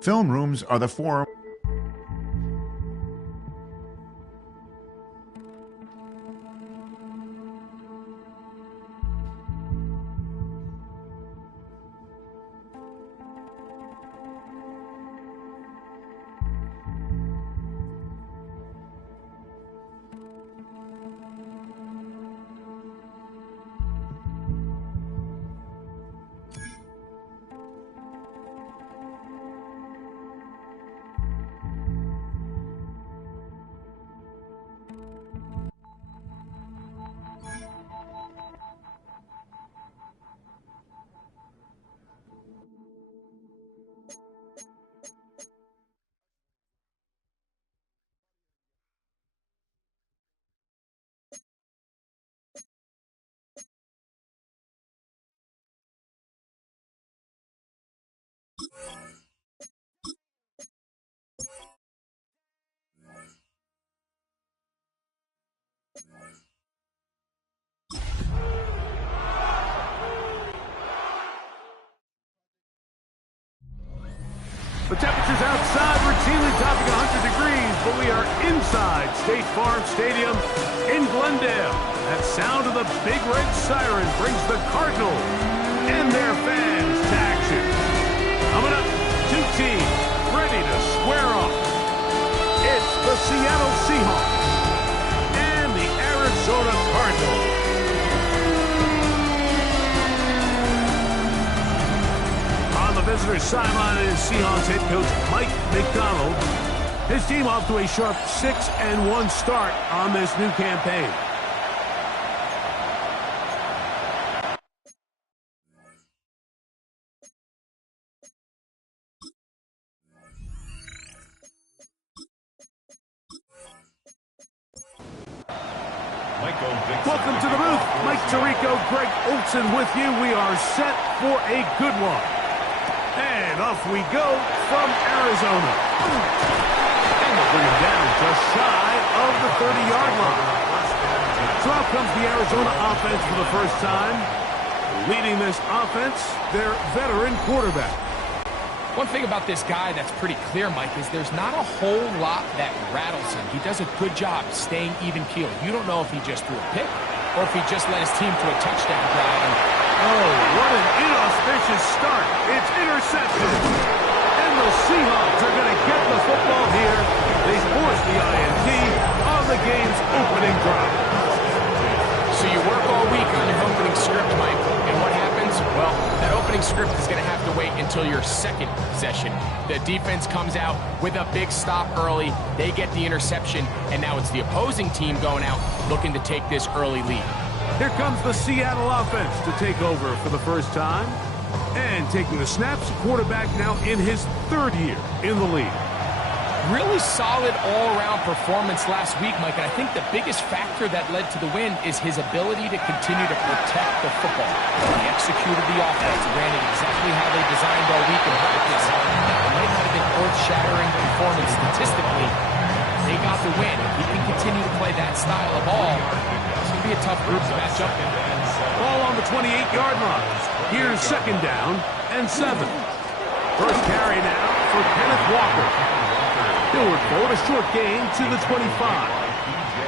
Film rooms are the forum. The temperatures outside routinely topping 100 degrees, but we are inside State Farm Stadium in Glendale. That sound of the big red siren brings the Cardinals and their fans to action. Coming up, two teams ready to square off. It's the Seattle Seahawks and the Arizona Cardinals. On the visitor's sideline is Seahawks head coach Mike McDonald. His team off to a sharp 6-1 start on this new campaign. Welcome to the booth. Mike Tirico, Greg Olson with you. We are set for a good one. And off we go from Arizona. And we'll bring him down just shy of the 30-yard line. So out comes the Arizona offense for the first time. Leading this offense, their veteran quarterback. One thing about this guy that's pretty clear, Mike, is there's not a whole lot that rattles him. He does a good job staying even-keeled. You don't know if he just threw a pick or if he just led his team to a touchdown drive. Oh, what an inauspicious start. It's intercepted. And the Seahawks are going to get the football here. They force the INT on the game's opening drive. So you work all week on your opening script, Mike, and what happens? Well, that opening script is going to have to wait until your second possession. The defense comes out with a big stop early. They get the interception, and now it's the opposing team going out looking to take this early lead. Here comes the Seattle offense to take over for the first time. And taking the snaps, quarterback now in his third year in the league. Really solid all-around performance last week, Mike, and I think the biggest factor that led to the win is his ability to continue to protect the football. He executed the offense, ran it exactly how they designed all week in practice. It might not have been earth-shattering performance statistically. They got the win. If he can continue to play that style of ball, it's going to be a tough group to match up with. Ball on the 28-yard line. Here's second down and 7. First carry now for Kenneth Walker. Forward forward, a short gain to the 25.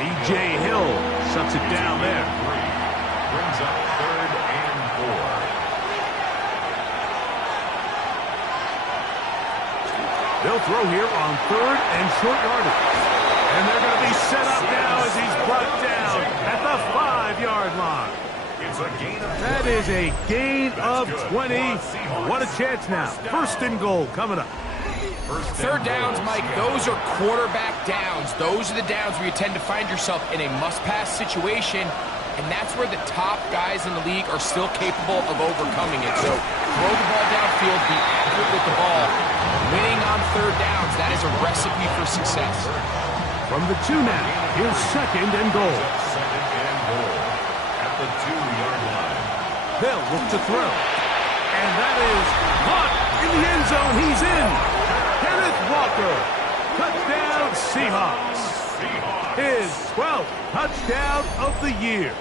B.J. Hill shuts it down there. Brings up 3rd and 4. They'll throw here on 3rd and short yardage. And they're going to be set up now as he's brought down at the 5-yard line. It's a gain of 20. That is a gain of 20. What a chance now. 1st and goal coming up. Third downs, Mike, those are quarterback downs. Those are the downs where you tend to find yourself in a must-pass situation, and that's where the top guys in the league are still capable of overcoming it. So throw the ball downfield, be accurate with the ball. Winning on third downs, that is a recipe for success. From the 2 now, here's 2nd and goal. 2nd and goal at the 2-yard line. They'll look to throw. And that is caught in the end zone. He's in. Kenneth Walker. Touchdown, Seahawks. His 12th touchdown of the year.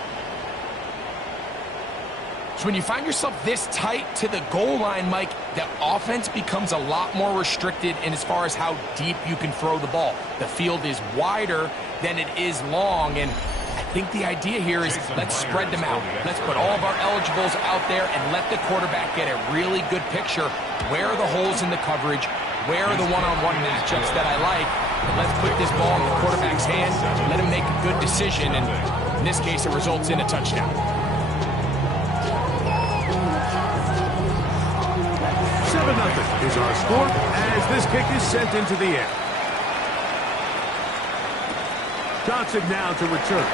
So when you find yourself this tight to the goal line, Mike, the offense becomes a lot more restricted in as far as how deep you can throw the ball. The field is wider than it is long, and I think the idea here is let's spread them out. Let's put all of our eligibles out there and let the quarterback get a really good picture. Where are the holes in the coverage? Where are the one-on-one matchups that I like? And let's put this ball in the quarterback's hands, let him make a good decision, and in this case, it results in a touchdown. 7-0 is our score as this kick is sent into the air. Johnson now to return.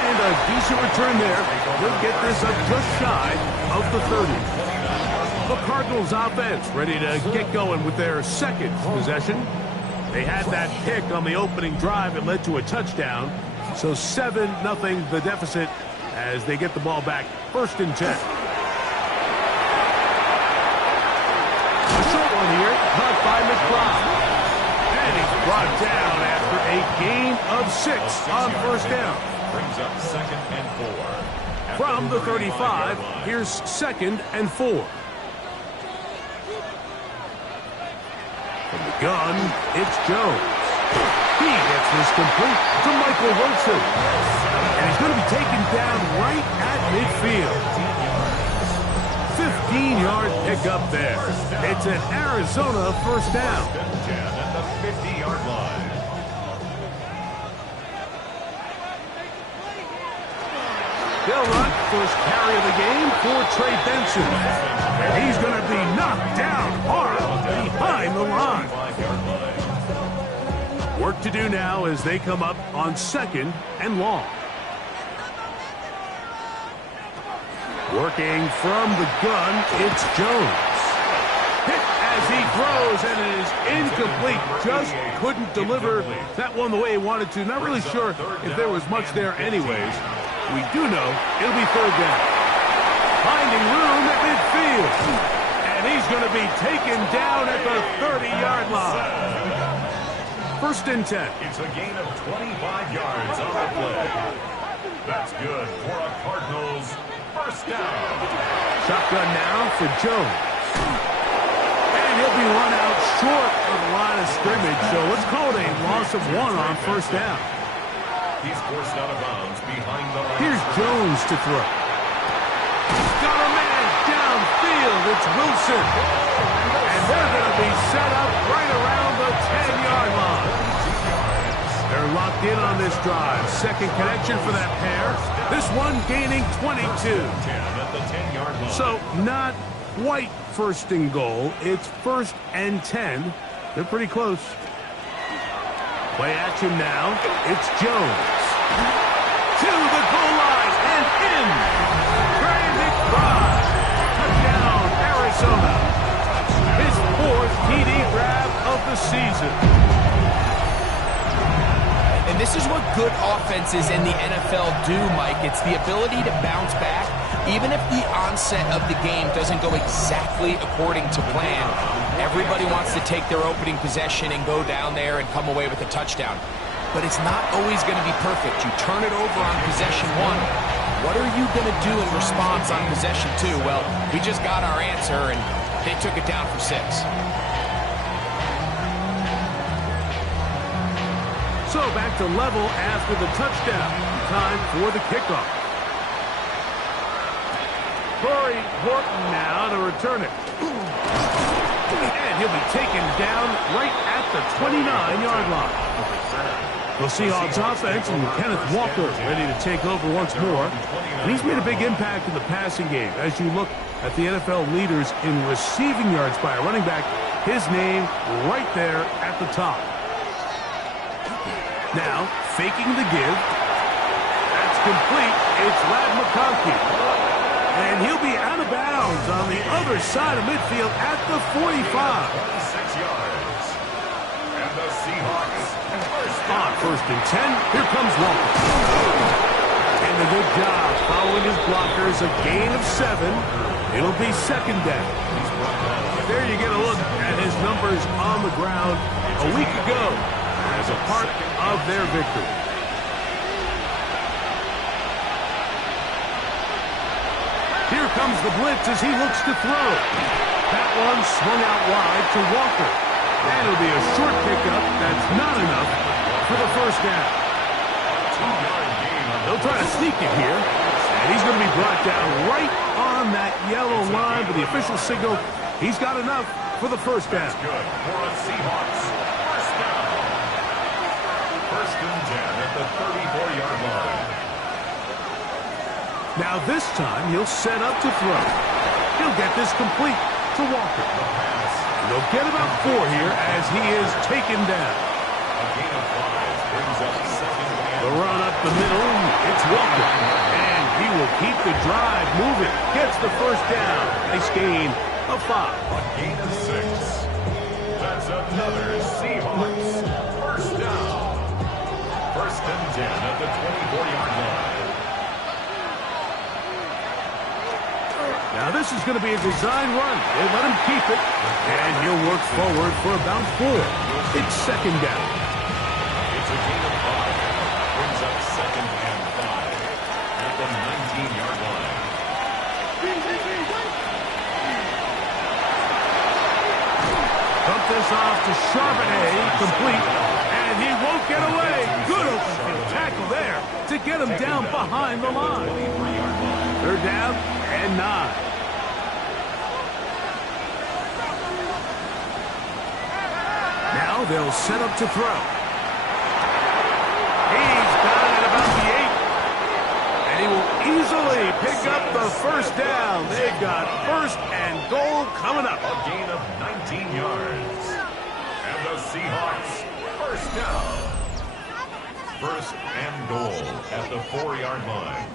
And a decent return there. He'll get this up just shy of the 30. The Cardinals offense ready to get going with their second possession. They had that pick on the opening drive. It led to a touchdown. So 7-0 the deficit as they get the ball back. 1st and 10. A short one here, caught by McBride. And he's brought down after a gain of 6 on 1st down. Brings up 2nd and 4. From the 35, here's 2nd and 4. From the gun, it's Jones. He gets this complete to Michael Wilson. And he's going to be taken down right at midfield. 15-yard pickup there. It's an Arizona 1st down. 10 at the 50-yard line. They'll run first carry of the game for Trey Benson. And he's going to be knocked down hard behind the line. Work to do now as they come up on 2nd and long. Working from the gun, it's Jones. Hit as he throws, and it is incomplete. Just couldn't deliver that one the way he wanted to. Not really sure if there was much there anyways. We do know it'll be 3rd down. Finding room at midfield. And he's going to be taken down at the 30-yard line. 1st and 10. It's a gain of 25 yards on the play. That's good for a Cardinals 1st down. Shotgun now for Jones. And he'll be run out short of the line of scrimmage, so let's call it a loss of 1 on 1st down. He's forced out of bounds behind the line. Here's Jones to throw. He's got a man downfield. It's Wilson. And they're going to be set up right around the 10-yard line. They're locked in on this drive. 2nd connection for that pair. This one gaining 22. 10 at the 10-yard line. So not quite 1st and goal. It's 1st and 10. They're pretty close. Play action now. It's Jones. To the goal line and in. Trey McBride. Touchdown, Arizona. His 4th TD grab of the season. And this is what good offenses in the NFL do, Mike. It's the ability to bounce back, even if the onset of the game doesn't go exactly according to plan. Everybody wants to take their opening possession and go down there and come away with a touchdown. But it's not always going to be perfect. You turn it over on possession 1. What are you going to do in response on possession 2? Well, we just got our answer, and they took it down for 6. So back to level after the touchdown. Time for the kickoff. Corey Horton now to return it. And he'll be taken down right at the 29-yard line. The Seahawks offense and Kenneth Walker ready to take over once more. And he's made a big impact in the passing game. As you look at the NFL leaders in receiving yards by a running back, his name right there at the top. Now, faking the give. That's complete. It's Ladd McConkey. And he'll be out of bounds on the other side of midfield at the 45. 6 yards. And the Seahawks On 1st and 10, here comes Walker. And a good job following his blockers, a gain of 7. It'll be 2nd down. There you get a look at his numbers on the ground a week ago as a part of their victory. comes the blitz as he looks to throw. That one swung out wide to Walker. And it'll be a short pickup. That's not enough for the first down. They'll try to sneak it here. And he's going to be brought down right on that yellow line. But the official signal, he's got enough for the first down. That's good for a Seahawks first down. First and 10 at the 34-yard line. Now this time he'll set up to throw. He'll get this complete to Walker. They'll get about 4 here as he is taken down. A gain of 5 brings up second and The run up the middle, it's Walker. And he will keep the drive moving. Gets the first down. Nice gain of 5. a gain of 6. That's another Seahawks first down. First and 10 at the 24-yard line. Now this is going to be a design run. They let him keep it. And he'll work forward for about 4. It's second down. It's a gain of 5. Brings up second and 5 at the 19-yard line. Dump this off to Charbonnet, complete, and he won't get away. Good open tackle there to get him down behind the line. 23-yard line. Third down and 9. Now they'll set up to throw. He's got it at about the 8. And he will easily pick up the first down. They've got first and goal coming up. A gain of 19 yards. And the Seahawks first down. First and goal at the 4-yard line.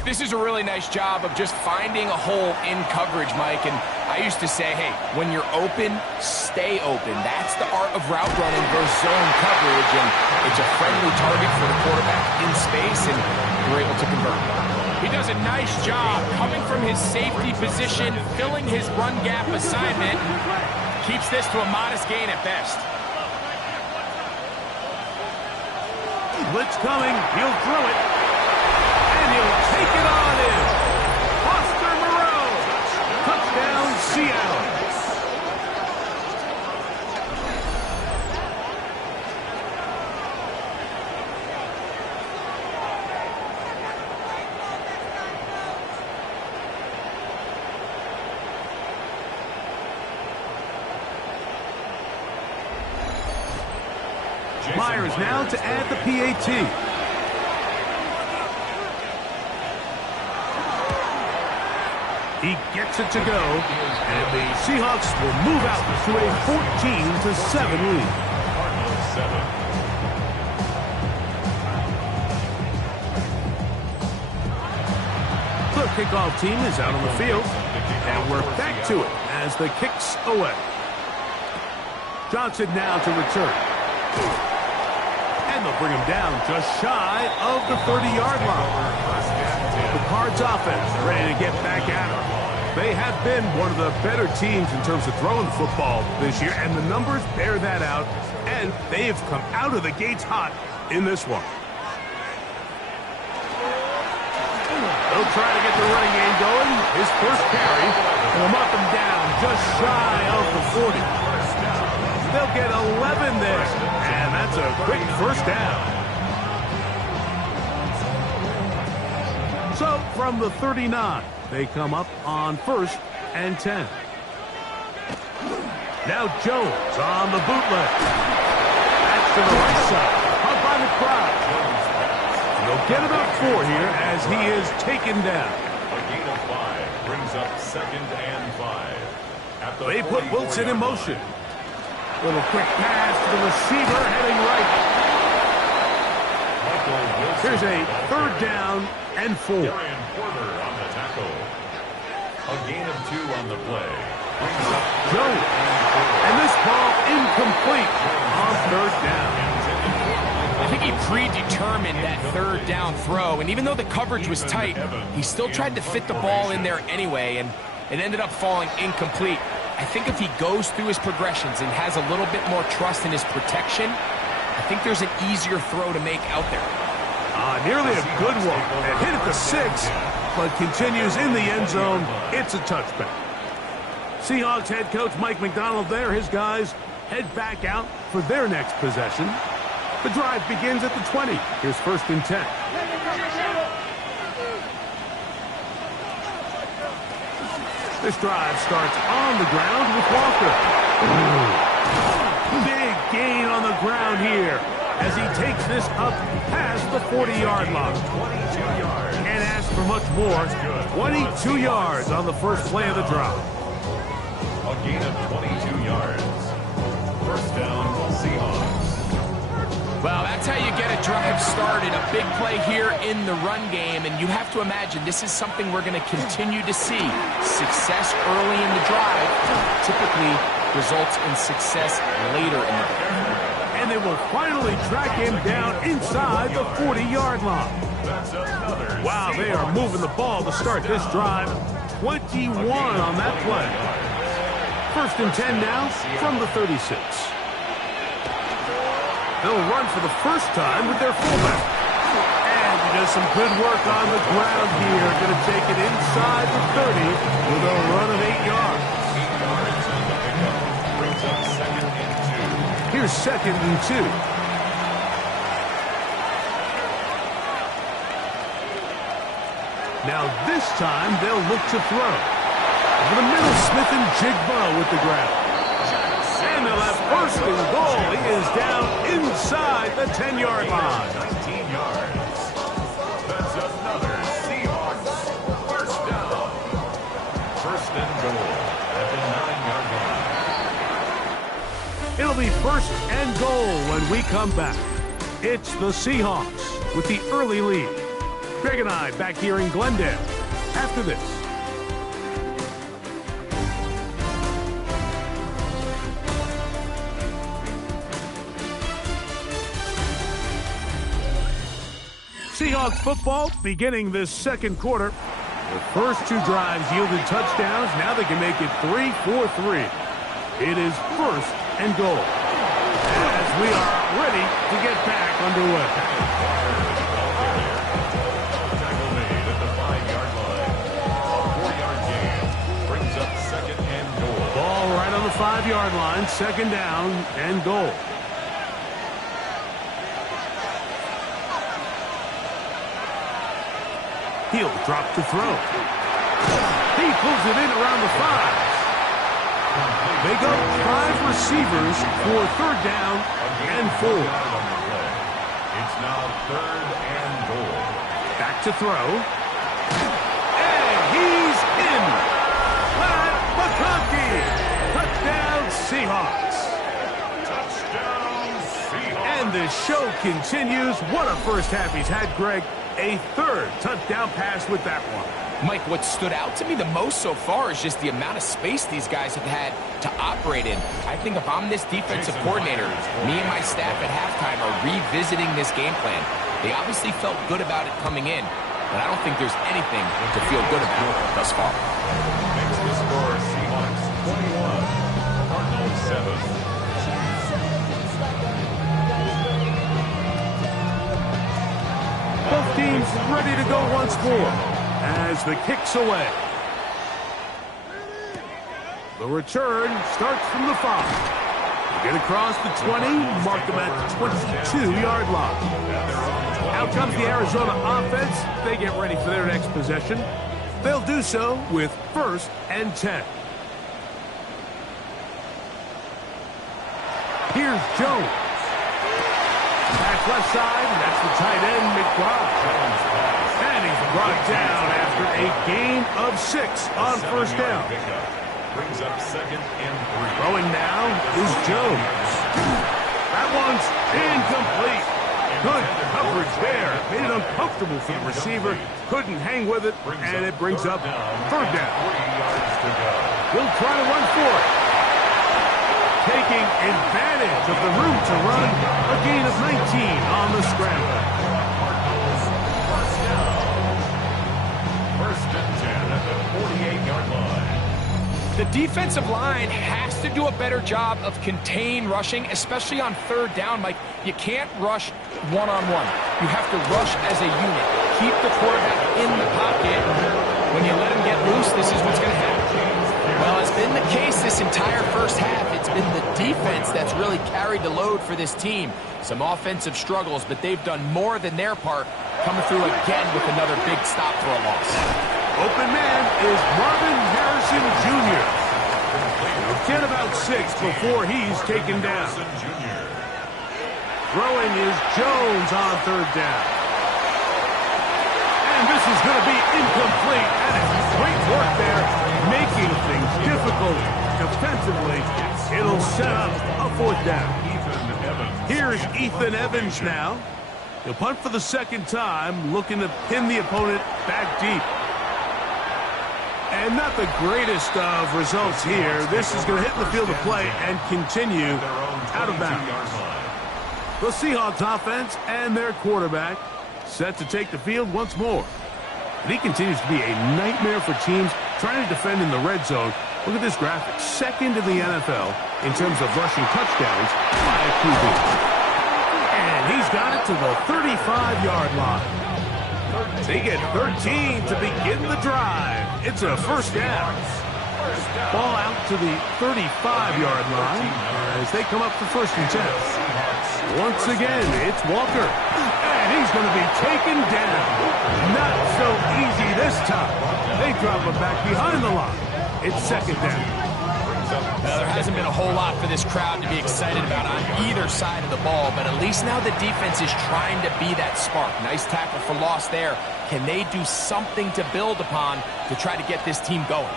This is a really nice job of just finding a hole in coverage, Mike. And I used to say, hey, when you're open, stay open. That's the art of route running versus zone coverage. And it's a friendly target for the quarterback in space, and we're able to convert. He does a nice job coming from his safety position, filling his run gap assignment. Keeps this to a modest gain at best. Blitz coming. He'll throw it. And he'll take it on in. Foster Moreau. Touchdown, Seattle. Myers now to add the PAT. He gets it to go, and the Seahawks will move out to a 14-7 lead. Cardinals 7. The kickoff team is out on the field, and we're back to it as the kick's away. Johnson now to return. And they'll bring him down just shy of the 30-yard line. The Cards offense ready to get back at him. They have been one of the better teams in terms of throwing the football this year, and the numbers bear that out, and they have come out of the gates hot in this one. They'll try to get the running game going. His first carry will knock him down just shy of the 40. They'll get 11 there, and that's a quick first down. So from the 39, they come up on first and 10. Now Jones on the bootleg. That's to the right side. Up by the crowd. They'll get about 4 here as he is taken down. A gain of 5 brings up second and 5. They put Wilson in motion. Little quick pass to the receiver heading right. Here's a third down and 4. Darian Porter on the tackle. A gain of 2 on the play. Brings up Jones. And this ball incomplete on third down. I think he predetermined that third down throw, and even though the coverage was tight, he still tried to fit the ball in there anyway, and it ended up falling incomplete. I think if he goes through his progressions and has a little bit more trust in his protection, I think there's an easier throw to make out there. Nearly a good one. And hit at the 6, but continues in the end zone. It's a touchback. Seahawks head coach Mike McDonald there. His guys head back out for their next possession. The drive begins at the 20. Here's 1st and 10. This drive starts on the ground with Walker. Big gain on the ground here as he takes this up past the 40-yard line. Can't ask for much more. 22 yards on the first play of the drive. A gain of 22 yards. 1st down, Seahawks. Well, that's how you get a drive started. A big play here in the run game, and you have to imagine this is something we're going to continue to see. Success early in the drive typically results in success later in the drive. And they will finally track him down inside the 40-yard line. Wow, they are moving the ball to start this drive. 21 on that play. 1st and 10 now from the 36. They'll run for the first time with their fullback. And he does some good work on the ground here. Going to take it inside the 30 with a run of 8 yards. Here's 2nd and 2. Now this time they'll look to throw. Over the middle, Smith and Jigba with the ground. And they'll have 1st and goal. He is down inside the 10-yard line. 19 yards. That's another Seahawks 1st down. 1st and goal at the 9-yard line. It'll be 1st and goal when we come back. It's the Seahawks with the early lead. Greg and I back here in Glendale after this. Seahawks football beginning this 2nd quarter. The first 2 drives yielded touchdowns. Now they can make it 3-4-3. It is 1st and goal as we are ready to get back underway. Tackle made at the 5-yard line. A 4-yard gain brings up 2nd and goal. Ball right on the 5-yard line. 2nd down and goal. He'll drop to throw. He pulls it in around the 5. They go 5 receivers for 3rd down and 4. It's now 3rd and goal. Back to throw. And he's in. Pat McConkey. Touchdown Seahawks. Touchdown Seahawks. And the show continues. What a first half he's had, Greg. A 3rd touchdown pass with that one. Mike, what stood out to me the most so far is just the amount of space these guys have had to operate in. I think if I'm this defensive coordinator, me and my staff at halftime are revisiting this game plan. They obviously felt good about it coming in, but I don't think there's anything to feel good about thus far. Makes the score Seahawks 21, Cardinals 7. Both teams ready to go once more as the kick's away. The return starts from the 5. Get across the 20, mark them at the 22-yard line. Out comes the Arizona offense. They get ready for their next possession. They'll do so with 1st and 10. Here's Jones. Back left side, and that's the tight end, McBride. And he's brought down after a gain of 6 on 1st down. Brings up 2nd and 3. Throwing now is Jones. That one's incomplete. Good coverage there. Made it uncomfortable for the receiver. Couldn't hang with it, and it brings up 3rd down. 3 yards to go. He'll try to run for it. Taking advantage of the room to run, a gain of 19 on the scramble. Cardinals 1st down. 1st and 10 at the 48-yard line. The defensive line has to do a better job of contain rushing, especially on third down, Mike. You can't rush one-on-one. You have to rush as a unit. Keep the quarterback in the pocket. When you let him get loose, this is what's going to happen. Well, it's been the case this entire first half. It's been the defense that's really carried the load for this team. Some offensive struggles, but they've done more than their part, coming through again with another big stop for a loss. Open man is Marvin Harrison Jr. He'll get about 6 before he's taken down. Throwing is Jones on third down. And this is going to be incomplete. And it's great work there, making things difficult defensively. It'll set up a 4th down. Here's Ethan Evans now. He'll punt for the 2nd time, looking to pin the opponent back deep. And not the greatest of results here. This is going to hit the field of play and continue out of bounds. The Seahawks offense and their quarterback set to take the field once more. And he continues to be a nightmare for teams trying to defend in the red zone. Look at this graphic. 2nd in the NFL in terms of rushing touchdowns by a QB. And he's got it to the 35-yard line. They get 13 to begin the drive. It's a 1st down. Ball out to the 35-yard line as they come up for 1st and 10. Once again, it's Walker. And he's going to be taken down. Not so easy this time. They drop him back behind the line. It's 2nd down. There hasn't been a whole lot for this crowd to be excited about on either side of the ball, but at least now the defense is trying to be that spark. Nice tackle for loss there. Can they do something to build upon to try to get this team going?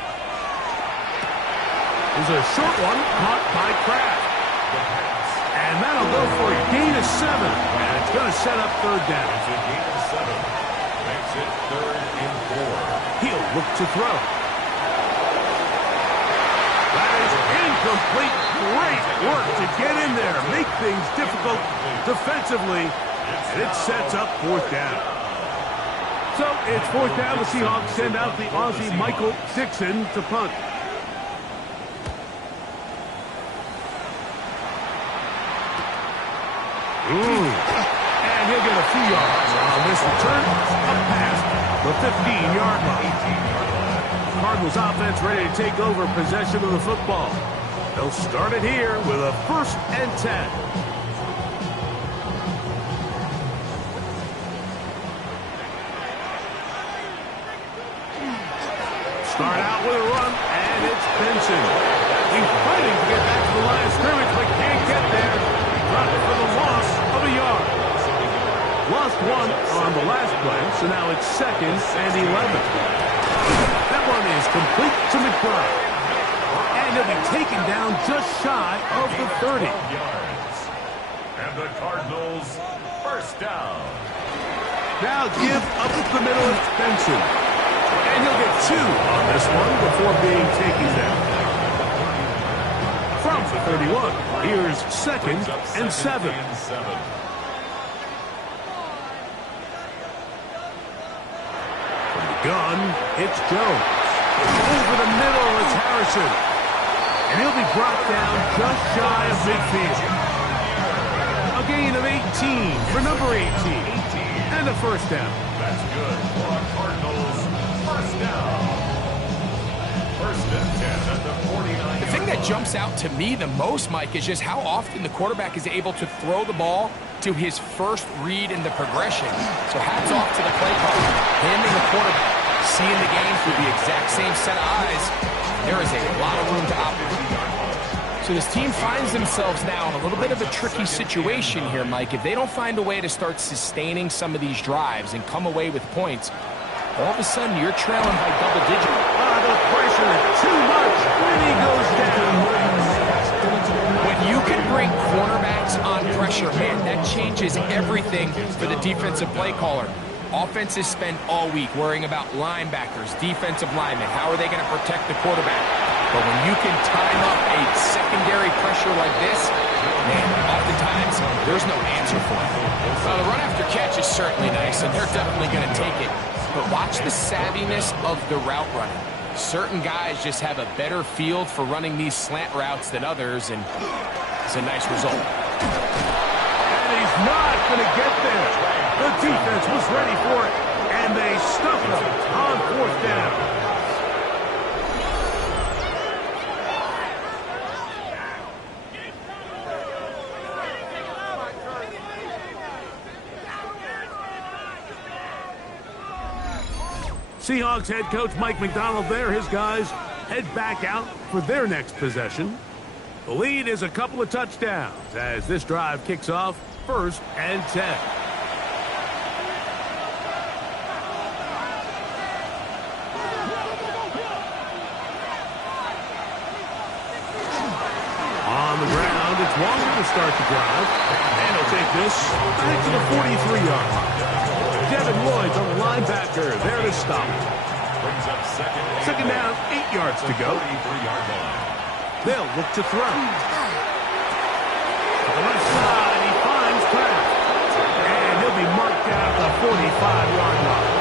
There's a short one caught by Kraft. And that'll go for a gain of 7. And it's going to set up 3rd down. It's a gain of 7. Makes it 3rd and 4. He'll look to throw. That is incomplete. Great work to get in there. Make things difficult defensively. And it sets up 4th down. So it's 4th down. The Seahawks send out the Aussie Michael Dixon to punt. And he'll get a few yards on this return. Up past the 15-yard line. Cardinals offense ready to take over possession of the football. They'll start it here with a 1st and 10. Start out with a run, and it's Benson. He's fighting to get back to the line of scrimmage, but can't get there. Dropped it for the loss of a yard. Lost 1 on the last play, so now it's 2nd and 11. That one is complete to McBride. And he'll be taken down just shy of the 30. And the Cardinals 1st down. Now give up the middle of Benson. And he'll get 2 on this one before being taken down. From the 31, here's 2nd and 7. From the gun, it's Jones. Over the middle, it's Harrison. And he'll be brought down just shy of midfield. A gain of 18 for number 18. And a 1st down. That's good for our Cardinals. 1st down. 1st and 10 at the 49. The thing that jumps out to me the most, Mike, is just how often the quarterback is able to throw the ball to his first read in the progression. So hats off to the play caller. Him and the quarterback seeing the game through the exact same set of eyes. There is a lot of room to operate. So this team finds themselves now in a little bit of a tricky situation here, Mike. If they don't find a way to start sustaining some of these drives and come away with points, all of a sudden you're trailing by double digit. The pressure too much when he goes down. When you can bring cornerbacks on pressure, man, that changes everything for the defensive play caller. Offenses spend all week worrying about linebackers, defensive linemen. How are they going to protect the quarterback? But when you can time up a secondary pressure like this, man, oftentimes there's no answer for it. Well, the run after catch is certainly nice, and they're definitely going to take it. But watch the savviness of the route running. Certain guys just have a better feel for running these slant routes than others, and it's a nice result. And he's not going to get there. The defense was ready for it, and they stuffed him on 4th down. Seahawks head coach Mike McDonald there. His guys head back out for their next possession. The lead is a couple of touchdowns as this drive kicks off 1st and 10. On the ground, it's Walker to start the drive. And he'll take this back to the 43-yard line. Devin Lloyd's on the linebacker there to stop. Brings up second down, 8 yards to go. 43-yard line. They'll look to throw. To the left side, he finds Kraft. And he'll be marked down at the 45-yard line.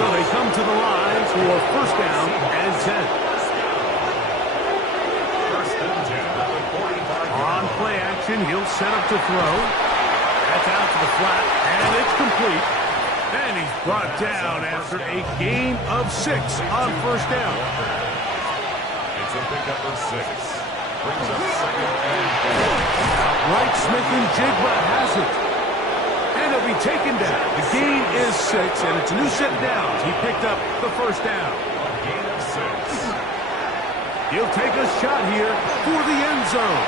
So they come to the line for 1st down and 10. On play action, he'll set up to throw. That's out to the flat, and it's complete. And he's brought down after a gain of 6 on 1st down. It's a pickup of 6. Brings up 2nd and 4. Outright Smith-Njigba has it. And he'll be taken down. The gain is 6, and it's a new set of downs. He picked up the 1st down. A gain of 6. He'll take a shot here for the end zone.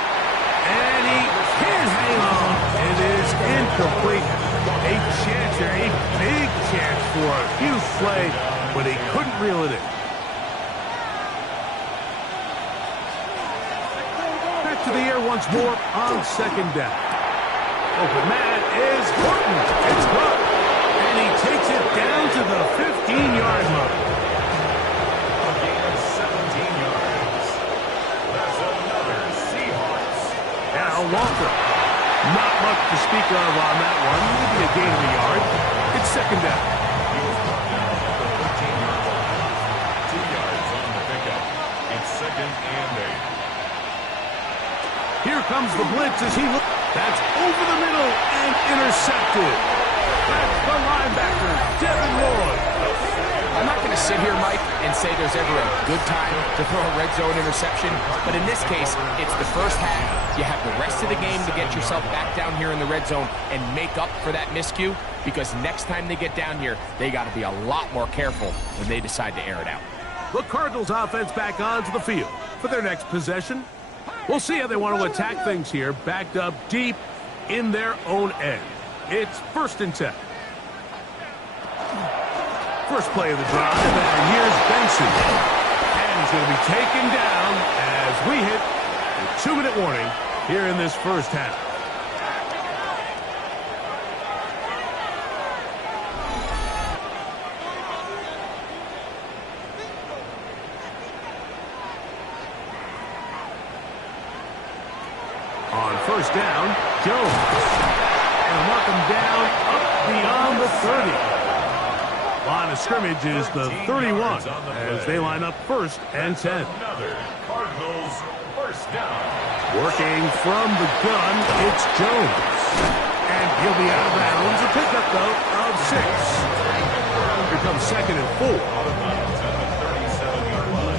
And he can hang on. It is incomplete. A chance here, a big chance for a huge play, but he couldn't reel it in. Back to the air once more on 2nd down. Open man is Horton. It's Hunt. And he takes it down to the 15-yard line. A gain of 17 yards. That's another Seahawks. Now Walker. Not much to speak of on that one. Maybe a gain of a yard. It's 2nd down. He was brought down at the 13-yard line. 2 yards on the pickup. It's 2nd and 8. Here comes the blitz as he looks. That's over the middle and intercepted. That's the linebacker, Devin Lloyd. I'm not going to sit here, Mike, and say there's ever a good time to throw a red zone interception, but in this case, it's the first half. You have the rest of the game to get yourself back down here in the red zone and make up for that miscue, because next time they get down here, they got to be a lot more careful when they decide to air it out. The Cardinals offense back onto the field for their next possession. We'll see how they want to attack things here, backed up deep in their own end. It's 1st and 10. First play of the drive, and here's Benson. And he's going to be taken down as we hit the 2-minute warning here in this 1st half. On 1st down, Jones. And mark him down up beyond the 30. Line of scrimmage is the 31 as they line up 1st and 10. Another Cardinals 1st down. Working from the gun, it's Jones. And he'll be out of bounds. A pickup, though, of 6. Here comes 2nd and 4. Out of bounds at the 37-yard line.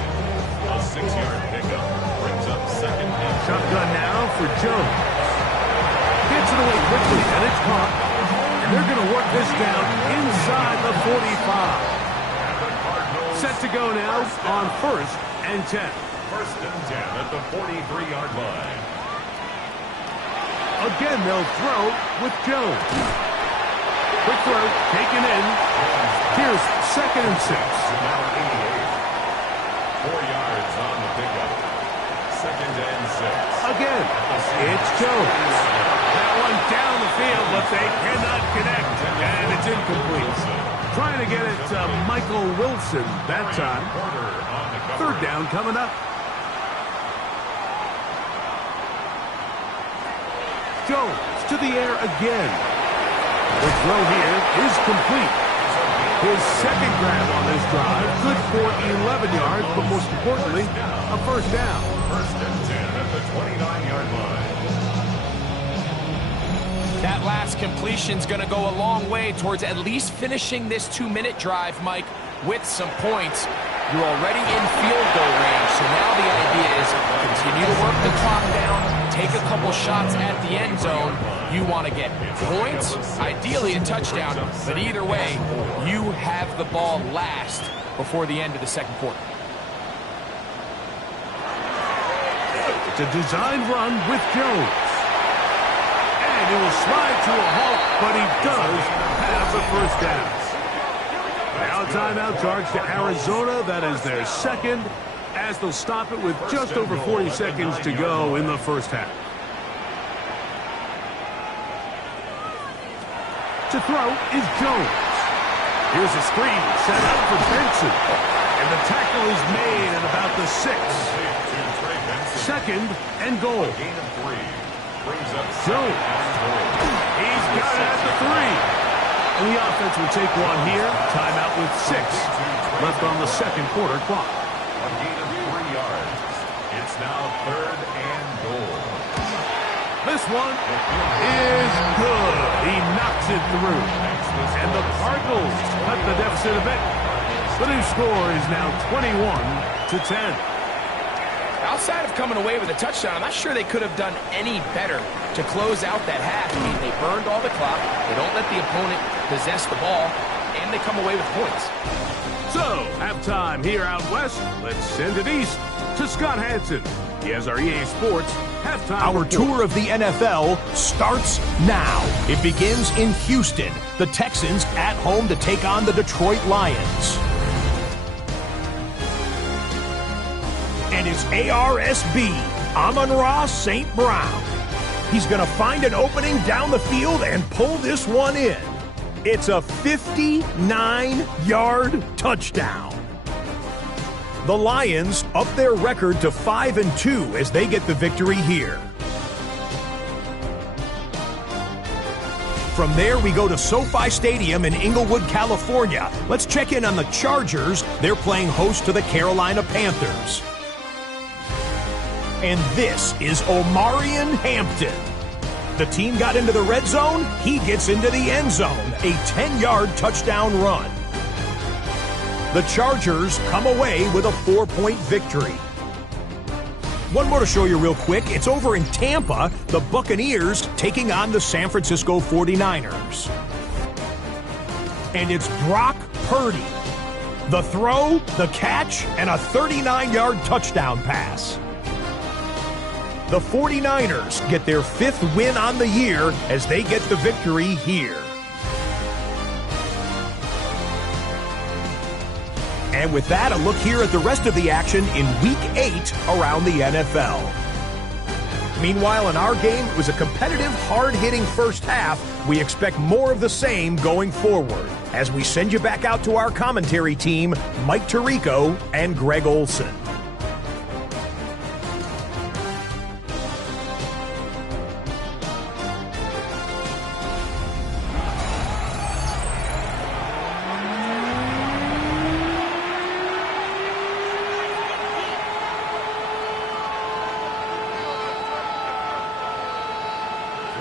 A 6-yard pickup brings up 2nd and 4. Shotgun now for Jones. Gets it away quickly, and it's caught. And they're going to work this down inside the 45. Set to go now on 1st and 10. 1st and 10 at the 43-yard line. Again, they'll throw with Jones. Quick throw, taken in. Here's 2nd and 6. Now 88. 4 yards on the pickup. 2nd and 6. Again, it's Jones. That one down the field, but they cannot connect, and it's incomplete. Trying to get it to Michael Wilson that time. 3rd down coming up. Jones to the air again. The throw here is complete. His second grab on this drive, good for 11 yards, but most importantly, a first down. First and 10 at the 29-yard line. That last completion's going to go a long way towards at least finishing this 2-minute drive, Mike, with some points. You're already in field goal range, so now the idea is continue to work the clock down, take a couple shots at the end zone. You want to get points, ideally a touchdown, but either way, you have the ball last before the end of the second quarter. It's a designed run with Jones. And he will slide to a halt, but he does have the first down. Now a timeout charge to Arizona. That is their second, as they'll stop it with just over 40 seconds to go in the first half. To throw is Jones. Here's a screen set out for Benson. And the tackle is made at about the 6. Second and goal. Jones. He's got it at the 3. And the offense will take one here. Timeout with 6 left on the second quarter clock. A gain of 3 yards. It's now third and goal. This one is good. He knocks it through. And the Cardinals cut the deficit a bit. The new score is now 21-10. Outside of coming away with a touchdown, I'm not sure they could have done any better to close out that half. I mean, they burned all the clock, they don't let the opponent possess the ball, and they come away with points. So, halftime here out west. Let's send it east to Scott Hansen. He has our EA Sports halftime Our report. tour of the NFL starts now. It begins in Houston. The Texans at home to take on the Detroit Lions. And it's ARSB, Amon-Ra St. Brown. He's going to find an opening down the field and pull this one in. It's a 59-yard touchdown. The Lions up their record to 5-2 as they get the victory here. From there, we go to SoFi Stadium in Inglewood, California. Let's check in on the Chargers. They're playing host to the Carolina Panthers. And this is Omarion Hampton. The team got into the red zone. He gets into the end zone. A 10-yard touchdown run. The Chargers come away with a 4-point victory. One more to show you real quick. It's over in Tampa, the Buccaneers taking on the San Francisco 49ers. And it's Brock Purdy. The throw, the catch, and a 39-yard touchdown pass. The 49ers get their 5th win on the year as they get the victory here. And with that, a look here at the rest of the action in Week 8 around the NFL. Meanwhile, in our game, it was a competitive, hard-hitting first half. We expect more of the same going forward as we send you back out to our commentary team, Mike Tirico and Greg Olson.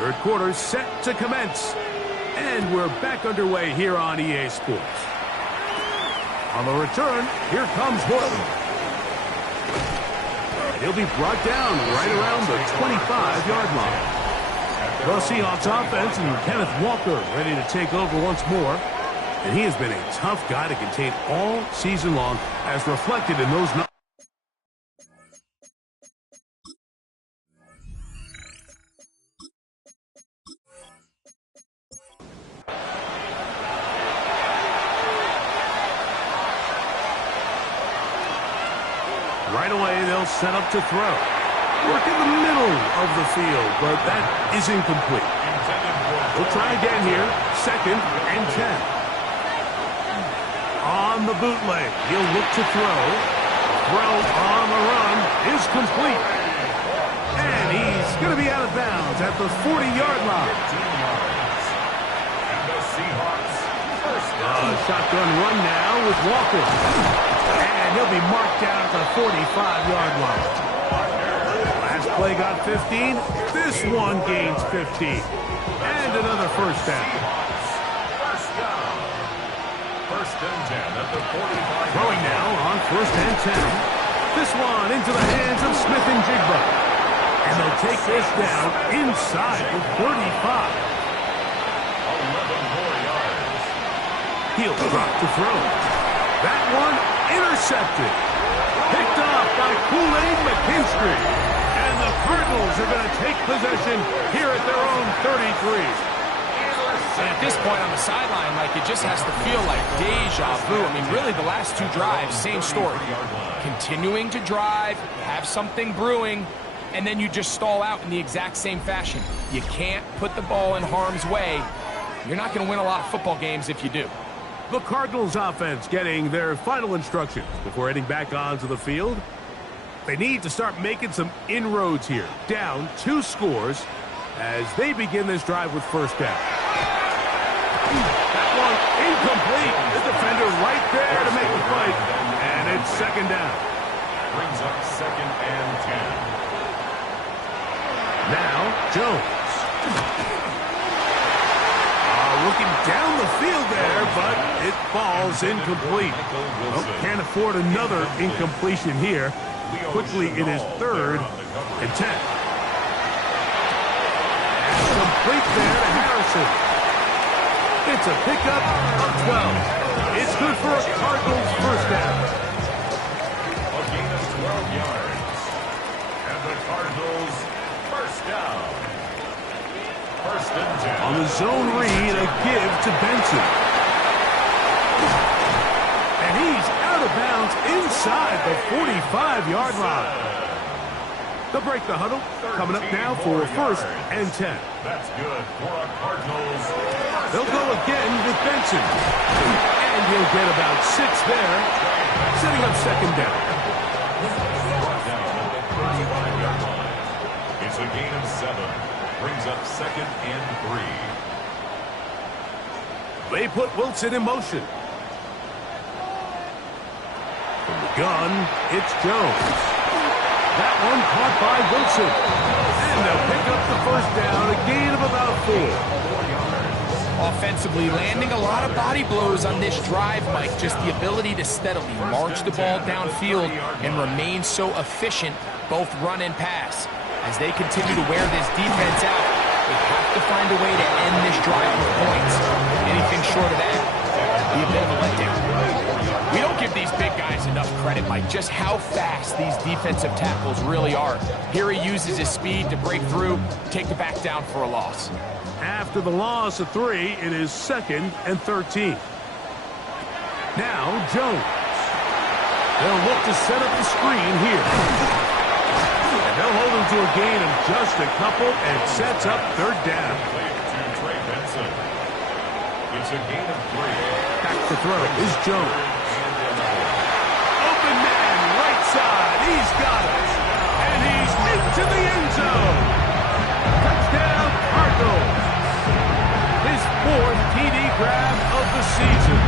Third quarter set to commence. And we're back underway here on EA Sports. On the return, here comes Horton. He'll be brought down right around the 25-yard line. The Seahawks offense and Kenneth Walker ready to take over once more. And he has been a tough guy to contain all season long, as reflected in those numbers. Right away, they'll set up to throw. Work in the middle of the field, but that is incomplete. We'll try again here. Second and 10. On the bootleg, he'll look to throw. Throw on the run is complete. And he's going to be out of bounds at the 40-yard line. And the Seahawks Shotgun run now with Walker. And he'll be marked down at the 45-yard line. Last play got 15. This one gains 15. And another first down. First and 10 at the 45. Throwing now on first and 10. This one into the hands of Smith and Jigba. And they'll take this down inside the 35. 11 more yards. He'll drop to throw. That one intercepted. Picked off by Kool-Aid McKinstry. And the Cardinals are going to take possession here at their own 33. And at this point on the sideline, Mike, it just has to feel like deja vu. I mean, really, the last two drives, same story. Continuing to drive, have something brewing, and then you just stall out in the exact same fashion. You can't put the ball in harm's way. You're not going to win a lot of football games if you do. The Cardinals offense getting their final instructions before heading back onto the field. They need to start making some inroads here. Down 2 scores as they begin this drive with first down. That one incomplete. The defender right there to make the fight. And it's second down. Brings up second and 10. Now, Jones. Looking down the field there, but it falls incomplete. Well, can't afford another incompletion here. Quickly, it is third and 10. Complete there to Harrison. It's a pickup of 12. It's good for a Cardinals first down. A gain of 12 yards. And the Cardinals first down. First and 10. On the zone read, a give to Benson. And he's out of bounds inside the 45-yard line. They'll break the huddle. Coming up now for first and 10. That's good for a Cardinals. They'll go again with Benson. And he'll get about 6 there, setting up second down. It's a gain of 7. Brings up second and 3. They put Wilson in motion. From the gun, it's Jones. That one caught by Wilson. And they'll pick up the first down, a gain of about 4. Offensively, landing a lot of body blows on this drive, Mike. Just the ability to steadily march the ball downfield and remain so efficient, both run and pass. As they continue to wear this defense out, they have to find a way to end this drive with points. Anything short of that would be a bit of a letdown. We don't give these big guys enough credit, Mike, just how fast these defensive tackles really are. Here he uses his speed to break through, take the back down for a loss. After the loss of 3, it is second and 13. Now, Jones. They'll look to set up the screen here. And they'll hold him to a gain of just a couple and sets up third down. It's a gain of 3. Back to throw is Jones. Open man, right side. He's got it. And he's into the end zone. Touchdown, Cardinals. His 4th TD grab of the season.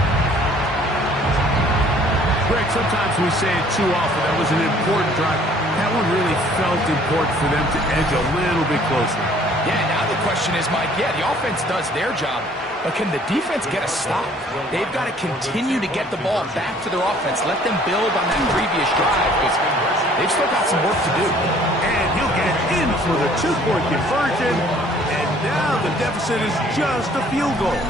Greg, sometimes we say it too often. That was an important drive. That one really felt important for them to edge a little bit closer. Yeah, now the question is, Mike, the offense does their job, but can the defense get a stop? They've got to continue to get the ball back to their offense. Let them build on that previous drive, because they've still got some work to do. And he'll get in for the 2-point conversion, and now the deficit is just a field goal.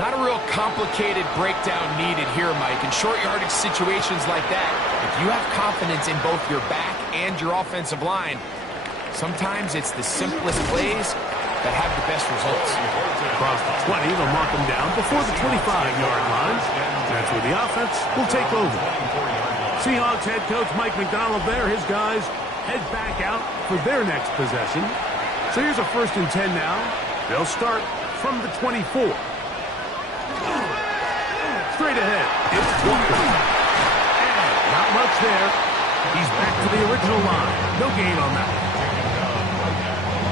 Not a real complicated breakdown needed here, Mike. In short yardage situations like that, if you have confidence in both your back and your offensive line, sometimes it's the simplest plays that have the best results. Across the 20, they'll mark them down before the 25-yard line. That's where the offense will take over. Seahawks head coach Mike McDonald there. His guys head back out for their next possession. So here's a first and 10 now. They'll start from the 24. Straight ahead, it's Walker. And not much there. He's back to the original line. No gain on that.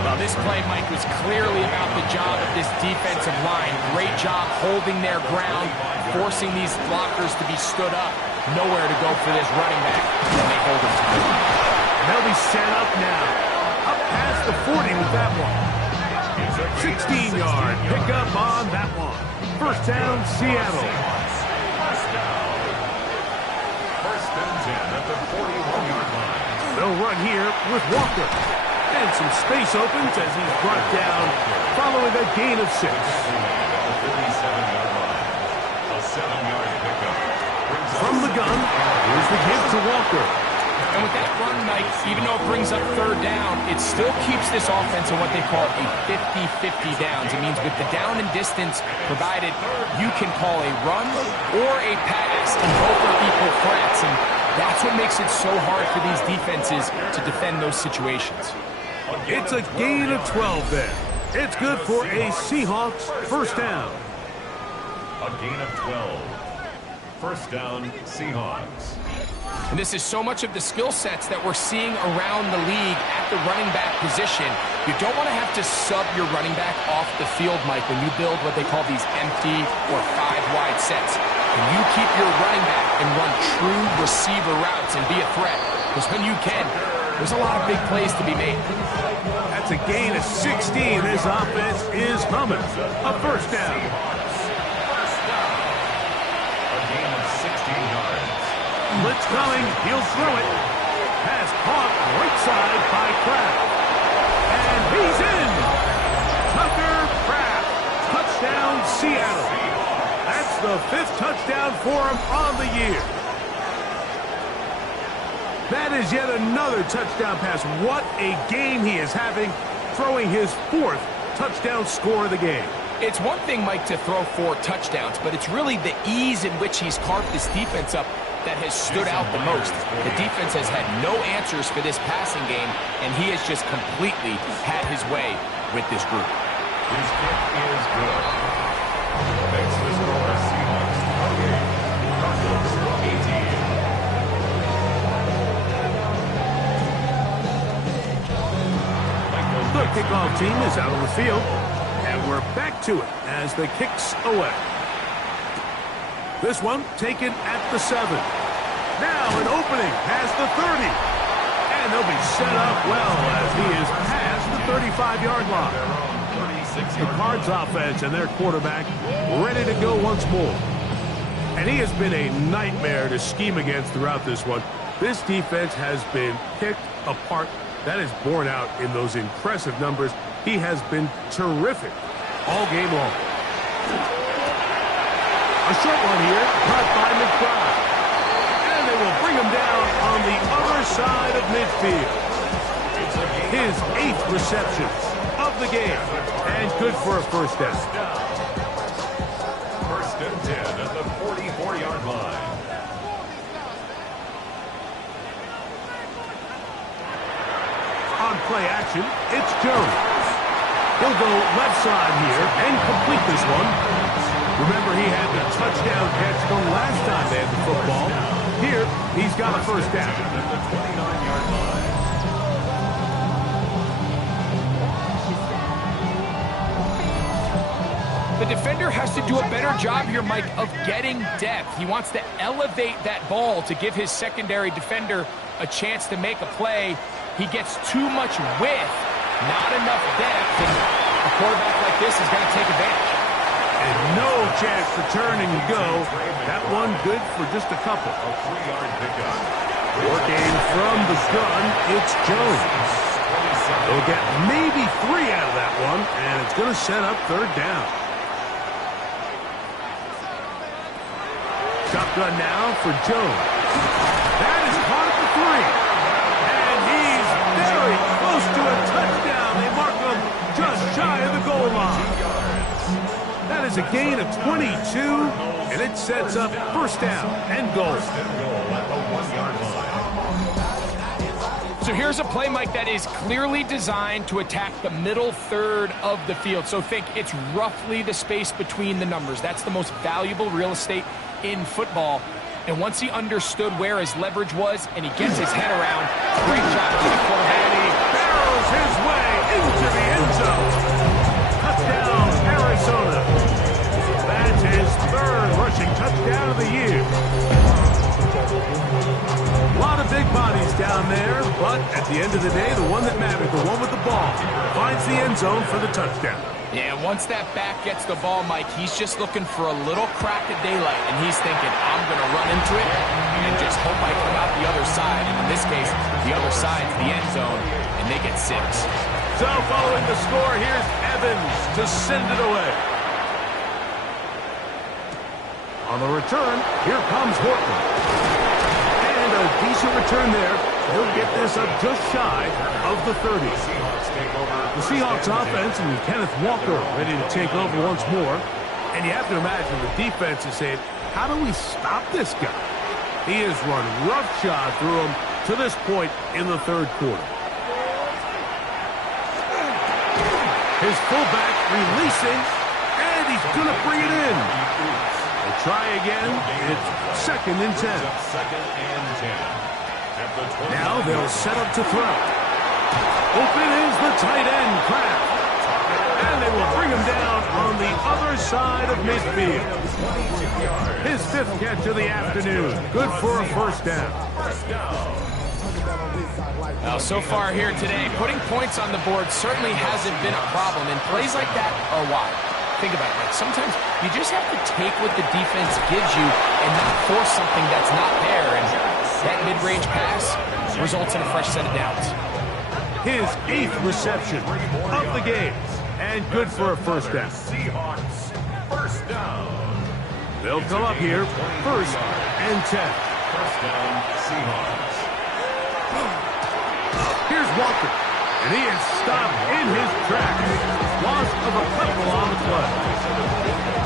Well, this play, Mike, was clearly about the job of this defensive line. Great job holding their ground, forcing these blockers to be stood up. Nowhere to go for this running back, and they hold him to the line. They'll be set up now. Up past the 40 with that one. 16-yard pickup on that one. First down, Seattle. First and 10 at the 41-yard line. They'll run here with Walker. And some space opens as he's brought down following a gain of 6. At the 37-yard line. A 7-yard pickup. From the gun, here's the give to Walker. And with that run, Mike, even though it brings up third down, it still keeps this offense in what they call a 50-50 downs. It means with the down and distance provided, you can call a run or a pass, and both are equal threats. And that's what makes it so hard for these defenses to defend those situations. It's a gain of 12 there. It's good for a Seahawks first down. A gain of 12. First down, Seahawks. And this is so much of the skill sets that we're seeing around the league at the running back position. You don't want to have to sub your running back off the field, Mike, when you build what they call these empty or 5-wide sets. And you keep your running back and run true receiver routes and be a threat. Because when you can, there's a lot of big plays to be made. That's a gain of 16. This offense is humming. A first down. A gain of 16 yards. Blitz coming. He'll throw it. Pass caught right side by Kraft. And he's in. Tucker Kraft. Touchdown, Seattle. That's the 5th touchdown for him on the year. That is yet another touchdown pass. What a game he is having, throwing his 4th touchdown score of the game. It's one thing, Mike, to throw 4 touchdowns, but it's really the ease in which he's carved this defense up that has stood out the most. The defense has had no answers for this passing game, and he has just completely had his way with this group. His kick is good. Makes the score Seahawks 28, Cardinals 18. The kickoff team is out on the field, and we're back to it as the kick's away. This one taken at the 7. Now an opening past the 30. And they'll be set up well as he is past the 35-yard line. The Cards offense and their quarterback ready to go once more. And he has been a nightmare to scheme against throughout this one. This defense has been picked apart. That is borne out in those impressive numbers. He has been terrific all game long. A short one here, caught by McBride. And they will bring him down on the other side of midfield. His 8th reception of the game. And good for a first down. First and 10 at the 44-yard line. On play action, it's Jones. He'll go left side here and complete this one. Remember, he had the touchdown catch the last time they had the football. Here, he's got a first down. At the 29-yard line. The defender has to do a better job here, Mike, of getting depth. He wants to elevate that ball to give his secondary defender a chance to make a play. He gets too much width, not enough depth, and a quarterback like this is going to take advantage. And no chance to turn and go. That one good for just a couple. A 3-yard pickup. Working from the gun, it's Jones. They'll get maybe 3 out of that one, and it's going to set up third down. Shotgun now for Jones. That is caught at the 3. And he's very close to a touchdown. They mark him just shy of the goal line. That is a gain of 22, and it sets up first down and goal. At the 1-yard line. So here's a play, Mike, that is clearly designed to attack the middle third of the field. So think it's roughly the space between the numbers. That's the most valuable real estate in football. And once he understood where his leverage was and he gets his head around, great job to the quarterback. And he barrels his way into the end zone. Touchdown, Arizona. That's his third rushing touchdown of the year. A lot of big bodies down there, but at the end of the day, the one that mattered, the one with the ball, finds the end zone for the touchdown. Yeah, once that back gets the ball, Mike, he's just looking for a little crack of daylight, and he's thinking, I'm going to run into it and just hope I come out the other side. And in this case, the other side's the end zone, and they get 6. So following the score, here's Evans to send it away. On the return, here comes Horton. And a decent return there. He'll get this up just shy of the 30. The Seahawks offense and Kenneth Walker ready to take over once more. And you have to imagine the defense is saying, how do we stop this guy? He has run roughshod through him to this point in the third quarter. His fullback releasing, and he's going to bring it in. They'll try again. It's 2nd and 10. Now they'll set up to throw. Open is the tight end, Kraft. And they will bring him down on the other side of midfield. His 5th catch of the afternoon. Good for a first down. Now, so far here today, putting points on the board certainly hasn't been a problem, and plays like that are why. Think about it, Mike. Sometimes you just have to take what the defense gives you and not force something that's not there, and that mid-range pass results in a fresh set of downs. His 8th reception of the game, and good for a first down. Seahawks, first down. They'll come up here, 1st and 10. First down, Seahawks. Here's Walker, and he is stopped in his tracks. Loss of a couple on the play.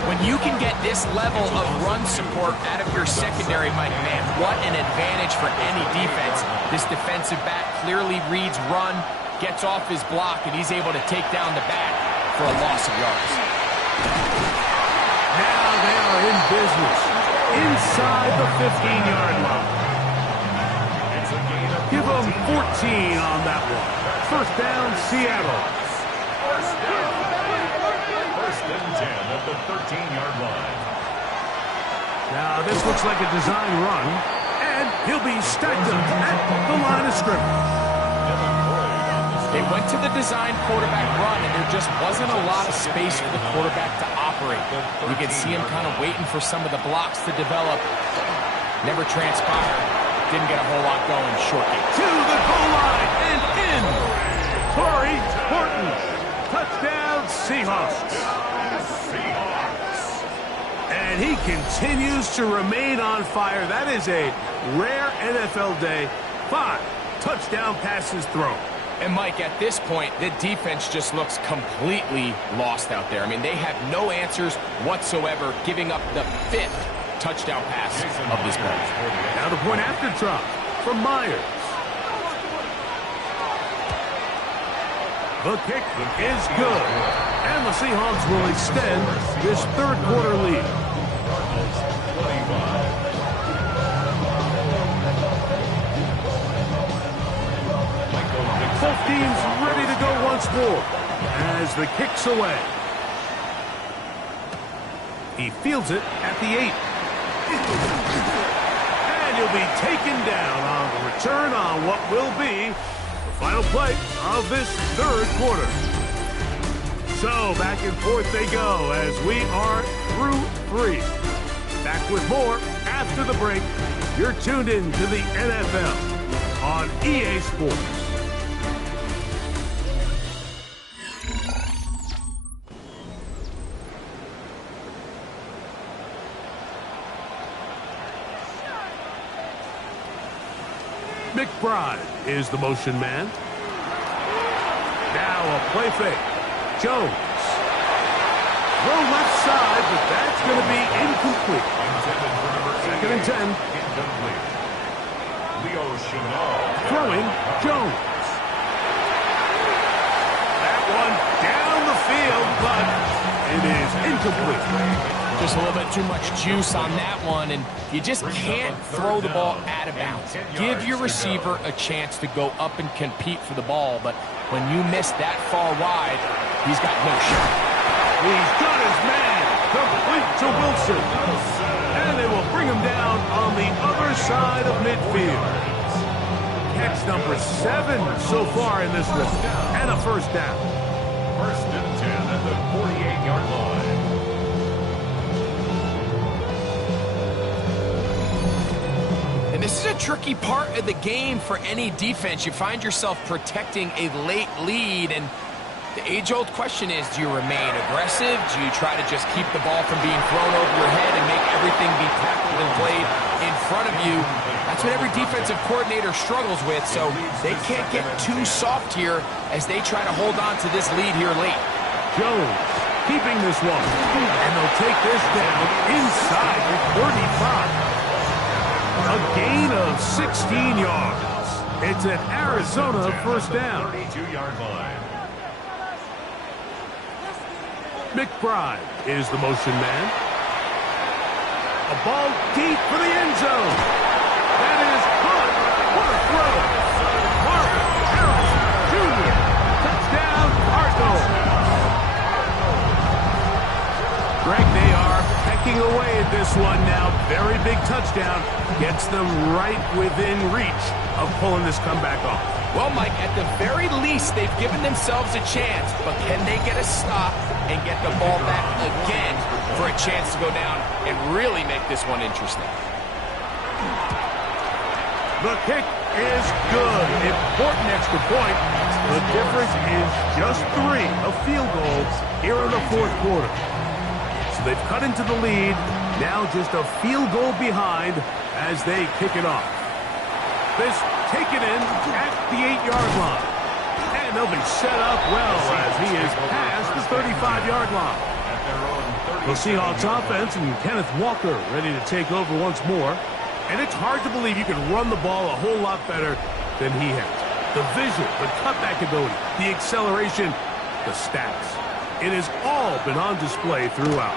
When you can get this level of run support out of your secondary, Mike, man, what an advantage for any defense. This defensive back clearly reads run, gets off his block, and he's able to take down the back for a loss of yards. Now they are in business inside the 15-yard line. Give them 14 on that one. First down, Seattle. First and 10 at the 13-yard line. Now this looks like a design run, and he'll be stacked up at the line of scrimmage. They went to the design quarterback run, and there just wasn't a lot of space for the quarterback to operate. You could see him kind of waiting for some of the blocks to develop. Never transpired. Didn't get a whole lot going. Short game. To the goal line and in. Torrey Horton. Touchdown, Seahawks. And he continues to remain on fire. That is a rare NFL day. 5 touchdown passes thrown. And, Mike, at this point, the defense just looks completely lost out there. I mean, they have no answers whatsoever, giving up the 5th touchdown pass of this play. Now the point after drop from Myers. The kick is good. And the Seahawks will extend this third quarter lead. Both teams ready to go once more as the kick's away. He fields it at the 8. And he'll be taken down on the return on what will be the final play of this third quarter. So back and forth they go as we are through 3. Back with more after the break. You're tuned in to the NFL on EA Sports. McBride is the motion man. Now a play fake. Jones. Throw left side, but that's going to be incomplete. 2nd and 10. Incomplete. Leo Chenal. Throwing Jones. That one down the field, but it is incomplete. Just a little bit too much juice on that one, and you just can't throw the ball out of bounds. Give your receiver a chance to go up and compete for the ball, but when you miss that far wide, he's got no shot. He's got his man, complete to Wilson. And they will bring him down on the other side of midfield. Catch number 7 so far in this one, and a first down. First and 10 at the 48-yard line. And this is a tricky part of the game for any defense. You find yourself protecting a late lead, and the age-old question is, do you remain aggressive? Do you try to just keep the ball from being thrown over your head and make everything be tackled and played in front of you? That's what every defensive coordinator struggles with, so they can't get too soft here as they try to hold on to this lead here late. Jones keeping this one, and they'll take this down inside the 35. A gain of 16 yards. It's an Arizona first down. 32-yard line. McBride is the motion man. A ball deep for the end zone. That is good. What a throw. Marvin Harrison Jr. Touchdown, Cardinals. Greg, they are pecking away at this one now. Very big touchdown. Gets them right within reach of pulling this comeback off. Well, Mike, at the very least, they've given themselves a chance, but can they get a stop and get the ball back again for a chance to go down and really make this one interesting? The kick is good. Important extra point. The difference is just 3, a field goal here in the fourth quarter. So they've cut into the lead. Now just a field goal behind as they kick it off. This taken in at the 8-yard line. And they'll be set up well as he is past the 35-yard line. The Seahawks offense and Kenneth Walker ready to take over once more. And it's hard to believe you can run the ball a whole lot better than he has. The vision, the cutback ability, the acceleration, the stats. It has all been on display throughout.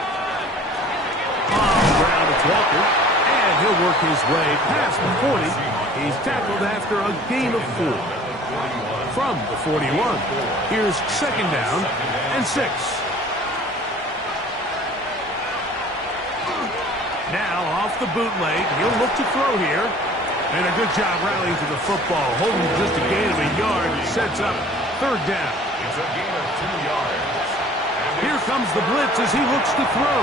On the ground, it's Walker. And he'll work his way past the 40. He's tackled after a gain of 4. From the 41, here's second down and 6. Now off the bootleg, he'll look to throw here. And a good job rallying to the football, holding just a gain of a yard, sets up third down. It's a gain of 2 yards. Here comes the blitz as he looks to throw.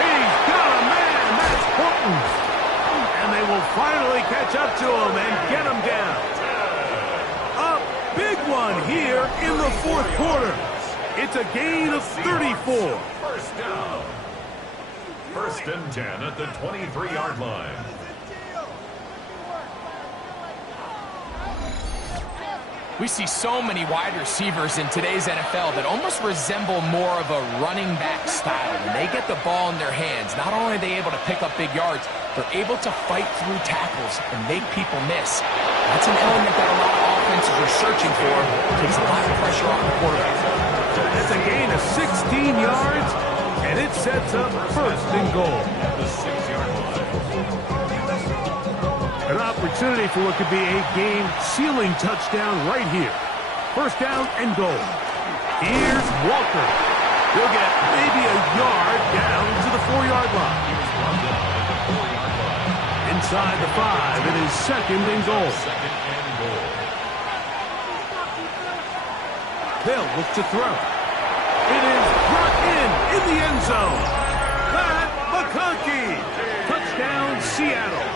He's got a man, that's Horton. And they will finally catch up to him and get him down. A big one here in the fourth quarter. It's a gain of 34. First down. First and 10 at the 23-yard line. We see so many wide receivers in today's NFL that almost resemble more of a running back style. When they get the ball in their hands, not only are they able to pick up big yards, they're able to fight through tackles and make people miss. That's an element that a lot of offenses are searching for. Takes a lot of pressure off the quarterback. That's a gain of 16 yards, and it sets up first and goal. The 6-yard line. An opportunity for what could be a game-sealing touchdown right here. First down and goal. Here's Walker. He'll get maybe a yard down to the 4-yard line. Inside the 5, it is second and goal. They'll look to throw. It is brought in the end zone. Pat McConkey. Touchdown, Seattle.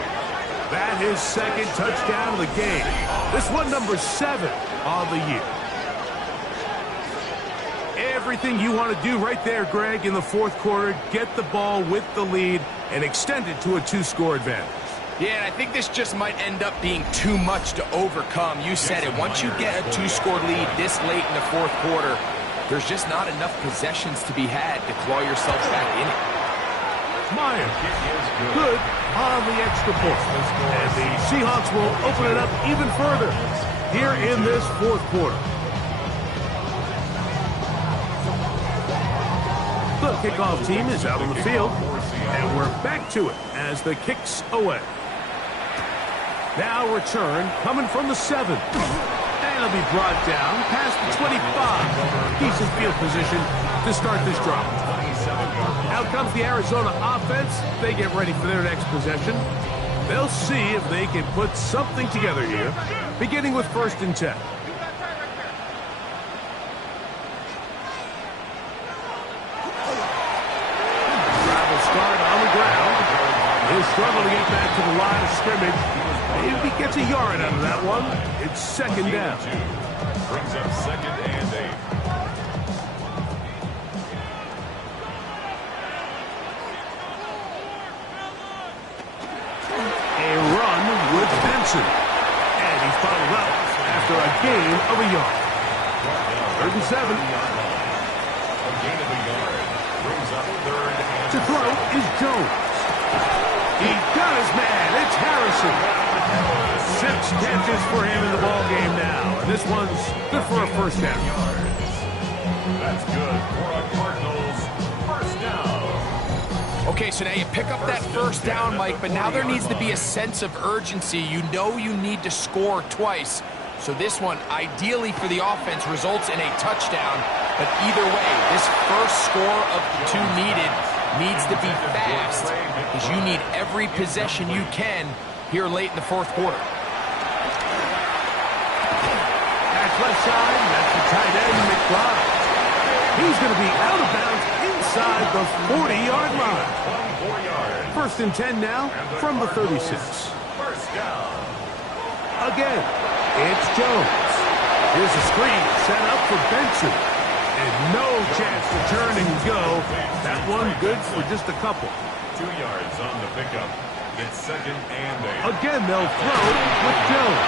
That his second touchdown of the game. This one number 7 on the year. Everything you want to do right there, Greg, in the fourth quarter. Get the ball with the lead and extend it to a 2-score advantage. Yeah, and I think this just might end up being too much to overcome. You said it. Once you get a 2-score lead this late in the fourth quarter, there's just not enough possessions to be had to claw yourself back in it. Meyer, good on the extra point. And the Seahawks will open it up even further here in this fourth quarter. The kickoff team is out on the field, and we're back to it as the kick's away. Now return coming from the 7. And it'll be brought down past the 25. Decent field position to start this drive. Out comes the Arizona offense. They get ready for their next possession. They'll see if they can put something together here, beginning with 1st and 10. Travel start on the ground. He'll struggle to get back to the line of scrimmage. If he gets a yard out of that one, it's 2nd down. Brings up 2nd and 8. A run with Benson. And he's followed up after a gain of a yard. 3rd and 7. A gain of a yard. Brings up 3rd and To throw is Jones. He got his man. It's Harrison. 6 catches for him in the ball game now. And this one's good for a 1st down. That's good for a Cardinals 1st down. Okay, so now you pick up that 1st down, Mike, but now there needs to be a sense of urgency. You know you need to score twice. So this one, ideally for the offense, results in a touchdown. But either way, this first score of the 2 needs to be fast, because you need every possession you can here late in the 4th quarter. Back left side, that's the tight end, McBride. He's going to be out of bounds inside the 40-yard line. 24 yards. 1st and 10 now from the 36. 1st down. Again, it's Jones. Here's a screen set up for Benson. And no chance to turn and go. That one good for just a couple. 2 yards on the pickup. It's 2nd and 8. Again, they'll throw with Jones.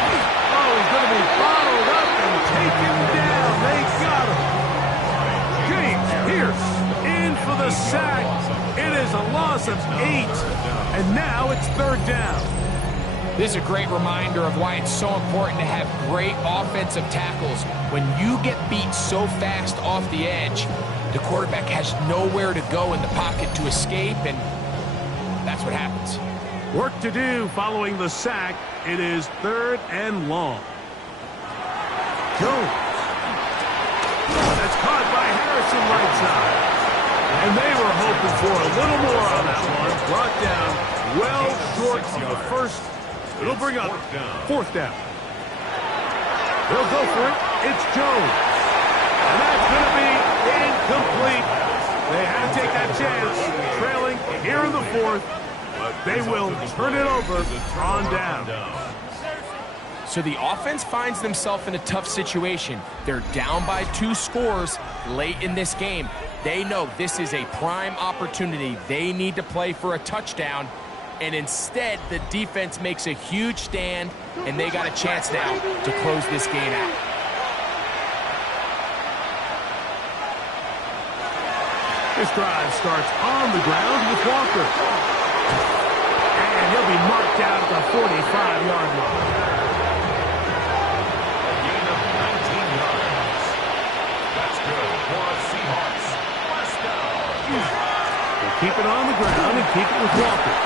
Oh, he's going to be bottled up and taken down. They got him. James Pierce in for the sack. It is a loss of 8. And now it's 3rd down. This is a great reminder of why it's so important to have great offensive tackles. When you get beat so fast off the edge, the quarterback has nowhere to go in the pocket to escape, and that's what happens. Work to do following the sack. It is 3rd and long. Jones. That's caught by Harrison right side. And they were hoping for a little more on that one. Brought down well short of the 1st. It'll bring up 4th down. They'll go for it. It's Jones. And that's going to be incomplete. They had to take that chance, trailing here in the 4th. But they will turn it over on down. So the offense finds themselves in a tough situation. They're down by 2 scores late in this game. They know this is a prime opportunity. They need to play for a touchdown. And instead, the defense makes a huge stand, and they got a chance now to close this game out. This drive starts on the ground with Walker. And he'll be marked out at the 45-yard line. A gain of 19 yards. That's good for a Seahawks 1st down. They'll keep it on the ground and keep it with Walker.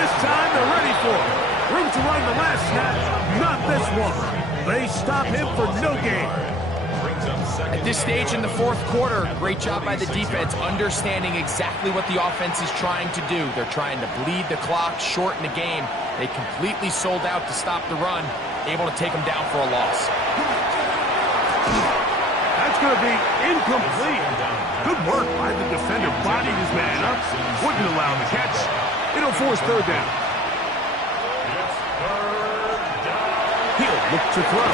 This time they're ready for it. Room to run the last snap. Not this one. They stop him for no gain. At this stage in the 4th quarter, great job by the defense understanding exactly what the offense is trying to do. They're trying to bleed the clock, shorten the game. They completely sold out to stop the run, able to take them down for a loss. That's going to be incomplete. Good work by the defender. Bodied his man up. Wouldn't allow the catch. It'll force 3rd down. It's 3rd down. He'll look to throw.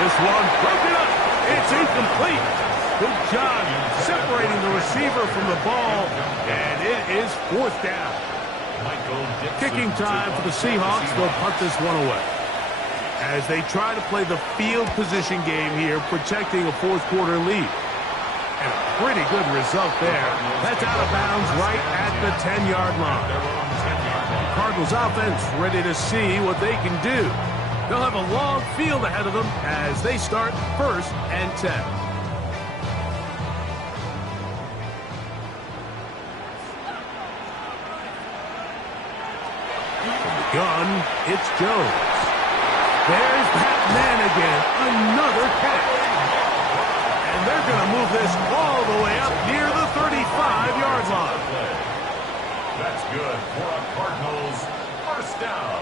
This one broken up. It's incomplete. Good job separating the receiver from the ball. And it is 4th down. Kicking time for the Seahawks. They'll punt this one away. As they try to play the field position game here, protecting a 4th quarter lead. And a pretty good result there. That's out of bounds right at the 10-yard line. Cardinals offense ready to see what they can do. They'll have a long field ahead of them as they start 1st and 10. gun, it's Jones. There's that man again. Another catch. And they're going to move this all the way up near the 35-yard line. That's good for a Cardinals first down.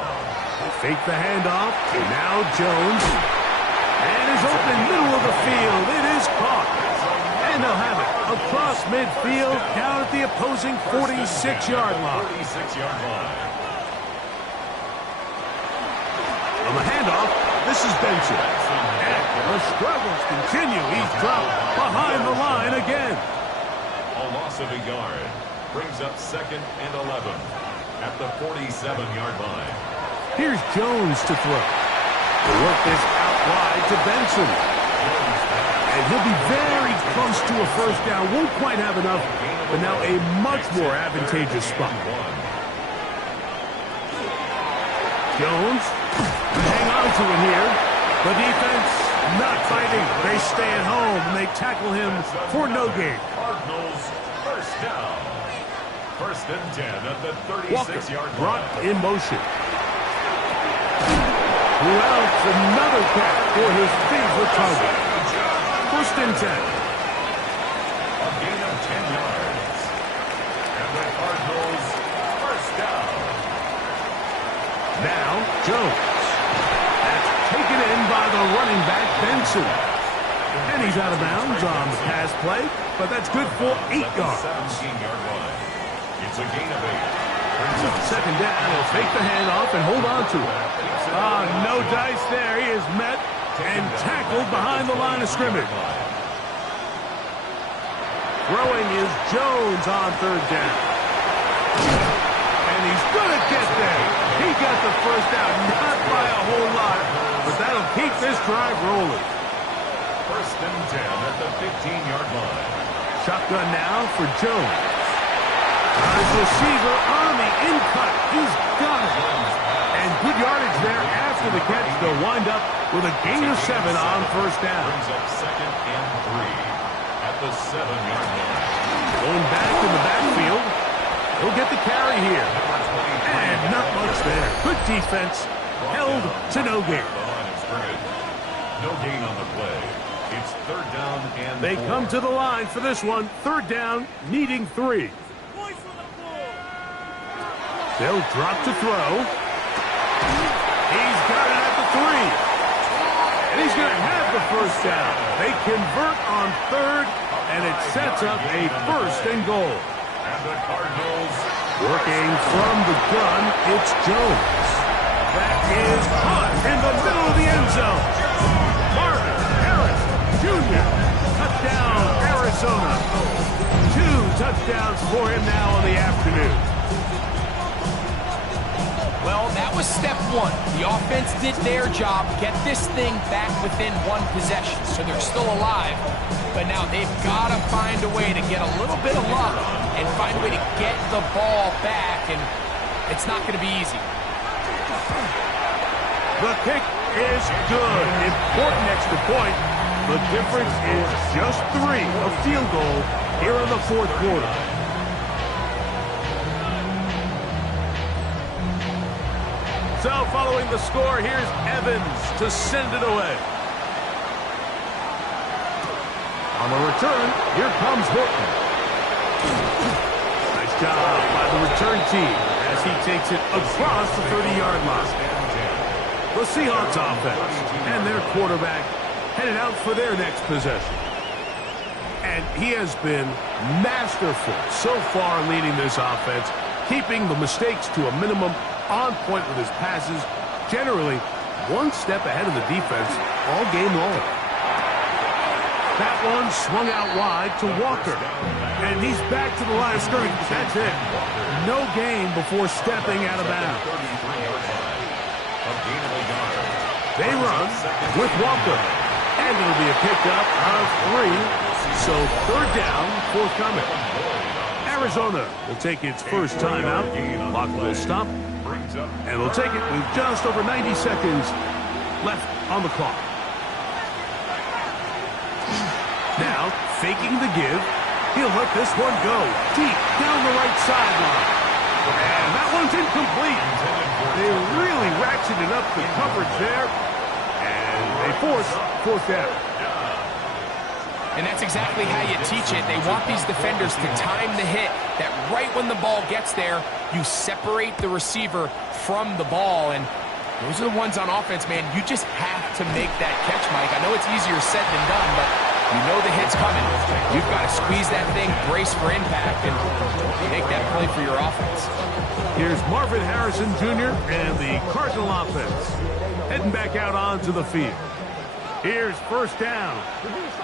Fake the handoff. And now Jones. And is open middle of the field. It is caught. And they'll have it across midfield down at the opposing 46-yard line. 46-yard line. On the handoff, this is Benson. And the struggles continue. He's dropped behind the line again. A loss of a yard brings up 2nd and 11 at the 47-yard line. Here's Jones to throw. He'll work this out wide to Benson. And he'll be very close to a first down. Won't quite have enough, but now a much more advantageous spot. Jones, hang on to it here. The defense not fighting. They stay at home, and they tackle him for no gain. Cardinals first down. 1st and 10 at the 36-yard line. Brought in motion. Who else? Another catch for his favorite target. 1st and 10. A gain of 10 yards. And the Cardinals first down. Now, Jones. That's taken in by the running back, Benson. And he's out of bounds on the pass play, but that's good for 8 yards. 17-yard line. It's a gain of 8. 2nd down. He'll take the handoff and hold on to it. No dice there. He is met and tackled behind the line of scrimmage. Throwing is Jones on 3rd down. And he's going to get there. He got the first down, not by a whole lot, but that'll keep this drive rolling. 1st and 10 at the 15-yard line. Shotgun now for Jones. His receiver on the in-cut. He's got it. And good yardage there after the catch. They'll wind up with a gain of 7 on 1st down. Brings up 2nd and 3 at the 7-yard line. Going back in the backfield. He'll get the carry here. And not much there. Good defense. Held to no gain. No gain on the play. It's 3rd down and They 4. come to the line for this one. 3rd down, needing 3. They'll drop to throw. He's got it at the 3. And he's going to have the first down. They convert on 3rd, and it sets up a 1st and goal. And the Cardinals Working from the gun, it's Jones. That is caught in the middle of the end zone. Marvin Harris Jr. Touchdown, Arizona. 2 touchdowns for him now on the afternoon. Well, that was step 1. The offense did their job, get this thing back within 1 possession, so they're still alive. But now they've got to find a way to get a little bit of luck and find a way to get the ball back, and it's not going to be easy. The kick is good. Important extra point. The difference is just 3, a field goal here in the 4th quarter. So following the score, here's Evans to send it away. On the return, here comes Horton. Nice job by the return team as he takes it across the 30-yard line. The Seahawks offense and their quarterback headed out for their next possession. And he has been masterful so far leading this offense, keeping the mistakes to a minimum, on point with his passes, generally 1 step ahead of the defense all game long. That one swung out wide to Walker. And he's back to the line of scrimmage. That's it. No gain before stepping out of bounds. They run with Walker. And it'll be a pickup of 3. So 3rd down, forthcoming. Arizona will take its first timeout. Clock will stop. And they'll take it with just over 90 seconds left on the clock. Now, faking the give, he'll let this one go deep down the right sideline. And that one's incomplete. They really ratcheted up the coverage there, and they force fourth down. And that's exactly how you teach it. They want these defenders to time the hit, that right when the ball gets there, you separate the receiver from the ball. And those are the ones on offense, man. You just have to make that catch, Mike. I know it's easier said than done, but you know the hit's coming. You've got to squeeze that thing, brace for impact, and make that play for your offense. Here's Marvin Harrison Jr. and the Cardinal offense heading back out onto the field. Here's first down,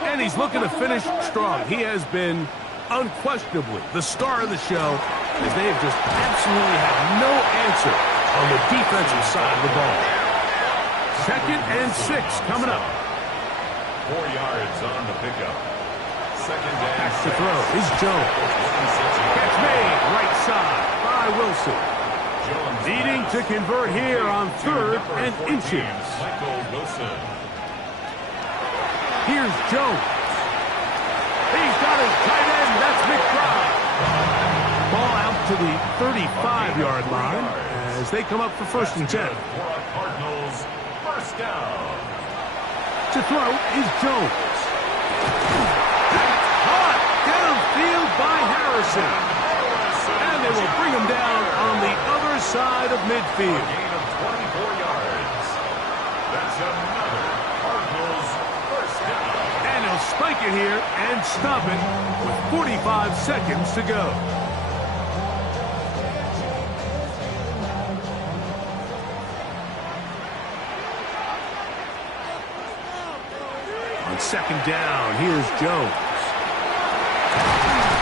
and he's looking to finish strong. He has been unquestionably the star of the show, as they have just absolutely had no answer on the defensive side of the ball. 2nd and 6 coming up. 4 yards on the pickup. 2nd down. Back to throw is Jones. Catch made right side by Wilson. Needing to convert here on 3rd and inches. Michael Wilson. Here's Jones. He's got his tight end. That's McBride. Ball out to the 35-yard line as they come up for 1st and 10. Cardinals, first down. To throw is Jones. That's caught downfield by Harrison. And they will bring him down on the other side of midfield. Gain of 24 yards. That's another Cardinals first down. And he'll spike it here and stop it with 45 seconds to go. On 2nd down, here's Jones.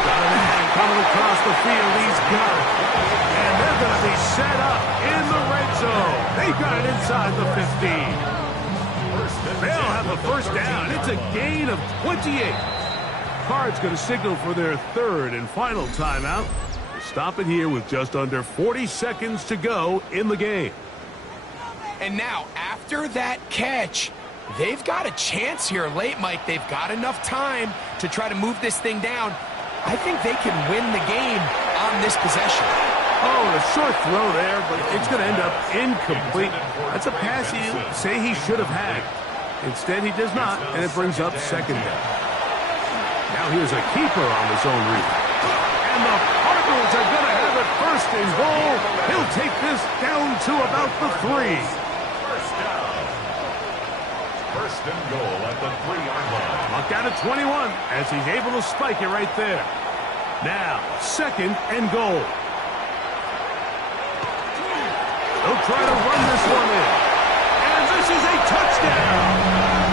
Got a man coming across the field. He's got it. And they're going to be set up in the red zone. They've got it inside the 15. They'll have a first down. It's a gain of 28. Cards going to signal for their 3rd and final timeout. Stop it here with just under 40 seconds to go in the game. And now, after that catch, they've got a chance here late, Mike. They've got enough time to try to move this thing down. I think they can win the game on this possession. Oh, a short throw there, but it's going to end up incomplete. That's a pass you say he should have had. Instead, he does not, and it brings up 2nd down. Now here's a keeper on his own read. And the Cardinals are going to have it 1st and goal. He'll take this down to about the 3. First down. 1st and goal at the 3-yard line. Locked out at 21 as he's able to spike it right there. Now, 2nd and goal. They'll try to run this one in. And this is a touchdown.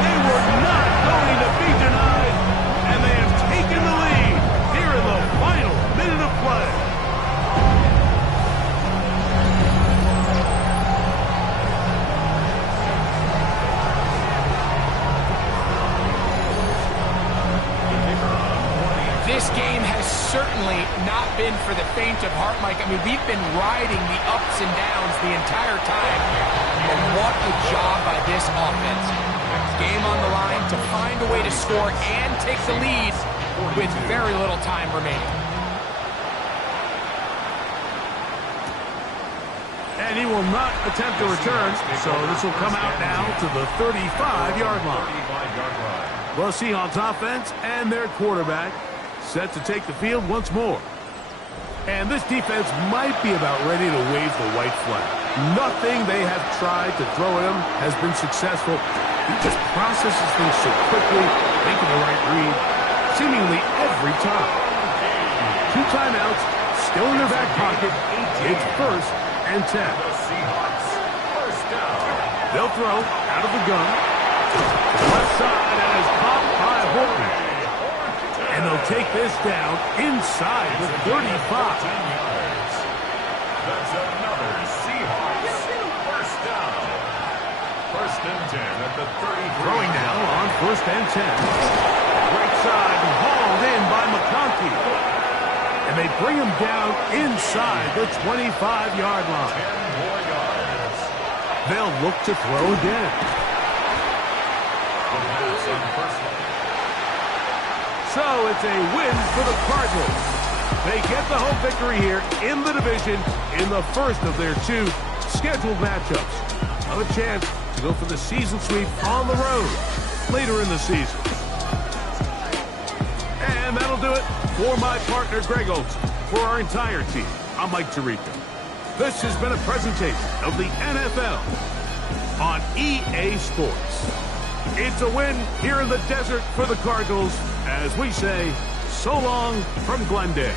They were not going to be denied. And they have taken the lead here in the final minute of play. This game has certainly not been for the faint of heart, Mike. I mean, we've been riding the ups and downs the entire time. And what a job by this offense. Game on the line to find a way to score and take the lead with very little time remaining. And he will not attempt to return, so this will come out now to the 35-yard line. The Seahawks offense and their quarterback set to take the field once more. And this defense might be about ready to wave the white flag. Nothing they have tried to throw at him has been successful. He just processes things so quickly, making the right read, seemingly every time. 2 timeouts, still in their back pocket. It's 1st and 10. They'll throw out of the gun. To the left side, and is caught by Horton. And they'll take this down inside the 35. That's another Seahawks first down. 1st and 10 at the 33. Throwing now on 1st and 10. Right side hauled in by McConkey. And they bring him down inside the 25-yard line. 10 more yards. They'll look to throw again. The pass on 1st down. So it's a win for the Cardinals. They get the home victory here in the division in the first of their 2 scheduled matchups. Have a chance to go for the season sweep on the road later in the season. And that'll do it for my partner, Greg Olson. For our entire team, I'm Mike Tirico. This has been a presentation of the NFL on EA Sports. It's a win here in the desert for the Cardinals as we say, so long from Glendale.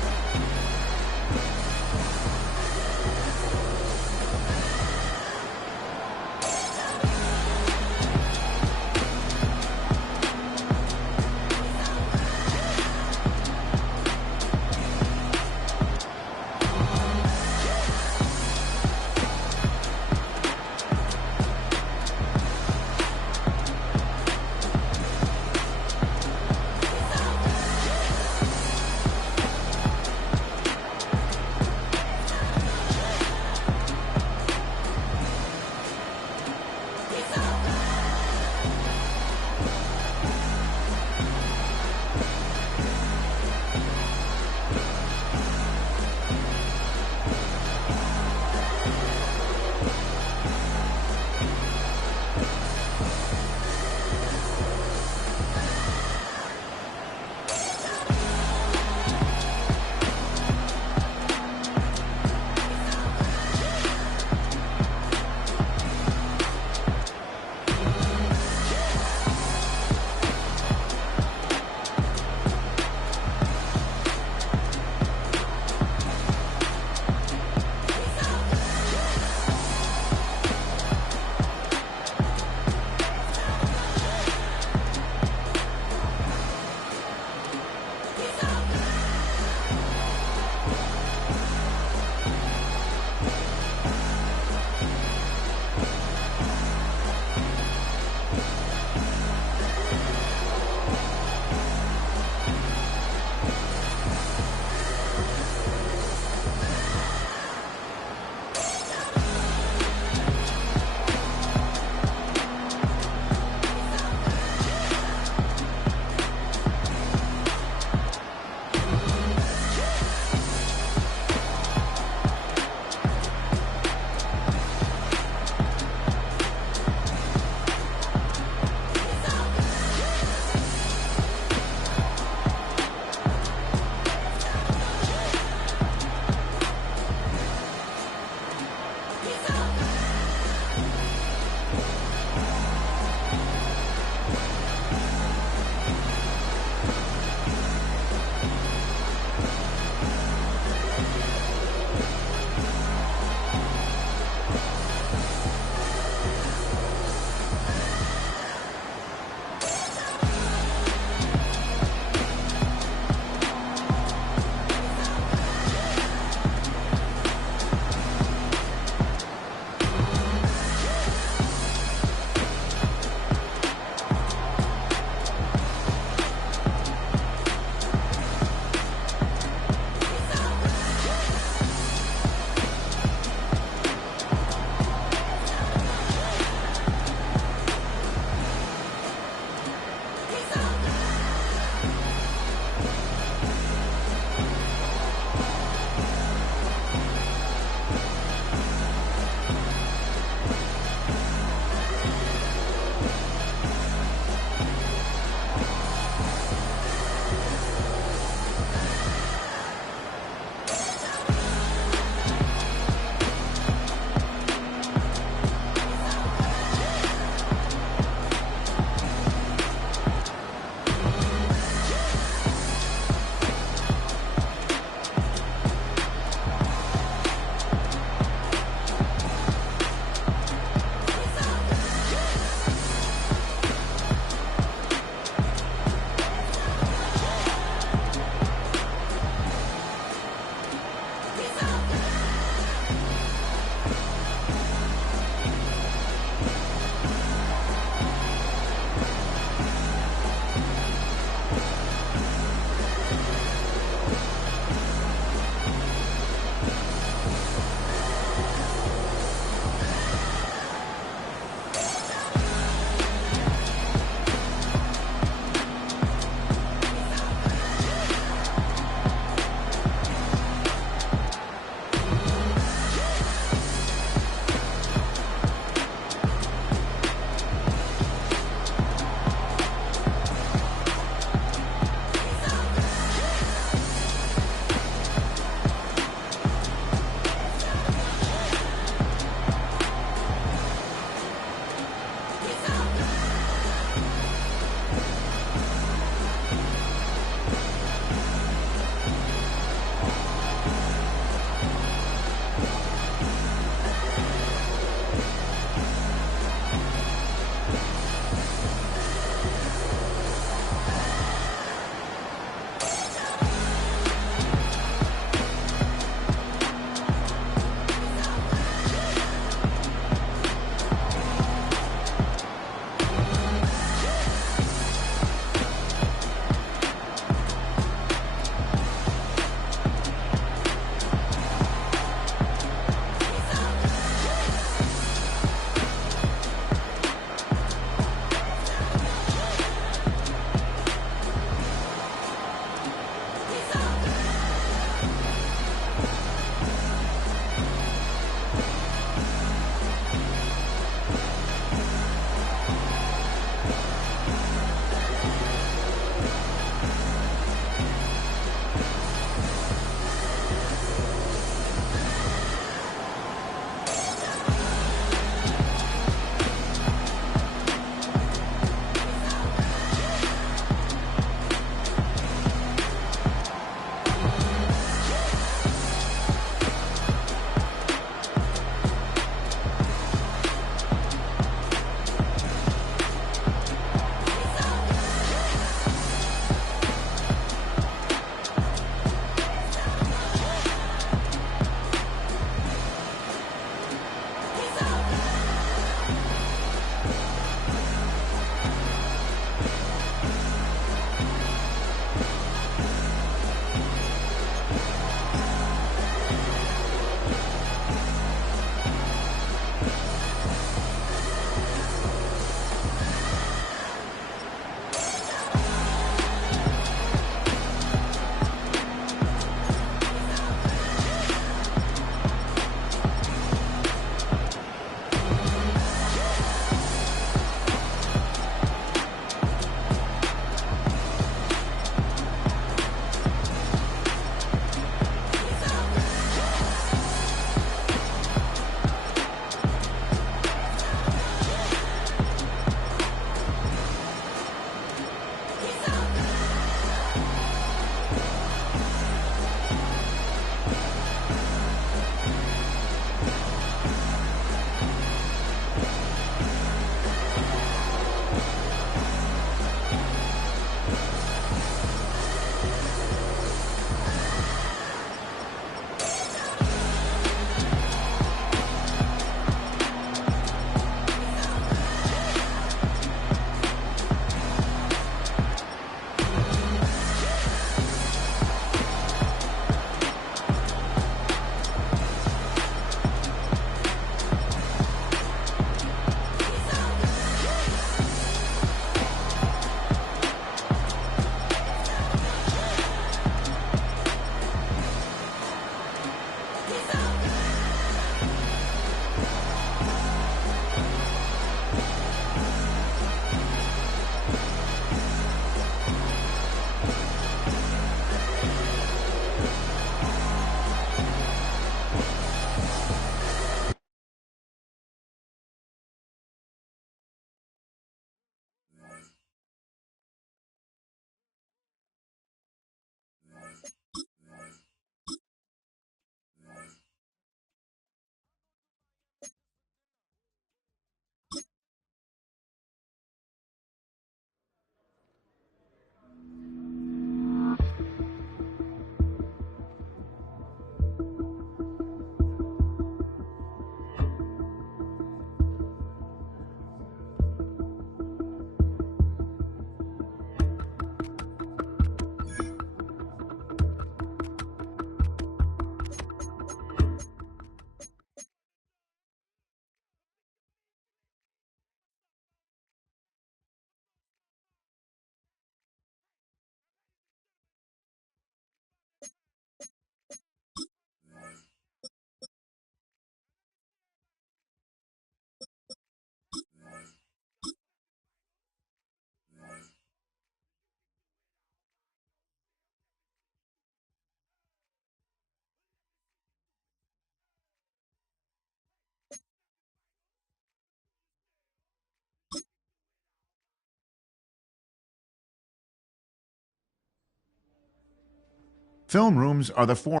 Film rooms are the form.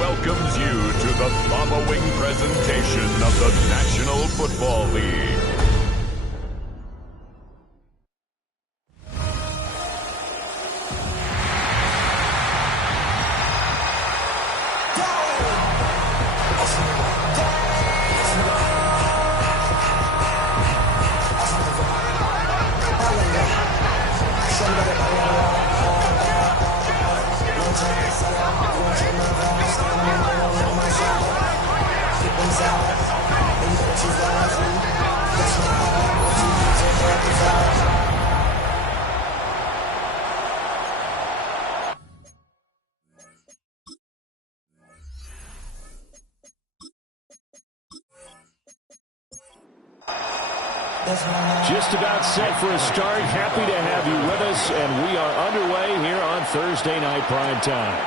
Welcomes you to the following presentation of the National Football League. Just about set for a start. Happy to have you with us, and we are underway here on Thursday Night Prime Time.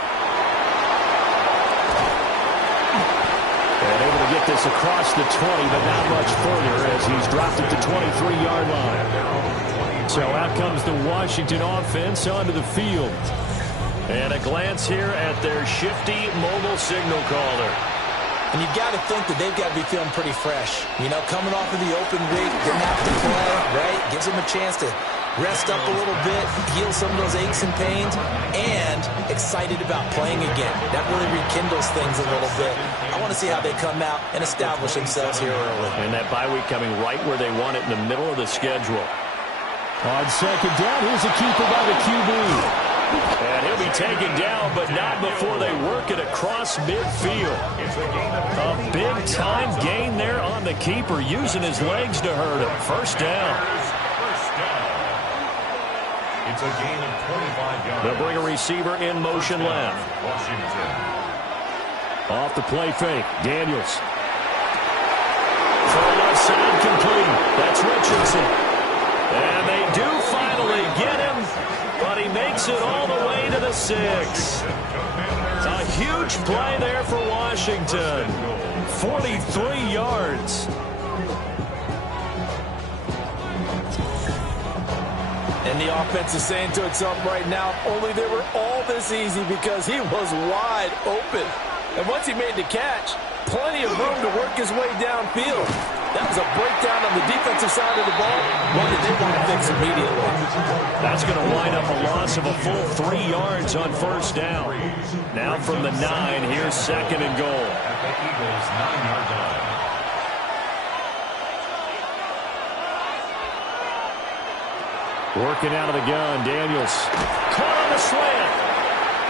And able to get this across the 20, but not much further as he's dropped it to 23-yard line. So out comes the Washington offense onto the field. And a glance here at their shifty mobile signal caller. And you've got to think that they've got to be feeling pretty fresh. You know, coming off of the open week, didn't have to play, right? Gives them a chance to rest up a little bit, heal some of those aches and pains, and excited about playing again. That really rekindles things a little bit. I want to see how they come out and establish themselves here early. And that bye week coming right where they want it in the middle of the schedule. On second down, here's a keeper by the QB. And he'll be taken down, but not before they work it across midfield. A big-time gain there on the keeper, using his legs to hurt him. First down. It's a gain of 25 yards. They'll bring a receiver in motion left. Washington. Off the play fake. Daniels. Throw left side complete. That's Richardson. And they do finally get him, but he makes it all the way to the 6. A huge play there for Washington. 43 yards. And the offense is saying to itself right now, only they were all this easy because he was wide open. And once he made the catch, plenty of room to work his way downfield. That was a breakdown on the defensive side of the ball, one that they want to fix immediately. That's going to wind up a loss of a full 3 yards on first down. Now from the 9, here's 2nd and goal. At the Eagles' 9-yard line. Working out of the gun, Daniels. Caught on the slant.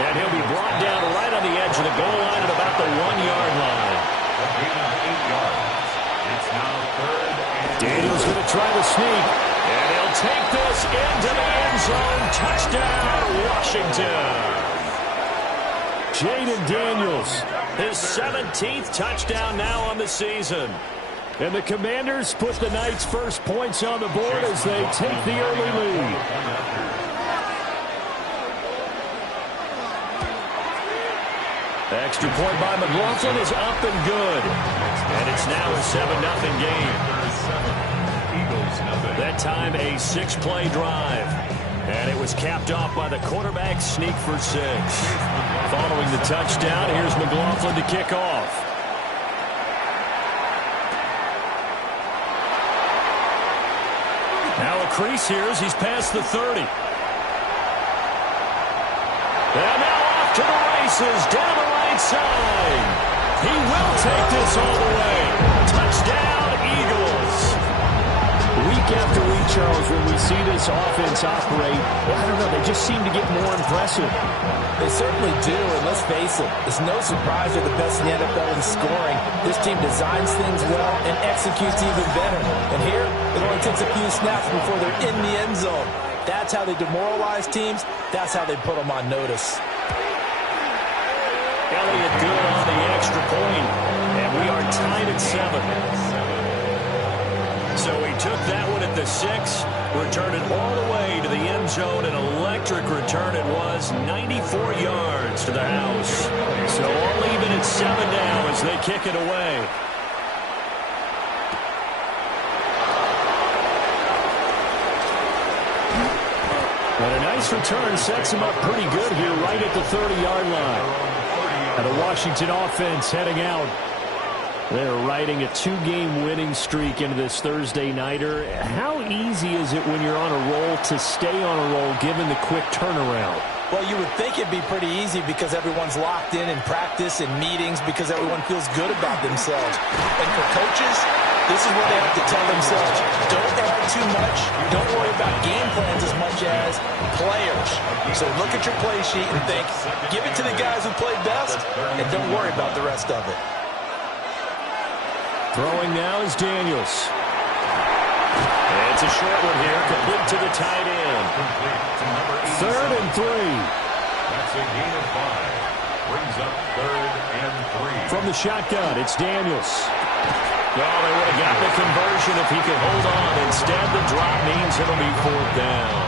And he'll be brought down right on the edge of the goal line at about the 1-yard line. A gain of 8 yards. It's now 3rd and Daniels going to try to sneak. And he'll take this into the end zone. Touchdown, Washington. Jaden Daniels, his 17th touchdown now on the season. And the Commanders put the Knights' first points on the board as they take the early lead. Extra point by McLaughlin is up and good. And it's now a 7-0 game. That time a 6-play drive. And it was capped off by the quarterback sneak for 6. Following the touchdown, here's McLaughlin to kick off. Now a crease here as he's past the 30. And now off to the races, down the right side. He will take this all the way. Touchdown, Eagles. Week after week, Charles, when we see this offense operate, I don't know, they just seem to get more impressive. They certainly do, and let's face it, it's no surprise they're the best in the NFL in scoring. This team designs things well and executes even better. And here, it only takes a few snaps before they're in the end zone. That's how they demoralize teams. That's how they put them on notice. Elliott good on the extra point, and we are tied at 7. So he took that one at the 6, returned it all the way to the end zone. An electric return it was, 94 yards to the house. So all even at 7 now as they kick it away. But a nice return sets him up pretty good here right at the 30-yard line. And the Washington offense heading out. They're riding a 2-game winning streak into this Thursday nighter. How easy is it when you're on a roll to stay on a roll given the quick turnaround? Well, you would think it'd be pretty easy because everyone's locked in practice and meetings because everyone feels good about themselves. And for coaches, this is what they have to tell themselves. Don't add too much. Don't worry about game plans as much as players. So look at your play sheet and think, give it to the guys who played best, and don't worry about the rest of it. Throwing now is Daniels. It's a short one here, complete to the tight end. 3rd and 3. That's a gain of 5. Brings up 3rd and 3. From the shotgun, it's Daniels. Well, they would have got the conversion if he could hold on. Instead, the drop means it'll be 4th down.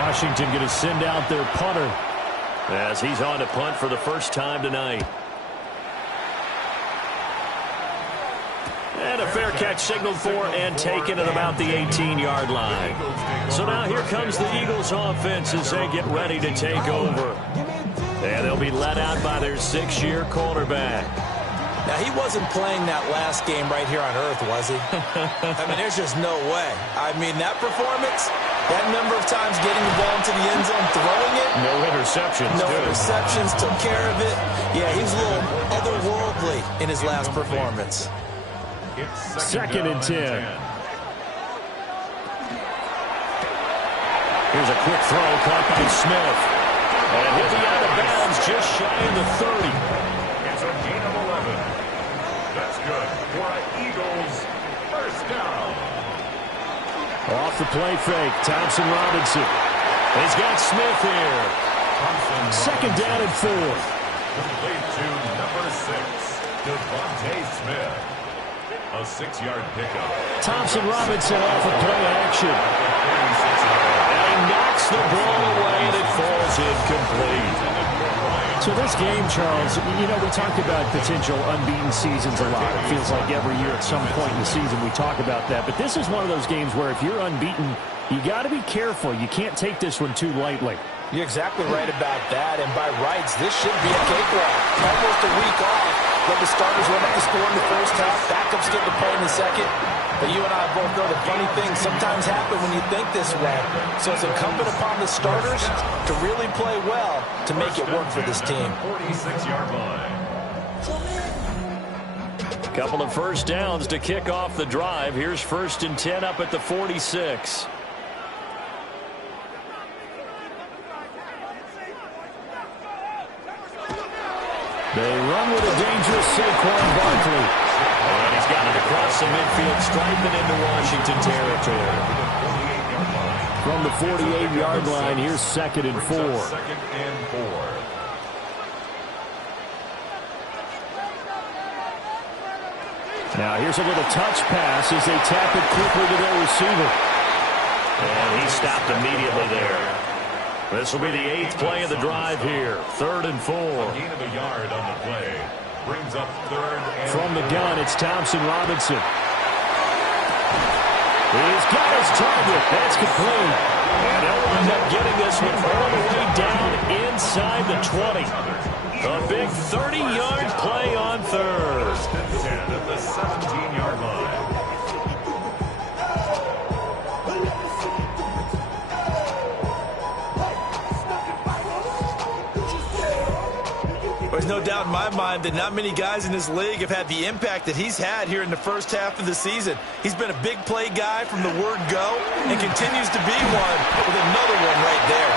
Washington going to send out their punter as he's on to punt for the first time tonight. And a fair catch signaled for and taken at about the 18-yard line. So now here comes the Eagles offense as they get ready to take over. And they'll be led out by their 6-year quarterback. Now, he wasn't playing that last game right here on earth, was he? I mean, there's just no way. I mean, that performance, that number of times getting the ball into the end zone, throwing it. No interceptions. No interceptions, took care of it. Yeah, he was a little otherworldly in his last performance. 2nd and 10. Here's a quick throw caught by Smith. And he'll be out of bounds just shy of the 30. It's a gain of 11. That's good for an Eagles first down. Off the play fake, Thompson Robinson. He's got Smith here. Second down and 4. Complete to number 6, Devontae Smith. A 6-yard pickup. Thompson Robinson off of play action. And he knocks the ball away, and it falls incomplete. So this game, Charles, you know, we talk about potential unbeaten seasons a lot. It feels like every year at some point in the season we talk about that. But this is one of those games where if you're unbeaten, you got to be careful. You can't take this one too lightly. You're exactly right about that, and by rights, this should be a cakewalk. Almost a week off. Let the starters run up the score in the first half, backups get to play in the second. But you and I both know the funny things sometimes happen when you think this way. So it's incumbent upon the starters to really play well to make it work for this team. 46-yard line. Couple of first downs to kick off the drive. Here's 1st and 10 up at the 46. They run with a dangerous Saquon Barkley. And he's got it across the midfield stripe and into Washington territory. From the 48-yard line, here's 2nd and 4. 2nd and 4. Now here's a little touch pass as they tap it quickly to their receiver. And he stopped immediately there. This will be the 8th play of the drive here. 3rd and 4. Gain of a yard on the play. Brings up 3rd and From the gun, it's Thompson Robinson. He's got his target. That's complete. And they'll wind up getting this one all the way down inside the 20. A big 30-yard play on 3rd. 10 at the 17-yard line. There's no doubt in my mind that not many guys in this league have had the impact that he's had here in the first half of the season. He's been a big play guy from the word go and continues to be one with another one right there.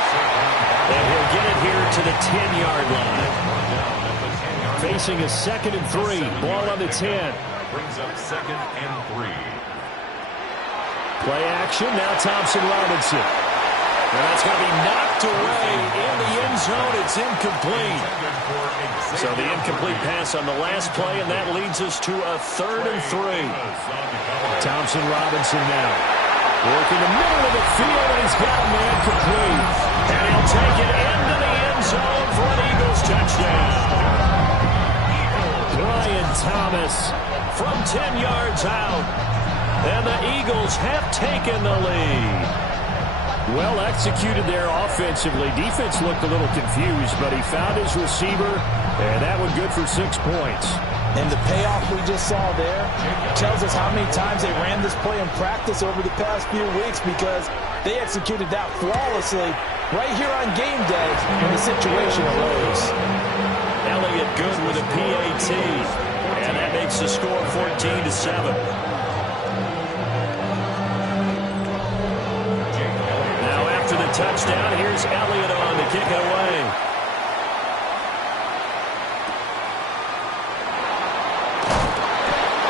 And he'll get it here to the 10-yard line. Facing a 2nd and 3. Ball on the 10. Brings up 2nd and 3. Play action. Now Thompson Robinson. And that's going to be knocked away in the end zone. It's incomplete. So the incomplete pass on the last play, and that leads us to a 3rd and 3. Thompson Robinson now. Working the middle of the field, and he's got a man complete. And he'll take it into the end zone for an Eagles touchdown. Brian Thomas from 10 yards out. And the Eagles have taken the lead. Well executed there offensively. Defense looked a little confused, but he found his receiver, and that one good for 6 points. And the payoff we just saw there tells us how many times they ran this play in practice over the past few weeks, because they executed that flawlessly right here on game day when the situation arose. Elliott good with a PAT, and that makes the score 14-7. The touchdown. Here's Elliott on to kick it away.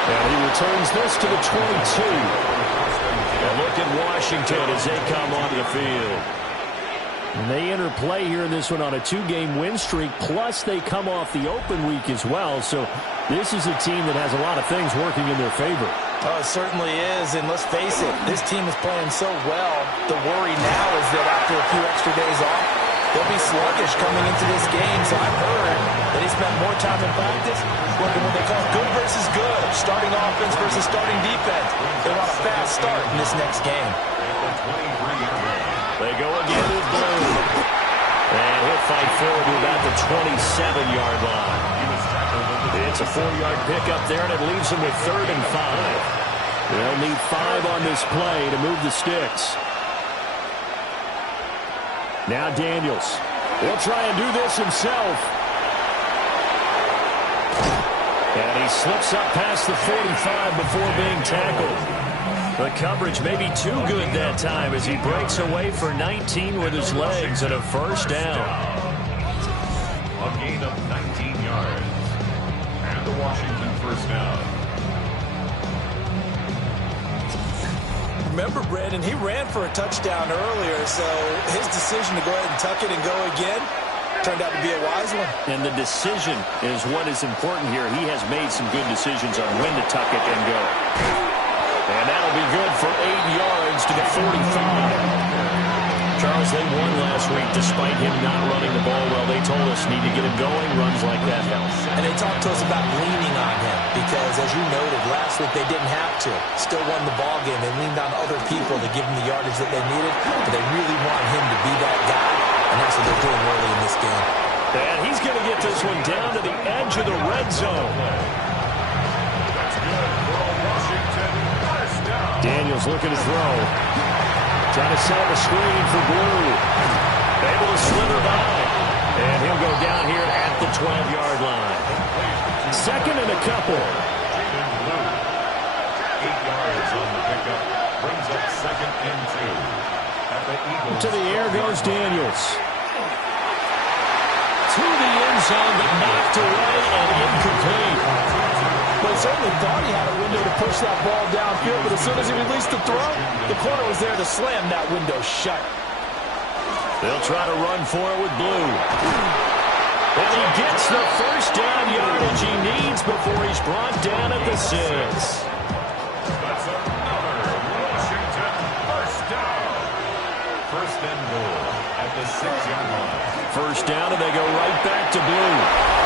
And he returns this to the 22. And look at Washington as they come onto the field. And they enter play here in this one on a 2-game win streak, plus they come off the open week as well. So this is a team that has a lot of things working in their favor. Oh, it certainly is, and let's face it, this team is playing so well. The worry now is that after a few extra days off, they'll be sluggish coming into this game. So I've heard that he spent more time in practice working what they call good versus good, starting offense versus starting defense. They want a fast start in this next game. They go again with Blue. And he'll fight forward to about the 27-yard line. It's a 4-yard pickup there, and it leaves them with 3rd and 5. They'll need 5 on this play to move the sticks. Now Daniels. He'll try and do this himself. And he slips up past the 45 before being tackled. The coverage may be too good that time as he breaks away for 19 with his legs and a first down. A gain of 19 yards. And the Washington first down. Remember, Brandon, he ran for a touchdown earlier, so his decision to go ahead and tuck it and go again turned out to be a wise one. And the decision is what is important here. He has made some good decisions on when to tuck it and go. And that'll be good for 8 yards to the 45. Charles, they won last week despite him not running the ball well. They told us need to get him going. Runs like that help. And they talked to us about leaning on him because, as you noted, last week they didn't have to. Still won the ball game. They leaned on other people to give them the yardage that they needed, but they really want him to be that guy, and that's what they're doing early in this game. And he's going to get this one down to the edge of the red zone. That's good for Washington. First down. Daniels looking to throw. Trying to set up a screen for Blue. Able to slither by. And he'll go down here at the 12-yard line. Second and a couple. Blue. 8 yards on the pickup. Brings up second and 2. At the Eagles. To the air goes Daniels. To the end zone, but knocked away and incomplete. Well, he certainly thought he had a window to push that ball downfield, but as soon as he released the throw, the corner was there to slam that window shut. They'll try to run for it with Blue. And he gets the first down yardage he needs before he's brought down at the 6. That's another Washington first down. First and goal at the 6-yard line. First down, and they go right back to Blue.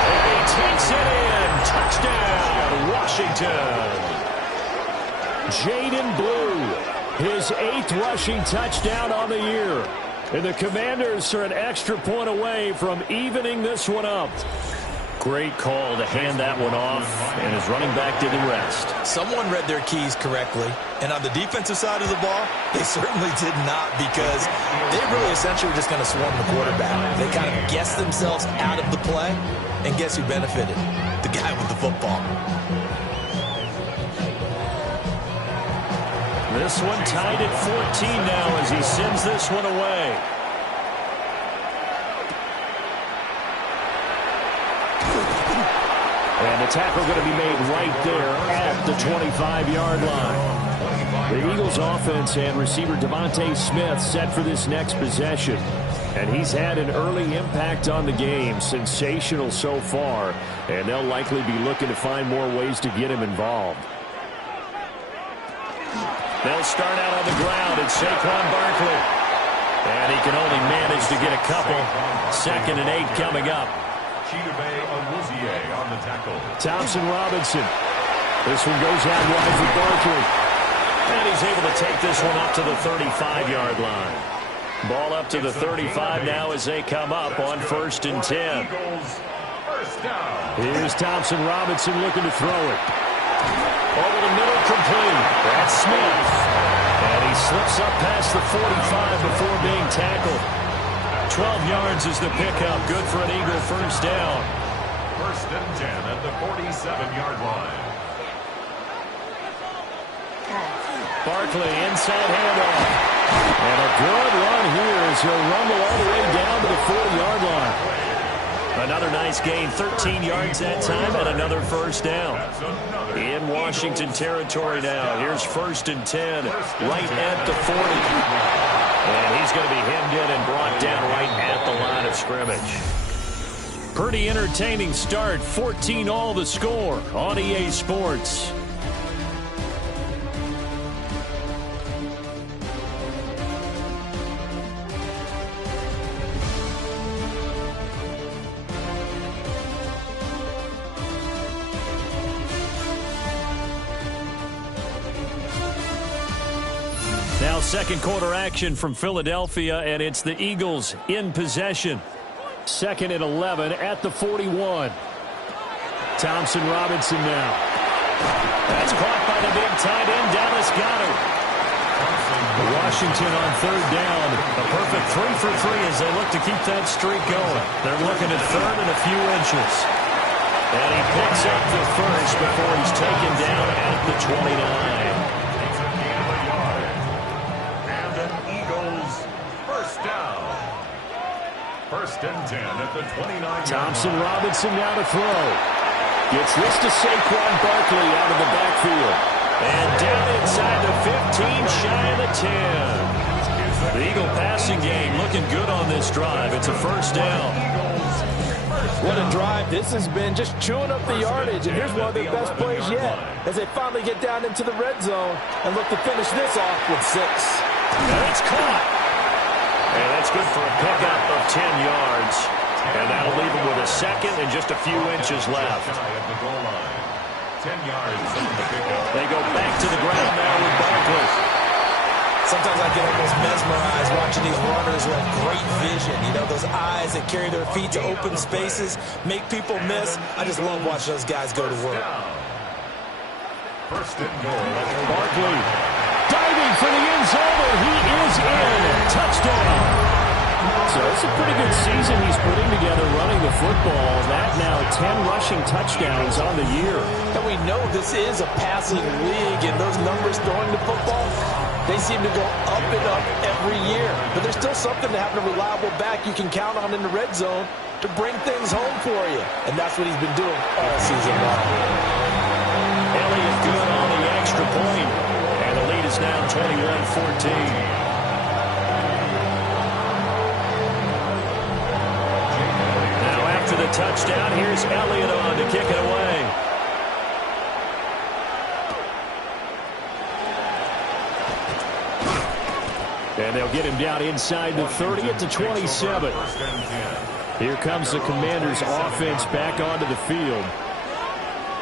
And he takes it in. Touchdown, Washington. Jaden Blue, his 8th rushing touchdown on the year. And the Commanders are an extra point away from evening this one up. Great call to hand that one off, and his running back didn't rest. Someone read their keys correctly, and on the defensive side of the ball, they certainly did not, because they really essentially were just going to swarm the quarterback. They kind of guessed themselves out of the play, and guess who benefited? The guy with the football. This one tied at 14 now as he sends this one away. And the tackle going to be made right there at the 25-yard line. The Eagles offense and receiver Devontae Smith set for this next possession. And he's had an early impact on the game. Sensational so far. And they'll likely be looking to find more ways to get him involved. They'll start out on the ground. It's Saquon Barkley. And he can only manage to get a couple. 2nd and 8 coming up. On the tackle. Thompson Robinson. This one goes out wide for Barkley. And he's able to take this one up to the 35-yard line. Ball up to the 35 now as they come up on 1st and 10. Here's Thompson Robinson looking to throw it. Over the middle, complete. That's Smith. And he slips up past the 45 before being tackled. 12 yards is the pickup. Good for an Eagle first down. 1st and 10 at the 47-yard line. Barkley inside handoff. And a good run here as he'll rumble all the way down to the 40-yard line. Another nice gain, 13 yards that time, and another first down. In Washington territory now. Here's 1st and 10, right at the 40. And he's going to be hemmed in and brought down right at the line of scrimmage. Pretty entertaining start, 14-all the score on EA Sports. Now second quarter action from Philadelphia, and it's the Eagles in possession. 2nd and 11 at the 41. Thompson Robinson now. That's caught by the big tight end, Dallas Goedert. Washington on 3rd down. A perfect 3 for 3 as they look to keep that streak going. They're looking at 3rd and a few inches. And he picks up the first before he's taken down at the 29. First and 10 at the 29. Thompson Robinson now to throw. Gets this to Saquon Barkley out of the backfield. And down inside the 15, shy of the 10. The Eagle passing game looking good on this drive. It's a first down. What a drive this has been, just chewing up the yardage. And here's one of their best plays yet as they finally get down into the red zone and look to finish this off with 6. And it's caught. And that's good for a pickup of 10 yards. And that'll leave them with a second and just a few inches left. 10 yards on the pickup. They go back to the ground now with Barkley. Sometimes I get almost mesmerized watching these runners who have great vision. You know, those eyes that carry their feet to open spaces, make people miss. I just love watching those guys go to work. First and goal. Barkley diving for the end zone, and he is in. Touchdown. So it's a pretty good season he's putting together running the football. That now 10 rushing touchdowns on the year. And we know this is a passing league, and those numbers throwing the football, they seem to go up and up every year. But there's still something to having a reliable back you can count on in the red zone to bring things home for you. And that's what he's been doing all season long. Elliott good on the extra point. And the lead is now 21-14. After the touchdown, here's Elliott on to kick it away. And they'll get him down inside the 30 at the 27. Here comes the Commanders' offense back onto the field.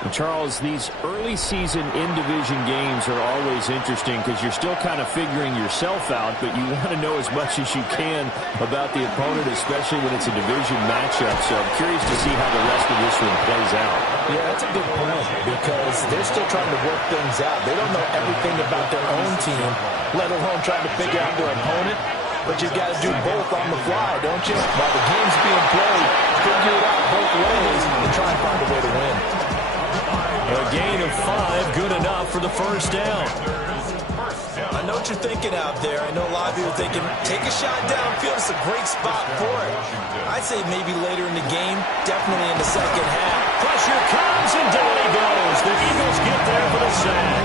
And Charles, these early season in-division games are always interesting because you're still kind of figuring yourself out, but you want to know as much as you can about the opponent, especially when it's a division matchup. So I'm curious to see how the rest of this one plays out. Yeah, that's a good point because they're still trying to work things out. They don't know everything about their own team, let alone trying to figure out their opponent. But you've got to do both on the fly, don't you? While the game's being played, figure it out both ways and try and find a way to win. A gain of 5, good enough for the first down. I know what you're thinking out there. I know a lot of you are thinking, take a shot downfield. It's a great spot for it. I'd say maybe later in the game, definitely in the second half. Pressure comes, and down he goes. The Eagles get there for the sack.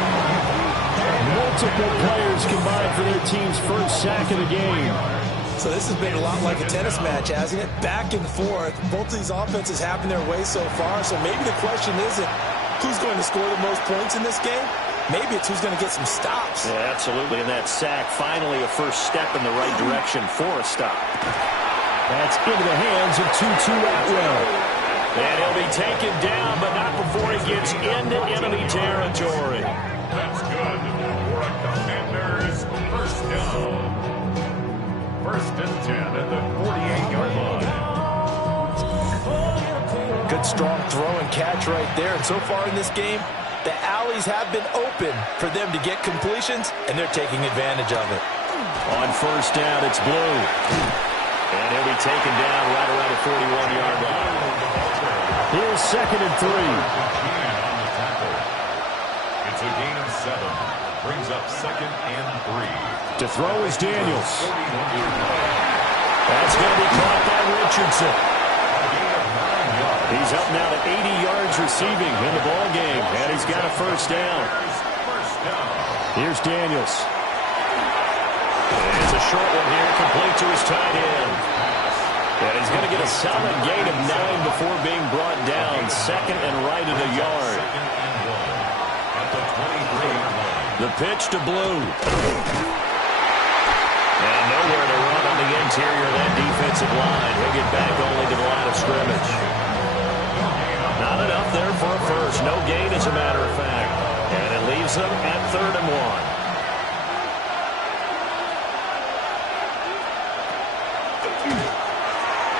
Multiple players combined for their team's first sack of the game. So this has been a lot like a tennis match, hasn't it? Back and forth. Both of these offenses having their way so far. So maybe the question isn't who's going to score the most points in this game. Maybe it's who's going to get some stops. Yeah, absolutely. And that sack, finally a first step in the right direction for a stop. That's into the hands of Tutu Atwell. And he'll be taken down, but not before he gets into enemy territory. That's good for a Commanders first down. First and 10 at the 48-yard line. Good strong throw and catch right there. And so far in this game, the alleys have been open for them to get completions, and they're taking advantage of it. On first down, it's Blue. And he'll be taken down right around the 41-yard line. Here's second and 3. It's a gain of 7. Brings up second and 3. To throw is Daniels. That's going to be caught by Richardson. He's up now to 80 yards receiving in the ball game, and he's got a first down. Here's Daniels. And it's a short one here, complete to his tight end. And he's going to get a solid gain of 9 before being brought down. Second and right at a yard. The pitch to Blue. And nowhere to run on the interior of that defensive line. He'll get back only to the line of scrimmage. Not enough there for a first. No gain, as a matter of fact. And it leaves them at 3rd and 1.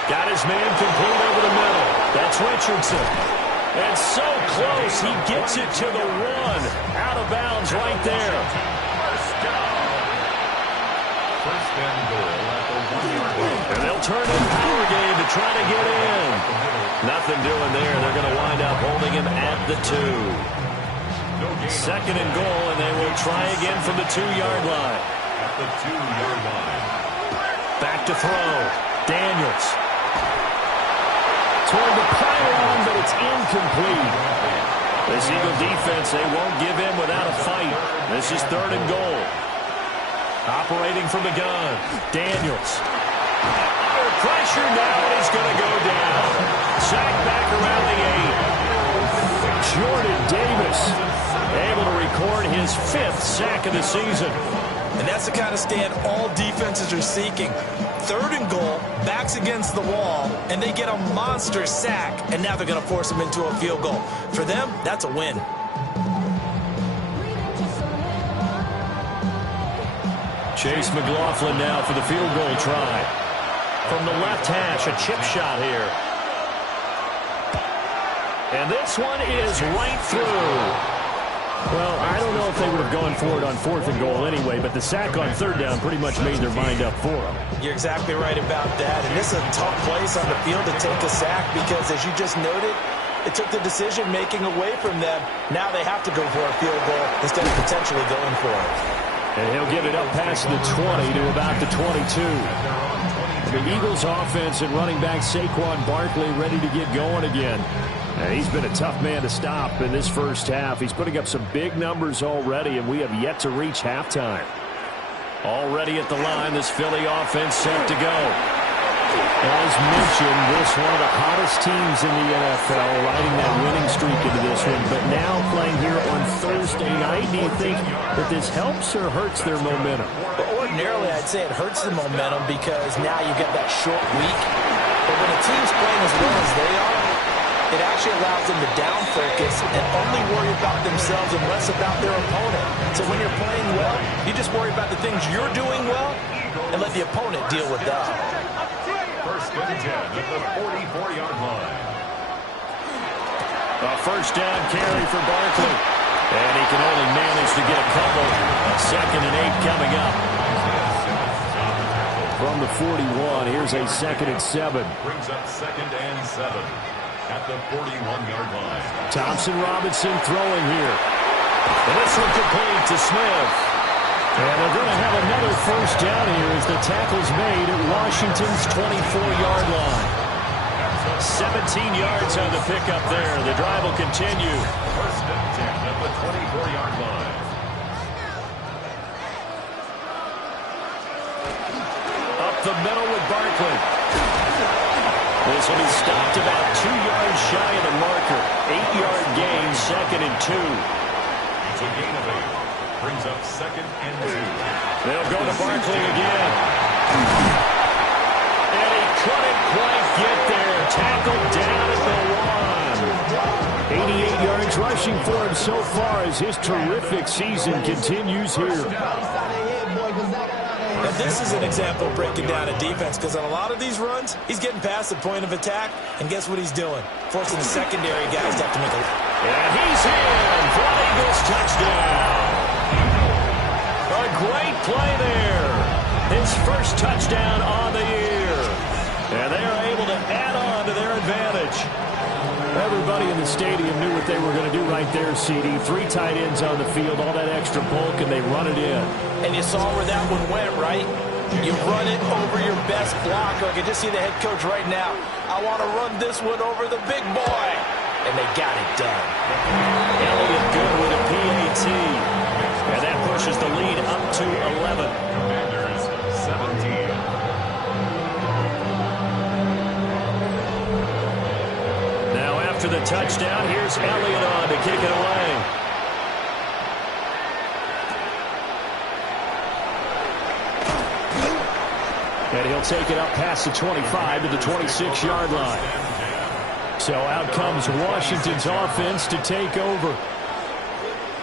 Got his man complete over the middle. That's Richardson. And so close, he gets it to the 1. Out of bounds right there. First and goal at the 1-yard line. And they'll turn in power game to try to get in. Nothing doing there. They're going to wind up holding him at the 2. Second and goal, and they will try again from the 2-yard line. At the 2-yard line. Back to throw. Daniels. Toward the pylon, but it's incomplete. This Eagle defense, they won't give in without a fight. This is 3rd and goal. Operating from the gun, Daniels. Under pressure now, and he's going to go down. Sacked back around the 8. Jordan Davis able to record his 5th sack of the season. And that's the kind of stand all defenses are seeking. 3rd and goal, backs against the wall, and they get a monster sack, and now they're going to force them into a field goal. For them, that's a win. Chase McLaughlin now for the field goal try. From the left hash, a chip shot here. And this one is right through. Well, I don't know if they would have gone for it on 4th and goal anyway, but the sack on 3rd down pretty much made their mind up for them. You're exactly right about that. And this is a tough place on the field to take a sack because, as you just noted, it took the decision-making away from them. Now they have to go for a field goal instead of potentially going for it. And he'll get it up past the 20 to about the 22. The Eagles offense and running back Saquon Barkley ready to get going again. And he's been a tough man to stop in this first half. He's putting up some big numbers already, and we have yet to reach halftime. Already at the line, this Philly offense set to go. As mentioned, this one of the hottest teams in the NFL, riding that winning streak into this one. But now playing here on Thursday night, do you think that this helps or hurts their momentum? Well, ordinarily, I'd say it hurts the momentum because now you've got that short week. But when a team's playing as well as they are, it actually allows them to down focus and only worry about themselves and less about their opponent. So when you're playing well, you just worry about the things you're doing well and let the opponent deal with that. 1st and 10 at the 44-yard line. A 1st down carry for Barkley. And he can only manage to get a couple. 2nd and 8 coming up. From the 41, here's a 2nd and 7. Brings up 2nd and 7 at the 41-yard line. Thompson Robinson throwing here. And this one complete to Smith. And they're going to have another 1st down here as the tackle's made at Washington's 24-yard line. 17 yards on the pickup there. The drive will continue. 1st and 10 at the 24-yard line. Up the middle with Barkley. This will be stopped about 2 yards shy of the marker. 8-yard gain, 2nd and 2. It's a gain of 8. Brings up 2nd and 2. They'll go to Barkley again. And he couldn't quite get there. Tackled down at the 1. 88 yards rushing for him so far as his terrific season continues here. And this is an example of breaking down a defense because on a lot of these runs, he's getting past the point of attack, and guess what he's doing? Forcing the secondary guys to have to make a... And he's in for an Eagles touchdown. A great play there. His 1st touchdown on the year. And they are able to add on to their advantage. Everybody in the stadium knew what they were going to do right there, CD. 3 tight ends on the field, all that extra bulk, and they run it in. And you saw where that one went, right? You run it over your best blocker. I can just see the head coach right now. I want to run this one over the big boy. And they got it done. Elliott good with a PAT. And that pushes the lead up to 11. Commanders 17. Now after the touchdown, here's Elliott on to kick it away. And he'll take it up past the 25 to the 26-yard line. So out comes Washington's offense to take over.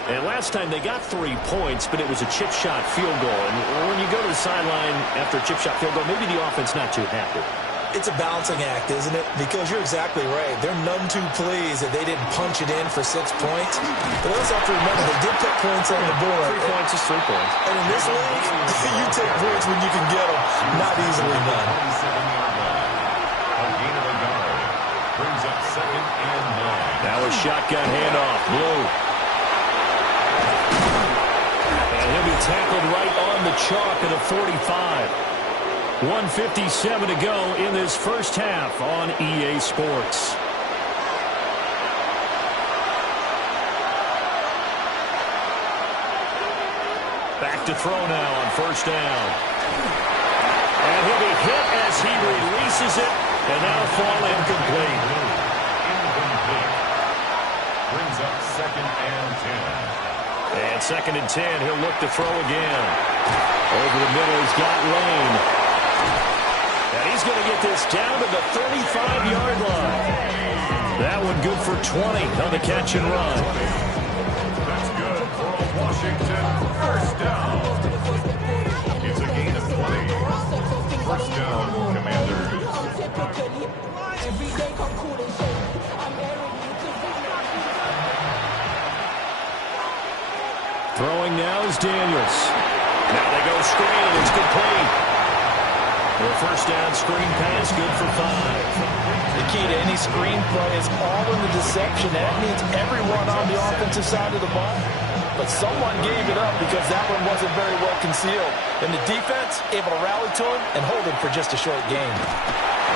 And last time they got 3 points, but it was a chip shot field goal. And when you go to the sideline after a chip shot field goal, maybe the offense not too happy. It's a balancing act, isn't it? Because you're exactly right. They're none too pleased that they didn't punch it in for 6 points. But they also have to remember they did put points on the board. 3 points is 3 points. And in this league, you take points when you can get them. Not easily done. A gain of a yard. Brings up 2nd and 9. That was shotgun handoff. Blue. And he'll be tackled right on the chalk of the 45. 1:57 to go in this first half on EA Sports. to throw now on first down. And he'll be hit as he releases it, and that'll fall incomplete. Brings up 2nd and 10. And 2nd and 10, he'll look to throw again. Over the middle, he's got Lane. And he's going to get this down to the 35-yard line. That one good for 20 on the catch and run. That's good for a Washington first down. It's a gain of 20. First down, Commanders. Throwing now is Daniels. Now they go screen. It's complete. The first down screen pass, good for 5. The key to any screen play is all in the deception. That means everyone on the offensive side of the ball. But someone gave it up because that one wasn't very well concealed. And the defense able to rally to him and hold him for just a short gain.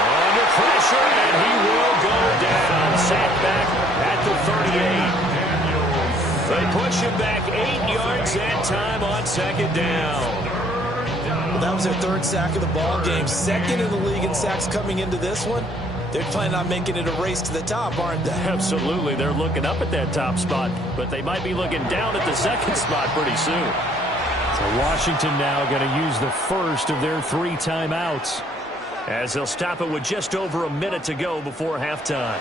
Under pressure, and he will go down. Sacked back at the 38. They push him back 8 yards that time on 2nd down. Well, that was their 3rd sack of the ball game. 2nd in the league in sacks coming into this one. They're planning on making it a race to the top, aren't they? Absolutely. They're looking up at that top spot, but they might be looking down at the 2nd spot pretty soon. So Washington now going to use the first of their 3 timeouts, as they'll stop it with just over a minute to go before halftime.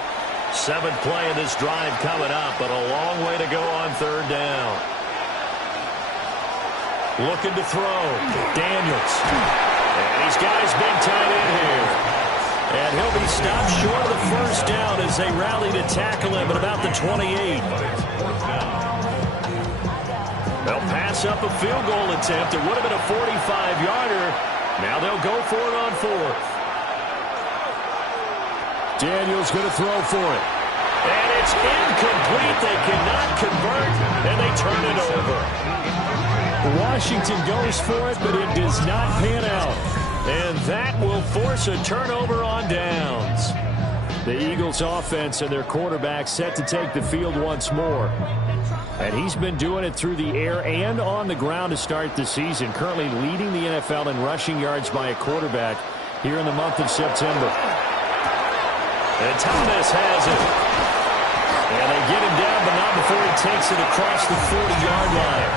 7th play of this drive coming up, but a long way to go on 3rd down. Looking to throw. Daniels. And he's got his big tight end here. And he'll be stopped short of the first down as they rally to tackle him at about the 28. They'll pass up a field goal attempt. It would have been a 45-yarder. Now they'll go for it on 4th. Daniels going to throw for it. And it's incomplete. They cannot convert, and they turn it over. Washington goes for it, but it does not pan out. And that will force a turnover on downs. The Eagles offense and their quarterback set to take the field once more. And he's been doing it through the air and on the ground to start the season, currently leading the NFL in rushing yards by a quarterback here in the month of September. And Thomas has it. And they get him down, but not before he takes it across the 40-yard line.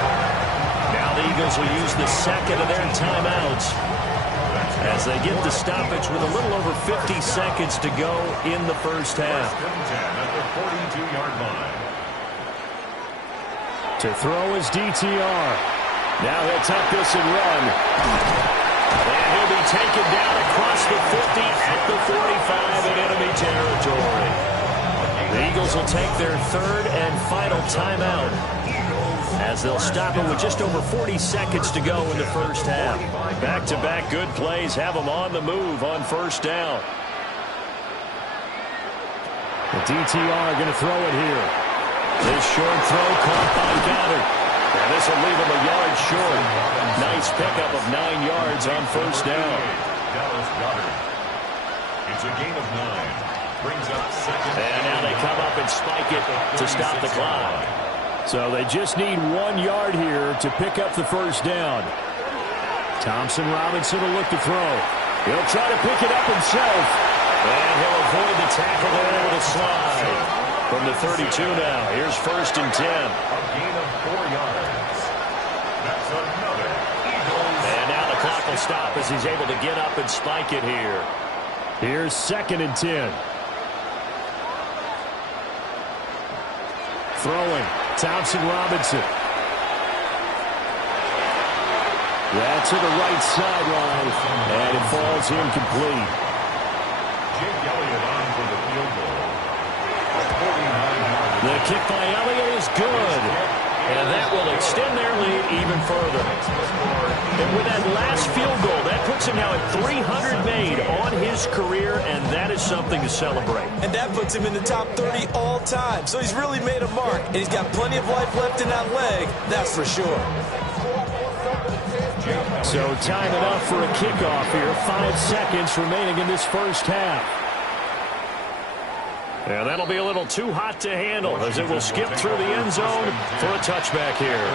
Now the Eagles will use the 2nd of their timeouts as they get the stoppage with a little over 50 seconds to go in the first half. At the 42-yard line. To throw is DTR. Now he'll tuck this and run. And he'll be taken down across the 50 at the 45 in enemy territory. The Eagles will take their 3rd and final timeout as they'll stop it with just over 40 seconds to go in the first half. Back-to-back good plays have them on the move on first down. The DTR going to throw it here. This short throw caught by Goddard. And this will leave him a yard short. Nice pickup of 9 yards on first down. Dallas Goddard. It's a gain of 9. Brings up 2nd. And now they come up and spike it to stop the clock. So they just need 1 yard here to pick up the first down. Thompson Robinson will look to throw. He'll try to pick it up himself. And he'll avoid the tackle there with a slide. From the 32 now, here's 1st and 10. A gain of 4 yards. That's another Eagles. And now the clock will stop as he's able to get up and spike it here. Here's 2nd and 10. Throwing, Thompson Robinson. That's to the right sideline, and it falls incomplete. Jake Elliott on for the field goal. The kick by Elliott is good, and that will extend their lead even further. And with that last field goal, that puts him now at 300 made on his career, and that is something to celebrate. And that puts him in the top 30 all time. So he's really made a mark, and he's got plenty of life left in that leg, that's for sure. So time enough for a kickoff here. 5 seconds remaining in this first half. And that'll be a little too hot to handle as it will skip through the end zone for a touchback here.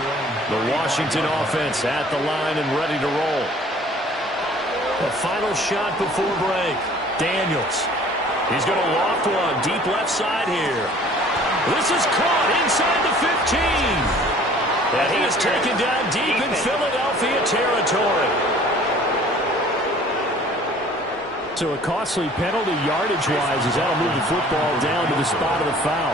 The Washington offense at the line and ready to roll. A final shot before break. Daniels. He's going to loft one deep left side here. This is caught inside the 15. And he is taken down deep in Philadelphia territory. So a costly penalty yardage-wise as that'll move the football down to the spot of the foul.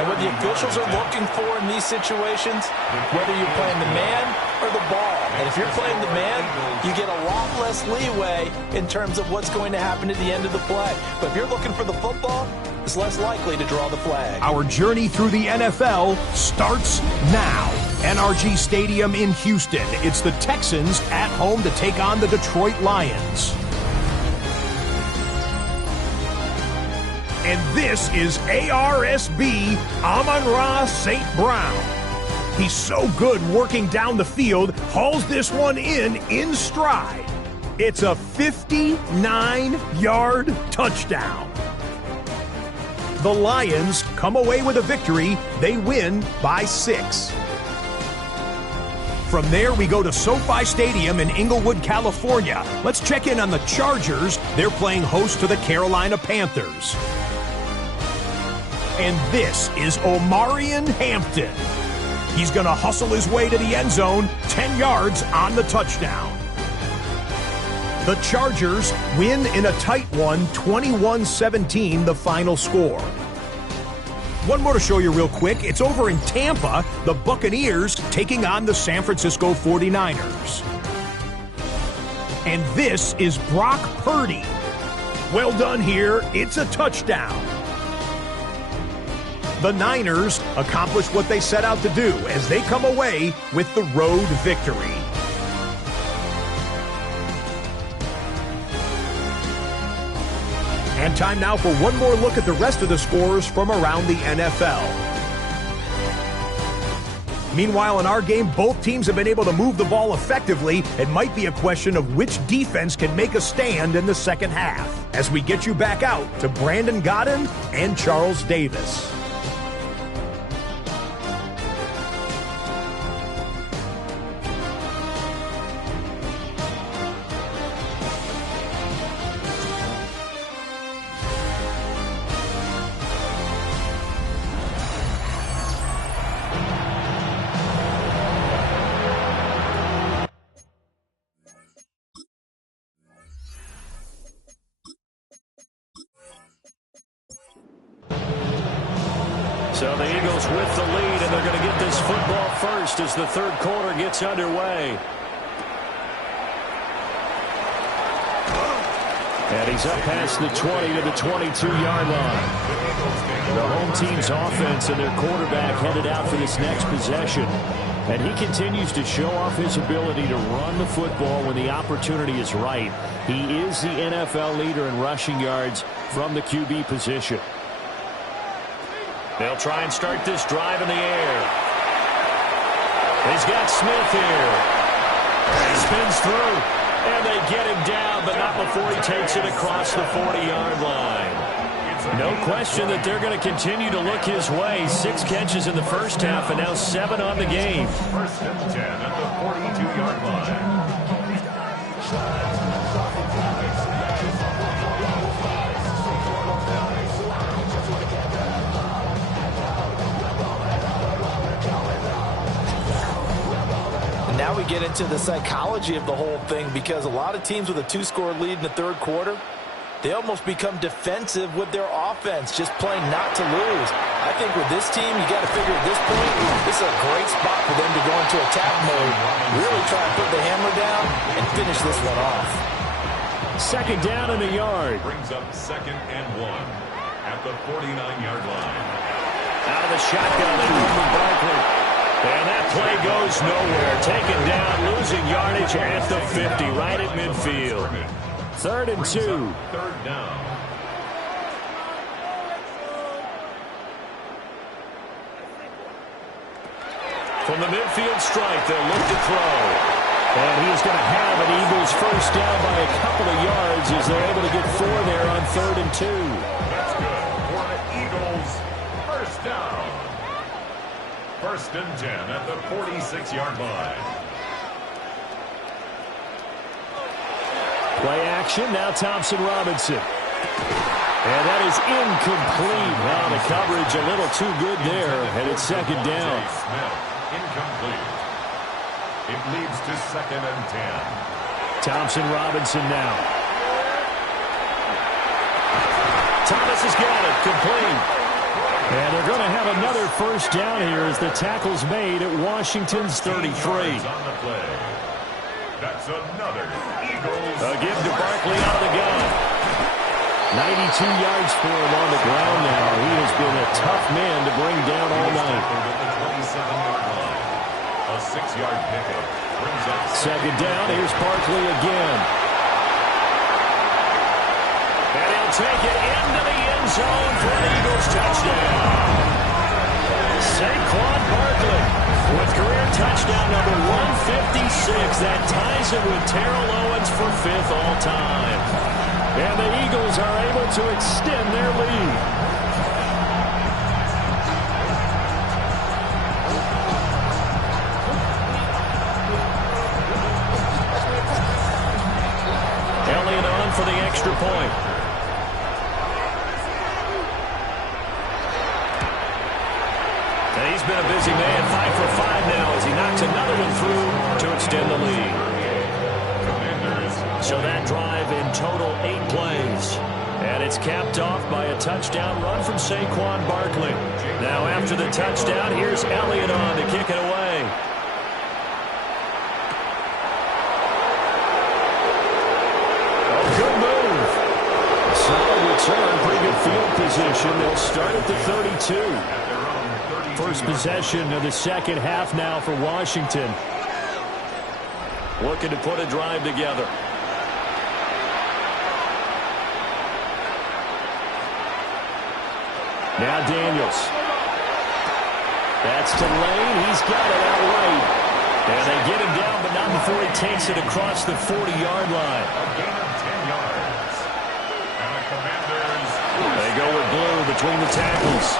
And what the officials are looking for in these situations, whether you're playing the man or the ball, and if you're playing the man, you get a lot less leeway in terms of what's going to happen at the end of the play. But if you're looking for the football, it's less likely to draw the flag. Our journey through the NFL starts now. NRG Stadium in Houston. It's the Texans at home to take on the Detroit Lions. And this is ARSB Amon-Ra St. Brown. He's so good working down the field, hauls this one in stride. It's a 59-yard touchdown. The Lions come away with a victory. They win by 6. From there, we go to SoFi Stadium in Inglewood, California. Let's check in on the Chargers. They're playing host to the Carolina Panthers. And this is Omarion Hampton. He's going to hustle his way to the end zone, 10 yards on the touchdown. The Chargers win in a tight one, 21-17, the final score. One more to show you real quick. It's over in Tampa, the Buccaneers taking on the San Francisco 49ers. And this is Brock Purdy. Well done here. It's a touchdown. The Niners accomplish what they set out to do as they come away with the road victory. And time now for one more look at the rest of the scores from around the NFL. Meanwhile, in our game, both teams have been able to move the ball effectively. It might be a question of which defense can make a stand in the second half. As we get you back out to Brandon Godden and Charles Davis. So the Eagles with the lead, and they're going to get this football first as the third quarter gets underway. And he's up past the 20 to the 22-yard line. The home team's offense and their quarterback headed out for this next possession. And he continues to show off his ability to run the football when the opportunity is right. He is the NFL leader in rushing yards from the QB position. They'll try and start this drive in the air. He's got Smith here. He spins through, and they get him down, but not before he takes it across the 40-yard line. No question that they're going to continue to look his way. 6 catches in the first half, and now 7 on the game. First and 10 at the 42-yard line. Now we get into the psychology of the whole thing, because a lot of teams with a 2-score lead in the third quarter, they almost become defensive with their offense, just playing not to lose. I think with this team, you got to figure at this point, this is a great spot for them to go into attack mode, really try and put the hammer down and finish this one off. Second down in the yard. Brings up 2nd and 1 at the 49-yard line. Out of the shotgun, they move with Barkley. And that play goes nowhere. Taken down, losing yardage at the 50, right at midfield. 3rd and 2. 3rd down. From the midfield strike, they'll look to throw. And he's going to have an Eagles first down by a couple of yards as they're able to get 4 there on 3rd and 2. That's good for an Eagles First down. 1st and 10 at the 46-yard line. Play action. Now Thompson Robinson. And that is incomplete. Now the coverage a little too good there. And it's 2nd down. Smith, incomplete. It leads to 2nd and 10. Thompson Robinson now. Thomas has got it. Complete. And they're going to have another first down here as the tackle's made at Washington's 33. On the play. That's another Eagles. A give to Barkley out of the gun. 92 yards for him on the ground now. He has been a tough man to bring down all night. The 27-yard line. A 6-yard pickup brings up 2nd down. Here's Barkley again. And he'll take it into the end zone for an Eagles touchdown. Saquon Barkley with career touchdown number 156. That ties him with Terrell Owens for 5th all-time. And the Eagles are able to extend their lead. Elliott on for the extra point. And he's been a busy man, 5 for 5 now as he knocks another one through to extend the lead. So that drive in total 8 plays. And it's capped off by a touchdown run from Saquon Barkley. Now after the touchdown, here's Elliott on to kick it away. Oh, good move. Solid return, pretty good field position. They'll start at the 32. First possession of the 2nd half now for Washington. Looking to put a drive together. Now Daniels. That's to Lane. He's got it outright. And they get him down, but not before he takes it across the 40-yard line. a gain of 10 yards. And the Commanders. They go with blue between the tackles.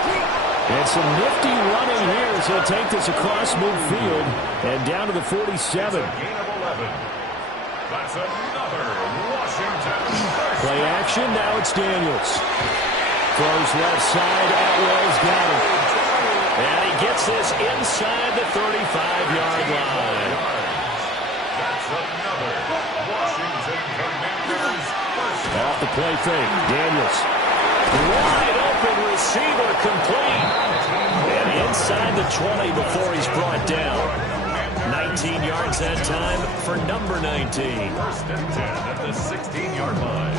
And some nifty running here as he'll take this across midfield and down to the 47. It's a gain of 11. That's another Washington. Play action. Now it's Daniels. Throws left side. Atwell's got it. And he gets this inside the 35-yard line. That's another Washington Commanders first down. Off the play fake. Daniels. Wide open receiver complete. And inside the 20 before he's brought down. 19 yards that time for number 19. 1st and 10 at the 16-yard line.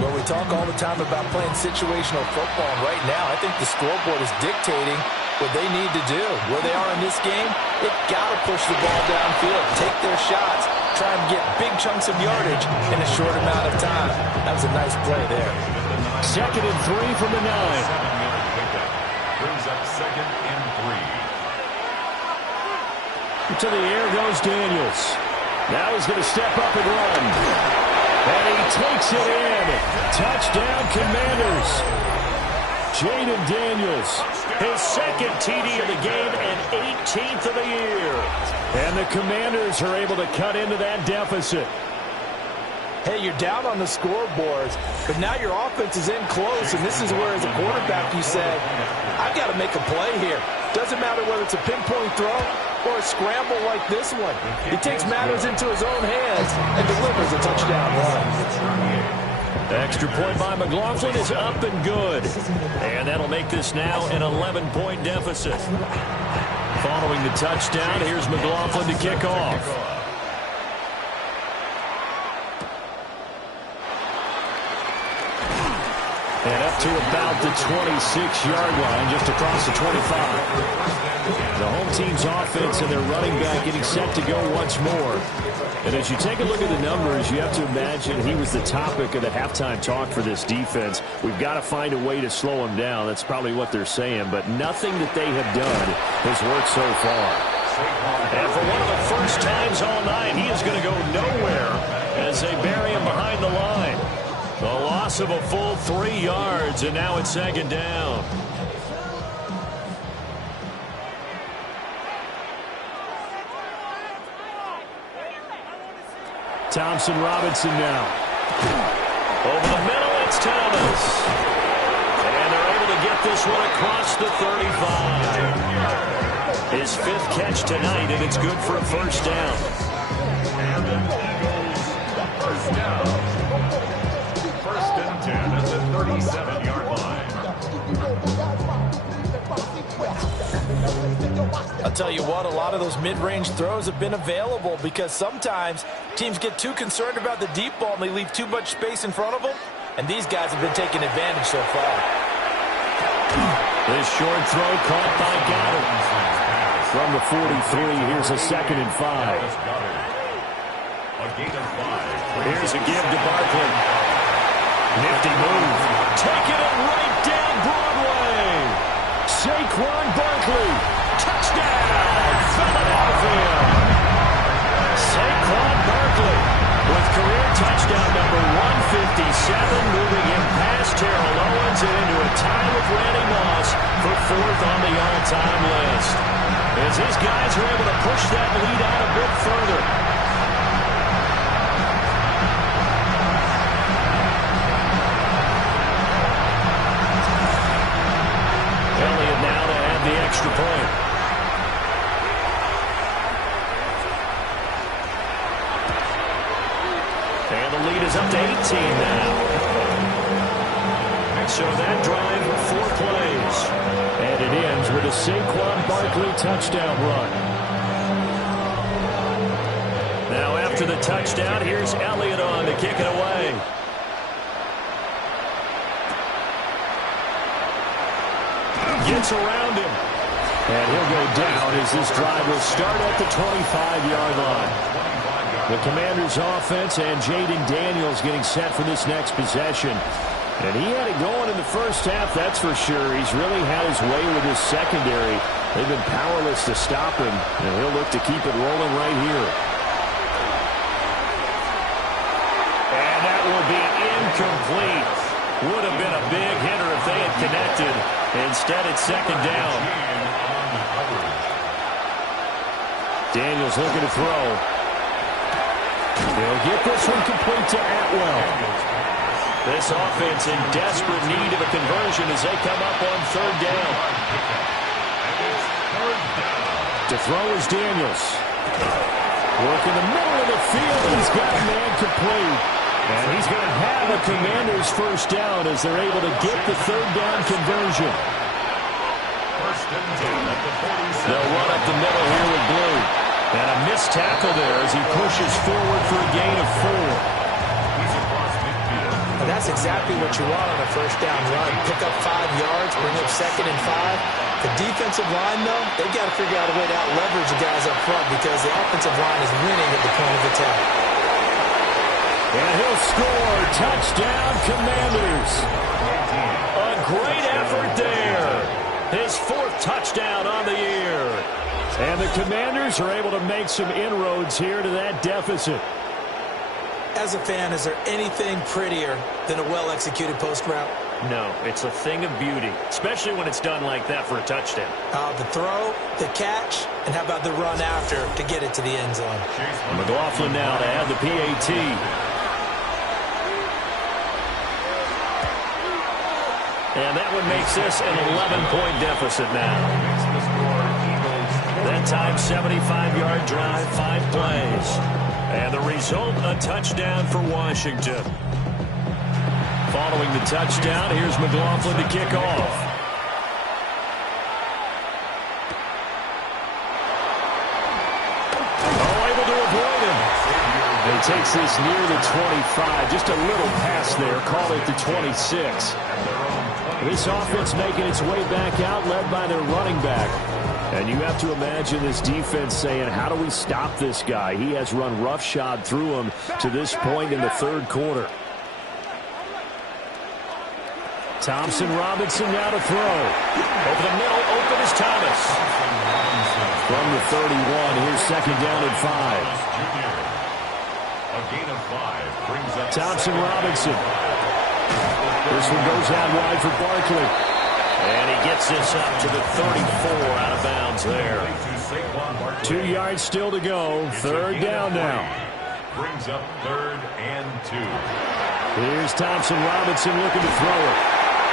Well, we talk all the time about playing situational football, and right now I think the scoreboard is dictating what they need to do. Where they are in this game, they've got to push the ball downfield, take their shots, try and get big chunks of yardage in a short amount of time. That was a nice play there. 2nd and 3 from the 9. 7-yard pickup brings up 2nd and 3. To the air goes Daniels. Now he's going to step up and run. And he takes it in. Touchdown, Commanders. Jaden Daniels. His 2nd TD of the game and 18th of the year. And the Commanders are able to cut into that deficit. Hey, you're down on the scoreboard, but now your offense is in close, and this is where, as a quarterback, you say, I've got to make a play here. Doesn't matter whether it's a pinpoint throw or a scramble like this one. He takes matters into his own hands and delivers a touchdown run. Extra point by McLaughlin is up and good. And that'll make this now an 11-point deficit. Following the touchdown, here's McLaughlin to kick off. And up to about the 26-yard line, just across the 25. The home team's offense and their running back getting set to go once more. And as you take a look at the numbers, you have to imagine he was the topic of the halftime talk for this defense. We've got to find a way to slow him down. That's probably what they're saying. But nothing that they have done has worked so far. And for one of the first times all night, he is going to go nowhere as they bury him behind the line. A loss of a full 3 yards, and now it's second down. Thompson Robinson now. Over the middle, it's Thomas. And they're able to get this one across the 35. His 5th catch tonight, and it's good for a first down. And the Eagles, first down. First and 10 at the 37-yard line. I'll tell you what, a lot of those mid-range throws have been available because sometimes teams get too concerned about the deep ball and they leave too much space in front of them, and these guys have been taking advantage so far. This short throw caught by Goddard. From the 43, here's a 2nd and 5. Here's a give to Barkley. Nifty move. Taking it right down Broadway. Saquon Barkley. Touchdown, Philadelphia. Saquon Barkley with career touchdown number 157, moving him past Terrell Owens and into a tie with Randy Moss for 4th on the all-time list. As his guys are able to push that lead out a bit further. Elliott now to add the extra point. And the lead is up to 18 now. So that drive, 4 plays. And it ends with a Saquon Barkley touchdown run. Now after the touchdown, here's Elliott on to kick it away. Gets around him. And he'll go down as this drive will start at the 25-yard line. The Commanders' offense and Jaden Daniels getting set for this next possession. And he had it going in the first half, that's for sure. He's really had his way with his secondary. They've been powerless to stop him, and he'll look to keep it rolling right here. And that will be incomplete. Would have been a big hitter if they had connected. Instead, it's second down. Daniels looking to throw. They'll get this one complete to Atwell. This offense in desperate need of a conversion as they come up on 3rd down. To throw is Daniels. Work in the middle of the field. He's got a man complete. And he's going to have a Commanders first down as they're able to get the 3rd down conversion. They'll run up the middle here with Blue. And a missed tackle there as he pushes forward for a gain of 4. And that's exactly what you want on a first down run. Pick up 5 yards, bring up 2nd and 5. The defensive line, though, they've got to figure out a way to out-leverage the guys up front because the offensive line is winning at the point of attack. And he'll score. Touchdown, Commanders. A great effort there. His 4th touchdown on the year. And the Commanders are able to make some inroads here to that deficit. As a fan, is there anything prettier than a well-executed post route? No, it's a thing of beauty, especially when it's done like that for a touchdown. The throw, the catch, and how about the run after to get it to the end zone? McLaughlin now to add the PAT. And that one makes this an 11-point deficit now. That time, 75-yard drive, 5 plays. And the result, a touchdown for Washington. Following the touchdown, here's McLaughlin to kick off. Able to avoid him. And he takes this near the 25. Just a little pass there. Call it the 26. This offense making its way back out, led by their running back. And you have to imagine this defense saying, how do we stop this guy? He has run roughshod through him to this point in the 3rd quarter. Thompson Robinson now to throw. Over the middle, open is Thomas. From the 31, here's 2nd down and 5. A gain of 5 brings up Thompson Robinson. This one goes out wide for Barkley. And he gets this up to the 34 out of bounds there. 2 yards still to go. Third down now. Brings up 3rd and 2. Here's Thompson Robinson looking to throw it.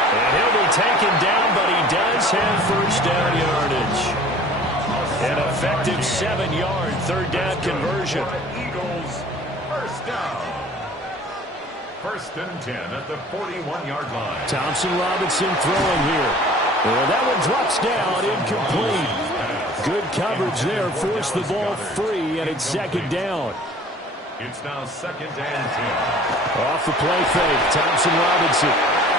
And he'll be taken down, but he does have first down yardage. An effective 7-yard third down conversion. Eagles, first down. 1st and 10 at the 41-yard line. Thompson Robinson throwing here. Well, that one drops down, incomplete. Good coverage there, forced the ball free, and it's 2nd down. It's now 2nd and 10. Off the play fake, Thompson Robinson.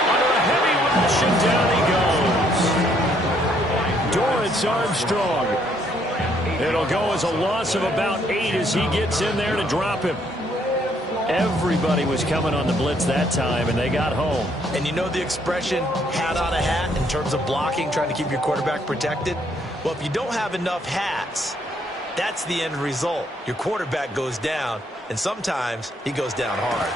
Under a heavy rush, and down he goes. Dorrance Armstrong. It'll go as a loss of about 8 as he gets in there to drop him. Everybody was coming on the blitz that time, and they got home. And you know the expression, hat on a hat, in terms of blocking, trying to keep your quarterback protected? Well, if you don't have enough hats, that's the end result. Your quarterback goes down, and sometimes he goes down hard.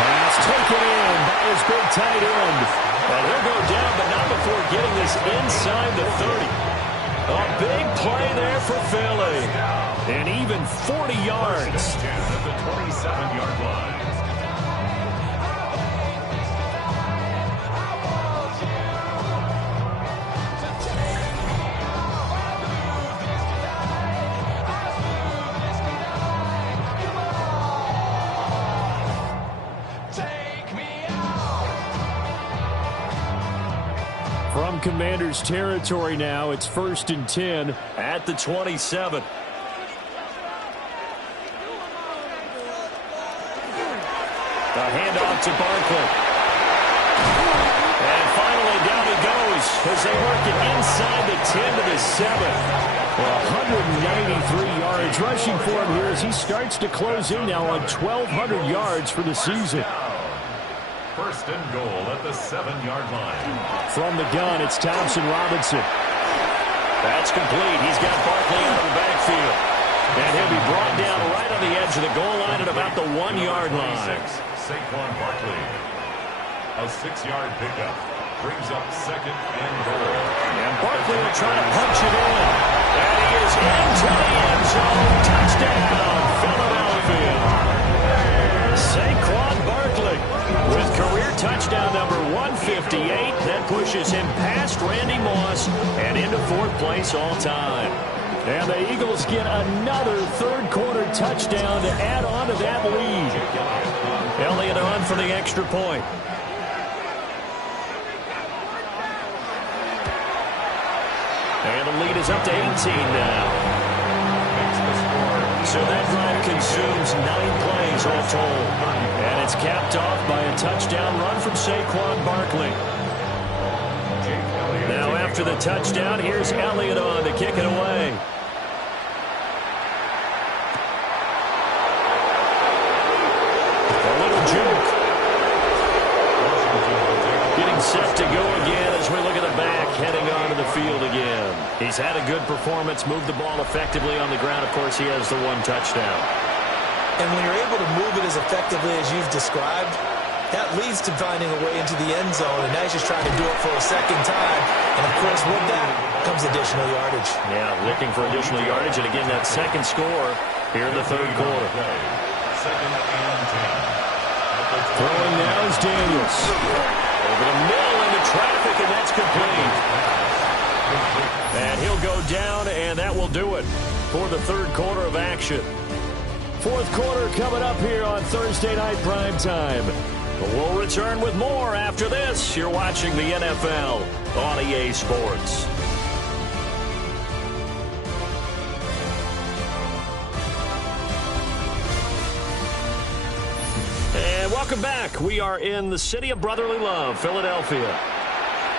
Pass taken in by his big tight end. And he'll go down, but not before getting this inside the 30. A big play there for Philly. And even 40 yards. At the 27-yard line. From Commander's territory now, it's 1st and 10 at the 27. The handoff to Barkley. And finally down he goes as they work it inside the 10 to the 7. 193 yards rushing for him here as he starts to close in now on 1,200 yards for the season. 1st and goal at the 7-yard line. From the gun, it's Thompson Robinson. That's complete. He's got Barkley out of the backfield. And he'll be brought down right on the edge of the goal line at about the 1-yard line. Saquon Barkley. A 6-yard pickup. Brings up 2nd and goal. And Barkley will try to punch it in. And he is into the end zone. Touchdown, Philadelphia. Saquon Barkley with career touchdown number 158. That pushes him past Randy Moss and into 4th place all time. And the Eagles get another third-quarter touchdown to add on to that lead. Elliott on for the extra point. And the lead is up to 18 now. So that drive consumes 9 plays all told. And it's capped off by a touchdown run from Saquon Barkley. Now after the touchdown, here's Elliott on to kick it away. A little juke. Getting set to go again as we look at the back, heading onto the field again. He's had a good performance, moved the ball effectively on the ground. Of course, he has the 1 touchdown. And when you're able to move it as effectively as you've described, that leads to finding a way into the end zone, and now he's just trying to do it for a 2nd time. And, of course, with that comes additional yardage. Yeah, looking for additional yardage, and again, that 2nd score here in the 3rd quarter. 2nd and 10. Throwing now is Daniels. Over the middle into traffic, and that's complete. And he'll go down, and that will do it for the 3rd quarter of action. 4th quarter coming up here on Thursday Night Primetime. We'll return with more after this. You're watching the NFL on EA Sports. And welcome back. We are in the city of brotherly love, Philadelphia.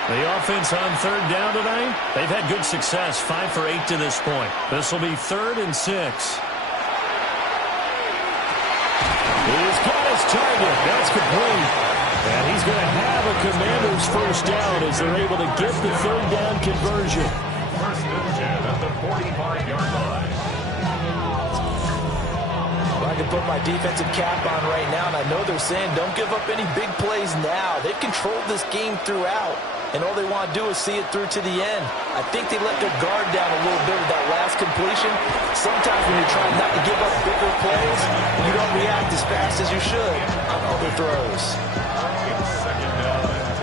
The offense on 3rd down tonight, they've had good success, 5 for 8 to this point. This will be 3rd and 6. He's got his target. That's complete. And he's going to have a Commander's first down as they're able to get the 3rd down conversion. 1st and 10 at the 45-yard line. Well, I can put my defensive cap on right now, and I know they're saying don't give up any big plays now. They've controlled this game throughout, and all they want to do is see it through to the end. I think they let their guard down a little bit with that last completion. Sometimes when you're trying not to give up bigger plays, you don't react as fast as you should on other throws. It's second down and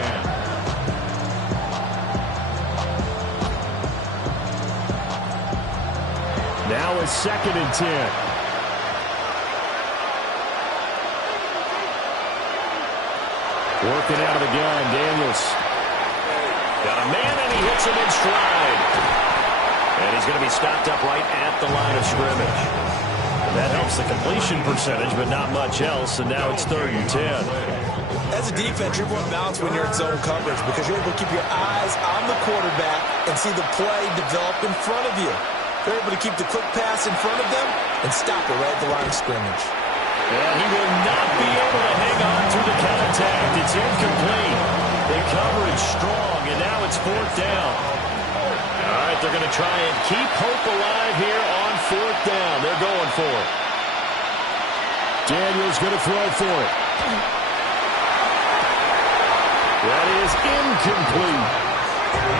10. Now it's second and 10. Working out of the gun, Daniels. Got a man, and he hits him in stride. And he's going to be stopped up right at the line of scrimmage. That helps the completion percentage, but not much else, and now it's 3rd and 10. As a defense, you're more balanced when you're in zone coverage because you're able to keep your eyes on the quarterback and see the play develop in front of you. They're able to keep the quick pass in front of them and stop it right at the line of scrimmage. And he will not be able to hang on through the contact. It's incomplete. The coverage strong, and now it's 4th down. All right, they're going to try and keep hope alive here on 4th down. They're going for it. Daniels going to throw for it. That is incomplete.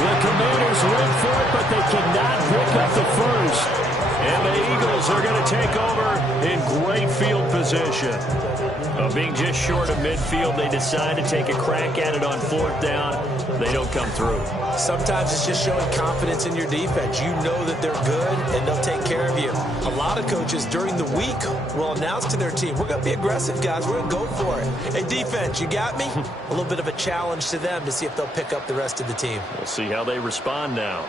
The Commanders went for it, but they cannot pick up the first. And the Eagles are going to take over in great field position. Being just short of midfield, they decide to take a crack at it on 4th down. They don't come through. Sometimes it's just showing confidence in your defense. You know that they're good, and they'll take care of you. A lot of coaches during the week will announce to their team, we're going to be aggressive, guys. We're going to go for it. Hey, defense, you got me? A little bit of a challenge to them to see if they'll pick up the rest of the team. We'll see how they respond now.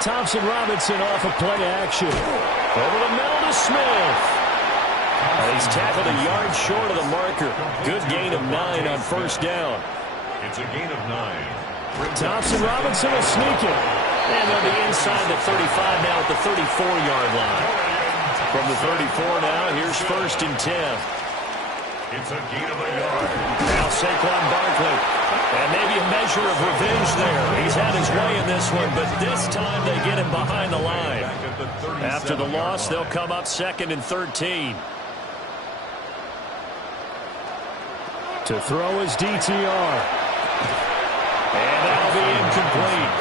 Thompson Robinson off of play action. Over the middle to Smith. He's tackled a yard short of the marker. Good gain of 9 on 1st down. It's a gain of 9. Thompson Robinson will sneak it. And they'll be inside the 35 now at the 34-yard line. From the 34 now, here's 1st and 10. It's a gain of a yard. Now Saquon Barkley. And maybe a measure of revenge there. He's had his way in this one, but this time they get him behind the line. After the loss, they'll come up 2nd and 13. To throw is DTR. And that'll be incomplete.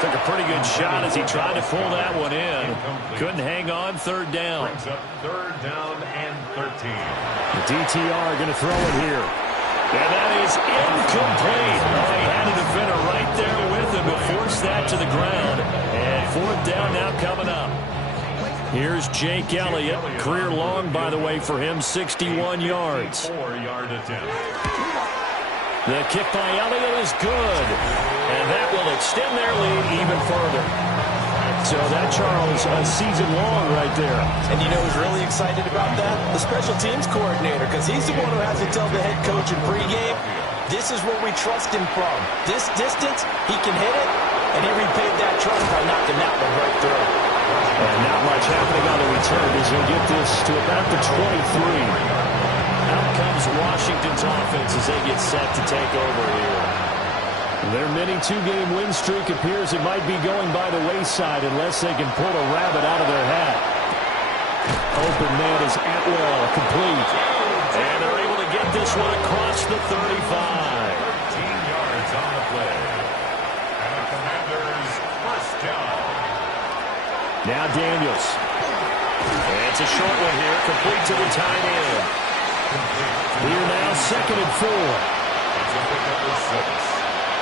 Took a pretty good shot as he tried to pull that one in. Couldn't hang on 3rd down. Brings up 3rd down and 13. The DTR going to throw it here. And that is incomplete. Oh, he had a defender right there with him to force that to the ground. And 4th down now coming up. Here's Jake Elliott. Career long, by the way, for him, 61 yards. 4-yard attempt. The kick by Elliott is good. And that will extend their lead even further. So that, Charles, a season long right there. And you know who's really excited about that? The special teams coordinator, because he's the one who has to tell the head coach in pregame, this is where we trust him from. This distance, he can hit it, and he repaid that trust by knocking that one right through. And not much happening on the return as he'll get this to about the 23. Out comes Washington's offense as they get set to take over here. Their mini 2-game win streak appears it might be going by the wayside unless they can pull a rabbit out of their hat. Open man is Atwell, complete. And they're able to get this one across the 35. 13 yards on the play. And the Commanders' 1st down. Now Daniels. And it's a short one here, complete to the tight end. Here now, 2nd and 4. It's a pickup of 6.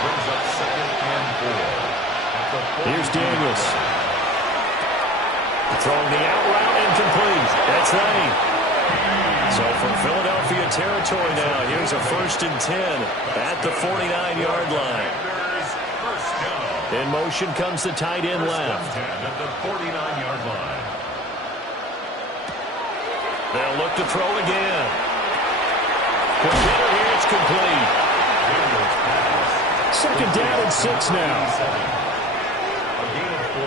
Brings up 2nd and 4. Here's Daniels. Throwing the out route incomplete. That's late. So from Philadelphia territory now, here's a 1st and 10 at the 49-yard line. In motion comes the tight end left. At the 49-yard line. They'll look to throw again. Quick hitter here, it's complete. 2nd down and 6 now. A gain of 4.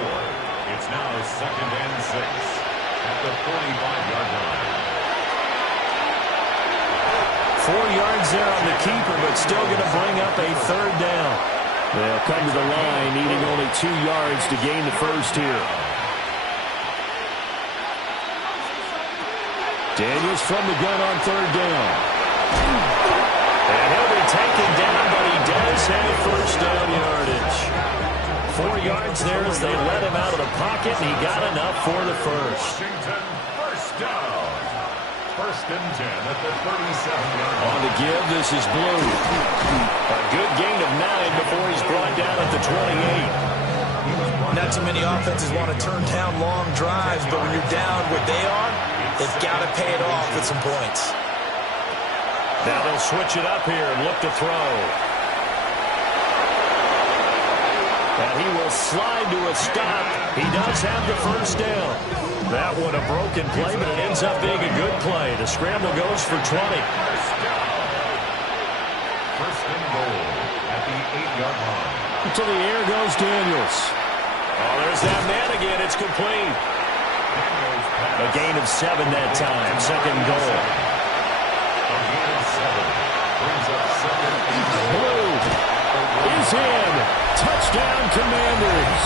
It's now 2nd and 6 at the 45-yard line. 4 yards there on the keeper, but still going to bring up a 3rd down. They'll come to the line, needing only 2 yards to gain the first here. Daniels from the gun on third down. And he'll be taken down, but he does have first down yardage. 4 yards there as they let him out of the pocket, and he got enough for the first. Washington, first down. First and 10 at the 37-yard line. On the give, this is Blue. A good gain of 9 before he's brought down at the 28. Not too many offenses want to turn down long drives, but when you're down what they are, they've got to pay it off with some points. Now they'll switch it up here and look to throw. And he will slide to a stop. He does have the first down. That one a broken play, but it ends up being a good play. The scramble goes for 20. First and goal at the 8-yard line. To the air goes Daniels. Oh, there's that man again. It's complete. A gain of 7 that time. Second goal. A gain of 7 brings up second and goal. Blue is in. Touchdown, Commanders.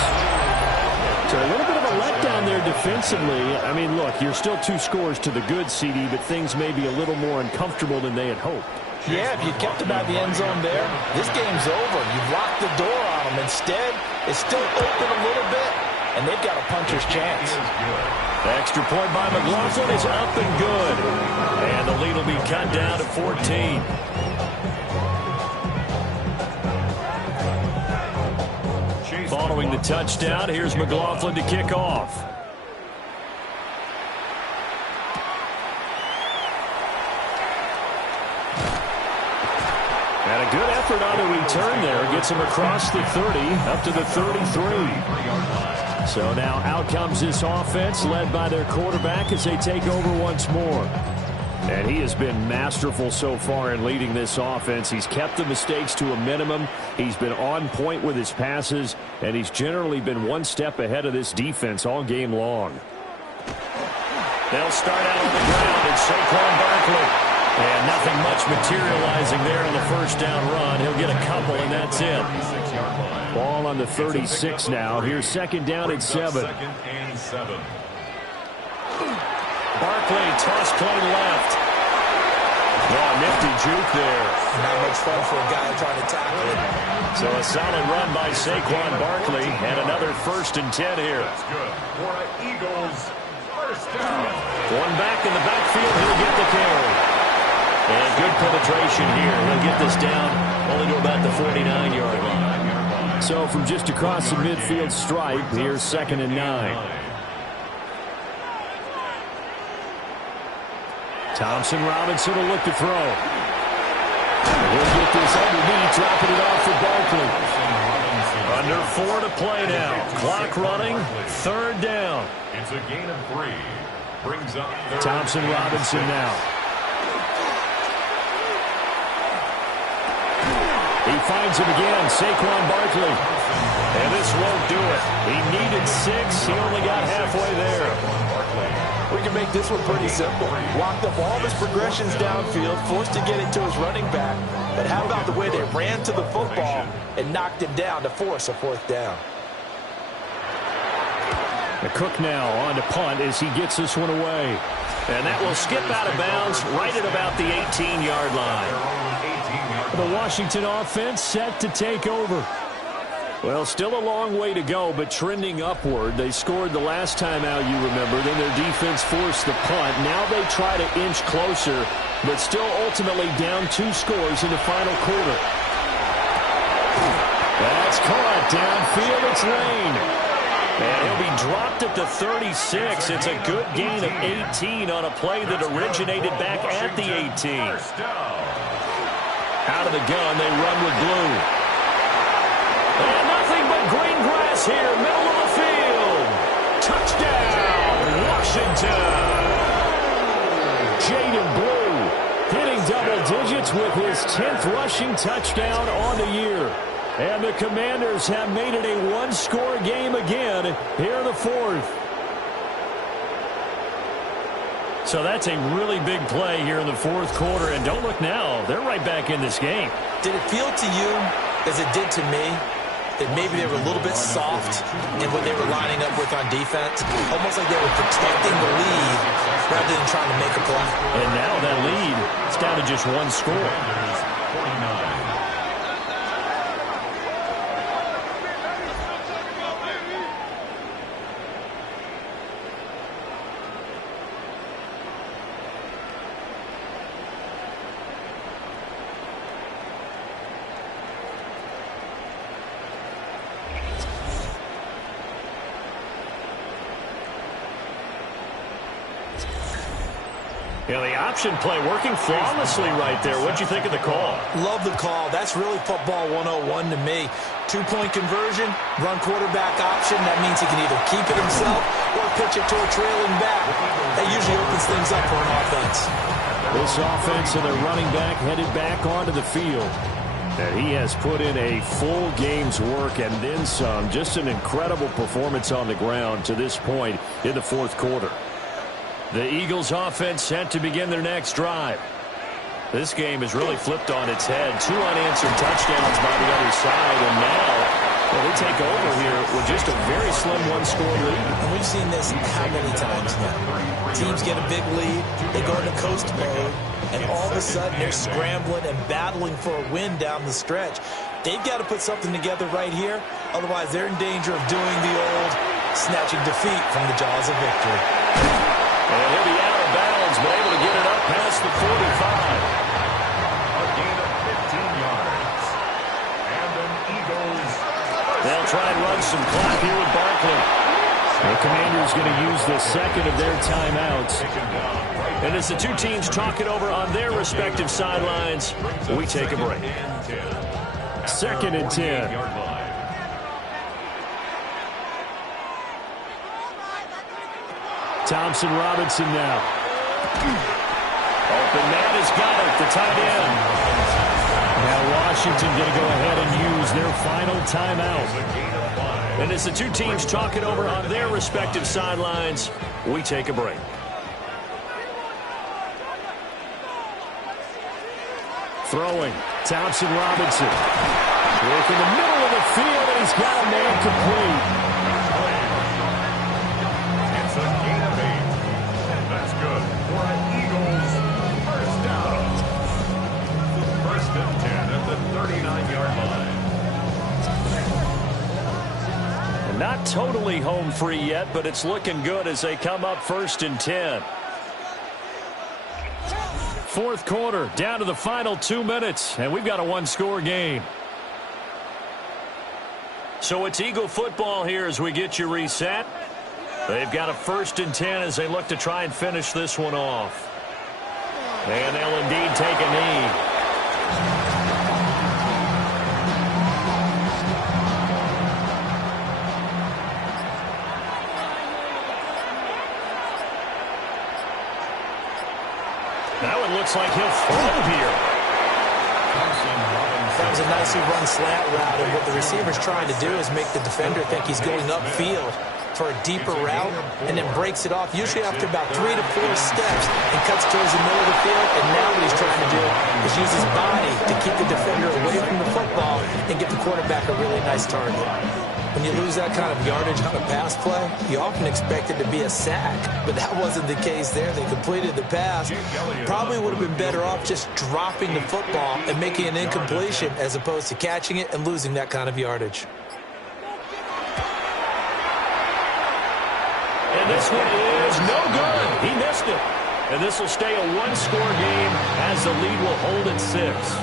So a little bit of a letdown there defensively. I mean, look, you're still 2 scores to the good, CD, but things may be a little more uncomfortable than they had hoped. Yeah, if you kept him out of the end zone there, this game's over. You've locked the door on him. Instead, it's still open a little bit, and they've got a puncher's chance. The extra point by McLaughlin is up and good. And the lead will be cut down to 14. Following the touchdown, here's McLaughlin to kick off. And a good effort on a return there. Gets him across the 30, up to the 33. So now out comes this offense, led by their quarterback as they take over once more. And he has been masterful so far in leading this offense. He's kept the mistakes to a minimum. He's been on point with his passes, and he's generally been one step ahead of this defense all game long. They'll start out on the ground, and Saquon Barkley. And nothing much materializing there on the first down run. He'll get a couple, and that's it. Ball on the 36 now. Here's second down and 7. Barkley, toss play left. Wow, nifty juke there. Not much fun for a guy trying to tackle it. So a solid run by Saquon Barkley, and another first and 10 here. That's good for an Eagles first down. One back in the backfield, he'll get the carry. And good penetration here. He'll get this down only to about the 49-yard line. So from just across the midfield stripe, here's second and 9. Thompson Robinson will look to throw. He'll get this underneath, dropping it off for Barkley. Under 4 to play now. Clock running, third down. It's a gain of 3. Brings up Thompson Robinson now. He finds him again, Saquon Barkley. And this won't do it. He needed 6. He only got halfway there. We can make this one pretty simple. Walked up all his progressions downfield, forced to get it to his running back. But how about the way they ran to the football and knocked him down to force a fourth down? The Cook now on to punt as he gets this one away. And that will skip out of bounds right at about the 18-yard line. The Washington offense set to take over. Well, still a long way to go, but trending upward. They scored the last time out, you remember. Then their defense forced the punt. Now they try to inch closer, but still ultimately down 2 scores in the final quarter. That's caught downfield. It's Lane. And he'll be dropped at the 36. It's a good gain of 18 on a play that originated back at the 18. Out of the gun, they run with Blue. And nothing but green grass here, middle of the field. Touchdown, Washington. Jaden Blue hitting double digits with his 10th rushing touchdown on the year. And the Commanders have made it a 1-score game again here in the 4th. So that's a really big play here in the 4th quarter. And don't look now, they're right back in this game. Did it feel to you, as it did to me, that maybe they were a little bit soft in what they were lining up with on defense. Almost like they were protecting the lead rather than trying to make a play. And now that lead is down to just one score. Yeah, the option play working flawlessly right there. What'd you think of the call? Love the call. That's really football 101 to me. Two-point conversion, run quarterback option. That means he can either keep it himself or pitch it to a trailing back. That usually opens things up for an offense. This offense and their running back headed back onto the field. And he has put in a full game's work and then some. Just an incredible performance on the ground to this point in the fourth quarter. The Eagles offense set to begin their next drive. This game has really flipped on its head. 2 unanswered touchdowns by the other side, and now they take over here with just a very slim one-score lead. And we've seen this how many times now? Teams get a big lead, they go into coast mode, and all of a sudden they're scrambling and battling for a win down the stretch. They've got to put something together right here, otherwise they're in danger of doing the old snatching defeat from the jaws of victory. And he'll be out of bounds, but able to get it up past the 45. A gain of 15 yards. And an Eagles. They'll try and run some clock here with Barkley. The Commanders going to use the second of their timeouts. And as the two teams talk it over on their respective sidelines, we take a break. 2nd and 10. Thompson Robinson now. Open man has got it, the tight end. Now Washington going to go ahead and use their final timeout. And as the two teams talk it over on their respective sidelines, we take a break. Throwing, Thompson Robinson. Work in the middle of the field, and he's got a man complete. Not totally home free yet, but it's looking good as they come up 1st and 10. Fourth quarter, down to the final 2 minutes, and we've got a one-score game. So it's Eagle football here as we get you reset. They've got a 1st and 10 as they look to try and finish this one off. And they'll indeed take a knee. Looks like he'll throw here. That was a nicely run slant route, and what the receiver's trying to do is make the defender think he's going upfield for a deeper route, and then breaks it off, usually after about 3 to 4 steps, and cuts towards the middle of the field. And now what he's trying to do is use his body to keep the defender away from the football and get the quarterback a really nice target. When you lose that kind of yardage on a pass play, you often expect it to be a sack, but that wasn't the case there. They completed the pass. Probably would have been better off just dropping the football and making an incompletion as opposed to catching it and losing that kind of yardage. And this one is no good. He missed it. And this will stay a one-score game as the lead will hold at 6.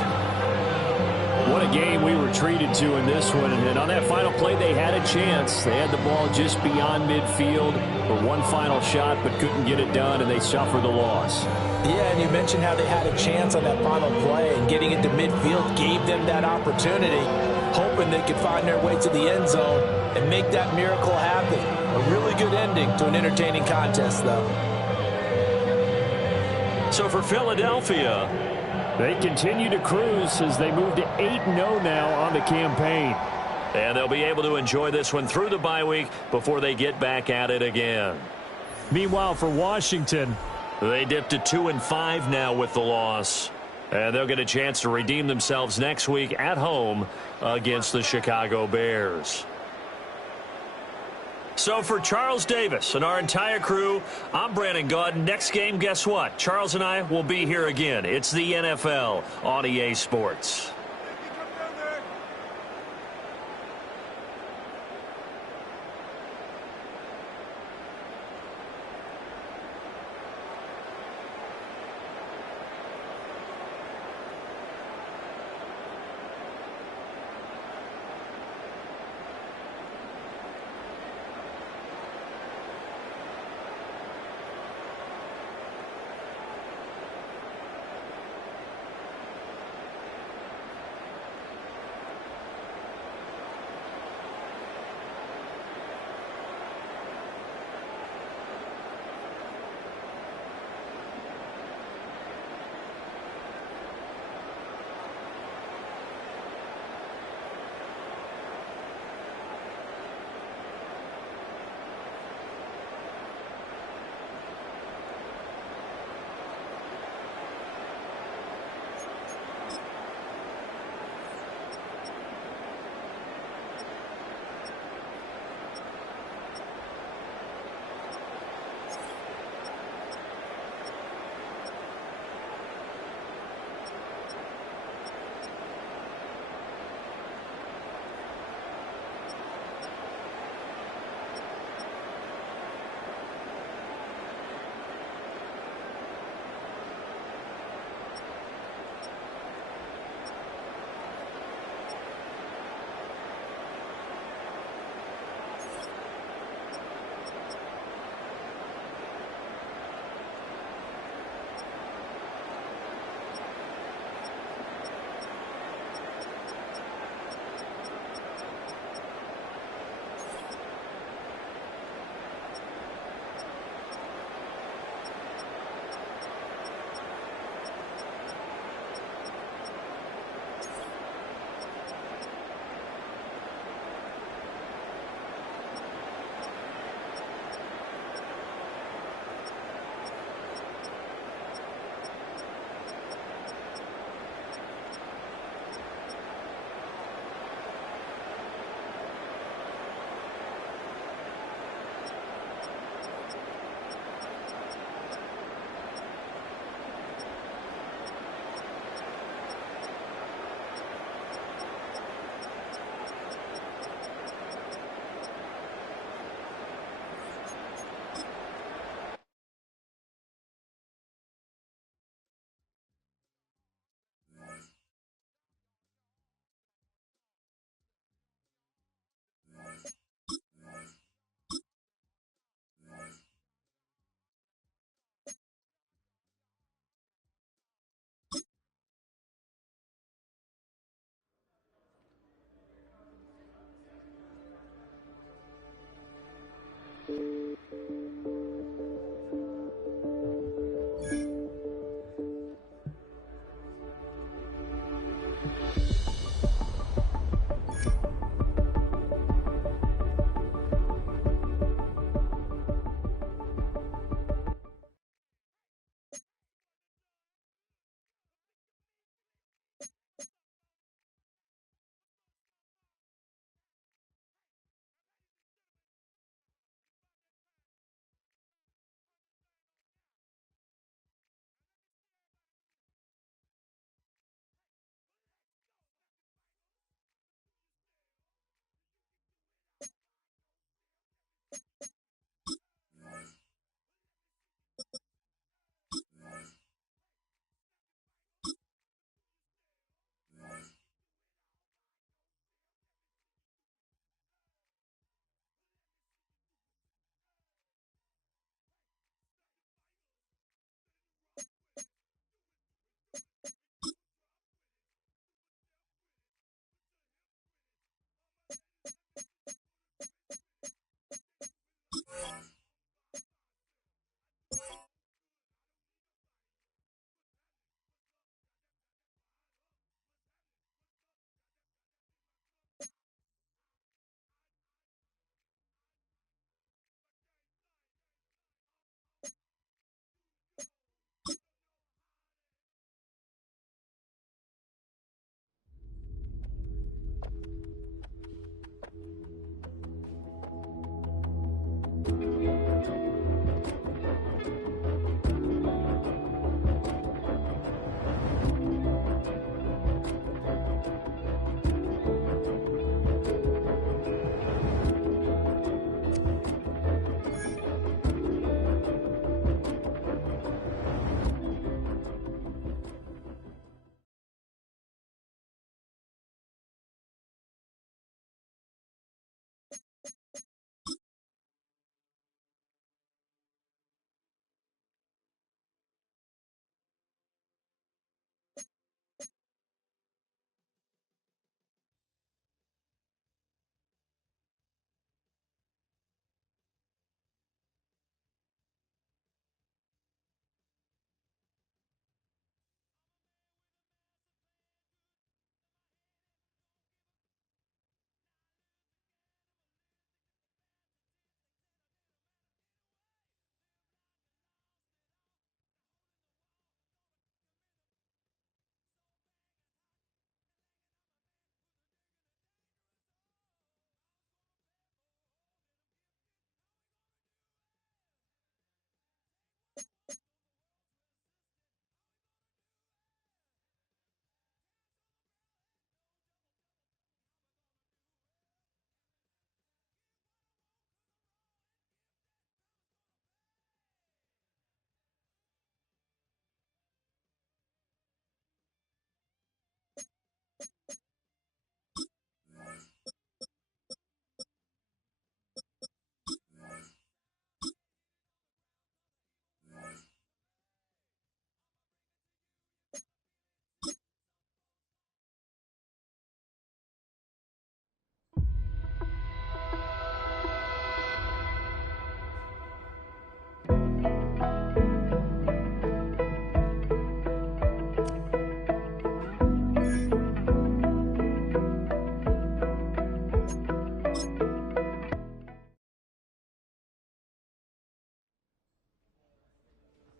What a game we were treated to in this one. And on that final play, they had a chance. They had the ball just beyond midfield for one final shot, but couldn't get it done, and they suffered the loss. Yeah, and you mentioned how they had a chance on that final play, and getting into midfield gave them that opportunity, hoping they could find their way to the end zone and make that miracle happen. A really good ending to an entertaining contest, though. So for Philadelphia, they continue to cruise as they move to 8-0 now on the campaign. And they'll be able to enjoy this one through the bye week before they get back at it again. Meanwhile, for Washington, they dipped to 2-5 now with the loss. And they'll get a chance to redeem themselves next week at home against the Chicago Bears. So for Charles Davis and our entire crew, I'm Brandon Gaudin. Next game, guess what? Charles and I will be here again. It's the NFL on EA Sports.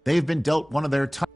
They've been dealt one of their top.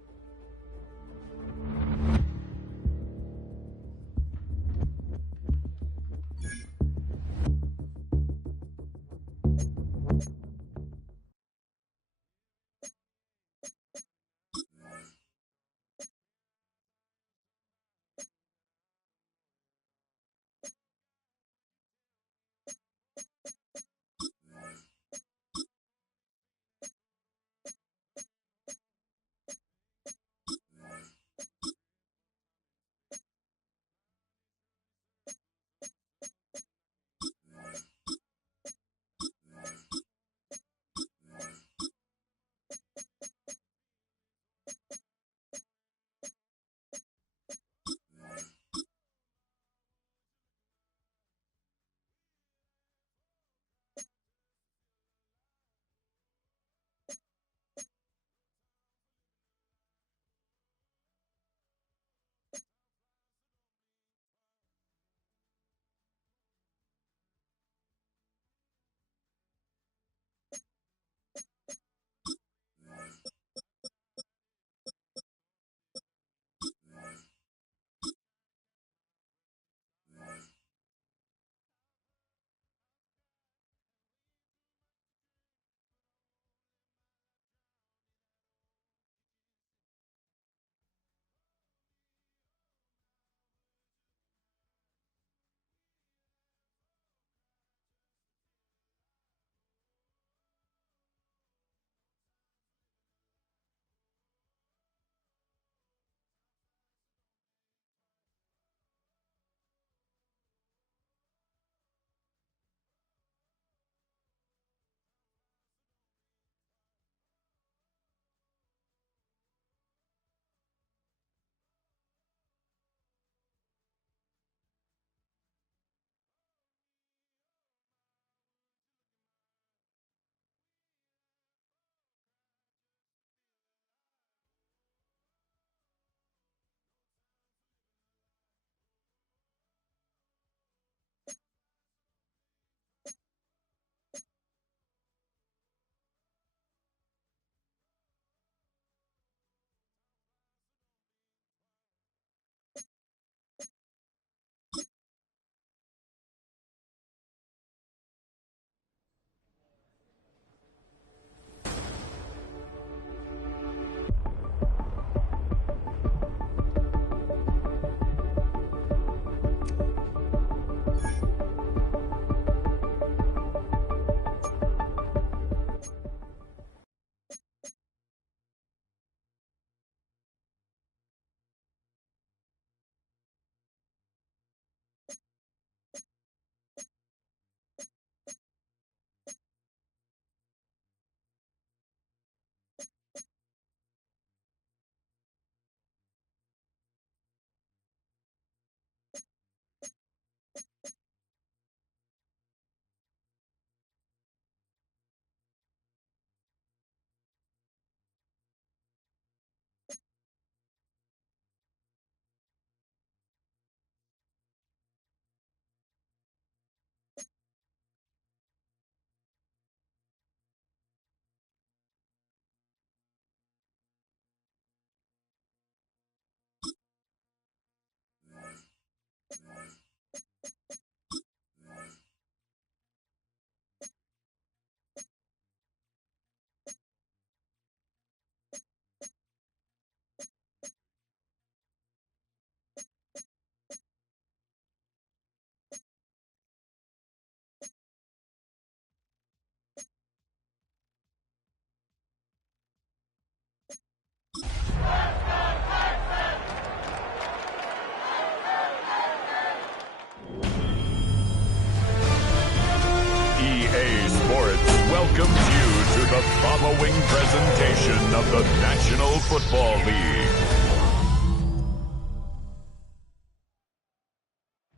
welcomes you to the following presentation of the National Football League.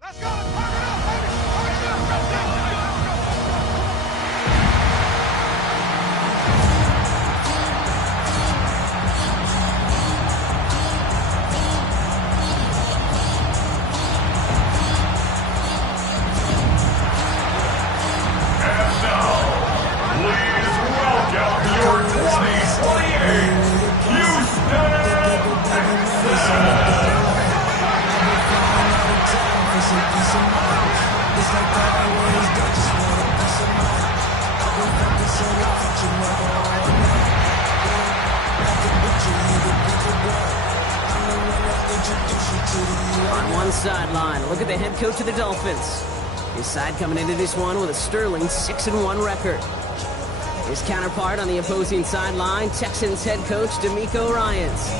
Let's go! Turn it up, baby! And now, please welcome your 2028 one sideline. Look at the head coach of the Dolphins. His side coming into this one with a sterling 6-1 record. His counterpart on the opposing sideline, Texans head coach DeMeco Ryans.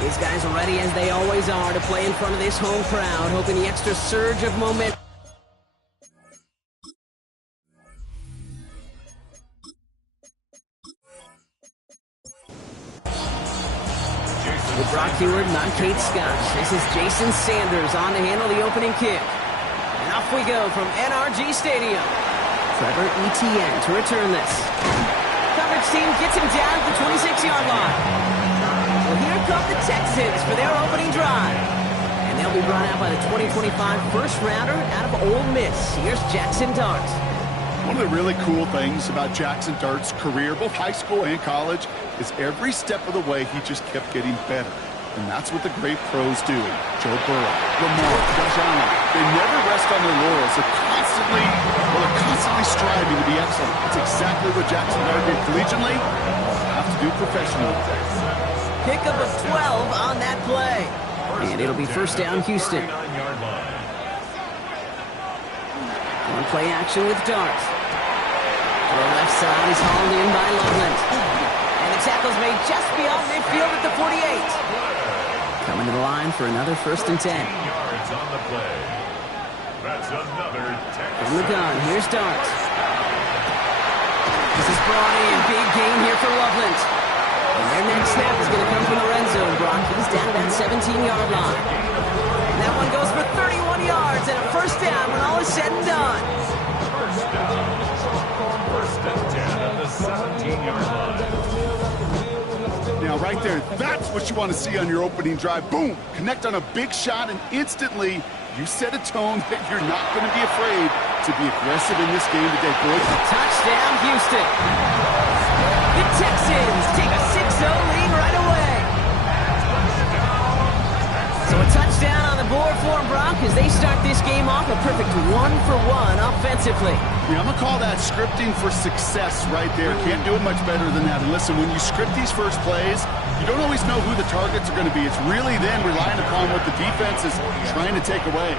These guys are ready, as they always are, to play in front of this home crowd, hoping the extra surge of momentum. With Brock Heward, not Kate Scott. This is Jason Sanders on to handle the opening kick. And off we go from NRG Stadium. Trevor Etienne to return this. Coverage team gets him down at the 26-yard line. Well, here come the Texans for their opening drive. And they'll be brought out by the 2025 first-rounder out of Ole Miss. Here's Jackson Dart. One of the really cool things about Jackson Dart's career, both high school and college, is every step of the way he just kept getting better. And that's what the great pros do. Joe Burrow, Lamar, Josh Allen, they never rest on their laurels. They're constantly striving to be excellent. It's exactly what Jackson Dart did collegiately, have to do professionally. Pickup of 12 on that play. And it'll be first down, Houston. On play action with Dart. To the left side is hauled in by Loveland. And the tackle's made just beyond midfield at the 48. Coming to the line for another 1st and 10. Yards on the play. That's another From the gun, here's Dart. This is brought in. Big gain here for Loveland. And their next snap is going to come from the red zone, Brock. He's down at that 17-yard line. And that one goes for 31 yards and a first down when all is said and done. First down. 1st and 10 at the 17-yard line. Now, right there, that's what you want to see on your opening drive. Boom! Connect on a big shot, and instantly you set a tone that you're not going to be afraid to be aggressive in this game today, boys. Touchdown, Houston. The Texans take a 6-0 lead right away. So a touchdown on the board for them, Brock, as they start this game off a perfect 1-for-1 offensively. Yeah, I'm going to call that scripting for success right there. Can't do it much better than that. And listen, when you script these first plays, you don't always know who the targets are going to be. It's really then relying upon what the defense is trying to take away.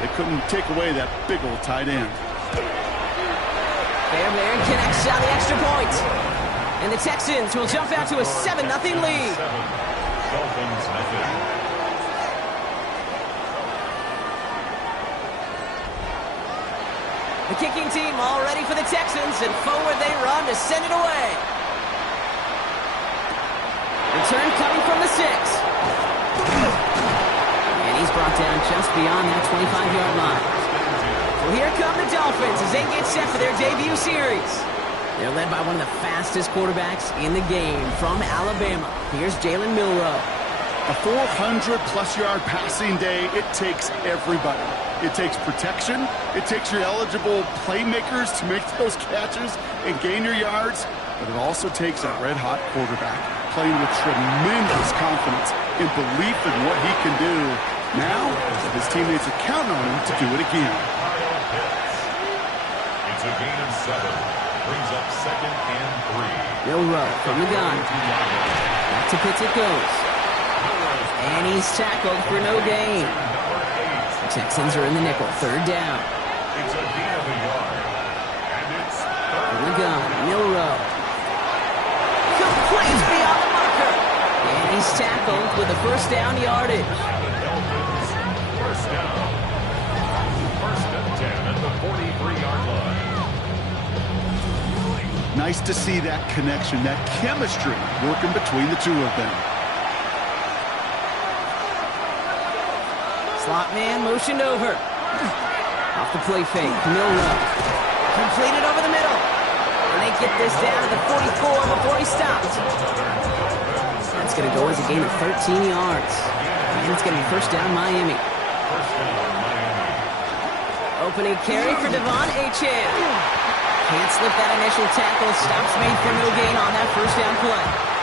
They couldn't take away that big old tight end. Fairbairn connects on the extra point. And the Texans will jump out to a 7-0 lead. Dolphins nothing. The kicking team all ready for the Texans, and forward they run to send it away. Return coming from the 6. And he's brought down just beyond that 25-yard line. Well, here come the Dolphins as they get set for their debut series. They're led by one of the fastest quarterbacks in the game from Alabama. Here's Jalen Milroe. A 400-plus-yard passing day, it takes everybody. It takes protection. It takes your eligible playmakers to make those catches and gain your yards. But it also takes a red-hot quarterback playing with tremendous confidence and belief in what he can do. Now, his teammates are counting on him to do it again. It's a gain of 7. Brings up 2nd and 3. Milroe from the gun. Back to Pitts it goes. And he's tackled for no gain. The Texans are in the nickel. 3rd down. It's a gain of a yard. And it's 3rd. From the gun, Milroe. Complete beyond the marker. And he's tackled with a 1st down yardage. First down. 1st and 10 at the 43-yard line. Nice to see that connection, that chemistry working between the two of them. Slot man motioned over. Off the play fake, Milroe. Completed over the middle. And they get this down to the 44 before he stopped. That's going to go as a gain of 13 yards. And it's going to be 1st down Miami. Opening carry for Devon Achane. Can't slip that initial tackle. Stops made for no gain on that 1st down play.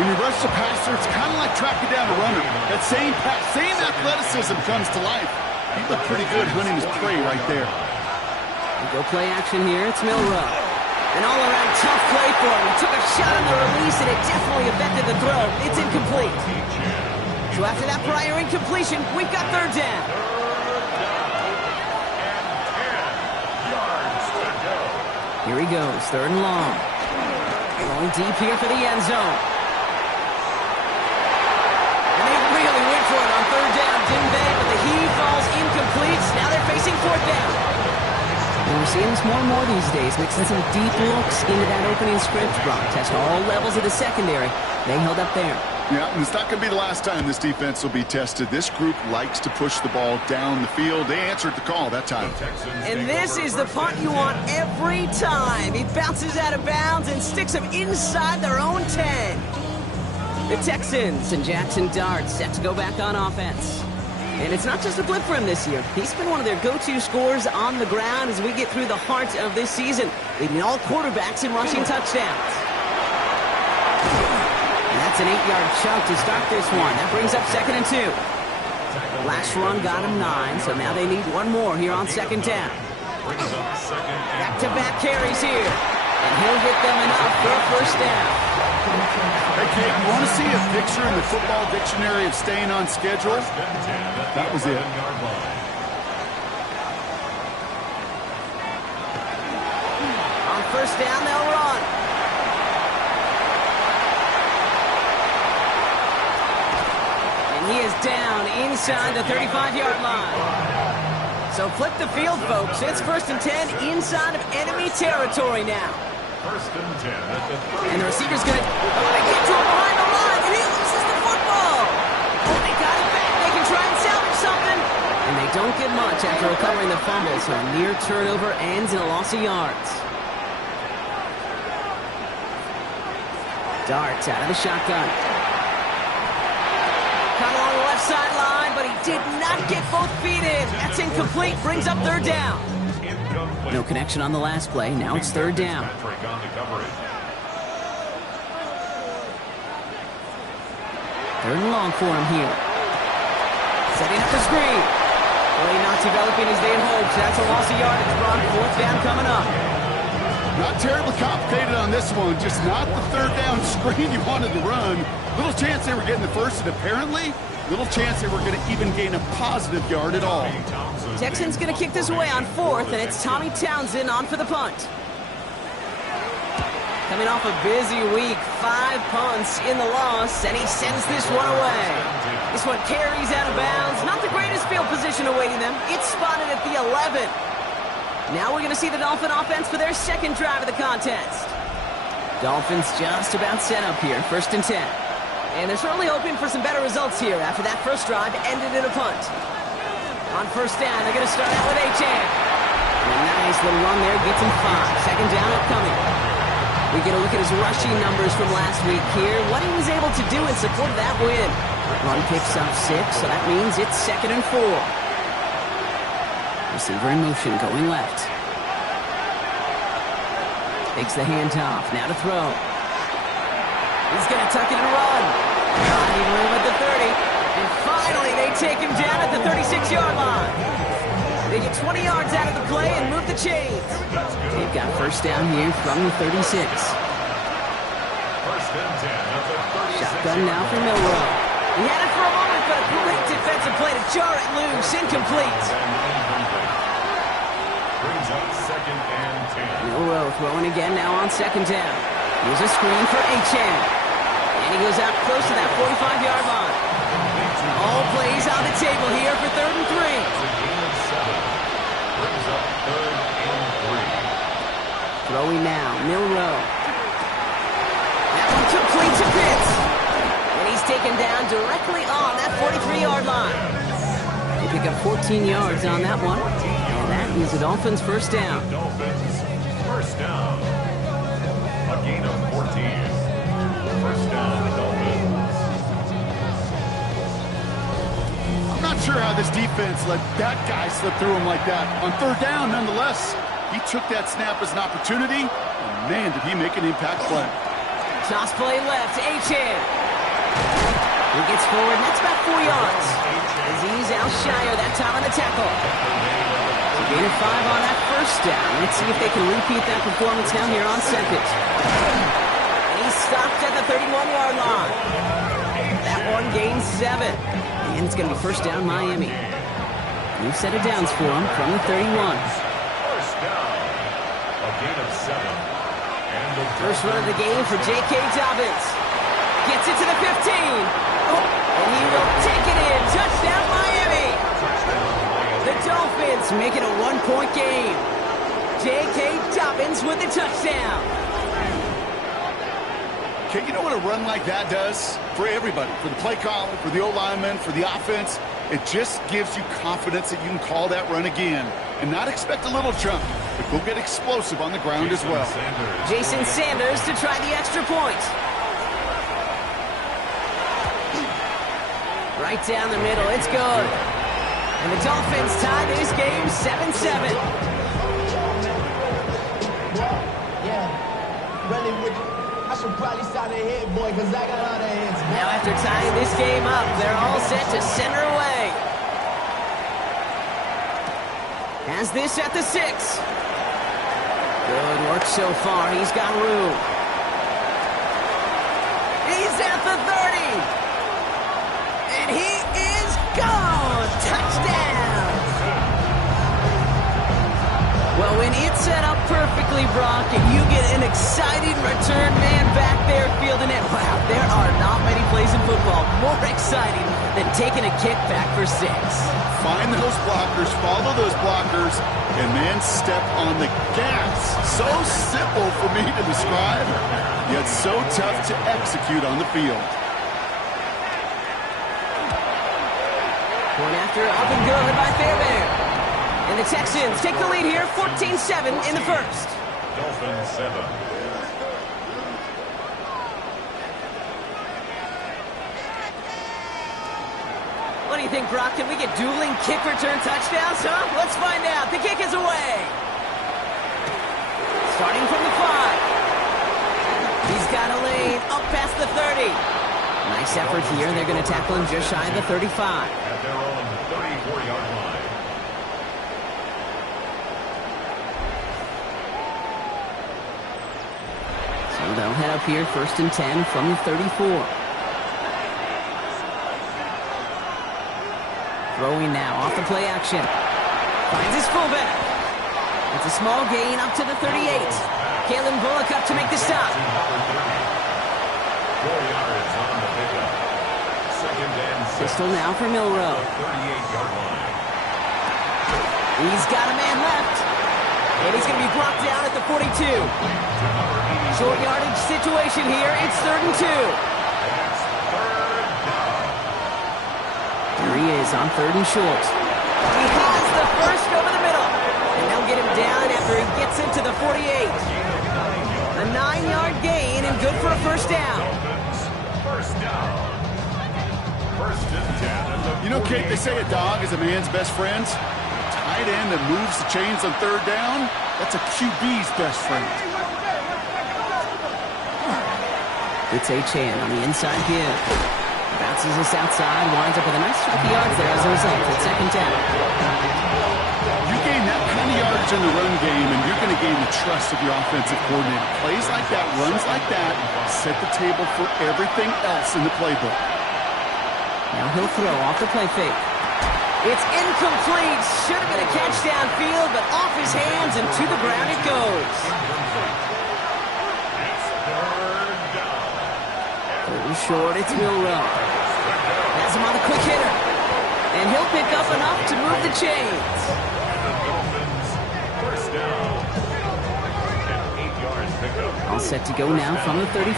When you rush the passer, it's kind of like tracking down a runner. That same athleticism comes to life. He looked pretty good hunting his prey right there. We go play action here. It's Milroe. An all-around tough play for him. He took a shot on the release, and it definitely affected the throw. It's incomplete. So after that prior incompletion, we've got third down. Here he goes, third and long. Going deep here for the end zone. And they really went for it on third down, didn't they? But the heave falls incomplete. Now they're facing fourth down. And we're seeing this more and more these days, mixing some deep looks into that opening script. Brock test all levels of the secondary. They held up there. Yeah, and it's not going to be the last time this defense will be tested. This group likes to push the ball down the field. They answered the call that time. And this is the punt you want every time. He bounces out of bounds and sticks them inside their own 10. The Texans and Jackson Dart set to go back on offense. And it's not just a blip for him this year. He's been one of their go-to scorers on the ground as we get through the heart of this season, leading all quarterbacks in rushing touchdowns. And that's an 8-yard chunk to start this one. That brings up 2nd and 2. Last run got him 9, so now they need one more here on 2nd down. Back-to-back carries here. And he'll get them enough for a first down. Hey, Kate, you want to see a picture in the football dictionary of staying on schedule? That was it. On first down, they'll run. And he is down inside the 35-yard line. So flip the field, folks. It's 1st and 10 inside of enemy territory now. And the receiver's going to get to him behind the line, and he loses the football. Oh, they got it back. They can try and salvage something. And they don't get much after recovering the fumble, so a near turnover ends in a loss of yards. Darts out of the shotgun. Caught along the left sideline, but he did not get both feet in. That's incomplete. Brings up third down. No connection on the last play. Now it's third down. Third and long for him here. Setting up the screen. Play not developing as they had hoped. That's a loss of yardage. Brock, fourth down coming up. Not terribly complicated on this one. Just not the third down screen you wanted to run. Little chance they were getting the first, and apparently little chance they were going to even gain a positive yard at all. Texans going to kick this away on fourth, and it's Tommy Townsend on for the punt. Coming off a busy week, 5 punts in the loss, and he sends this one away. This one carries out of bounds. Not the greatest field position awaiting them. It's spotted at the 11. Now we're going to see the Dolphin offense for their second drive of the contest. Dolphins just about set up here, 1st and 10. And they're certainly hoping for some better results here after that first drive ended in a punt. On first down, they're going to start out with A-Chan. And a nice little run there gets him 5. Second down upcoming. We get a look at his rushing numbers from last week here. What he was able to do in support of that win. Run picks up 6, so that means it's 2nd and 4. Receiver in motion, going left. Takes the handoff, now to throw. He's going to tuck it and run. Finding room at the 30. And finally, they take him down at the 36-yard line. They get 20 yards out of the play and move the chains. They've got first down here from the 36. Shotgun now for Milrow. He had it for a moment, but a great defensive play to jar it loose. Incomplete. Milrow throwing again now on second down. Here's a screen for A-Chan. And he goes out close to that 45-yard line. All plays on the table here for 3rd and 3. Throwing now, Milrow. That one complete to Pitts. And he's taken down directly on that 43-yard line. They pick up 14 yards on that one. And that is the Dolphins' first down. First down. A gain of 14. First down, Dolphins. I'm not sure how this defense let that guy slip through him like that. On third down, nonetheless, he took that snap as an opportunity, and man, did he make an impact play. Toss play left, A-Chan. He gets forward, and that's about 4 yards. As he's out shy of that time on the tackle. So gain of 5 on that first down. Let's see if they can repeat that performance down here on second. And he's stopped at the 31-yard line. That one gains 7. And it's going to be first down Miami. New set of downs for him from the 31. First down. A gain of 7. And the First run of the game for J.K. Dobbins. Gets it to the 15. And he will take it in. Touchdown Miami. The Dolphins make it a 1-point game. J.K. Dobbins with the touchdown. Okay, you know what a run like that does for everybody, for the play caller, for the O-lineman, for the offense? It just gives you confidence that you can call that run again and not expect a little jump, but go get explosive on the ground as well. Jason Sanders to try the extra point. Right down the middle, it's good. And the Dolphins tie this game 7-7. Now after tying this game up, they're all set to center away. Has this at the 6. Good work so far. He's got room. He's at the 30. And he is gone. Touchdown. Well, when it's set up perfectly, Brock, and you get an exciting return man back there fielding it, wow, there are not many plays in football more exciting than taking a kick back for 6. Find those blockers, follow those blockers, and then step on the gas. So simple for me to describe, yet so tough to execute on the field. Point after up and good by Fairbairn. And the Texans take the lead here, 14-7 in the first. Dolphins 7. What do you think, Brock? Can we get dueling kick return touchdowns, huh? Let's find out. The kick is away. Starting from the 5. He's got a lane up past the 30. Nice effort here. They're going to tackle him just shy of the 35. At their own 34-yard line. So they'll head up here, 1st and 10 from the 34. Throwing now off the play action. Finds his fullback. It's a small gain up to the 38. Kalen Bullock up to make the stop. 4 yards on the pickup. 2nd and 6. Pistol now for Milrow. 38-yard line. He's got a man left. And he's going to be brought down at the 42. Short yardage situation here. It's 3rd and 2. Here he is on 3rd and short. He has the first over the middle. And they'll get him down after he gets into the 48. A 9-yard gain and good for a first down. First down. 1st and 10. You know, Kate, they say a dog is a man's best friend. Tight end that moves the chains on 3rd down, that's a QB's best friend. It's Achane on the inside give. Bounces this outside, winds up with a nice 20 yards there as a result. It's 2nd down. You gain that kind of yardage in the run game, and you're going to gain the trust of your offensive coordinator. Plays like that, runs like that, set the table for everything else in the playbook. Now he'll throw off the play fake. It's incomplete. Should have been a catch downfield, but off his hands and to the ground it goes. Short, it's Milrow. Has him on a quick hitter. And he'll pick up enough to move the chains. First down. And 8 yards pickup. All set to go now from the 35.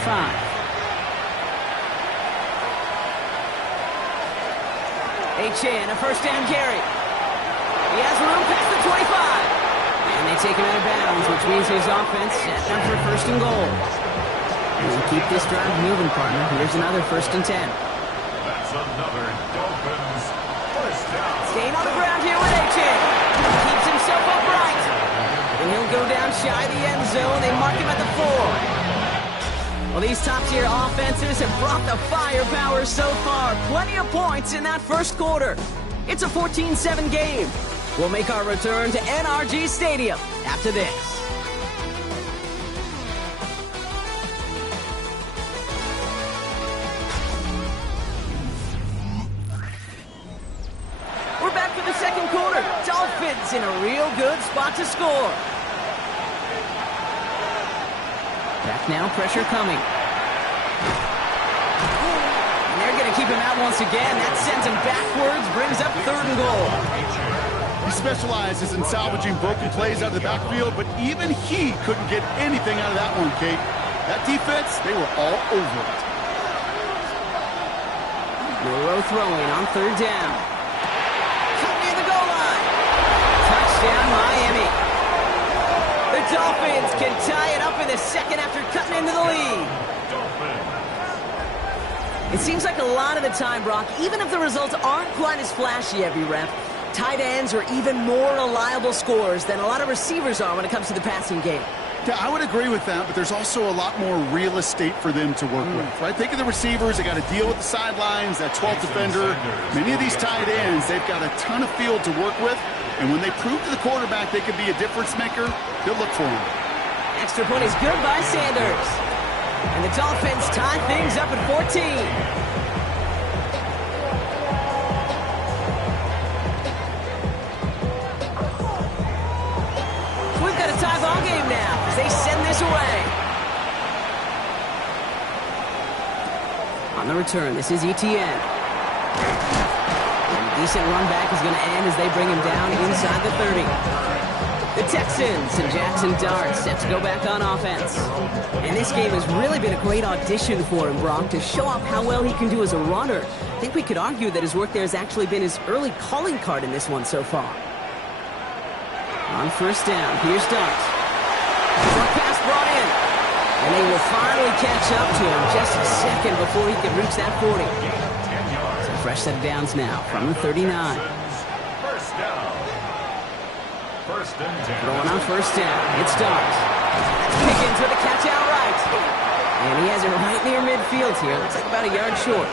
Achane, a first down carry. He has room past the 25. And they take him out of bounds, which means his offense set up for 1st and goal. We'll keep this drive moving, partner. Here's another 1st and 10. That's another Dolphins first down. Staying on the ground here with Achane. Keeps himself upright. And he'll go down shy of the end zone. They mark him at the 4. Well, these top-tier offenses have brought the firepower so far. Plenty of points in that first quarter. It's a 14-7 game. We'll make our return to NRG Stadium after this. He's in a real good spot to score. Back now, pressure coming. And they're going to keep him out once again. That sends him backwards, brings up 3rd and goal. He specializes in salvaging broken plays out of the backfield, but even he couldn't get anything out of that one, Kate. That defense, they were all over it. Milroe throwing on 3rd down. Come near the goal line. Touchdown, Miami. The Dolphins can tie it up in the second after cutting into the lead. It seems like a lot of the time, Brock, even if the results aren't quite as flashy every rep, tight ends are even more reliable scorers than a lot of receivers are when it comes to the passing game. Yeah, I would agree with that, but there's also a lot more real estate for them to work with, right? Think of the receivers. They got to deal with the sidelines, that 12th defender. Many of these tight ends, they've got a ton of field to work with, and when they prove to the quarterback they could be a difference maker, they'll look for him. Extra point is good by Sanders. And the Dolphins tie things up at 14. Tie ball game now as they send this away. On the return, this is Etienne. And a decent run back is going to end as they bring him down inside the 30. The Texans and Jackson Dart set to go back on offense. And this game has really been a great audition for him, Brock, to show off how well he can do as a runner. I think we could argue that his work there has actually been his early calling card in this one so far. On 1st down, here's Dart. Short pass brought in. And they will finally catch up to him just a second before he can reach that 40. So a fresh set of downs now from the 39. Throwing on 1st down, it's Dart. That's Pickens with a catch outright. And he has it right near midfield here. Looks like about a yard short.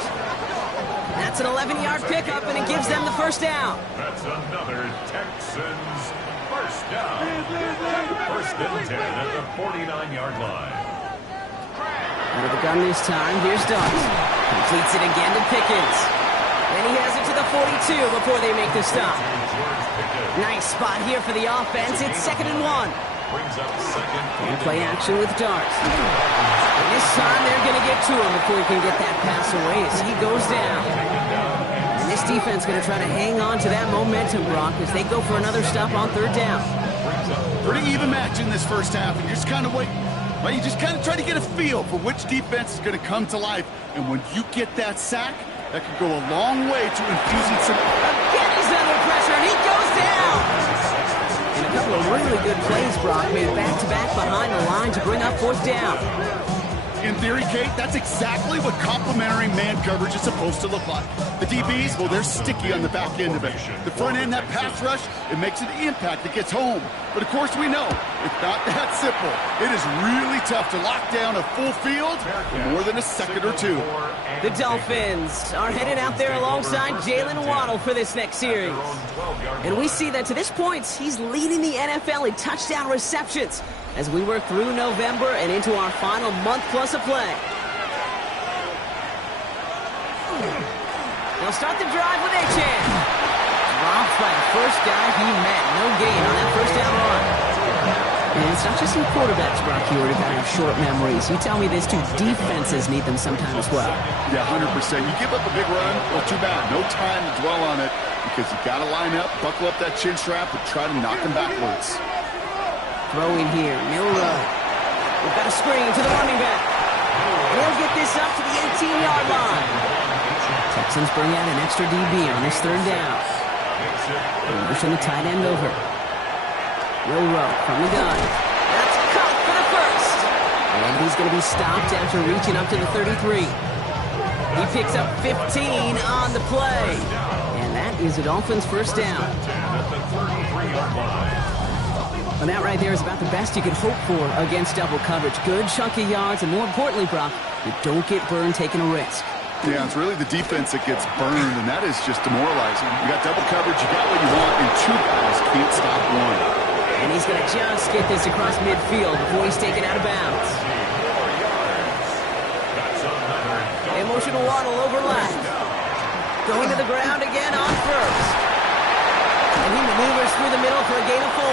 That's an 11-yard pickup, and it gives them the 1st down. That's another Texans first down. 1st and 10 at the 49-yard line. Out of the gun this time, here's Dart. Completes it again to Pickens. And he has it to the 42 before they make the stop. Nice spot here for the offense. It's 2nd and 1. And play action with Dart. And this time they're going to get to him before he can get that pass away as he goes down. And this defense going to try to hang on to that momentum, Brock, as they go for another stop on 3rd down. Pretty even match in this first half, and you're just kind of waiting. Right? You just kind of try to get a feel for which defense is going to come to life. And when you get that sack, that could go a long way to infusing some... Again, he's under pressure, and he goes down! And a couple of really good plays, Brock, made back-to-back behind the line to bring up 4th down. In theory, Kate, that's exactly what complementary man coverage is supposed to look like. The DBs, well, they're sticky on the back end of it. The front end, that pass rush, it makes it the impact that gets home. But of course we know, it's not that simple. It is really tough to lock down a full field for more than a second or two. The Dolphins are headed out there alongside Jalen Waddle for this next series. And we see that to this point, he's leading the NFL in touchdown receptions as we work through November and into our final month plus of play. They'll start the drive with Achane. Dropped by the first guy he met. No gain on that 1st down run. And it's not just some quarterbacks, Brock, you worry about your short memories. You tell me these two defenses need them sometime as well. Yeah, 100%. You give up a big run, well, too bad. No time to dwell on it because you got to line up, buckle up that chin strap, and try to knock them backwards. Throwing here, Milroe. We've got a screen to the running back. And he'll get this up to the 18-yard line. Texans bring out an extra DB on this 3rd down. Pushing the tight end over. Milroe from the gun. That's caught for the 1st. And he's going to be stopped after reaching up to the 33. He picks up 15 on the play. And that is a Dolphins 1st down. And that right there is about the best you could hope for against double coverage. Good chunky yards, and more importantly, Brock, you don't get burned taking a risk. Yeah, it's really the defense that gets burned, and that is just demoralizing. You got double coverage, you got what you want, and 2 guys can't stop one. And he's going to just get this across midfield before he's taken out of bounds. A motion to Waddle over left. Going to the ground again on 1st. And he maneuvers through the middle for a gain of 4.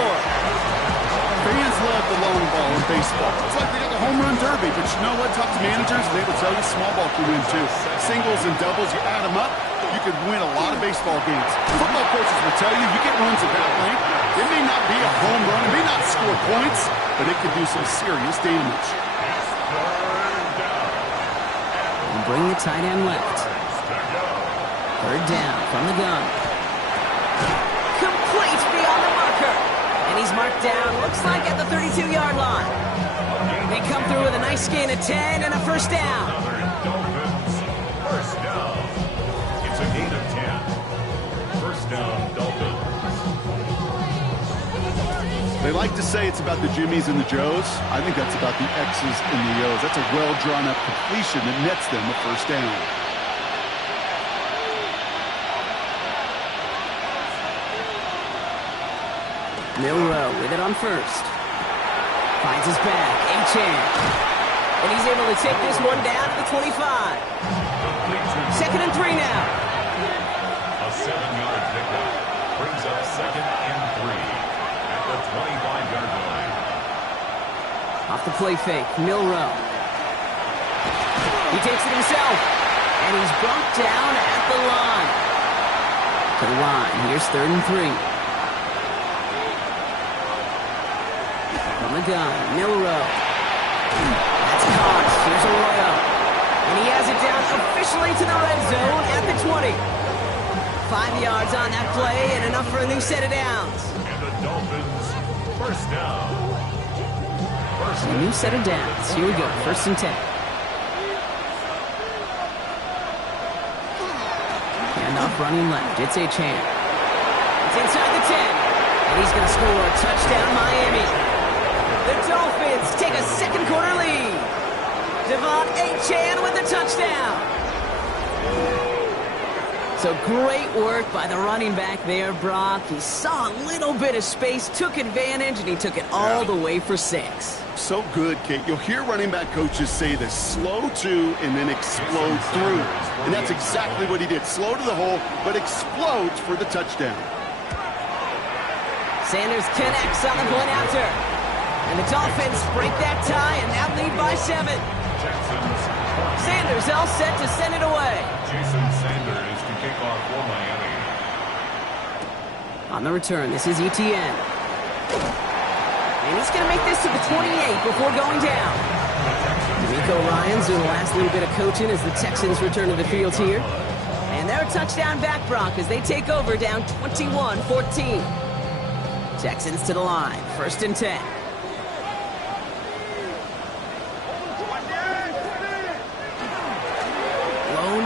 Fans love the long ball in baseball. It's like they got the home run derby, but you know what? Talk to managers, and they will tell you small ball can win too. Singles and doubles, you add them up, you could win a lot of baseball games. Football coaches will tell you get runs of that length. It may not be a home run, it may not score points, but it can do some serious damage. And bring the tight end left. Third down from the gun. Complete beyond the marker. And he's marked down, looks like at the 32-yard line. They come through with a nice gain of 10 and a first down. First down. It's a gain of 10. First down, Dolphins. They like to say it's about the Jimmies and the Joes. I think that's about the X's and the O's. That's a well-drawn-up completion that nets them a first down. Milrow with it on first. Finds his back, A-Chan. And he's able to take this one down to the 25. Second and 3 now. A 7-yard pickup brings up second and 3 at the 25-yard line. Off the play fake, Milrow. He takes it himself. And he's brought down at the line. To the line, here's third and 3. From the gun, Milrow. That's caught. Here's Arroyo. And he has it down officially to the red zone at the 20. 5 yards on that play and enough for a new set of downs. And the Dolphins, first down. A new set of downs. Here we go, first and 10. Handoff running left. It's A-Chan. It's inside the 10. And he's going to score a touchdown, Miami. The Dolphins take a second quarter lead. Devon A-Chan with the touchdown. So great work by the running back there, Brock. He saw a little bit of space, took advantage, and he took it all the way for 6. So good, Kate. You'll hear running back coaches say this: slow to and then explode through. And that's exactly what he did. Slow to the hole, but explodes for the touchdown. Sanders connects on the point after. And the Dolphins break that tie and now lead by 7. Sanders all set to send it away. Jason Sanders to kick off for Miami. On the return, this is Etienne. And he's going to make this to the 28 before going down. D'Amico Ryans doing the last little bit of coaching as the Texans return to the field here. And they're a touchdown back, Brock, as they take over down 21-14. Texans to the line, first and 10.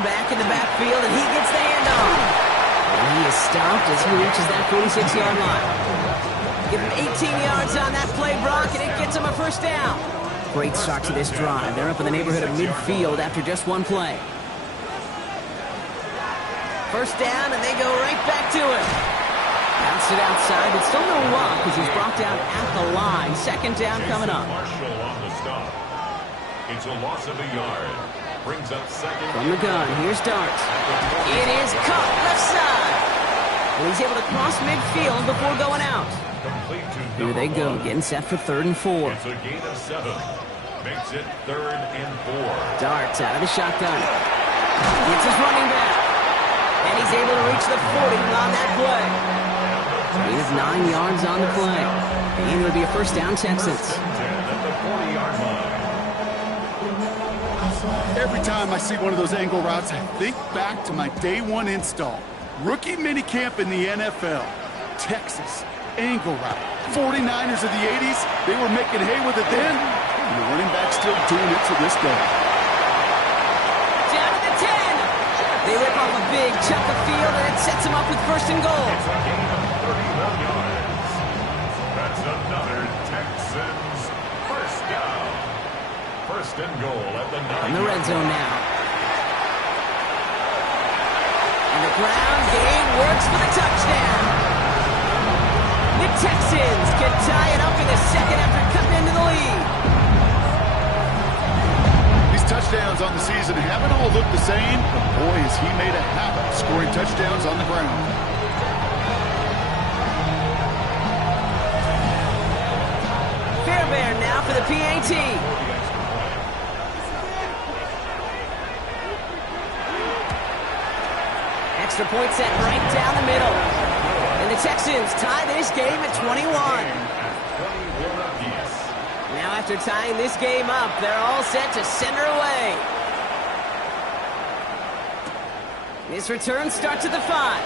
Back in the backfield, and he gets the handoff. And he is stopped as he reaches that 46-yard line. Give him 18 yards on that play, Brock, and it gets him a first down. Great start to this drive. They're up in the neighborhood of midfield after just one play. First down, and they go right back to it. Bounced it outside, but still no luck as he's brought down at the line. Second down coming up. Marshall on the stop. It's a loss of a yard. Brings up second. From the gun, here's Dart. It is caught left side. And he's able to cross midfield before going out. Here they go, getting set for third and 4. It's a gain of 7. Makes it third and 4. Dart's out of the shotgun. Gets his running back. And he's able to reach the 40 on that play. He has 9 yards on the play. And it'll be a first down, Texans. At the 40-yard line. Every time I see one of those angle routes, I think back to my day 1 install. Rookie minicamp in the NFL. Texas, angle route. 49ers of the 80s, they were making hay with it then, and the running back's still doing it to this day. Down to the 10. They rip off a big chunk of field, and it sets them up with first and goal. It's a gain of 31 yards. That's another Texans first down. First and goal at the 9. In the red zone now. And the ground game works for the touchdown. The Texans can tie it up in the second after cutting into the lead. These touchdowns on the season haven't all looked the same, but boy, has he made a habit of scoring touchdowns on the ground. for the PAT. Extra point set right down the middle. And the Texans tie this game at 21. Now after tying this game up, they're all set to send her away. This return starts at the 5.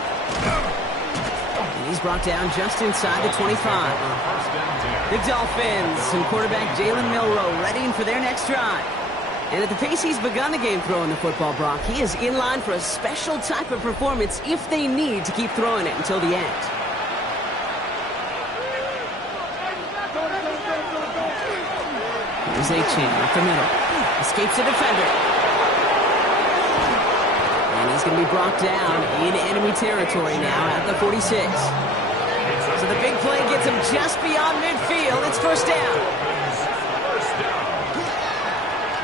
And he's brought down just inside the 25. The Dolphins and quarterback Jalen Milroe readying for their next drive. And at the pace he's begun the game throwing the football, Brock, he is in line for a special type of performance if they need to keep throwing it until the end. Here's Achane up the middle. Escapes a defender. And he's going to be brought down in enemy territory now at the 46. So the big play gets him just beyond midfield. It's first down.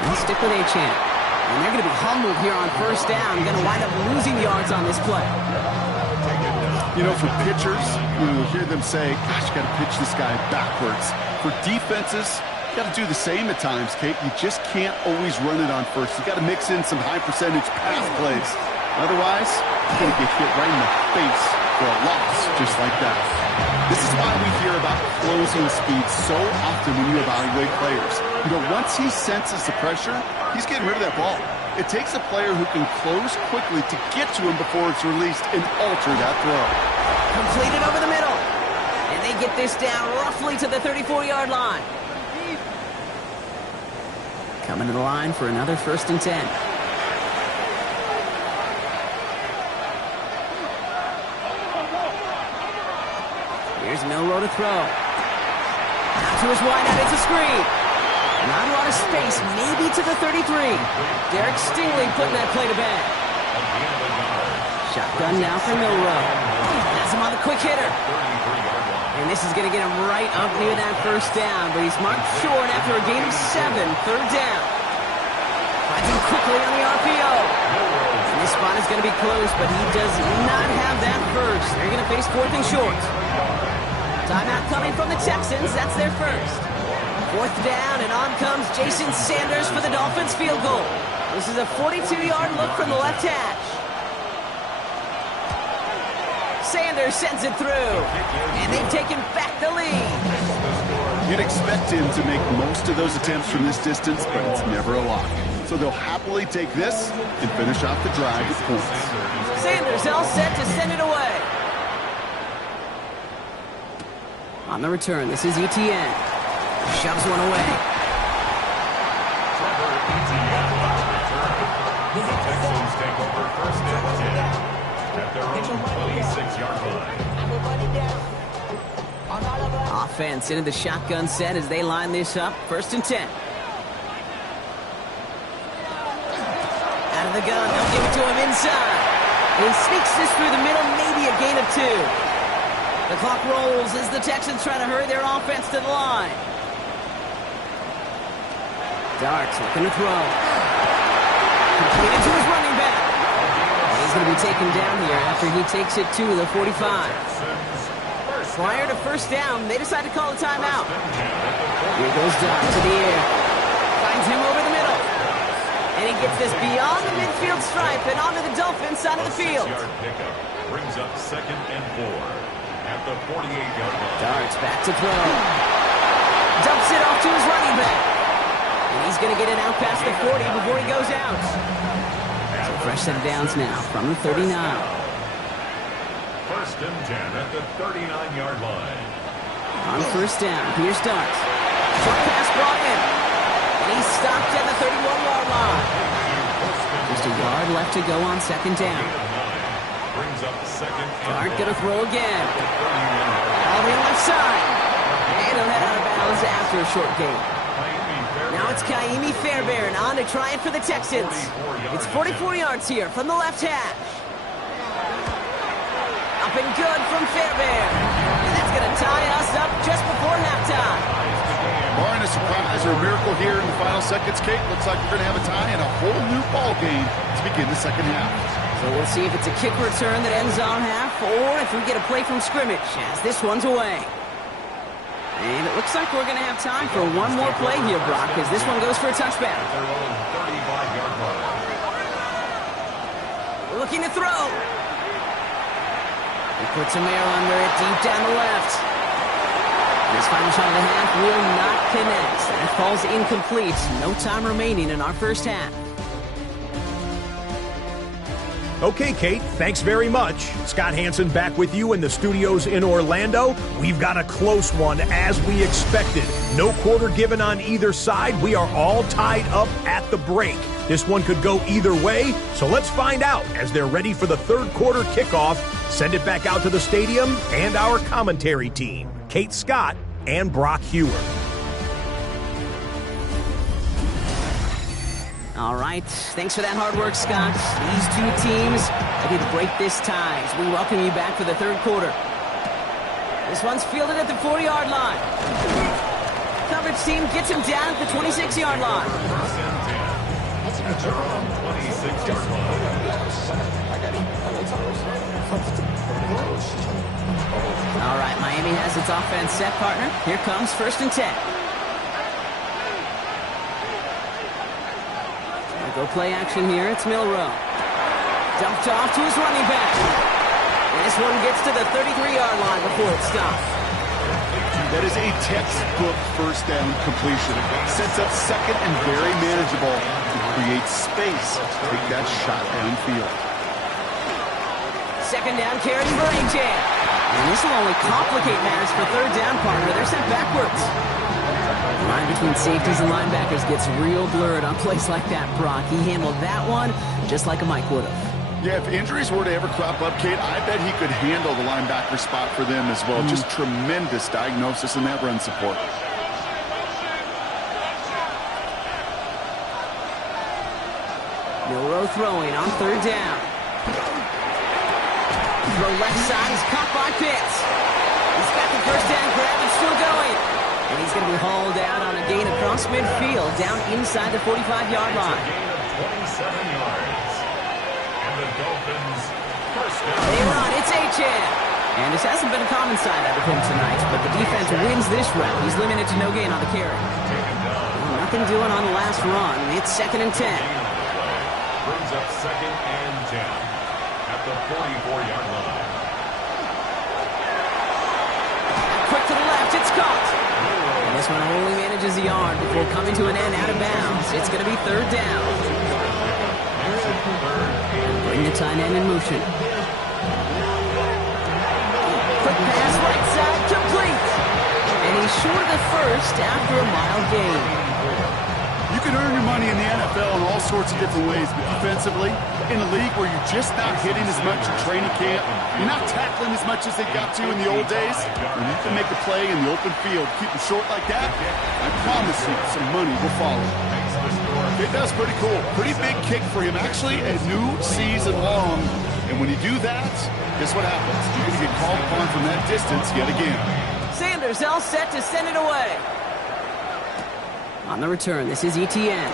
Let's stick with Achane. And they're going to be humbled here on first down. Going to wind up losing yards on this play. You know, for pitchers, you hear them say, gosh, you got to pitch this guy backwards. For defenses, you got to do the same at times, Kate. You just can't always run it on first. You got to mix in some high percentage pass plays. Otherwise, you're going to get hit right in the face for a loss just like that. This is why we hear about closing speed so often when you evaluate players. You know, once he senses the pressure, he's getting rid of that ball. It takes a player who can close quickly to get to him before it's released and alter that throw. Completed over the middle. And they get this down roughly to the 34-yard line. Coming to the line for another 1st and 10. Here's Milroe to throw. Out to his wideout, it's a screen. Not a lot of space, maybe to the 33. Derek Stingley putting that play to bed. Shotgun now for Milroe. Has him on the quick hitter. And this is going to get him right up near that first down, but he's marked short after a gain of 7, 3rd down. Finds him quickly on the RPO. And this spot is going to be close, but he does not have that first. They're going to face 4th and short. Timeout coming from the Texans. That's their first. 4th down, and on comes Jason Sanders for the Dolphins field goal. This is a 42-yard look from the left hash. Sanders sends it through, and they've taken back the lead. You'd expect him to make most of those attempts from this distance, but it's never a lock. So they'll happily take this and finish off the drive with points. Sanders all set to send it away. On the return, this is Etienne. Shoves one away. The Texans take over 1st and 10 at their own 26-yard line. Offense into the shotgun set as they line this up. 1st and 10. Out of the gun, they'll give it to him inside. And he sneaks this through the middle, maybe a gain of 2. The clock rolls as the Texans try to hurry their offense to the line. Darts looking to throw. Completed to his running back. And he's going to be taken down here after he takes it to the 45. Prior to first down, they decide to call a timeout. Here goes Dart to the air. Finds him over the middle. And he gets this beyond the midfield stripe and onto the Dolphins side of the field. Brings up 2nd and 4 at the 48-yard line. Darts back to throw. Dumps it off to his running back. And he's going to get it out past the 40 before he goes out. So fresh set of downs now from the 39. 1st and 10 at the 39-yard line. On first down, here's Darts. Short pass brought in. And he's stopped at the 31-yard line. Just a yard left to go on 2nd down. Brings up 2nd and Dart going to throw again. All the left side. And he'll head out of bounds after a short gain. Now it's Kaimi Fairbairn on to try it for the Texans. It's 44 yards here from the left hash. Up and good from Fairbairn. And that's going to tie us up just before halftime. Barring a surprise or a miracle here in the final seconds, Kate, looks like we're going to have a tie and a whole new ball game to begin the 2nd half. So we'll see if it's a kick return that ends on half or if we get a play from scrimmage as this one's away. And it looks like we're going to have time for one more play here, Brock, as this one goes for a touchback. Looking to throw. He puts a Mayo under it deep down the left. This final shot of the half will not connect. That falls incomplete. No time remaining in our first half. Okay, Kate, thanks very much. Scott Hansen back with you in the studios in Orlando. We've got a close one, as we expected. No quarter given on either side. We are all tied up at the break. This one could go either way, so let's find out as they're ready for the third quarter kickoff. Send it back out to the stadium and our commentary team, Kate Scott and Brock Hewer. All right, thanks for that hard work, Scott. These two teams ready to break this tie as we welcome you back for the third quarter. This one's fielded at the 40-yard line. Coverage team gets him down at the 26-yard line. All right, Miami has its offense set, partner. Here comes 1st and 10. Go play action here. It's Milrow. Dumped off to his running back. And this one gets to the 33-yard line before it stops. That is a textbook first down completion. Sets up second and very manageable to create space. Take that shot downfield. Second down carry for A.J. And this will only complicate matters for third down, partner. They're sent backwards. The line between safeties and linebackers gets real blurred on plays like that, Brock. He handled that one just like a Mike would have. Yeah, if injuries were to ever crop up, Kate, I bet he could handle the linebacker spot for them as well. Just tremendous diagnosis in that run support. Milrow throwing on third down. Throw left side is caught by Pitts. He's got the first down grab and still going. And he's going to be hauled out on a gain across midfield, down inside the 45-yard line. Gain of 27 yards. And the Dolphins first down. They run, it's Achane. And this hasn't been a common side out of him tonight, but the defense wins this round. He's limited to no gain on the carry. Well, nothing doing on the last run. It's 2nd and 10. Brings up 2nd and 10 at the 44-yard line. Quick to the left, it's caught. And this one only manages a yard before coming to an end out of bounds. It's going to be third down. Bring the tight end in motion. Quick pass, right side, complete. And he's short of the first after a mile gain. You can earn your money in the NFL in all sorts of different ways, but defensively, in a league where you're just not hitting as much in training camp, you're not tackling as much as they got to in the old days, when you can make a play in the open field, keep it short like that, I promise you some money will follow. It does pretty cool. Pretty big kick for him. Actually, a new season long. And when you do that, guess what happens? You're going to get called upon from that distance yet again. Sanders all set to send it away. On the return, this is Etienne.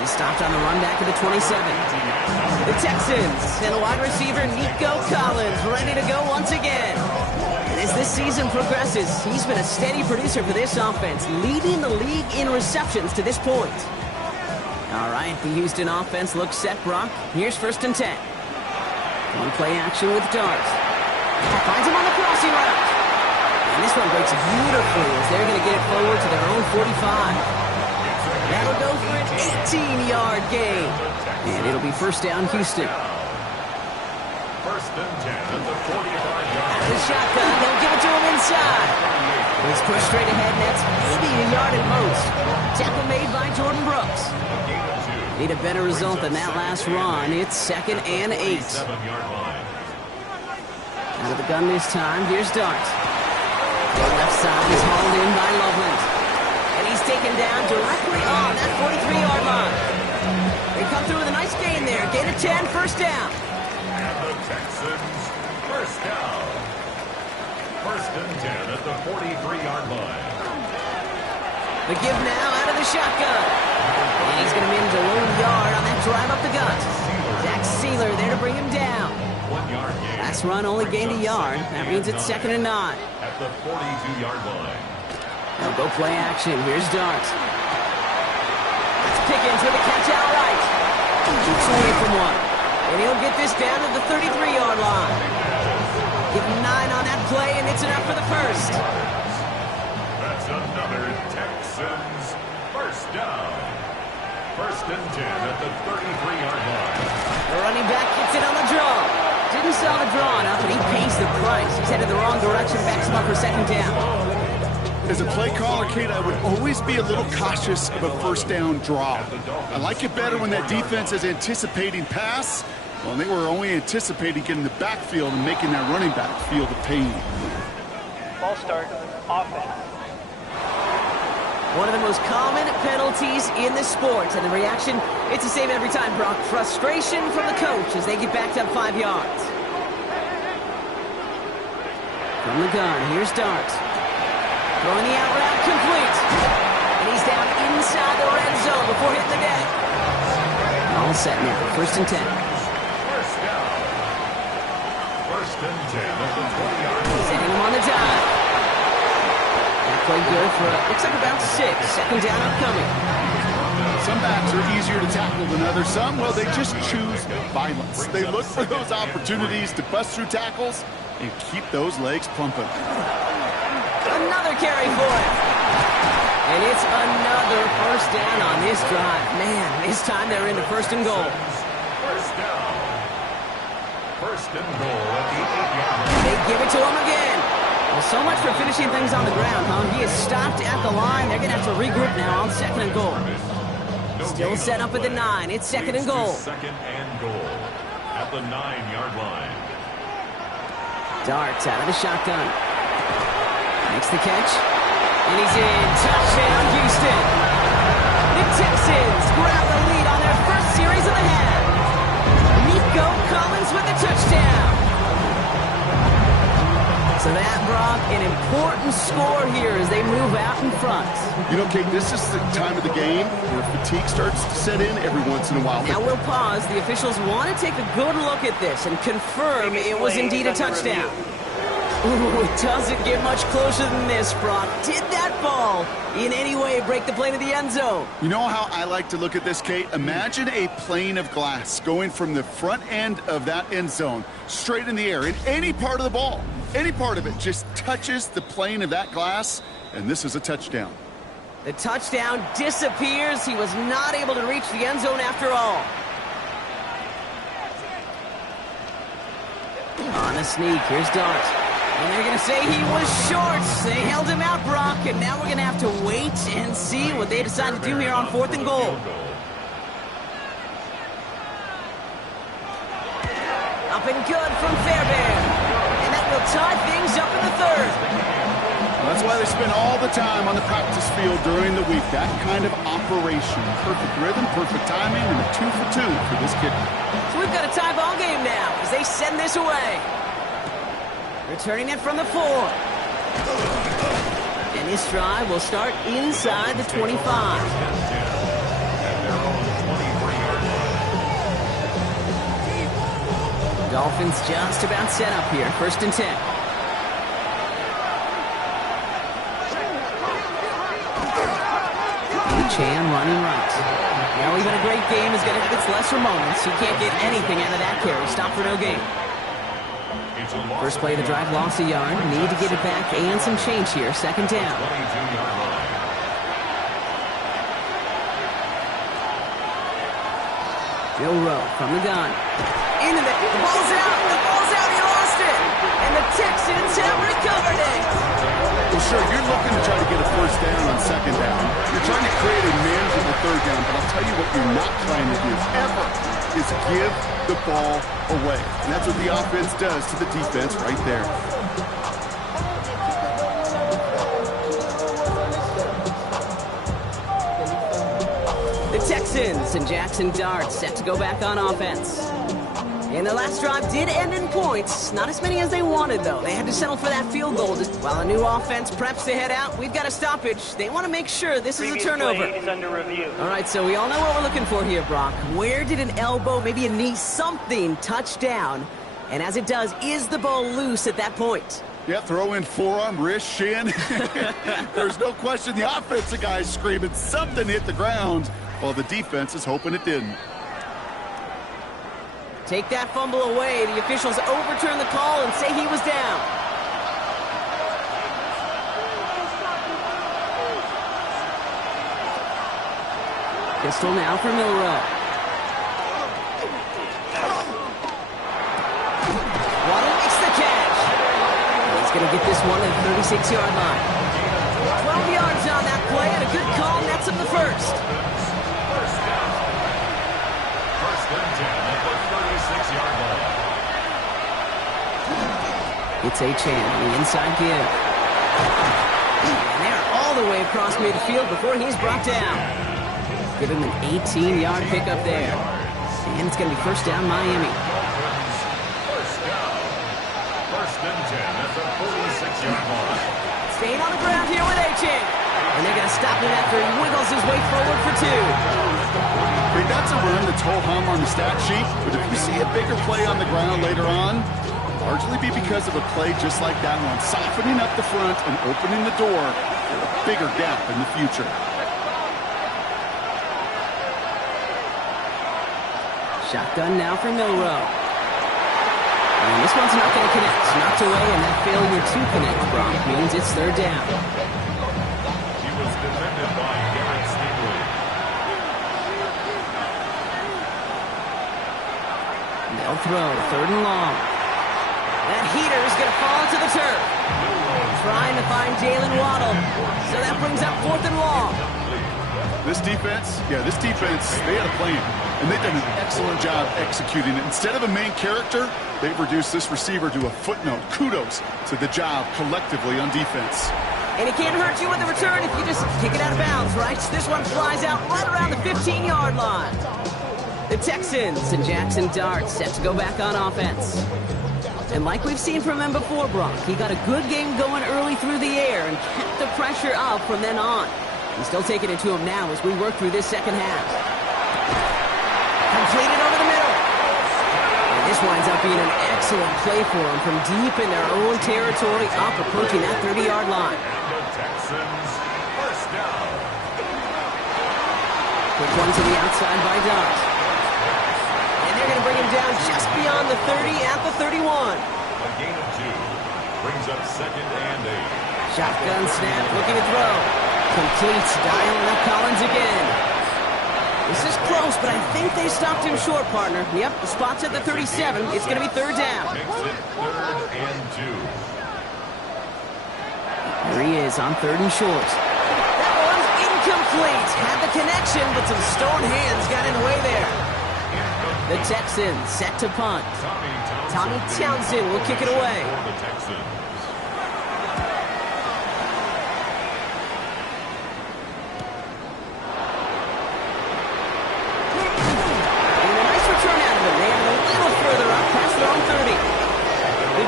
He stopped on the run back to the 27. The Texans and wide receiver Nico Collins ready to go once again. And as this season progresses, he's been a steady producer for this offense, leading the league in receptions to this point. All right, the Houston offense looks set, Brock. Here's 1st and 10. One play action with Dart. Finds him on the crossing route. And this one breaks beautifully as they're going to get it forward to their own 45. That'll go for an 18-yard gain. And it'll be first down, Houston. 1st and 10 at the 45-yard line. Out of the shotgun, they'll give it to him inside. He's pushed straight ahead, and that's maybe a yard at most. Tackle made by Jordan Brooks. Need a better result than that last run. It's 2nd and 8. Out of the gun this time, here's Dart. The left side is hauled in by Loveland. And he's taken down directly on that 43-yard line. They come through with a nice gain there. Gain of 10, first down. And the Texans, first down. 1st and 10 at the 43-yard line. The give now out of the shotgun. And he's going to manage a low yard on that drive up the gut. Zach Sealer there to bring him down. 1 yard gain. That's This run only gained a yard. That means it's 2nd and 9. At the 42-yard line. They'll go play action. Here's Dart. It's Pickens with a catch outright. Keeps away from one. And he'll get this down to the 33-yard line. Give him 9 on that play, and it's enough for the first. That's another Texans first down. 1st and 10 at the 33-yard line. The running back gets it on the draw. Didn't sell the draw enough, and he pays the price. He's headed the wrong direction, backs him up for 2nd down. As a play caller, Kate, I would always be a little cautious of a 1st down draw. I like it better when that defense is anticipating pass. Well, they were only anticipating getting the backfield and making that running back feel the pain. Ball start, offense. One of the most common penalties in the sport, and the reaction, it's the same every time, Brock. Frustration from the coach as they get backed up 5 yards. From the gun, here's Dart. Throwing the out route complete. And he's down inside the red zone before hitting the deck. All set now, 1st and 10. First down. 1st and 10 at the 20-yard line. Setting him on the dive. That played good for, looks like about 6. 2nd down upcoming. Some backs are easier to tackle than others. Some, well, they just choose violence. They look for those opportunities to bust through tackles and keep those legs pumping. Another carry for him. And it's another 1st down on this drive. Man, this time they're into 1st and goal. First down. 1st and goal at the 8-yard line. They give it to him again. Well, so much for finishing things on the ground, huh? He is stopped at the line. They're going to have to regroup now on 2nd and goal. Still set up at the 9. It's 2nd and goal. 2nd and goal at the 9-yard line. Darts out of the shotgun. Makes the catch. And he's in. Touchdown, Houston. The Texans grab the lead on their first series of the half. Nico Collins with the touchdown. So that, Brock, an important score here as they move out in front. You know, Kate, this is the time of the game where fatigue starts to set in every once in a while. Now we'll pause. The officials want to take a good look at this and confirm it was indeed a touchdown. Ooh, it doesn't get much closer than this, Brock. Did that ball in any way break the plane of the end zone? You know how I like to look at this, Kate? Imagine a plane of glass going from the front end of that end zone straight in the air, and any part of the ball, any part of it just touches the plane of that glass, and this is a touchdown. The touchdown disappears. He was not able to reach the end zone after all. On a sneak, here's Dart. And they're going to say he was short. They held him out, Brock, and now we're going to have to wait and see what they decide to do here on 4th and goal. Up and good from Fairbairn. And that will tie things up in the 3rd. Well, that's why they spend all the time on the practice field during the week. That kind of operation. Perfect rhythm, perfect timing, and a 2 for 2 for this kicker. So we've got a tie ball game now as they send this away. Returning it from the 4. And this drive will start inside the 25. Dolphins just about set up here. 1st and 10. Chan running right. Now even a great game is going to have its lesser moments. He can't get anything out of that carry. Stop for no gain. First play of the drive, lost a yard. Need to get it back and some change here. 2nd down. Joe Rowe from the gun. Into the ball's out. The ball's out. He lost it. And the Texans have recovered it. Well, sure, you're looking to try to get a 1st down on 2nd down. You're trying to create a manageable 3rd down, but I'll tell you what you're not trying to do ever is give the ball away. And that's what the offense does to the defense right there. The Texans and Jackson Dart set to go back on offense. And the last drive did end in points. Not as many as they wanted, though. They had to settle for that field goal. While a new offense preps to head out, we've got a stoppage. They want to make sure this is a turnover. Play is under review. All right, so we all know what we're looking for here, Brock. Where did an elbow, maybe a knee, something touch down And as it does, is the ball loose at that point? Yeah, throw in forearm, wrist, shin. There's no question the offensive guy's screaming something hit the ground, while the defense is hoping it didn't. Take that fumble away. The officials overturn the call and say he was down. Pistol now for Milroe. Waddle makes the catch. He's going to get this one at the 36-yard line. 12 yards on that play and a good call nets him the first. First down. First and 10 at the 36-yard line. It's Achane on the inside give. And they're all the way across midfield before he's brought down. Give him an 18-yard pickup there. And it's going to be first down Miami. First down. First and 10 at the 46-yard line. Staying on the ground here with Achane. And they're going to stop him after he wiggles his way forward for 2. Hey, that's a run that's ho-hum on the stat sheet, but if you see a bigger play on the ground later on, largely be because of a play just like that one, softening up the front and opening the door for a bigger gap in the future. Shotgun now for Milroe. And this one's not going to connect. Knocked away, and that failure to connect, Brock, means it's third down. He was defended by Garrett Stingley. They'll throw, third and long. That heater is going to fall to the turf. Trying to find Jalen Waddle. So that brings up fourth and long. This defense, they had a plan, and they've done an excellent job executing it. Instead of a main character, they've reduced this receiver to a footnote. Kudos to the job collectively on defense. And it can't hurt you with the return if you just kick it out of bounds, right? This one flies out right around the 15-yard line. The Texans and Jackson Dart set to go back on offense. And like we've seen from him before, Brock, he got a good game going early through the air and kept the pressure up from then on. He's still taking it to him now as we work through this second half. Completed over the middle. And this winds up being an excellent play for him from deep in their own territory, up approaching that 30-yard line. The Texans first down. Quick one to the outside by Dart. And they're going to bring him down just beyond the 30 at the 31. A gain of 2 brings up second and 8. Shotgun snap, looking to throw. Completes, dialing up Collins again. This is close, but I think they stopped him short, partner. Yep, the spot's at the 37. It's going to be third down. Makes it third and 2. Here he is on third and short. That one's incomplete. Had the connection, but some stone hands got in the way there. The Texans set to punt. Tommy Townsend will kick it away. For the Texans.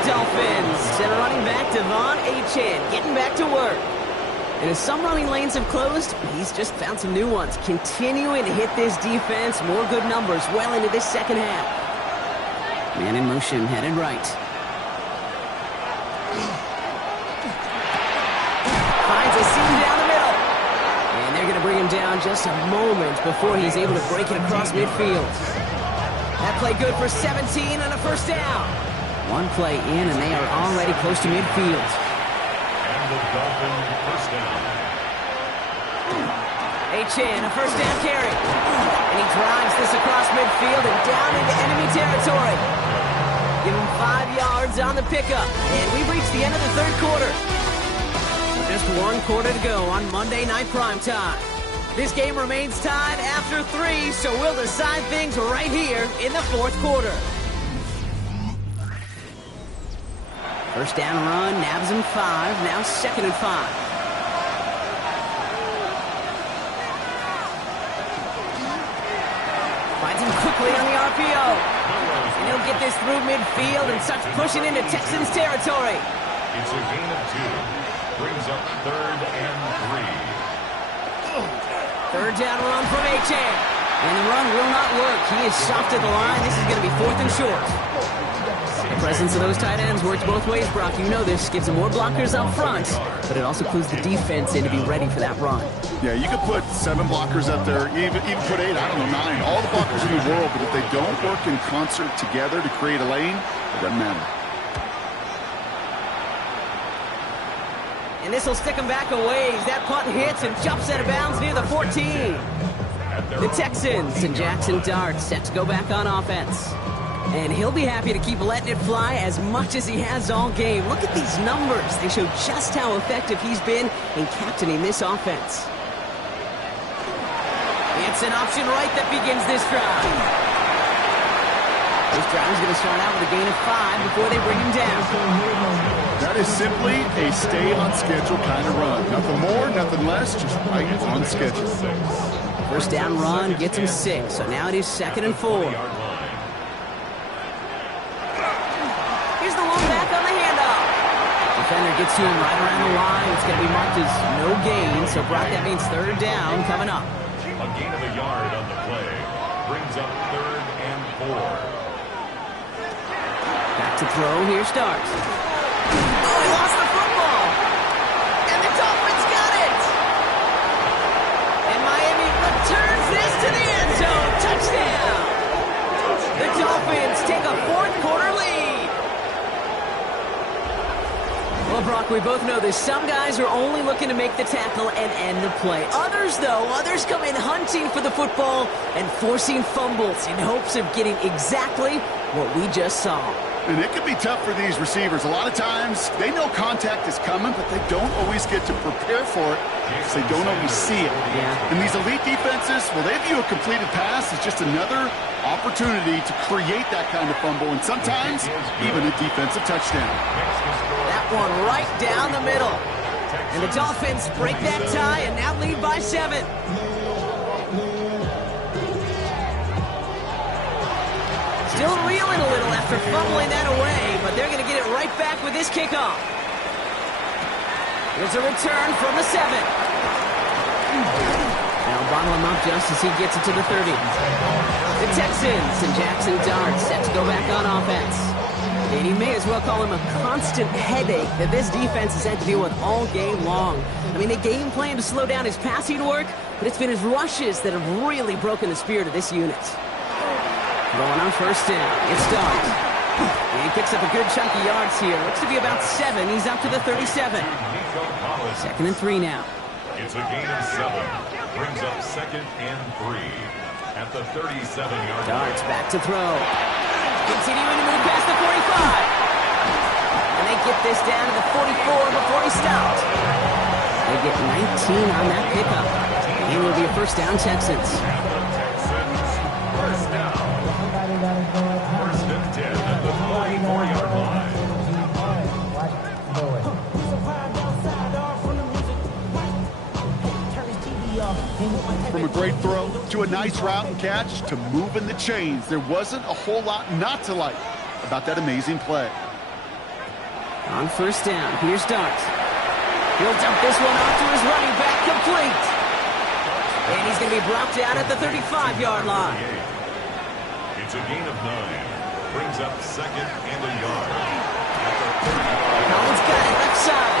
Dolphins and a running back, Devon Achane, getting back to work. And as some running lanes have closed, he's just found some new ones, continuing to hit this defense. More good numbers well into this second half. Man in motion, headed right. Finds a seam down the middle. And they're going to bring him down just a moment before he's able to break it across midfield. That play good for 17 and a first down. One play in, and they are already close to midfield. And the Dolphins first down. Achane, a first down carry. And he drives this across midfield and down into enemy territory. Give him 5 yards on the pickup. And we've reached the end of the third quarter. So just one quarter to go on Monday Night Primetime. This game remains tied after 3, so we'll decide things right here in the fourth quarter. First down run, nabs him 5, now second and 5. Finds him quickly on the RPO. And he'll get this through midfield and starts pushing into Texans territory. It's a gain of 2. Brings up third and 3. Third down run from Achane. And the run will not work. He is soft at the line. This is going to be fourth and short. Presence of those tight ends works both ways, Brock. You know this. Gives them more blockers up front, but it also clues the defense in to be ready for that run. Yeah, you could put 7 blockers up there, even put 8, I don't know, 9. All the blockers in the world, but if they don't work in concert together to create a lane, it doesn't matter. And this will stick him back a ways. That punt hits and jumps out of bounds near the 14. The Texans and Jackson Dart set to go back on offense. And he'll be happy to keep letting it fly as much as he has all game. Look at these numbers. They show just how effective he's been in captaining this offense. It's an option right that begins this drive. This drive is going to start out with a gain of 5 before they bring him down. That is simply a stay on schedule kind of run. Nothing more, nothing less, just right on schedule. First down run gets him 6, so now it is 2nd and 4. Here's the long back on the handoff. Defender gets to him right around the line. It's going to be marked as no gain, so Brock, that means 3rd down coming up. A gain of a yard on the play brings up 3rd and 4. Back to throw, here starts. Oh, he lost the football! And the Dolphins got it! And Miami returns this to the end zone. Touchdown! The Dolphins take a 4th quarter lead. Well, Brock, we both know this. Some guys are only looking to make the tackle and end the play. Others come in hunting for the football and forcing fumbles in hopes of getting exactly what we just saw. And it can be tough for these receivers. A lot of times, they know contact is coming, but they don't always get to prepare for it because they don't always see it. Yeah. And these elite defenses, well, they view a completed pass as just another opportunity to create that kind of fumble, and sometimes even a defensive touchdown. That one right down the middle. And the Dolphins break that tie and now lead by 7. Still reeling a little after fumbling that away, but they're going to get it right back with this kickoff. Here's a return from the 7. Now bottle him up just as he gets it to the 30. The Texans and Jackson Dart set to go back on offense. And you may as well call him a constant headache that this defense has had to deal with all game long. I mean, they game plan to slow down his passing work, but it's been his rushes that have really broken the spirit of this unit. Going on 1st down, it's Dart. And he picks up a good chunk of yards here. Looks to be about 7. He's up to the 37. 2nd and 3 now. It's a gain of 7. Brings up 2nd and 3 at the 37-yard line. Dart's back to throw. Continuing to move past the 45. And they get this down to the 44 before he stopped. They get 19 on that pickup. And it will be a 1st down, Texans. First down. 1st and 10 at the 44-yard line. From a great throw to a nice route and catch to moving the chains, there wasn't a whole lot not to like about that amazing play. On 1st down, here's Dart. He'll dump this one off to his running back, complete. And he's going to be brought down at the 35-yard line. It's a gain of 9. Brings up 2nd and a yard. Collins got it left side.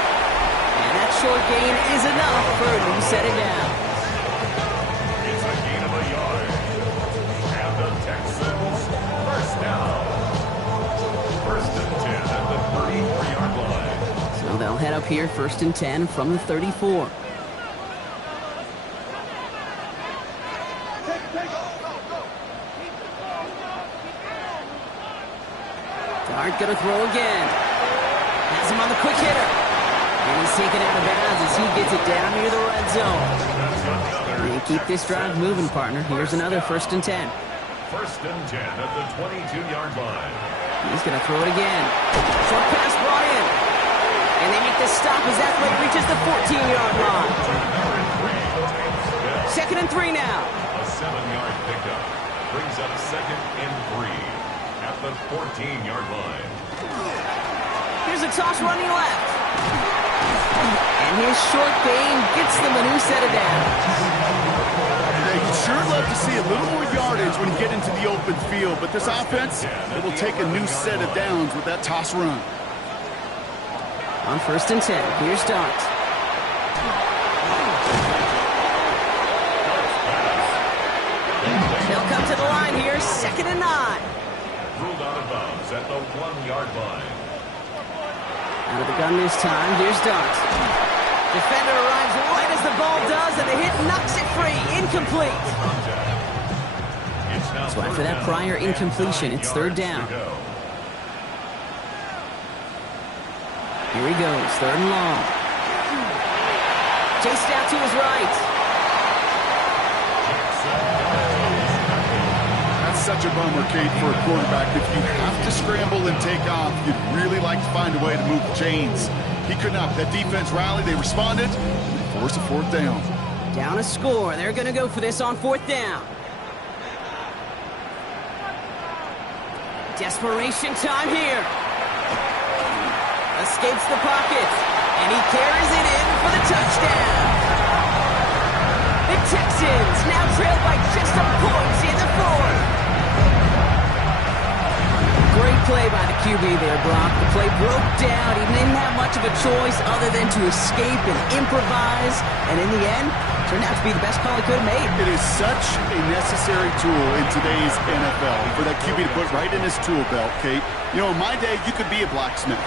And that short gain is enough for a new set it down. It's a gain of a yard. And the Texans, 1st down. 1st and 10 at the 34-yard line. So they'll head up here 1st and 10 from the 34. Dart gonna throw again. Has him on the quick hitter. And he's taken out of bounds as he gets it down near the red zone. They keep this drive moving, partner. Here's another 1st and 10. 1st and 10 at the 22-yard line. He's gonna throw it again. Short pass brought in. And they make the stop as that play reaches the 14-yard line. 2nd and 3 now. A 7-yard pickup. Brings up 2nd and 3 at the 14-yard line. Here's a toss running left. And his short gain gets them a new set of downs. They sure love to see a little more yardage when you get into the open field, but this offense, it will take a new set of downs with that toss run. On 1st and 10, here's Dart. He'll come to the line here, 2nd and 9. Ruled out of bounds at the 1-yard line. Out of the gun this time, here's Dart. Defender arrives right as the ball does, and the hit knocks it free. Incomplete. So after that prior incompletion, it's 3rd down. Here he goes, 3rd and long. Chased out to his right. That's such a bummer, Kate, for a quarterback. If you have to scramble and take off, you'd really like to find a way to move the chains. He could not. That defense rallied, they responded, and they forced a 4th down. Down a score. They're going to go for this on 4th down. Desperation time here. Escapes the pocket, and he carries it in for the touchdown. The Texans now trail by just a point in the 4th. Great play by the QB there, Brock. The play broke down. He didn't have much of a choice other than to escape and improvise. And in the end, turned out to be the best call he could have made. It is such a necessary tool in today's NFL for that QB to put right in his tool belt, Kate. You know, in my day, you could be a blacksmith,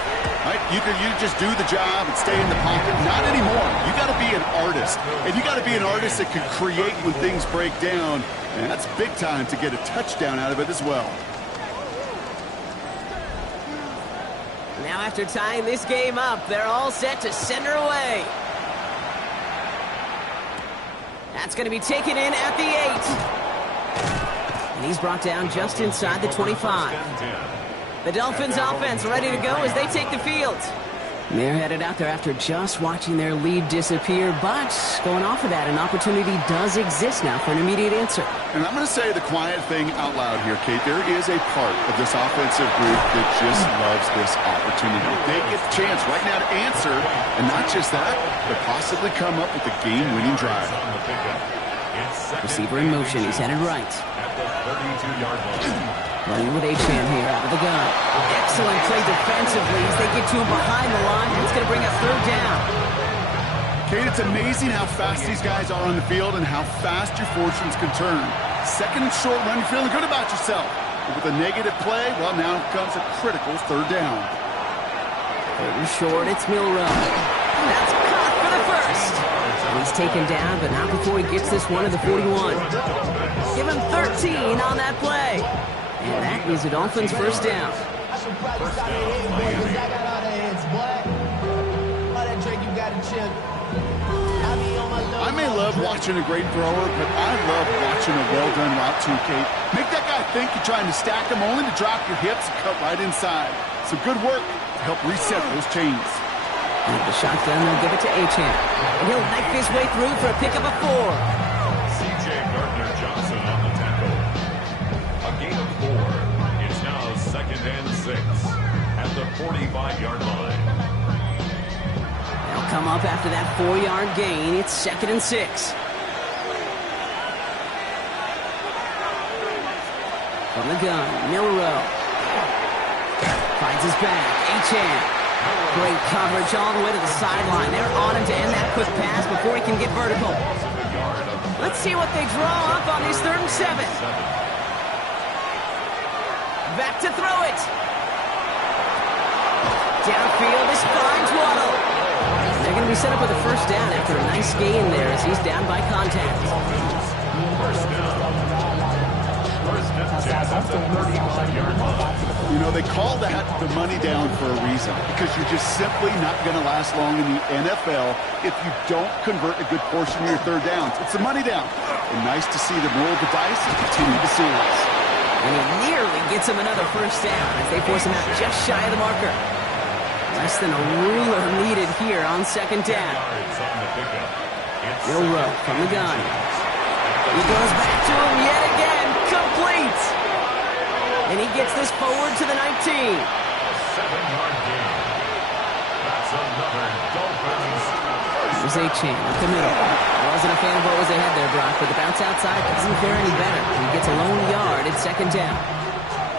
right? You just do the job and stay in the pocket. Not anymore. You got to be an artist. And you got to be an artist that can create when things break down. And that's big time to get a touchdown out of it as well. Now after tying this game up, they're all set to send her away. That's going to be taken in at the 8. And he's brought down just inside the 25. The Dolphins offense ready to go as they take the field. They're headed out there after just watching their lead disappear, but going off of that, an opportunity does exist now for an immediate answer. And I'm going to say the quiet thing out loud here, Kate. There is a part of this offensive group that just loves this opportunity. They get the chance right now to answer, and not just that, but possibly come up with the game-winning drive. Receiver in motion. He's headed right. At the 32-yard line. Running with Achane here out of the gun. Excellent play defensively as they get to him behind the line. It's going to bring a 3rd down. Kate, it's amazing how fast these guys are on the field and how fast your fortunes can turn. 2nd and short run, you're feeling good about yourself. But with a negative play, well, now comes a critical 3rd down. 3rd and short, it's Milrow. That's caught for the 1st. And he's taken down, but not before he gets this one to the 41. Give him 13 on that play. And that is a Dolphins 1st down. I may love watching a great thrower, but I love watching a well-done route too, Kate. Make that guy think you're trying to stack him only to drop your hips and cut right inside. Some good work to help reset those chains. And the shotgun, they'll give it to Achane. And he'll knife his way through for a pickup of 4. C.J. Gardner-Johnson on the tackle. A gain of 4. It's now 2nd and 6 at the 45-yard line. They'll come up after that 4-yard gain. It's 2nd and 6. From the gun, Milrow. Finds his back. Achane. Great coverage all the way to the sideline. They're on him to end that quick pass before he can get vertical. Let's see what they draw up on this 3rd and 7. Back to throw it. Downfield, this finds Waddle. They're going to be set up with a 1st down after a nice gain there as he's down by contact. You know, they call that the money down for a reason, because you're just simply not going to last long in the NFL if you don't convert a good portion of your 3rd downs. It's a money down. And nice to see them roll the dice and continue the series. And he nearly gets him another 1st down as they force him out just shy of the marker. Less than a ruler needed here on 2nd down. Milrow from the gun. He goes back to him yet again. Complete. And he gets this forward to the 19. 7-yard gain. That's another Dolphins. Here's Achane up the middle. Well Wasn't a fan of what was ahead there, Brock, but the bounce outside doesn't fare any better. He gets a lone yard at second down.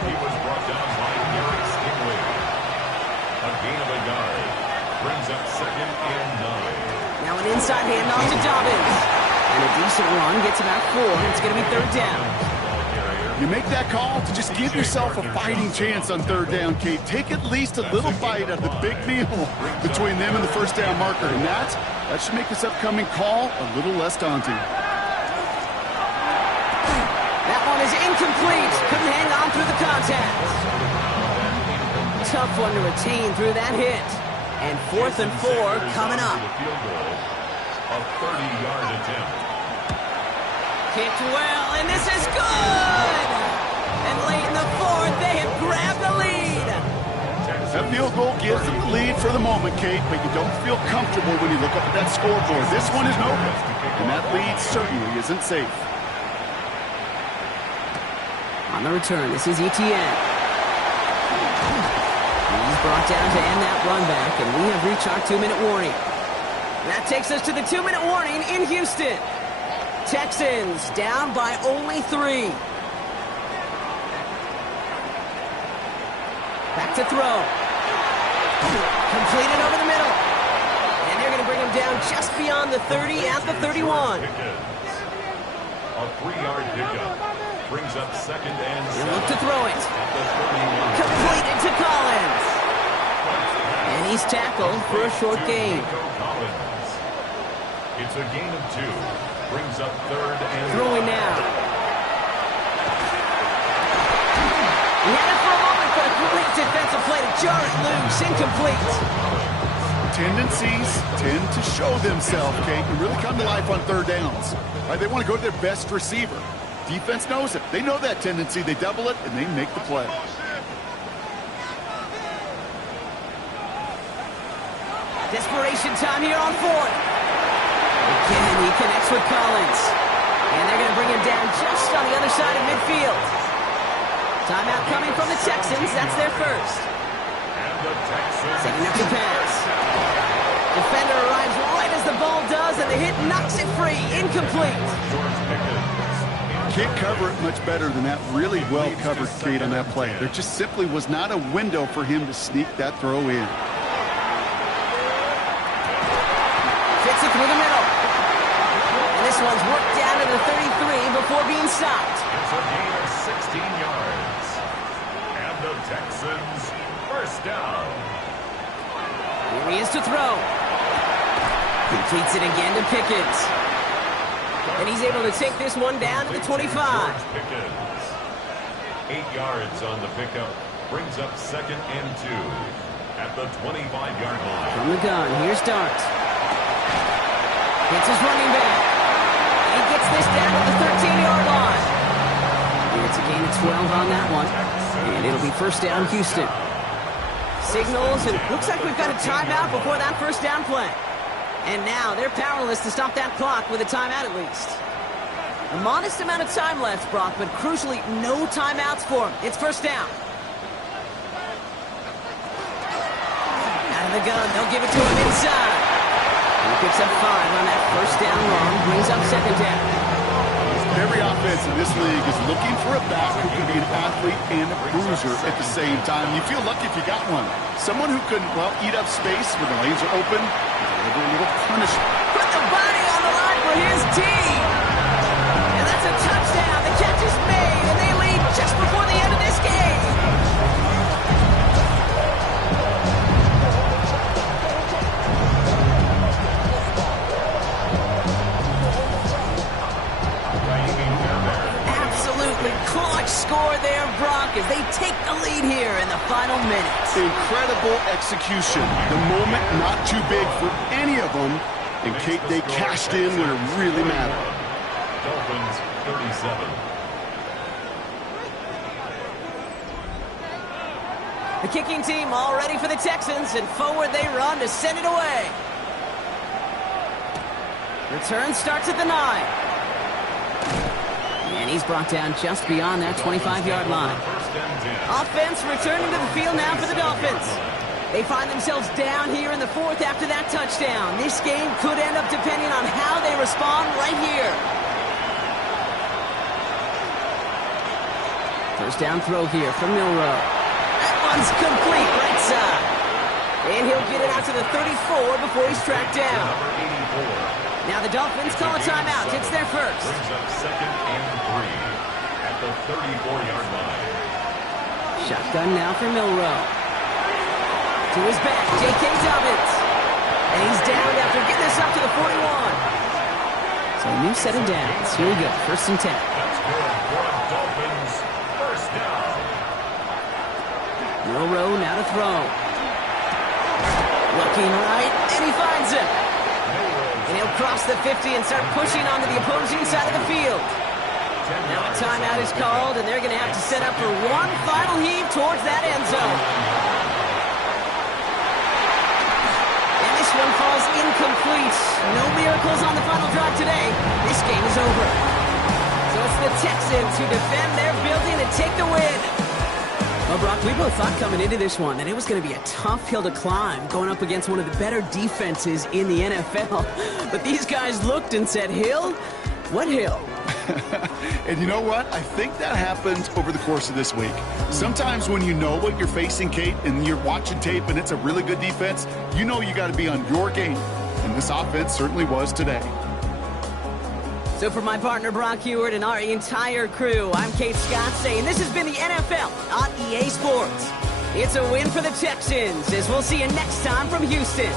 He was brought down by Derek Stingley. A gain of a yard. Brings up second and 9. Now an inside handoff to Dobbins. And a decent run gets about 4. It's going to be third down. You make that call to just give yourself a fighting chance on third down, Kate. Take at least a little bite out of the big meal between them and the first down marker. And that should make this upcoming call a little less daunting. That one is incomplete. Couldn't hang on through the contact. Tough one to retain through that hit. And 4th and 4 coming up. A 30-yard attempt. Kicked well, and this is good! And late in the 4th, they have grabbed the lead. That field goal gives them the lead for the moment, Kate, but you don't feel comfortable when you look up at that scoreboard. This one is over, and that lead certainly isn't safe. On the return, this is Etienne. He's brought down to end that run back, and we have reached our 2-minute warning. That takes us to the 2-minute warning in Houston. Texans down by only 3. Back to throw. Completed over the middle. And they're going to bring him down just beyond the 30 at the 31. A 3-yard pickup. Brings up second and 7. He'll look to throw it. Completed to Collins. And he's tackled for a short gain. It's a gain of 2. Brings up third and throwing now. He had it for a moment, but a great defensive play to jar it loose. Incomplete. Tendencies tend to show themselves, Kate, and really come to life on third downs. Right? They want to go to their best receiver. Defense knows it. They know that tendency. They double it, and they make the play. Desperation time here on 4th. Again, he connects with Collins. And they're going to bring him down just on the other side of midfield. Timeout coming from the Texans. That's their first. Setting up the pass. Defender arrives right as the ball does, and the hit knocks it free. Incomplete. Can't cover it much better than that. Really well covered, Kate, on that play. There just simply was not a window for him to sneak that throw in. Fits it through the middle. And this one's worked down to the 33 before being stopped. It's a gain of 16 yards. And the Texans first down. Here he is to throw. Completes it again to Pickens. And he's able to take this one down to the 25. 8 yards on the pickup. Brings up second and 2 at the 25-yard line. From the gun, here's Dart. It's his running back. He gets this down to the 13-yard line. And it's a gain of 12 on that one. And it'll be first down, Houston. Signals, and looks like we've got a timeout before that first down play. And now they're powerless to stop that clock with a timeout at least. A modest amount of time left, Brock, but crucially, no timeouts for him. It's first down. Out of the gun, they'll give it to him inside. He picks up 5 on that first down run, brings up second down. Every offense in this league is looking for a back who can be an athlete and a bruiser at the same time. You feel lucky if you got one. Someone who can, well, eat up space when the lanes are open, deliver a little punishment. Put the body on the line for his team. And that's a touchdown. The catch is made, and they lead just before the end of this game. Clutch score there, Brock, as they take the lead here in the final minutes. Incredible execution. The moment not too big for any of them. And Kate, they cashed in when it really mattered. Dolphins 37. The kicking team all ready for the Texans, and forward they run to send it away. Return starts at the 9. And he's brought down just beyond that 25-yard line. Offense returning to the field now for the Dolphins. They find themselves down here in the fourth after that touchdown. This game could end up depending on how they respond right here. First down throw here from Milroe. That one's complete, right side. And he'll get it out to the 34 before he's tracked down. Now the Dolphins call a timeout. It's their first. Brings up 2nd and 3 at the 34-yard line. Shotgun now for Milroe. To his back, J.K. Dobbins. And he's down after getting this up to the 41. So a new set of downs. Here we go, 1st and 10. That's good for the Dolphins. First down. Milroe now to throw. Looking right, and he finds him. And he'll cross the 50 and start pushing onto the opposing side of the field. Now a timeout is called, and they're going to have to set up for one final heave towards that end zone. And this one falls incomplete. No miracles on the final drive today. This game is over. So it's the Texans who defend their building and take the win. Well, Brock, we both thought coming into this one that it was going to be a tough hill to climb, going up against one of the better defenses in the NFL. But these guys looked and said, Hill? What hill? And you know what? I think that happens over the course of this week. Sometimes when you know what you're facing, Kate, and you're watching tape and it's a really good defense, you know you got to be on your game. And this offense certainly was today. So for my partner, Brock Heward, and our entire crew, I'm Kate Scott saying this has been the NFL on EA Sports. It's a win for the Texans, as we'll see you next time from Houston.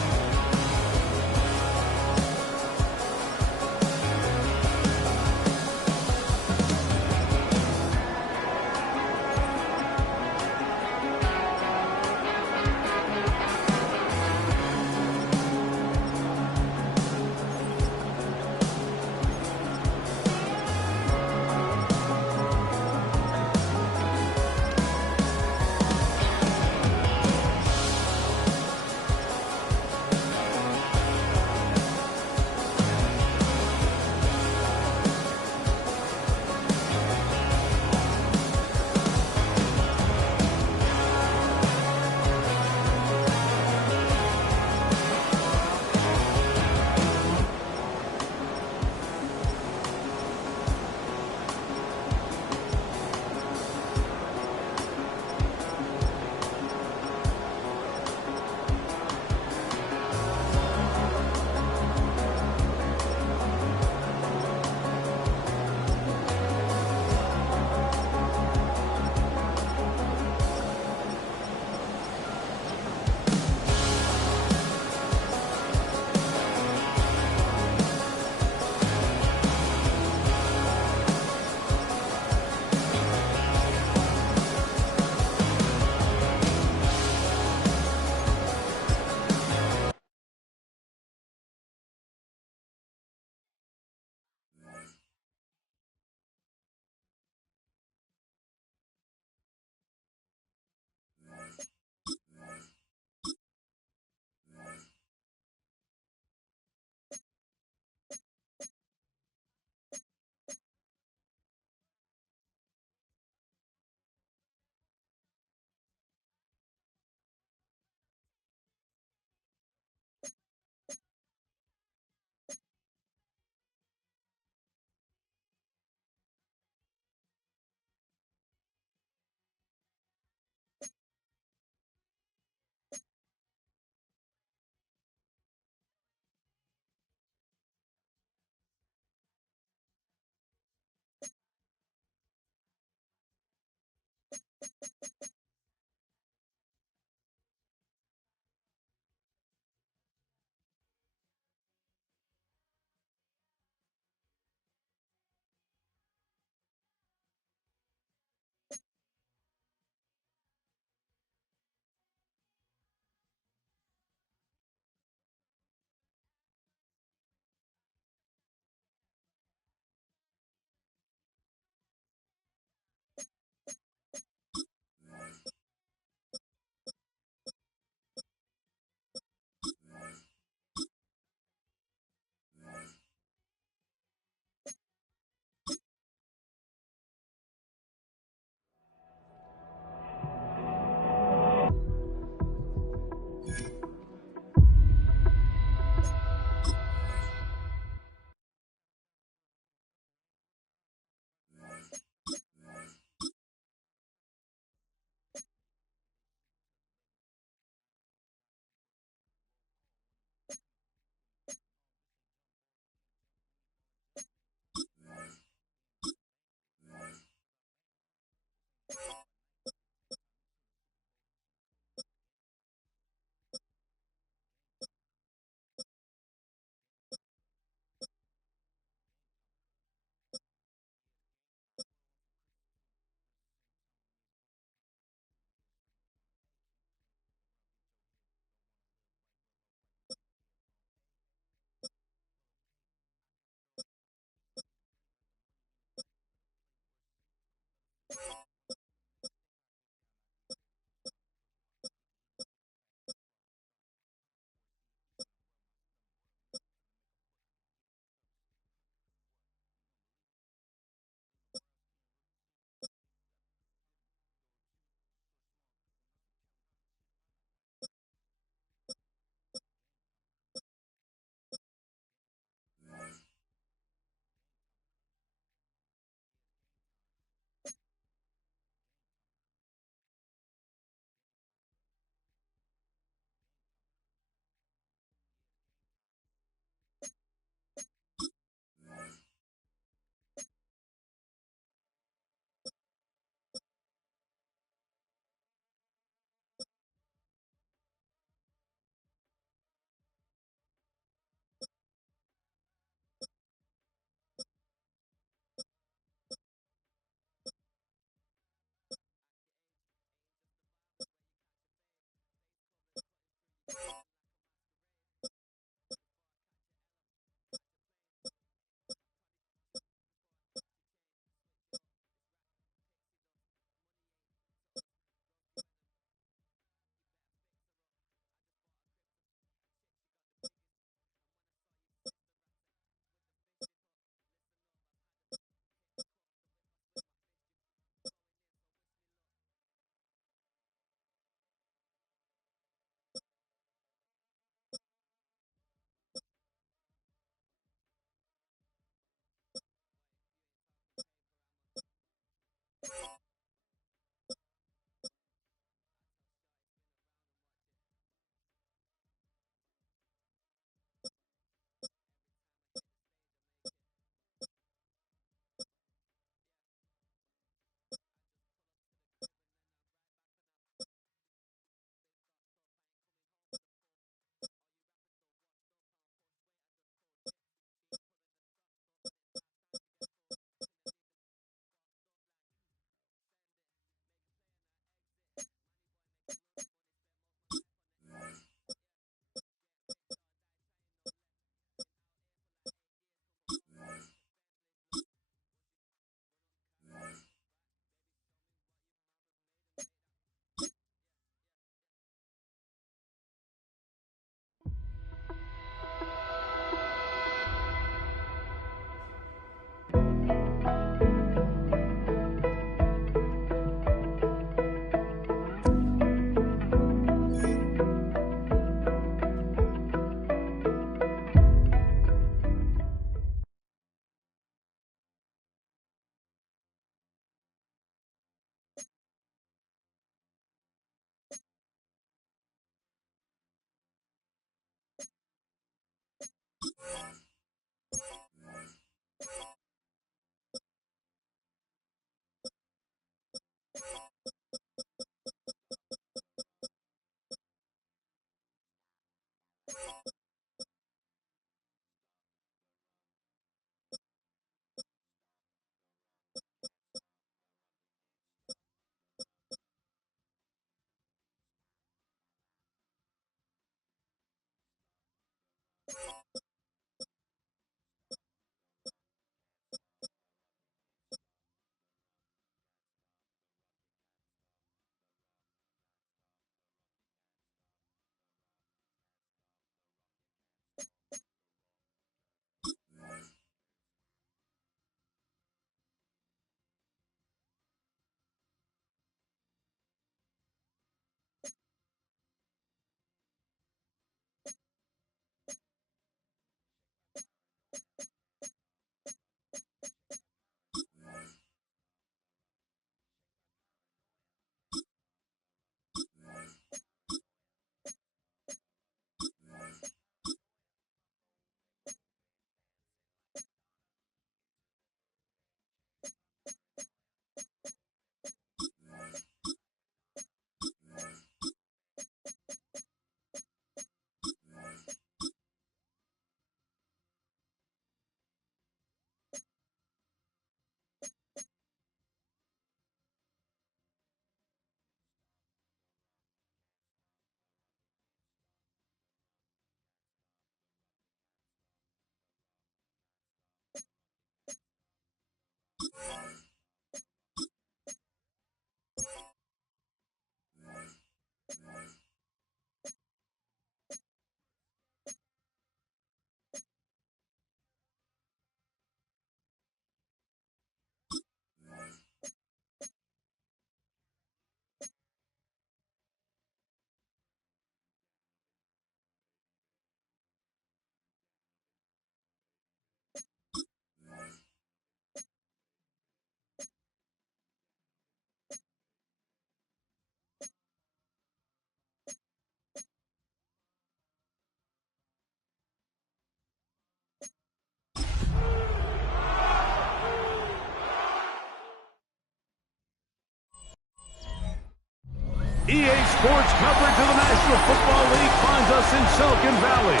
Sports coverage of the National Football League finds us in Silicon Valley.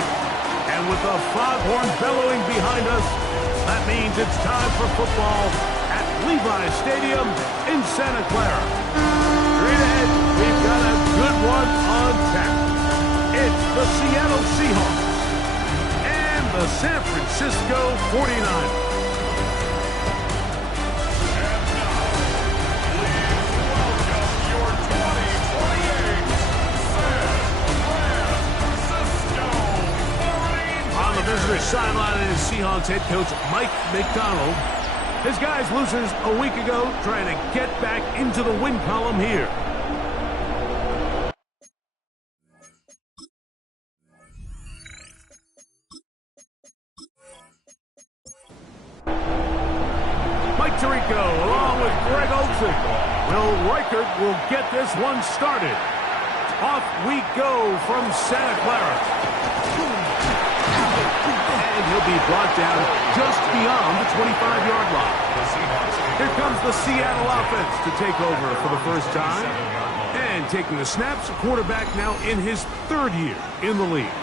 And with the foghorn bellowing behind us, that means it's time for football at Levi Stadium in Santa Clara. Straight ahead, we've got a good one on tap. It's the Seattle Seahawks and the San Francisco 49ers. Visitor sideline is Seahawks head coach Mike McDonald. His guys losers a week ago trying to get back into the win column here. Mike Tirico along with Greg Olsen. Will Reichert will get this one started. Off we go from Santa Clara. And he'll be brought down just beyond the 25-yard line. Here comes the Seattle offense to take over for the first time. And taking the snaps, quarterback now in his third year in the league.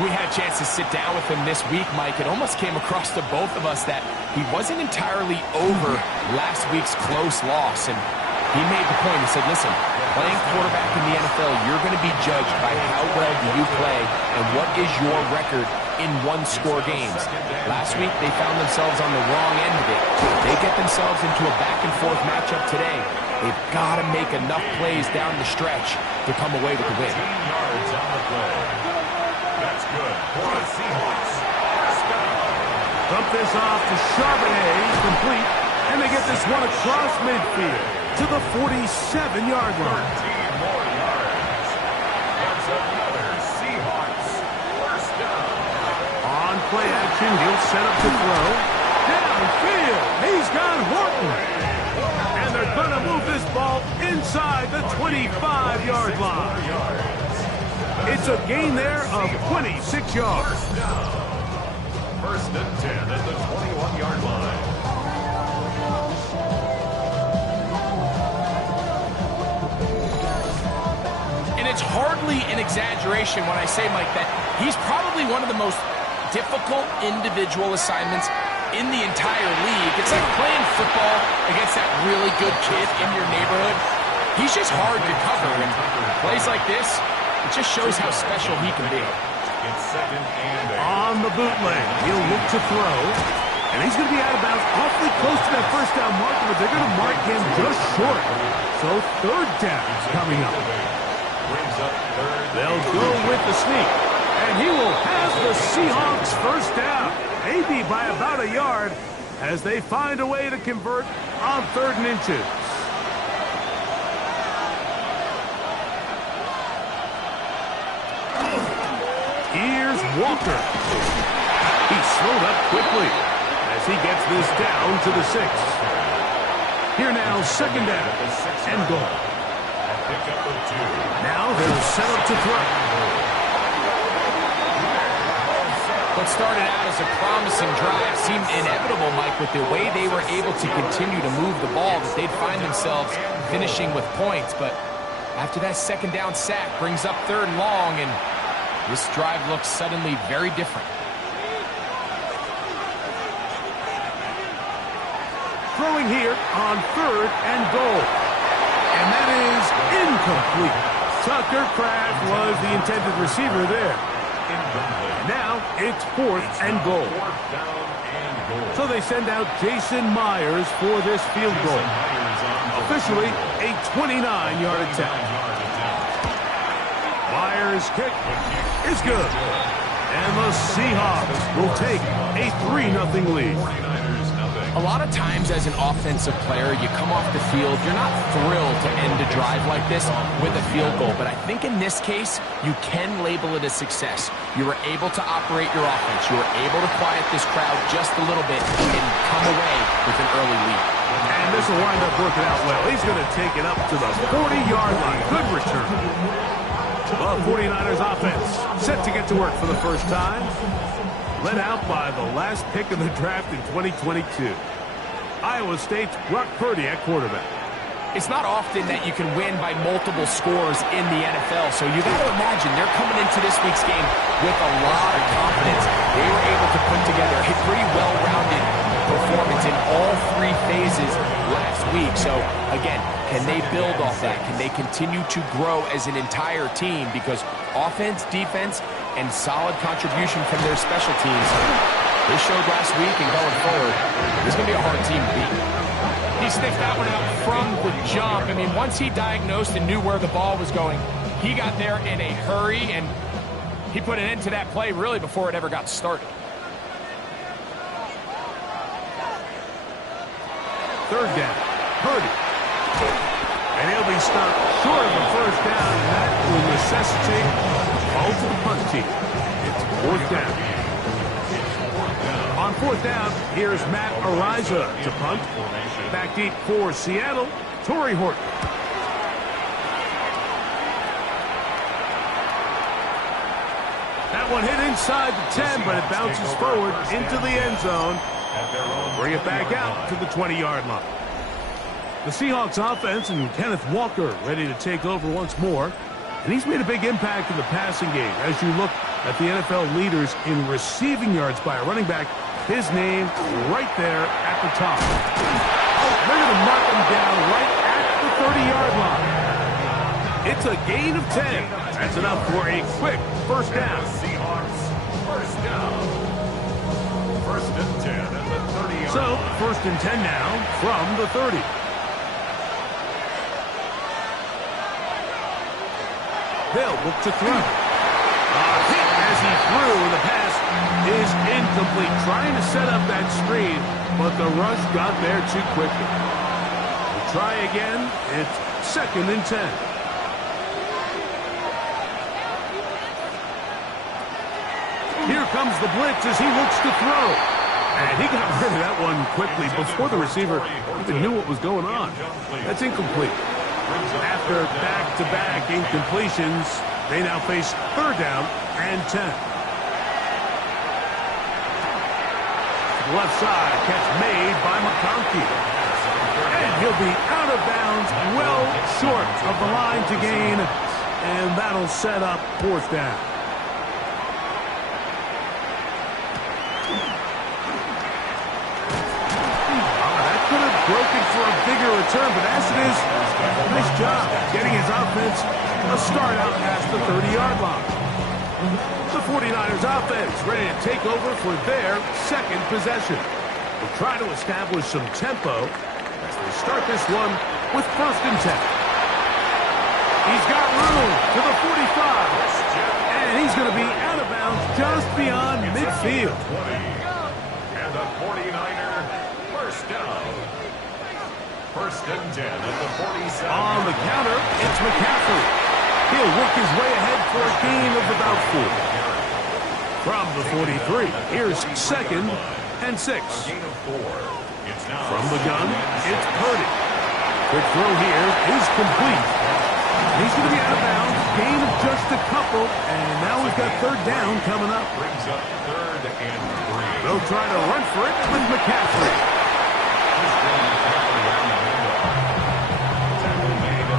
We had a chance to sit down with him this week, Mike. It almost came across to both of us that he wasn't entirely over last week's close loss. And he made the point. He said, listen, playing quarterback in the NFL, you're going to be judged by how well do you play and what is your record in one-score games. Last week, they found themselves on the wrong end of it. They get themselves into a back-and-forth matchup today. They've got to make enough plays down the stretch to come away with the win. 15 yards on the play. That's good for the Seahawks. Dump this off to Charbonnet, complete, and they get this one across midfield to the 47-yard line. 13 more yards. That's another Seahawks first down. On play action, he'll set up to throw. Downfield, he's got Horton. And they're going to move this ball inside the 25-yard line. It's a gain there of 26 yards. First and 10 at the 21-yard line. And it's hardly an exaggeration when I say, Mike, that he's probably one of the most difficult individual assignments in the entire league. It's like playing football against that really good kid in your neighborhood. He's just hard to cover, and plays like this, it just shows how special he can be. It's second and 8. On the bootleg, he'll look to throw, and he's going to be out of bounds awfully close to that first down marker, but they're going to mark him just short. So third down is coming up. They'll go with the sneak, and he will have the Seahawks first down, maybe by about a yard, as they find a way to convert on 3rd and inches. Here's Walker. He slowed up quickly as he gets this down to the 6. Here now, second down and goal. Now they'll set up to throw. What started out as a promising drive seemed inevitable, Mike, with the way they were able to continue to move the ball, that they'd find themselves finishing with points. But after that second down sack brings up 3rd and long, and this drive looks suddenly very different. Throwing here on 3rd and goal. And that is incomplete. Tucker Kraft was the intended receiver there. Now it's 4th and goal. So they send out Jason Myers for this field goal. Officially a 29-yard attempt. Myers' kick is good. And the Seahawks will take a 3-0 lead. A lot of times as an offensive player, you come off the field, you're not thrilled to end a drive like this with a field goal. But I think in this case, you can label it a success. You were able to operate your offense. You were able to quiet this crowd just a little bit and come away with an early lead. And this will wind up working out well. He's going to take it up to the 40-yard line. Good return. The 49ers offense set to get to work for the first time. Led out by the last pick of the draft in 2022. Iowa State's Brock Purdy at quarterback. It's not often that you can win by multiple scores in the NFL, so you got to imagine they're coming into this week's game with a lot of confidence. They were able to put together a pretty well-rounded performance in all three phases last week. So, again, can they build off that? Can they continue to grow as an entire team? Because offense, defense, and solid contribution from their special teams, they showed last week and going forward, it's going to be a hard team to beat. He sniffed that one out from the jump. I mean, once he diagnosed and knew where the ball was going, he got there in a hurry, and he put an end to that play really before it ever got started. Third down, Purdy. And he'll be stopped short of a first down, and that will necessitate a ball to the punt team. It's fourth down. On fourth down, here's Matt Ariza to punt. Back deep for Seattle, Torrey Horton. That one hit inside the 10, but it bounces forward into the end zone. Bring it back out to the 20-yard line. The Seahawks offense and Kenneth Walker ready to take over once more. And he's made a big impact in the passing game. As you look at the NFL leaders in receiving yards by a running back, his name right there at the top. Oh, they're going to mark him down right at the 30-yard line. It's a gain of 10. That's enough for a quick first down. Seahawks, first down. First and 10 at the 30-yard line. So, first and 10 now from the 30. They'll look to throw. Hit as he threw, and the pass is incomplete. Trying to set up that screen, but the rush got there too quickly. We'll try again. It's second and 10. Here comes the blitz as he looks to throw. And he got rid of that one quickly before the receiver even knew what was going on. That's incomplete. After back-to-back incompletions, they now face third down and 10. Left side, catch made by McConkey. And he'll be out of bounds, well short of the line to gain. And that'll set up fourth down. That could have broken for a bigger return, but as it is, nice job getting his offense a start out past the 30-yard line. The 49ers offense ready to take over for their second possession. They'll try to establish some tempo as they start this one with first and 10. He's got room to the 45, and he's going to be out of bounds just beyond midfield. And the 49er first down. First and 10 at the 47. On the counter, it's McCaffrey. He'll work his way ahead for a gain of about 4. From the 43, here's second and 6. From the gun, it's Purdy. Quick throw here is complete. He's going to be out of bounds. Gain of just a couple, and now we've got third down coming up. Brings up third and 3. They'll try to run for it with McCaffrey.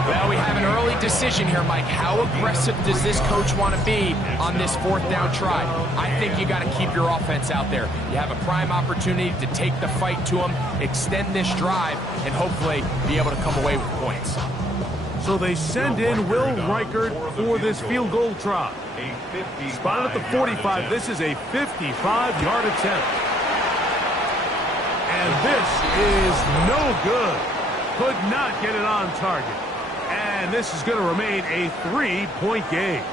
Well, we have an early decision here, Mike. How aggressive does this coach want to be on this fourth down try? I think you got to keep your offense out there. You have a prime opportunity to take the fight to them, extend this drive, and hopefully be able to come away with points. So they send in Will Reichert for this field goal try. Spotted at the 45. This is a 55-yard attempt. And this is no good. Could not get it on target. And this is going to remain a 3-point game.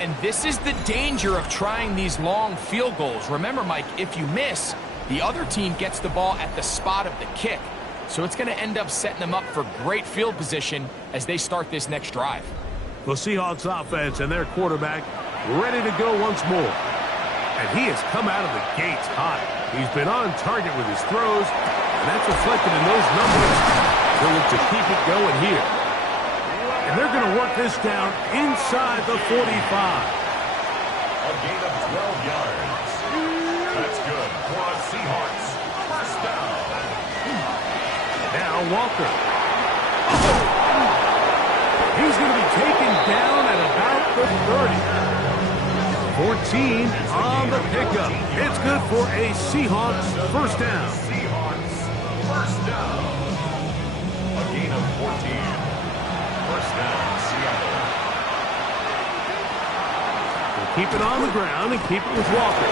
And this is the danger of trying these long field goals. Remember, Mike, if you miss, the other team gets the ball at the spot of the kick. So it's going to end up setting them up for great field position as they start this next drive. The Seahawks offense and their quarterback ready to go once more. And he has come out of the gates hot. He's been on target with his throws, and that's reflected in those numbers. They'll look to keep it going here. And they're going to work this down inside the 45. A gain of 12 yards. That's good for a Seahawks first down. Now Walker. He's going to be taken down at about the 30. 14 on the pickup. It's good for a Seahawks first down. Seahawks, first down. A gain of 14. First down, Seattle. We'll keep it on the ground and keep it with Walker.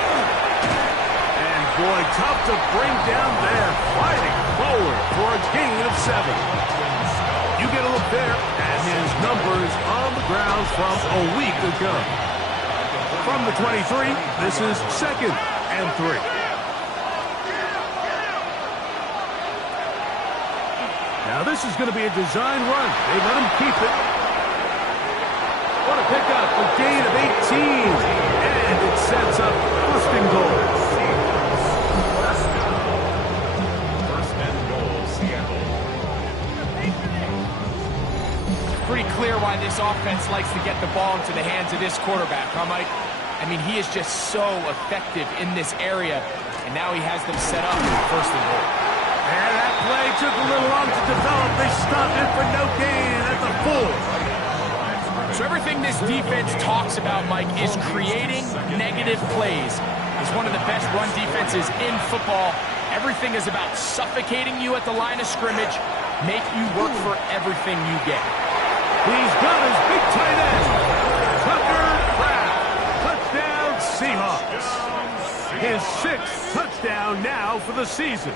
And boy, tough to bring down there. Fighting forward for a gain of 7. You get a look there at his numbers on the ground from a week ago. From the 23, this is 2nd and 3. Now this is going to be a design run. They let him keep it. What a pickup, a gain of 18. And it sets up 1st and goal. First and goal, Seattle. Pretty clear why this offense likes to get the ball into the hands of this quarterback, huh, Mike? I mean, he is just so effective in this area, and now he has them set up in 1st and goal. And that play took a little long to develop. They stopped it for no gain at the 4. So everything this defense talks about, Mike, is creating negative plays. It's one of the best run defenses in football. Everything is about suffocating you at the line of scrimmage, make you work for everything you get. He's got his big tight end, Tucker Pratt. Touchdown, Seahawks. His 6th touchdown now for the season.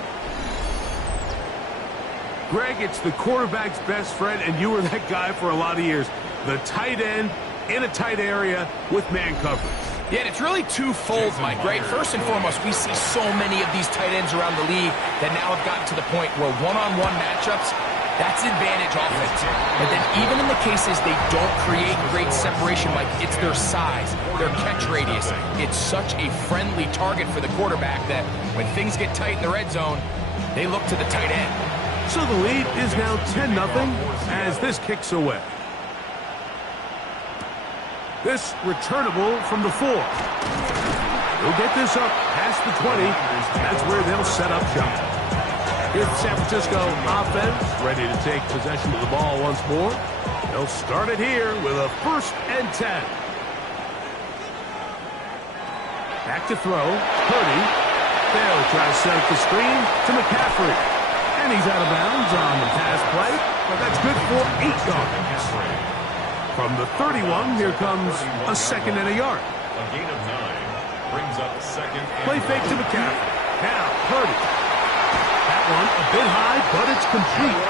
Greg, it's the quarterback's best friend, and you were that guy for a lot of years. The tight end in a tight area with man coverage. Yeah, and it's really twofold, Mike, right? First and foremost, we see so many of these tight ends around the league that now have gotten to the point where one-on-one matchups, that's advantage offense. But then even in the cases they don't create great separation, Mike, it's their size, their catch radius. It's such a friendly target for the quarterback that when things get tight in the red zone, they look to the tight end. So the lead is now 10-0 as this kicks away. This returnable from the 4. They'll get this up past the 20. That's where they'll set up shop. Here's the San Francisco offense, ready to take possession of the ball once more. They'll start it here with a 1st and 10. Back to throw. Purdy. They'll try to set up the screen to McCaffrey. And he's out of bounds on the pass play, but that's good for 8 yards. From the 31, here comes a 2nd and a yard. A gain of 9 brings up 2nd and play fake to McCaffrey. Now, Purdy. That one a bit high, but it's complete.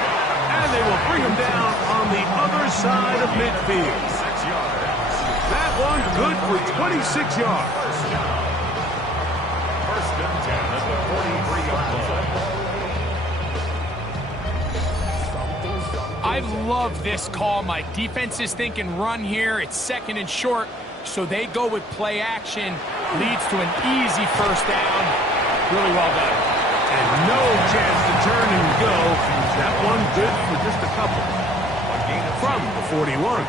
And they will bring him down on the other side of midfield. 6 yards. That one good for 26 yards. First and 10 at the 43-yard line. I love this call, Mike. Defense is thinking run here. It's 2nd and short, so they go with play action. Leads to an easy 1st down. Really well done. And no chance to turn and go. That one good for just a couple. From the 41,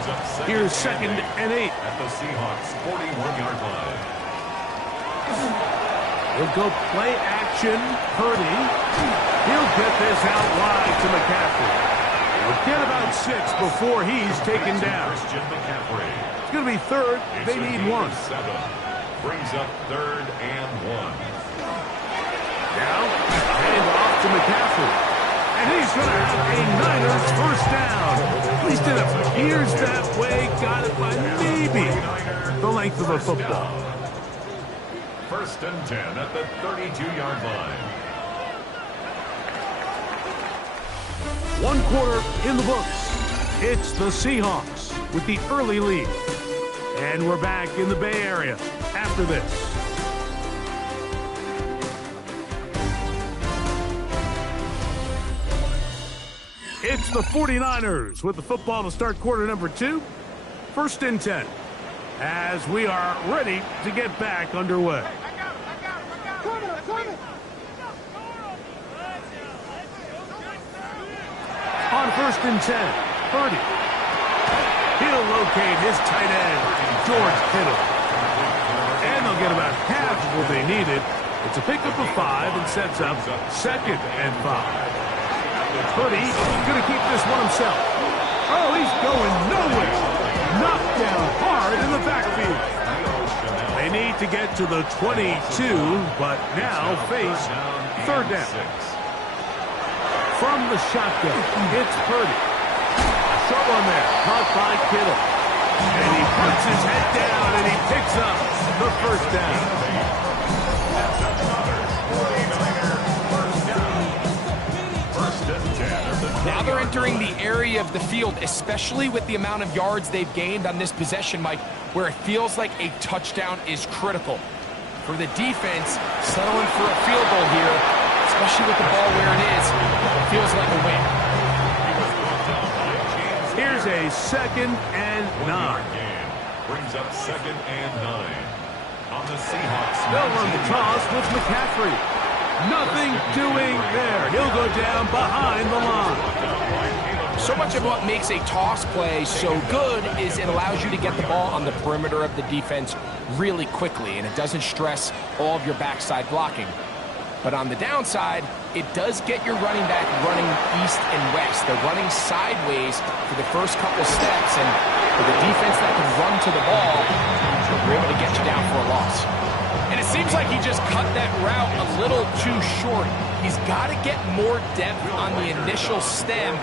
here's 2nd and 8. At the Seahawks 41-yard line. He'll go play action. Purdy. He'll get this out wide to McCaffrey. He'll get about 6 before he's taken down. Christian McCaffrey. It's going to be 3rd. They need 1. 7. Brings up 3rd and 1. Now, hand off to McCaffrey. And he's going to have a Niners 1st down. At least it appears that way. Got it by maybe the length of a football. 1st and 10 at the 32-yard line. 1 quarter in the books. It's the Seahawks with the early lead. And we're back in the Bay Area after this. It's the 49ers with the football to start quarter number 2. 1st and 10 as we are ready to get back underway. On 1st and 10, Purdy. He'll locate his tight end, George Kittle. And they'll get about half of what they needed. It's a pickup of 5 and sets up 2nd and 5. Purdy going to keep this one himself. Oh, he's going nowhere. Knocked down hard in the backfield. They need to get to the 22, but now face third down. From the shotgun, it's Purdy. Short one there, caught by Kittle. And he puts his head down and he picks up the first down. Now they're entering the area of the field, especially with the amount of yards they've gained on this possession, Mike, where it feels like a touchdown is critical. For the defense, settling for a field goal here, especially with the ball where it is, feels like a win. Here's a 2nd and 9. Brings up 2nd and 9. On the Seahawks. They'll run the toss with McCaffrey. Nothing doing there. He'll go down behind the line. So much of what makes a toss play so good is it allows you to get the ball on the perimeter of the defense really quickly, and it doesn't stress all of your backside blocking. But on the downside, it does get your running back running east and west. They're running sideways for the first couple steps, and for the defense that can run to the ball, we're able to get you down for a loss. And it seems like he just cut that route a little too short. He's got to get more depth on the initial stem,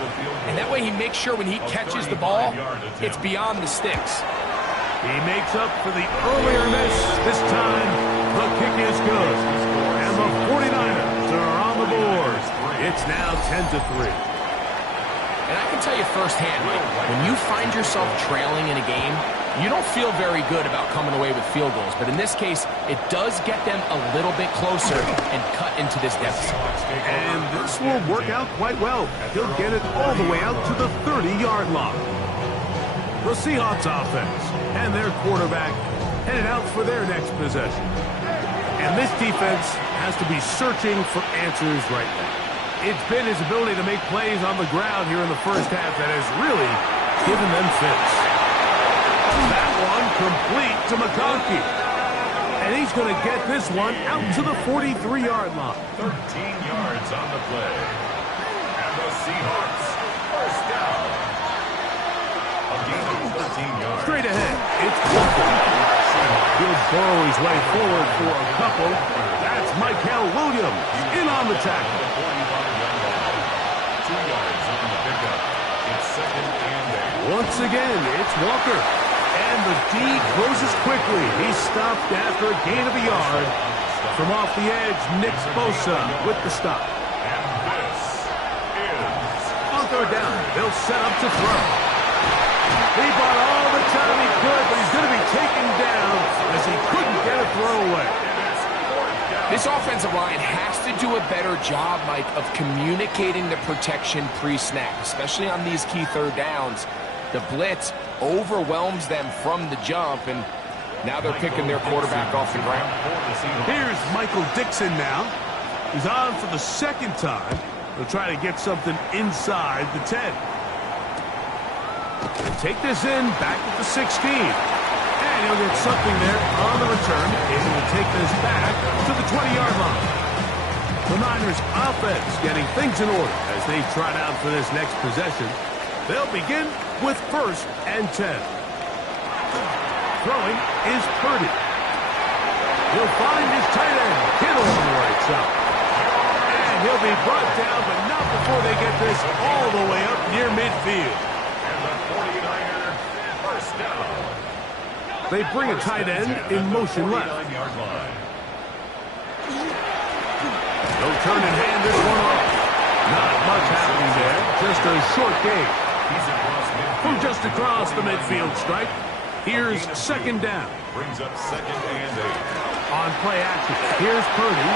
and that way he makes sure when he catches the ball, it's beyond the sticks. He makes up for the earlier miss. This time, the kick is good. And the 49ers are on the board. It's now 10-3. And I can tell you firsthand, Mike, when you find yourself trailing in a game, you don't feel very good about coming away with field goals. But in this case, it does get them a little bit closer and cut into this deficit. And this will work out quite well. He'll get it all the way out to the 30-yard line. The Seahawks offense and their quarterback headed out for their next possession. And this defense has to be searching for answers right now. It's been his ability to make plays on the ground here in the first half that has really given them fits. That one complete to McConkey. And he's going to get this one out to the 43-yard line. 13 yards on the play. And the Seahawks first down. A gain of 13 yards. Straight ahead, it's Walker. He'll burrow his way forward for a couple. That's Michael Williams in on the tackle. 2 yards on the pickup. It's 2nd and 8. Once again, it's Walker. And the D closes quickly. He's stopped after a gain of a yard. From off the edge, Nick Bosa with the stop. And this is... On third down, they'll set up to throw. He bought all the time he could, but he's going to be taken down as he couldn't get a throw away. This offensive line has to do a better job, Mike, of communicating the protection pre-snap, especially on these key third downs. The blitz overwhelms them from the jump, and now they're picking their quarterback off the ground. Here's Michael Dixon now. He's on for the 2nd time. They'll try to get something inside the 10. They take this in back at the 16. And he'll get something there on the return. Able to take this back to the 20-yard line. The Niners offense getting things in order as they trot out for this next possession. They'll begin with 1st and 10. Throwing is Purdy. He'll find his tight end, Kittle on the right side. And he'll be brought down, but not before they get this all the way up near midfield. And the 49er first down. They bring a tight end in motion left. 49-yard line. They'll turn and hand this one off. Not much happening there, just a short gain. From just across the midfield stripe, here's 2nd down. Brings up 2nd and 8. On play action, here's Purdy.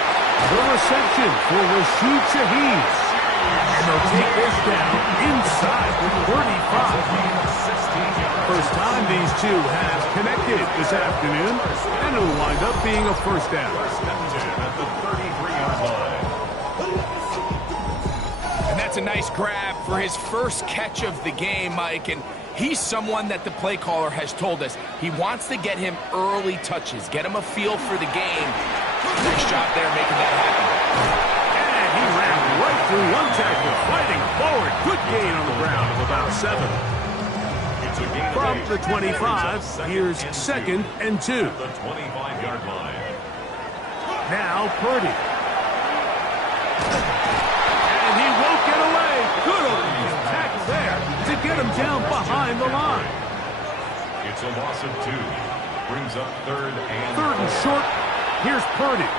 The reception for Rashid Shaheed. And they'll take this down inside the 35. First time these two have connected this afternoon, and it'll wind up being a first down. At the 33-yard line. And that's a nice grab for his first catch of the game, Mike. And he's someone that the play caller has told us he wants to get him early touches, get him a feel for the game. Nice job there making that happen. And he ran right through one tackle, fighting forward. Good gain on the ground of about 7. From the 25, here's 2nd and 2. The 25-yard line. Now Purdy. And he won't get away. Good opening tackle there to get him down behind the line. It's a loss of 2. Brings up 3rd and short. Here's Purdy.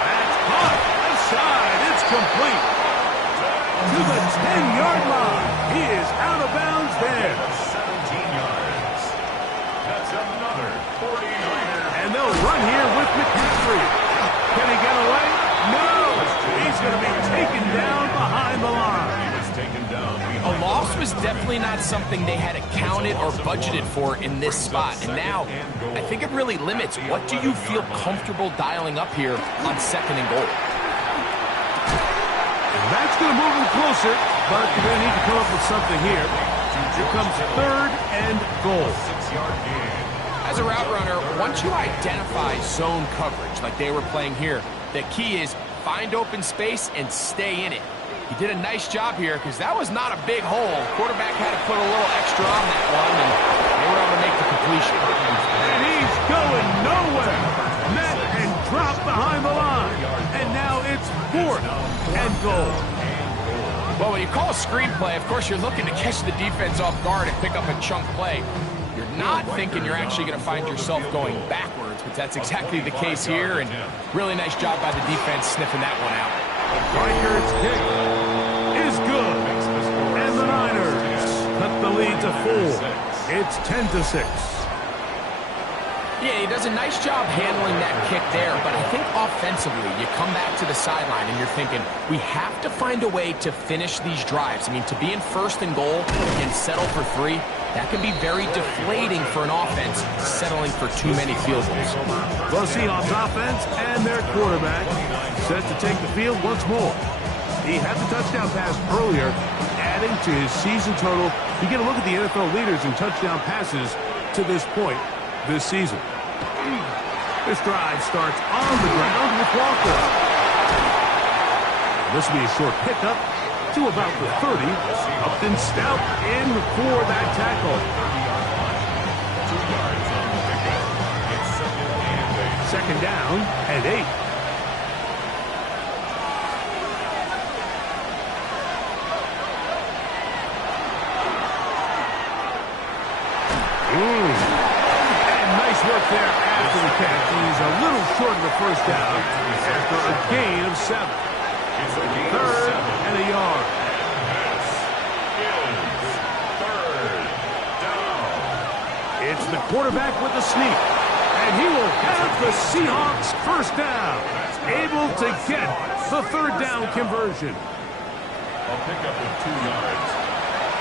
That's caught. Left side. It's complete. To the 10-yard line. He is out of bounds there. 17 yards. That's another 49er. And they'll run here with McCaffrey. Can he get away? No. He's going to be taken down behind the line. He was taken down. A loss was definitely not something they had accounted or budgeted for in this spot. And now, I think it really limits what do you feel comfortable dialing up here on 2nd and goal. That's going to move him closer, but you're going to need to come up with something here. Here comes 3rd and goal. 6-yard gain. As a route runner, once you identify zone coverage like they were playing here, the key is find open space and stay in it. He did a nice job here because that was not a big hole. Quarterback had to put a little extra on that one, and they were able to make the completion. And he's going nowhere. Met and dropped behind the line. And now it's 4th and goal. Well, when you call a screenplay, of course, you're looking to catch the defense off guard and pick up a chunk play. You're not thinking you're actually going to find yourself going backwards, but that's exactly the case here, and really nice job by the defense sniffing that one out. Riker's kick is good. And the Niners cut the lead to 4. It's 10-6. Yeah, he does a nice job handling that kick there, but I think offensively, you come back to the sideline and you're thinking, we have to find a way to finish these drives. I mean, to be in 1st and goal and settle for 3, that can be very deflating for an offense, settling for too many field goals. The Seahawks offense and their quarterback set to take the field once more. He had the touchdown pass earlier, adding to his season total. You get a look at the NFL leaders in touchdown passes to this point this season. This drive starts on the ground with Walker. This will be a short pickup to about the 30. Upton Stout in for that tackle. 2 yards on the pickup. It's 2nd and 8. 2nd down and 8. And nice work there after the catch. He's a little short of the 1st down after a gain of 7. It's a gain 3rd of 7. and a yard. It's the quarterback with the sneak. And he will have the Seahawks 1st down. Able to get the 3rd down conversion. A pickup of 2 yards.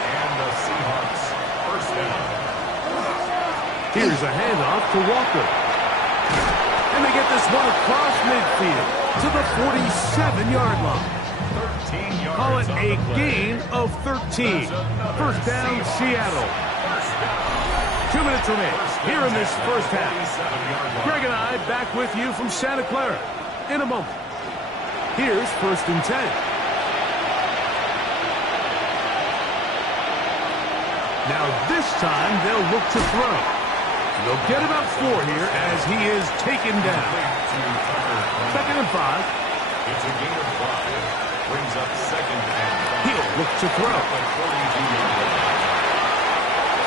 And the Seahawks 1st down. Here's a handoff to Walker. And they get this one across midfield to the 47-yard line. 13 yards. Call it a gain of 13. 1st down, Seattle. 2 minutes remain here in this 1st half. Greg and I back with you from Santa Clara in a moment. Here's 1st and 10. Now this time they'll look to throw. They'll get about 4 here as he is taken down. 2nd and 5. It's a gain of 5. Brings up 2nd and 5. He'll look to throw. To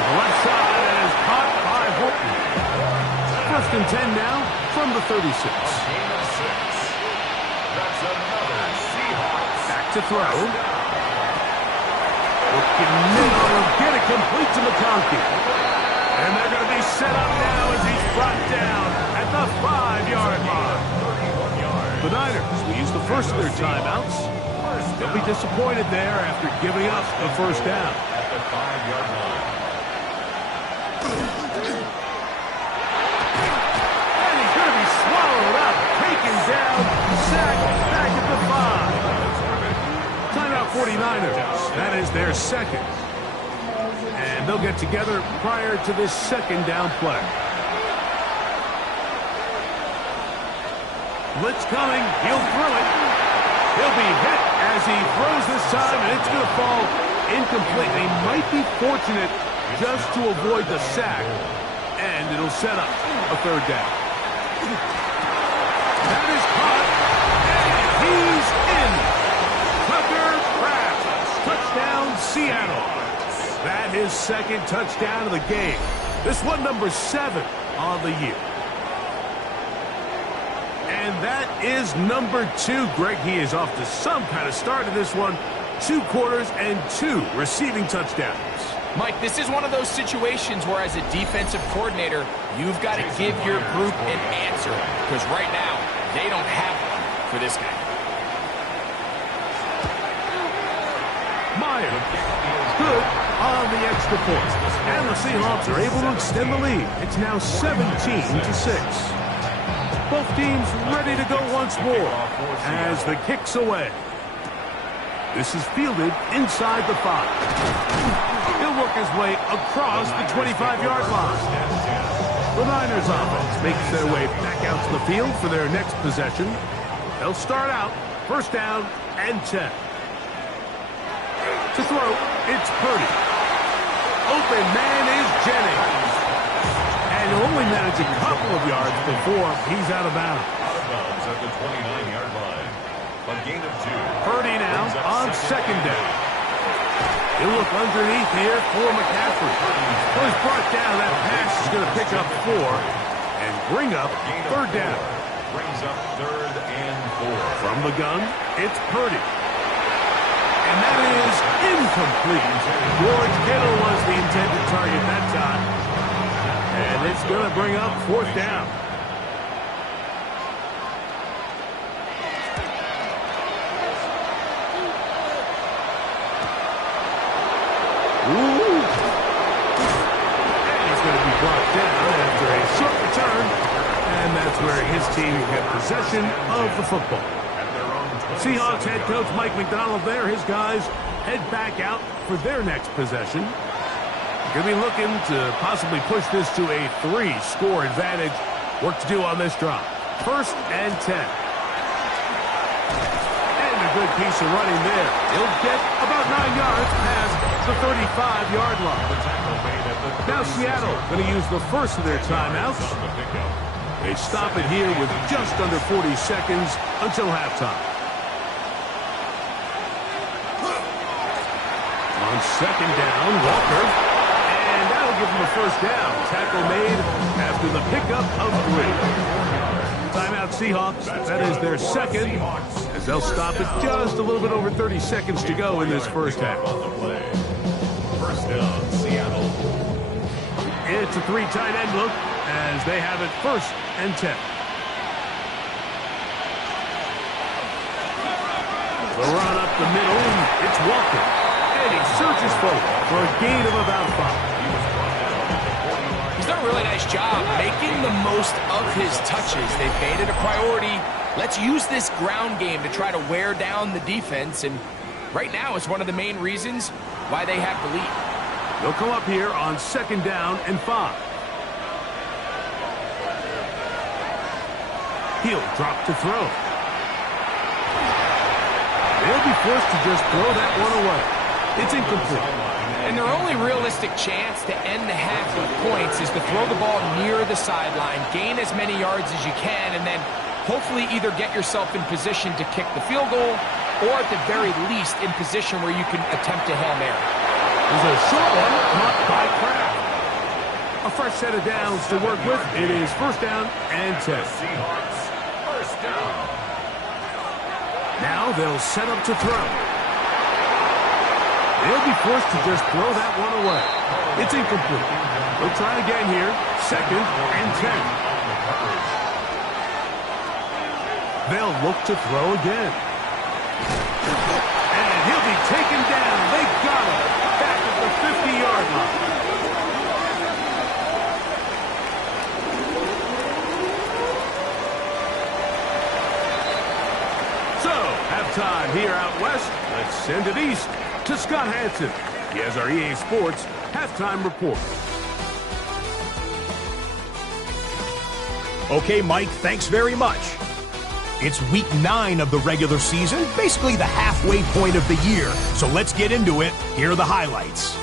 the left side and is caught by Horton. 1st and 10 now from the 36. Gain of 6. That's another Seahawks. Back to throw. Looking mid on him. Get it complete to McConkey. And they're going to be set up now as he's brought down at the 5-yard line. 31 yards. The Niners will use the first of their timeouts. They'll be disappointed there after giving up the 1st down. At the 5-yard line. And he's going to be swallowed up, taken down, sacked back at the 5. Timeout 49ers. That is their 2nd. And they'll get together prior to this 2nd down play. Blitz coming. He'll throw it. He'll be hit as he throws this time, and it's going to fall incomplete. He might be fortunate just to avoid the sack, and it'll set up a third down. That is caught, and he's in. Tucker Kraft, touchdown Seattle. That his second touchdown of the game. This one number 7 on the year. And that is number 2. Greg, he is off to some kind of start in this one. 2 quarters and 2 receiving touchdowns. Mike, this is one of those situations where as a defensive coordinator, you've got to give your group an answer. Because right now, they don't have one for this guy. Meyer, good on the extra point. And the Seahawks are able to extend the lead. It's now 17-6. Both teams ready to go once more as the kick's away. This is fielded inside the 5. He'll work his way across the 25-yard line. The Niners offense makes their way back out to the field for their next possession. They'll start out first down and 10. To throw, it's Purdy. Open man is Jennings. And he'll only manage a couple of yards before he's out of bounds. Out of bounds at the 29-yard line. A gain of 2. Purdy now on second down. He'll look underneath here for McCaffrey. Well, he's brought down. That pass is going to pick up 4 and bring up third down. Brings up 3rd and 4. From the gun, it's Purdy. And that is incomplete. George Kittle was the intended target that time. And it's going to bring up 4th down. Ooh. And he's going to be brought down after a short return. And that's where his team will get possession of the football. Seahawks head coach Mike McDonald there. His guys head back out for their next possession. Going to be looking to possibly push this to a 3-score advantage. Work to do on this drive. First and 10. And a good piece of running there. He'll get about 9 yards past the 35-yard line. Now Seattle going to use the first of their timeouts. They stop it here with just under 40 seconds until halftime. On second down, Walker. And that'll give him a first down. Tackle made after the pickup of 3. Timeout Seahawks. That is their second, as they'll stop it just a little bit over 30 seconds to go in this first half. First down, Seattle. It's a 3 tight end look as they have it first and 10. The run up the middle. It's Walker. And he surges forward for a gain of about 5. He's done a really nice job making the most of his touches. They've made it a priority. Let's use this ground game to try to wear down the defense. And right now it's one of the main reasons why they have the lead. They'll come up here on second down and 5. He'll drop to throw. They'll be forced to just throw that one away. It's incomplete. And their only realistic chance to end the half with points is to throw the ball near the sideline, gain as many yards as you can, and then hopefully either get yourself in position to kick the field goal or at the very least in position where you can attempt a Hail Mary. There's a short one caught by Kraft. A fresh set of downs to work with. It is first down and 10. Seahawks, first down. Now they'll set up to throw. They'll be forced to just throw that one away. It's incomplete. They'll try again here. Second and 10. They'll look to throw again. And he'll be taken down. They got him. Back at the 50-yard line. So, halftime here out west. Let's send it east to Scott Hansen. He has our EA Sports halftime report. Okay, Mike, thanks very much. It's week 9 of the regular season, basically the halfway point of the year. So let's get into it. Here are the highlights.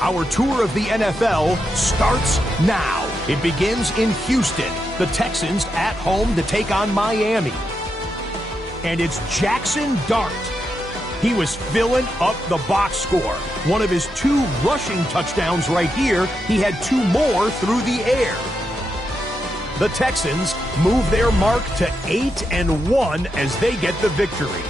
Our tour of the NFL starts now. It begins in Houston. The Texans at home to take on Miami. And it's Jackson Dart. He was filling up the box score. One of his 2 rushing touchdowns right here. He had 2 more through the air. The Texans move their mark to 8-1 as they get the victory.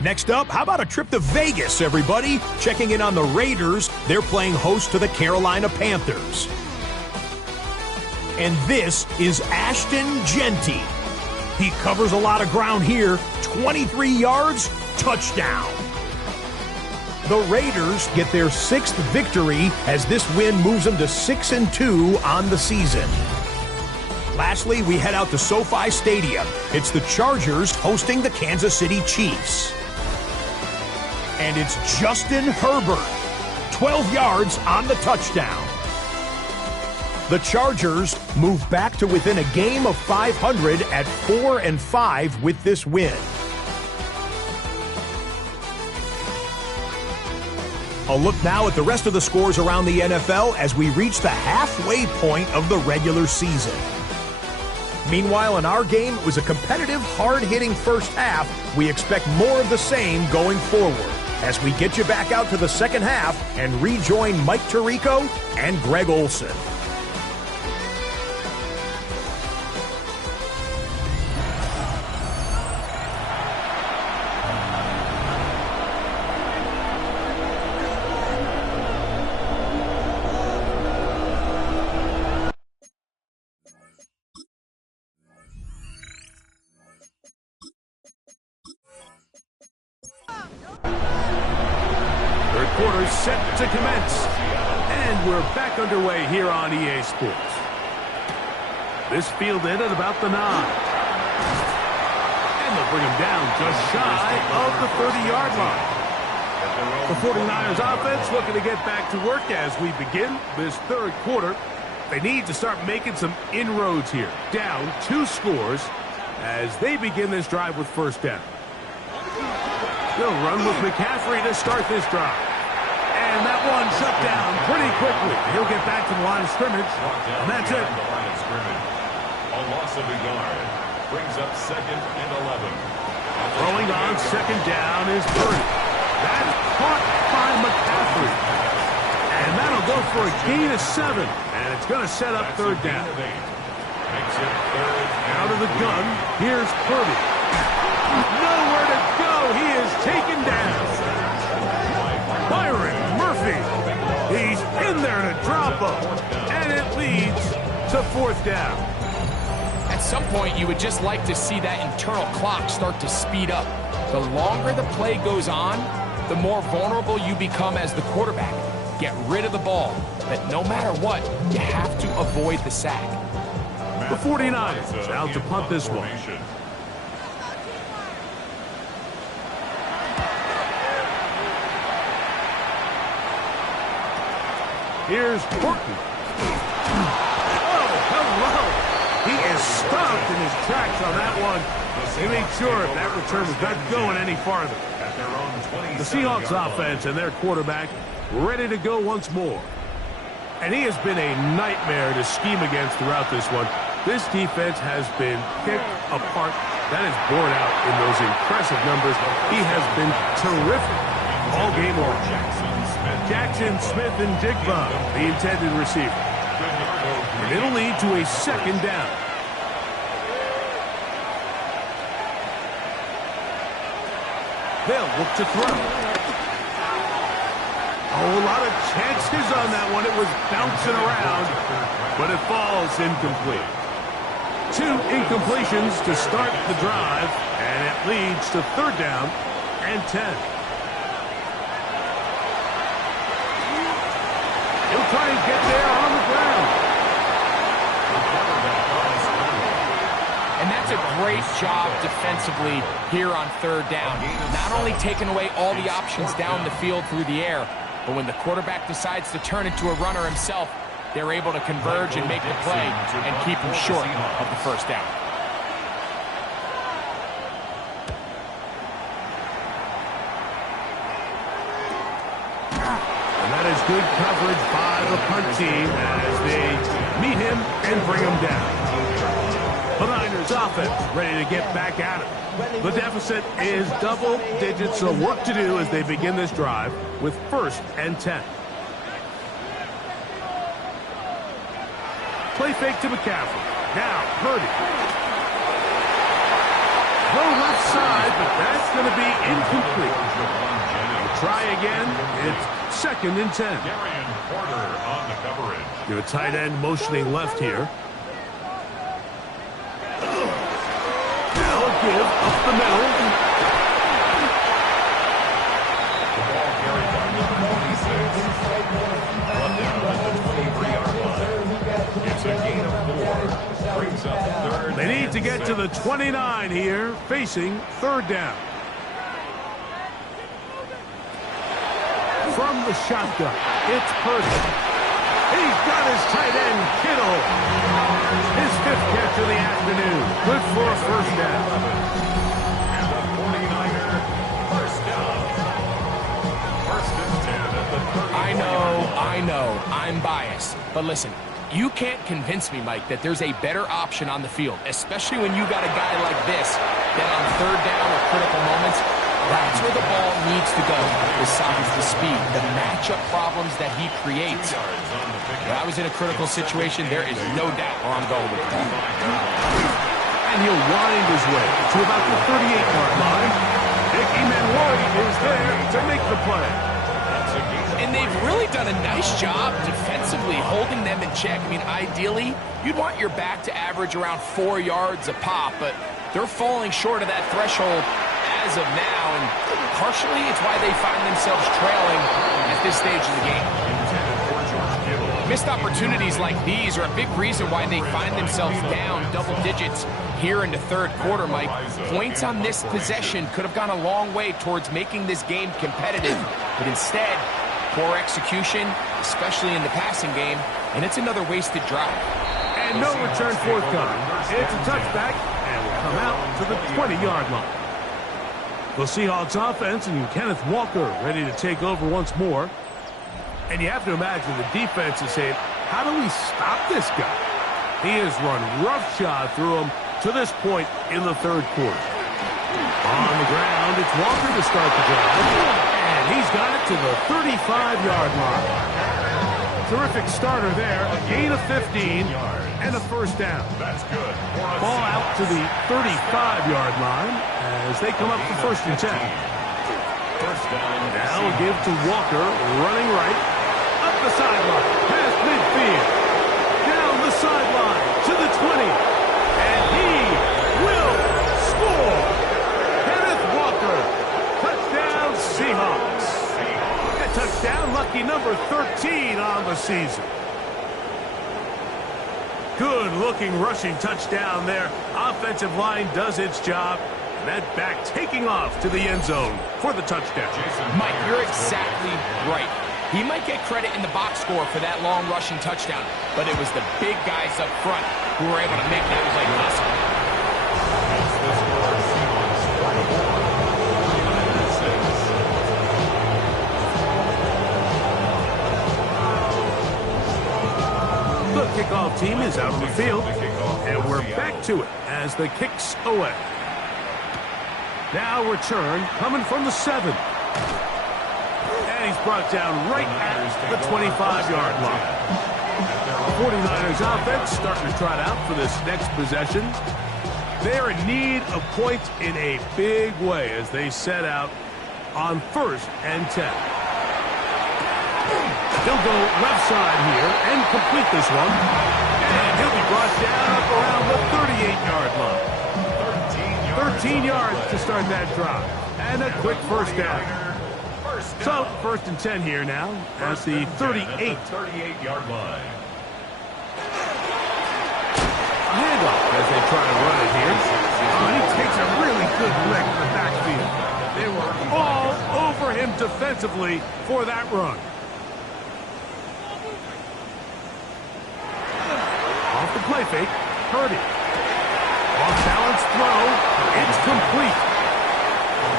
Next up, how about a trip to Vegas, everybody? Checking in on the Raiders. They're playing host to the Carolina Panthers. And this is Ashton Genty. He covers a lot of ground here. 23 yards, touchdown. The Raiders get their 6th victory as this win moves them to 6-2 on the season. Lastly, we head out to SoFi Stadium. It's the Chargers hosting the Kansas City Chiefs. And it's Justin Herbert, 12 yards on the touchdown. The Chargers move back to within a game of 500 at 4-5 with this win. A look now at the rest of the scores around the NFL as we reach the halfway point of the regular season. Meanwhile, in our game, it was a competitive, hard-hitting first half. We expect more of the same going forward as we get you back out to the second half and rejoin Mike Tirico and Greg Olson. Quarter set to commence. And we're back underway here on EA Sports. This field in at about the 9. And they'll bring him down just shy of the 30-yard line. The 49ers offense looking to get back to work as we begin this third quarter. They need to start making some inroads here. Down 2 scores as they begin this drive with first down. They'll run with McCaffrey to start this drive. And that one shut down pretty quickly. He'll get back to the line of scrimmage, and that's it. A loss of a yard brings up 2nd and 11. Throwing on second down is Purdy. That's caught by McCaffrey. And that'll go for a gain of 7. And it's going to set up third down. Out of the gun, here's Purdy. Nowhere to go. He is taken down. Byron Murphy. He's in there to drop him. And it leads to fourth down. At some point, you would just like to see that internal clock start to speed up. The longer the play goes on, the more vulnerable you become as the quarterback. Get rid of the ball. But no matter what, you have to avoid the sack. The 49ers out to punt this one. Here's Horton. Oh, hello. He is stopped in his tracks on that one. They made sure that return was not going any farther. The Seahawks offense and their quarterback ready to go once more. And he has been a nightmare to scheme against throughout this one. This defense has been picked apart. That is borne out in those impressive numbers. He has been terrific all game long. Jackson, Smith, and Digba, the intended receiver. And it'll lead to a second down. They'll look to throw. Oh, a lot of chances on that one. It was bouncing around, but it falls incomplete. 2 incompletions to start the drive, and it leads to third down and 10. He'll try and get there on the ground. And that's a great job defensively here on third down. Not only taking away all the options down the field through the air, but when the quarterback decides to turn into a runner himself, they're able to converge and make the play and keep him short of the first down. And that is good coverage by the punt team as they meet him and bring him down. The Niners offense ready to get back at it. The deficit is double digits, so work to do as they begin this drive with 1st and 10. Play fake to McCaffrey. Now, Purdy. Throw left side, but that's going to be incomplete. Try again. It's 2nd and 10. On the coverage. Give a tight end motioning left here. Now a give up the middle. The ball carried by number 26. Brought down at the 23-yard line. It's a gain of 4. Brings up 3rd. They need to get to the 29 here, facing 3rd down. From the shotgun, it's Purdy. He's got his tight end, Kittle. His 5th catch of the afternoon. Good for a 1st down. And the 49er, 1st down. 1st and 10 at the 30. I know, I'm biased. But listen, you can't convince me, Mike, that there's a better option on the field, especially when you got a guy like this that on 3rd down or critical moments, that's where the ball needs to go. Besides the speed, the matchup problems that he creates. If I was in a critical situation, there is no doubt where I'm going with that. And he'll wind his way to about the 38-yard line. Nicky Manwari is there to make the play. And they've really done a nice job defensively holding them in check. I mean, ideally, you'd want your back to average around 4 yards a pop, but they're falling short of that threshold as of now, and partially it's why they find themselves trailing at this stage of the game. Missed opportunities like these are a big reason why they find themselves down double digits here in the 3rd quarter, Mike. Points on this possession could have gone a long way towards making this game competitive, but instead, poor execution, especially in the passing game, and it's another wasted drive. And no return forthcoming. It's a touchback, and will come out to the 20-yard line. The Seahawks offense and Kenneth Walker ready to take over once more. And you have to imagine the defense is saying, how do we stop this guy? He has run roughshod through him to this point in the 3rd quarter. On the ground, it's Walker to start the drive. And he's got it to the 35-yard line. Terrific starter there. A gain of 15 and a 1st down. That's good. Ball out to the 35-yard line as they come up for 1st and 10. 1st down. Now a give to Walker, running right. Up the sideline, past midfield. Down the sideline to the 20. And he will score. Kenneth Walker. Touchdown Seahawks. A touchdown, lucky number 13 on the season. Good-looking rushing touchdown there. Offensive line does its job. And that back taking off to the end zone for the touchdown. Mike, you're exactly right. He might get credit in the box score for that long rushing touchdown, but it was the big guys up front who were able to make that play possible. The kickoff team is out on the field, and we're back to it as the kick's away. Now return coming from the 7. And he's brought down right at the 25-yard line. The 49ers offense starting to trot out for this next possession. They're in need of points in a big way as they set out on 1st and 10. He'll go left side here and complete this one. And he'll be brought down up around the 38-yard line. 13 yards to start that drive. And a quick 1st down. So, 1st and 10 here now as the 38-yard line. Handoff as they try to run it here. Oh, he takes a really good lick in the backfield. They were all over him defensively for that run. Off the play fake, Purdy. Off-balance throw, it's complete.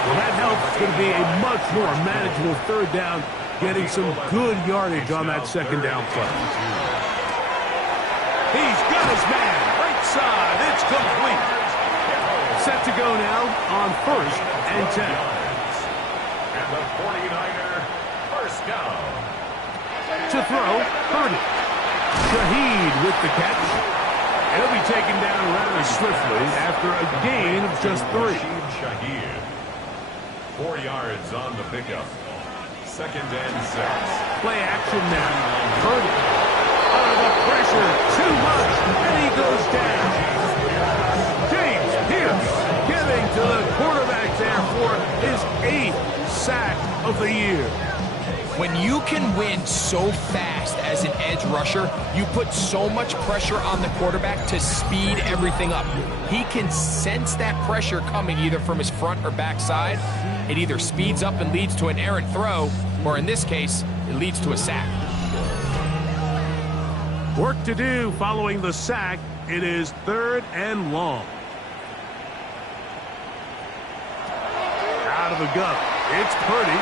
Well, that helps. It's going to be a much more manageable 3rd down getting some good yardage on that second down play. He's got his man. Right side. It's complete. Set to go now on 1st and 10. And the 49er first down. To throw, Purdy. Shaheed with the catch. He'll be taken down rather swiftly after a gain of just 3. Shaheed. 4 yards on the pickup. 2nd and 6. Play action now. Purdy. Under the pressure. Too much. And he goes down. James Pierce getting to the quarterback there for his 8th sack of the year. When you can win so fast as an edge rusher, you put so much pressure on the quarterback to speed everything up. He can sense that pressure coming either from his front or back side. It either speeds up and leads to an errant throw, or in this case, it leads to a sack. Work to do following the sack. It is 3rd and long. Out of the gun. It's Purdy.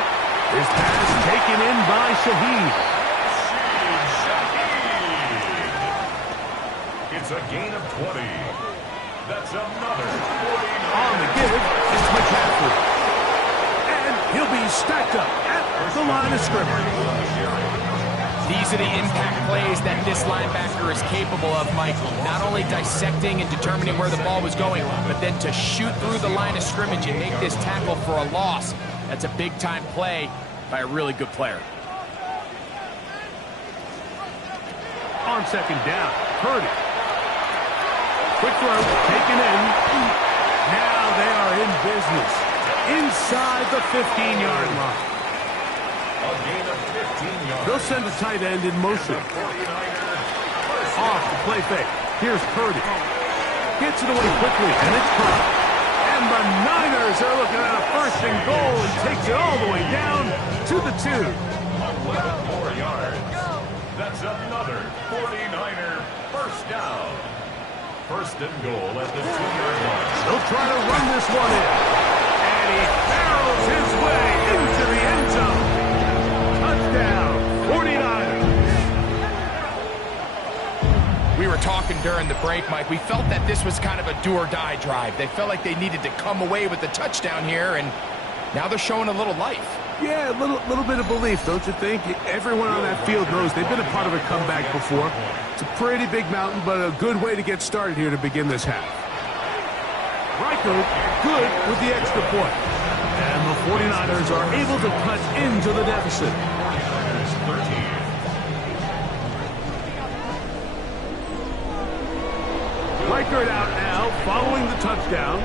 His pass taken in by Shaheed. It's a gain of 20. That's another 49. On the give, it's McCaffrey. And he'll be stacked up at the line of scrimmage. These are the impact plays that this linebacker is capable of, Mike. Not only dissecting and determining where the ball was going, but then to shoot through the line of scrimmage and make this tackle for a loss. That's a big-time play by a really good player. On 2nd down, Purdy. Quick throw, taken in. Now they are in business. Inside the 15-yard line. A gain of 15 yards. They'll send the tight end in motion. Off the play fake. Here's Purdy. Gets it away quickly, and it's caught. And the Niners are looking at a 1st and goal and takes it all the way down to the 2. 11 more yards. That's another 49er first down. 1st and goal at the 2-yard line. He'll try to run this one in. And he barrels his way into the end zone. Touchdown, 49ers. We were talking during the break, Mike. We felt that this was kind of a do-or-die drive. They felt like they needed to come away with the touchdown here, and now they're showing a little life. Yeah, a little bit of belief, don't you think? Everyone on that field knows they've been a part of a comeback before. It's a pretty big mountain, but a good way to get started here to begin this half. Riker, good with the extra point. And the 49ers are able to cut into the deficit. 13. Riker out now, following the touchdown,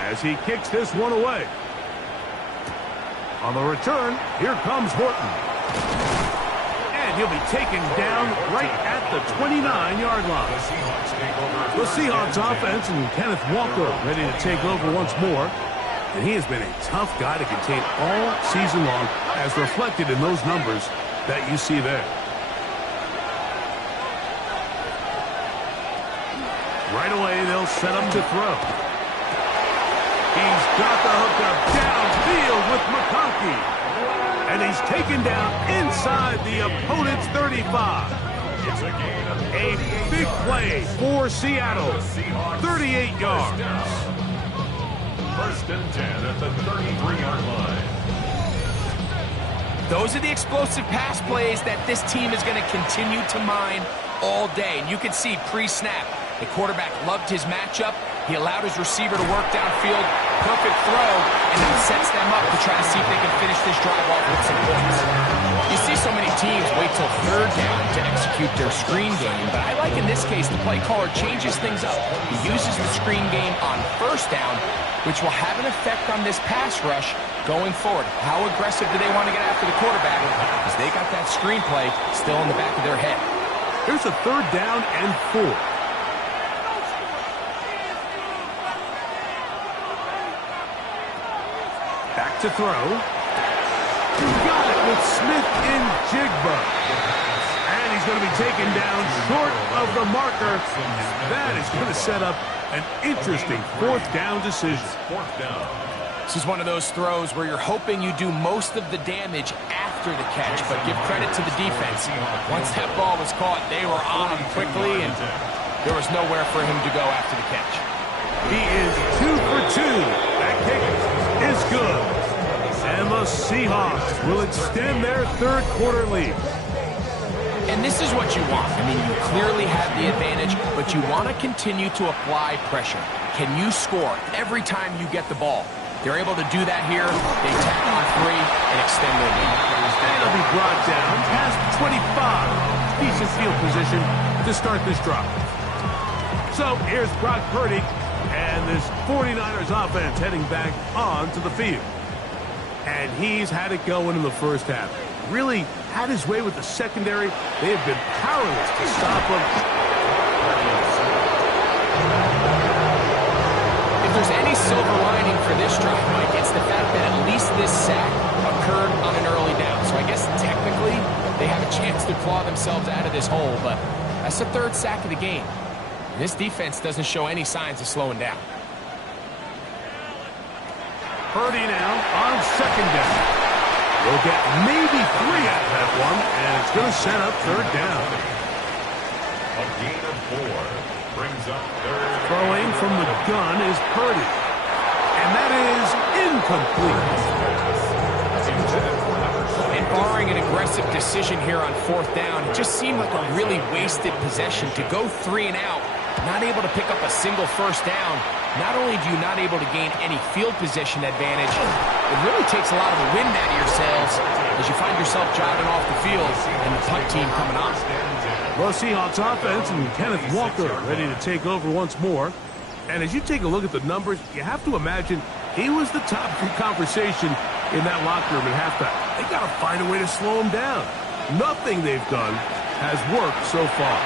as he kicks this one away. On the return, here comes Horton. And he'll be taken down right at the 29-yard line. The Seahawks offense and Kenneth Walker ready to take over once more. And he has been a tough guy to contain all season long, as reflected in those numbers that you see there. Right away, they'll set up to throw. He's got the hookup downfield with McConkey. And he's taken down inside the opponent's 35. It's a gain of a big play for Seattle. 38 yards. 1st and 10 at the 33-yard line. Those are the explosive pass plays that this team is going to continue to mine all day. And you can see pre-snap, the quarterback loved his matchup. He allowed his receiver to work downfield. Perfect throw, and then sets them up to try to see if they can finish this drive off with some points. You see so many teams wait till 3rd down to execute their screen game, but I like in this case the play caller changes things up. He uses the screen game on 1st down, which will have an effect on this pass rush going forward. How aggressive do they want to get after the quarterback? Because they got that screen play still in the back of their head. Here's a 3rd down and 4. Back to throw. Got it with Smith in Jigba. And he's going to be taken down short of the marker. That is going to set up an interesting 4th down decision. 4th down. This is one of those throws where you're hoping you do most of the damage after after the catch, but give credit to the defense. Once that ball was caught, they were on him quickly, and there was nowhere for him to go after the catch. He is 2 for 2. That kick is good. And the Seahawks will extend their third quarter lead. And this is what you want. I mean, you clearly have the advantage, but you want to continue to apply pressure. Can you score every time you get the ball? They're able to do that here. They tack on 3 and extend their lead. And it'll be brought down past 25. Decent field position to start this drive. So here's Brock Purdy and this 49ers offense heading back onto the field. And he's had it going in the first half. Really had his way with the secondary. They have been powerless to stop him. If there's any silver lining for this drive, Mike, it's the fact that at least this sack occurred on an early down. So I guess technically they have a chance to claw themselves out of this hole, but that's the 3rd sack of the game. And this defense doesn't show any signs of slowing down. Purdy now on second down. We'll get maybe 3 out of that one, and it's going to set up third down. A gain of 4 brings up third. Throwing from the gun is Purdy. And that is incomplete. And barring an aggressive decision here on 4th down, it just seemed like a really wasted possession to go 3 and out, not able to pick up a single first down. Not only do you not able to gain any field position advantage, it really takes a lot of the wind out of your sails as you find yourself jogging off the field and the punt team coming on. Well, Seahawks offense and Kenneth Walker ready to take over once more. And as you take a look at the numbers, you have to imagine he was the top conversation in that locker room at halftime. They got to find a way to slow him down. Nothing they've done has worked so far.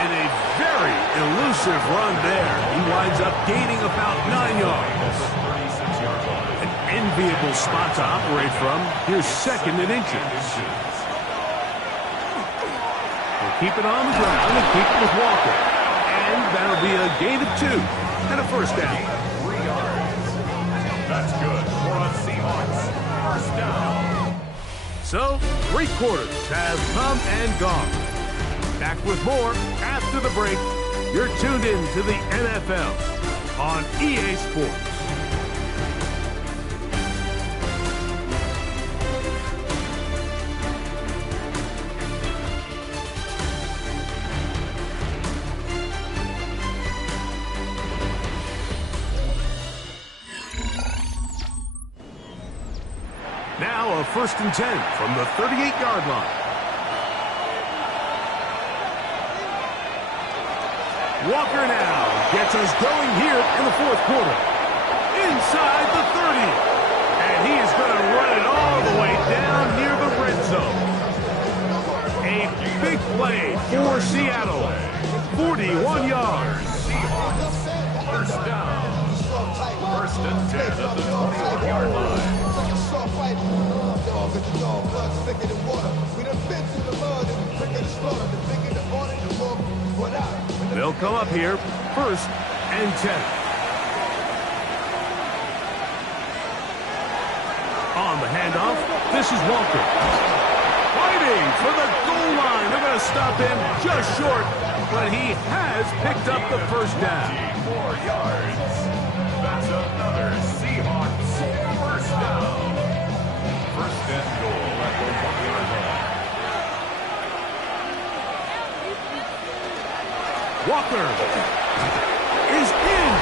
And a very elusive run there. He winds up gaining about 9 yards. An enviable spot to operate from. Here's 2nd and inches. We'll keep it on the ground and keep it with Walker. And that'll be a gain of 2 and a first down. 3 yards. That's good for a Seahawks first down. So, 3 quarters have come and gone. Back with more after the break. You're tuned in to the NFL on EA Sports. Now a 1st and 10 from the 38-yard line. Walker now gets us going here in the 4th quarter. Inside the 30. And he is going to run it all the way down near the red zone. A big play for Seattle. 41 yards. Seahawks first down. 1st and 10 at the 21-yard line. They'll come up here 1st and 10. On the handoff, this is Walker. Fighting for the goal line. They're going to stop him just short, but he has picked up the first down. 4 yards. That's another Seahawks first down. 1st and goal at the 1-yard line. Walker is in.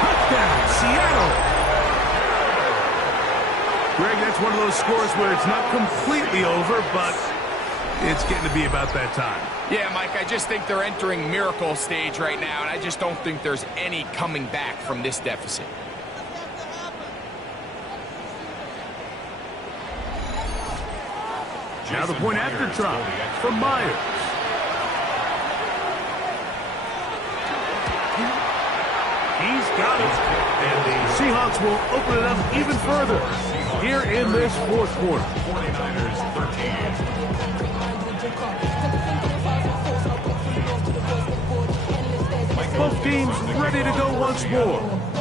Touchdown, Seattle. Greg, that's one of those scores where it's not completely over, but it's getting to be about that time. Yeah, Mike, I just think they're entering miracle stage right now, and I just don't think there's any coming back from this deficit. Now the point after try from Myers. He's got it. And the Seahawks will open it up even further here in this 4th quarter. 49ers 13. Both teams ready to go once more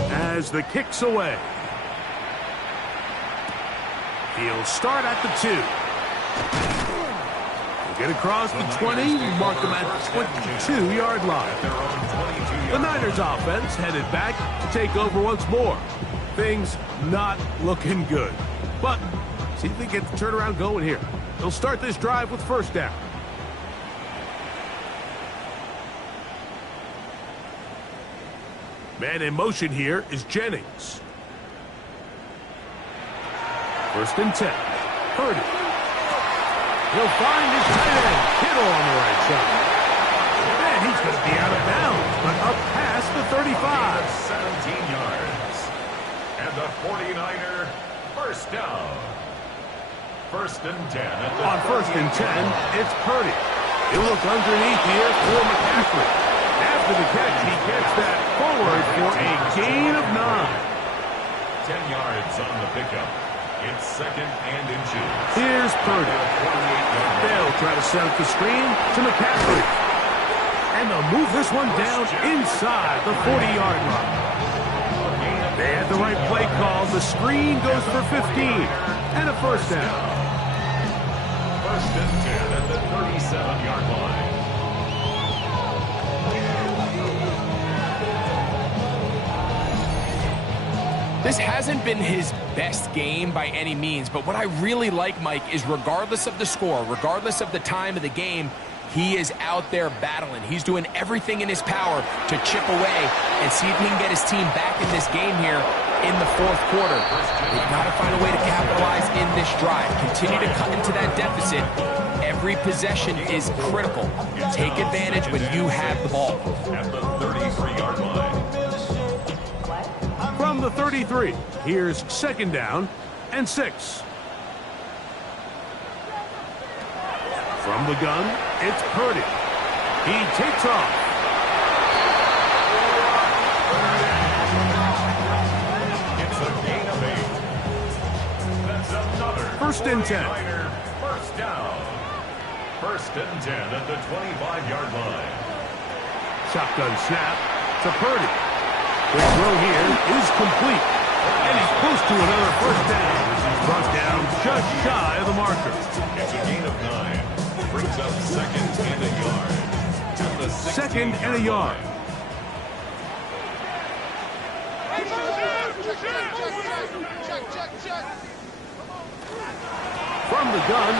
as the kick's away. He'll start at the 2. He'll get across the 20, mark him at the 22-yard line. The Niners offense headed back to take over once more. Things not looking good. But see if they get the turnaround going here. They'll start this drive with first down. Man in motion here is Jennings. First and 10. Purdy. He'll find his tight end, Kittle, on the right side. And he's going to be out of bounds, but up past the 35. 17 yards. And the 49er, first down. First and 10. On first and 10, it's Purdy. He'll look underneath here for McCaffrey. After the catch, he gets that forward for a gain of 9. 10 yards on the pickup. It's second and inches. Here's Purdy. They'll try to set up the screen to McCaffrey. And they'll move this one down inside the 40-yard line. They had the right play call. The screen goes for 15 and a first down. First and 10 at the 37-yard line. This hasn't been his best game by any means, but what I really like, Mike, is regardless of the score, regardless of the time of the game, he is out there battling. He's doing everything in his power to chip away and see if he can get his team back in this game here in the fourth quarter. They've got to find a way to capitalize in this drive. Continue to cut into that deficit. Every possession is critical. Take advantage when you have the ball. At the 33-yard line. From the 33, here's second down and 6. From the gun, it's Purdy. He takes off. It's a gain of 8. That's another. First and 10. First down. First and 10 at the 25-yard line. Shotgun snap to Purdy. The throw here is complete. And he's close to another first down as he's brought down just shy of the marker. It's a gain of 9. Brings up second and a yard. At the second and a yard. From the gun,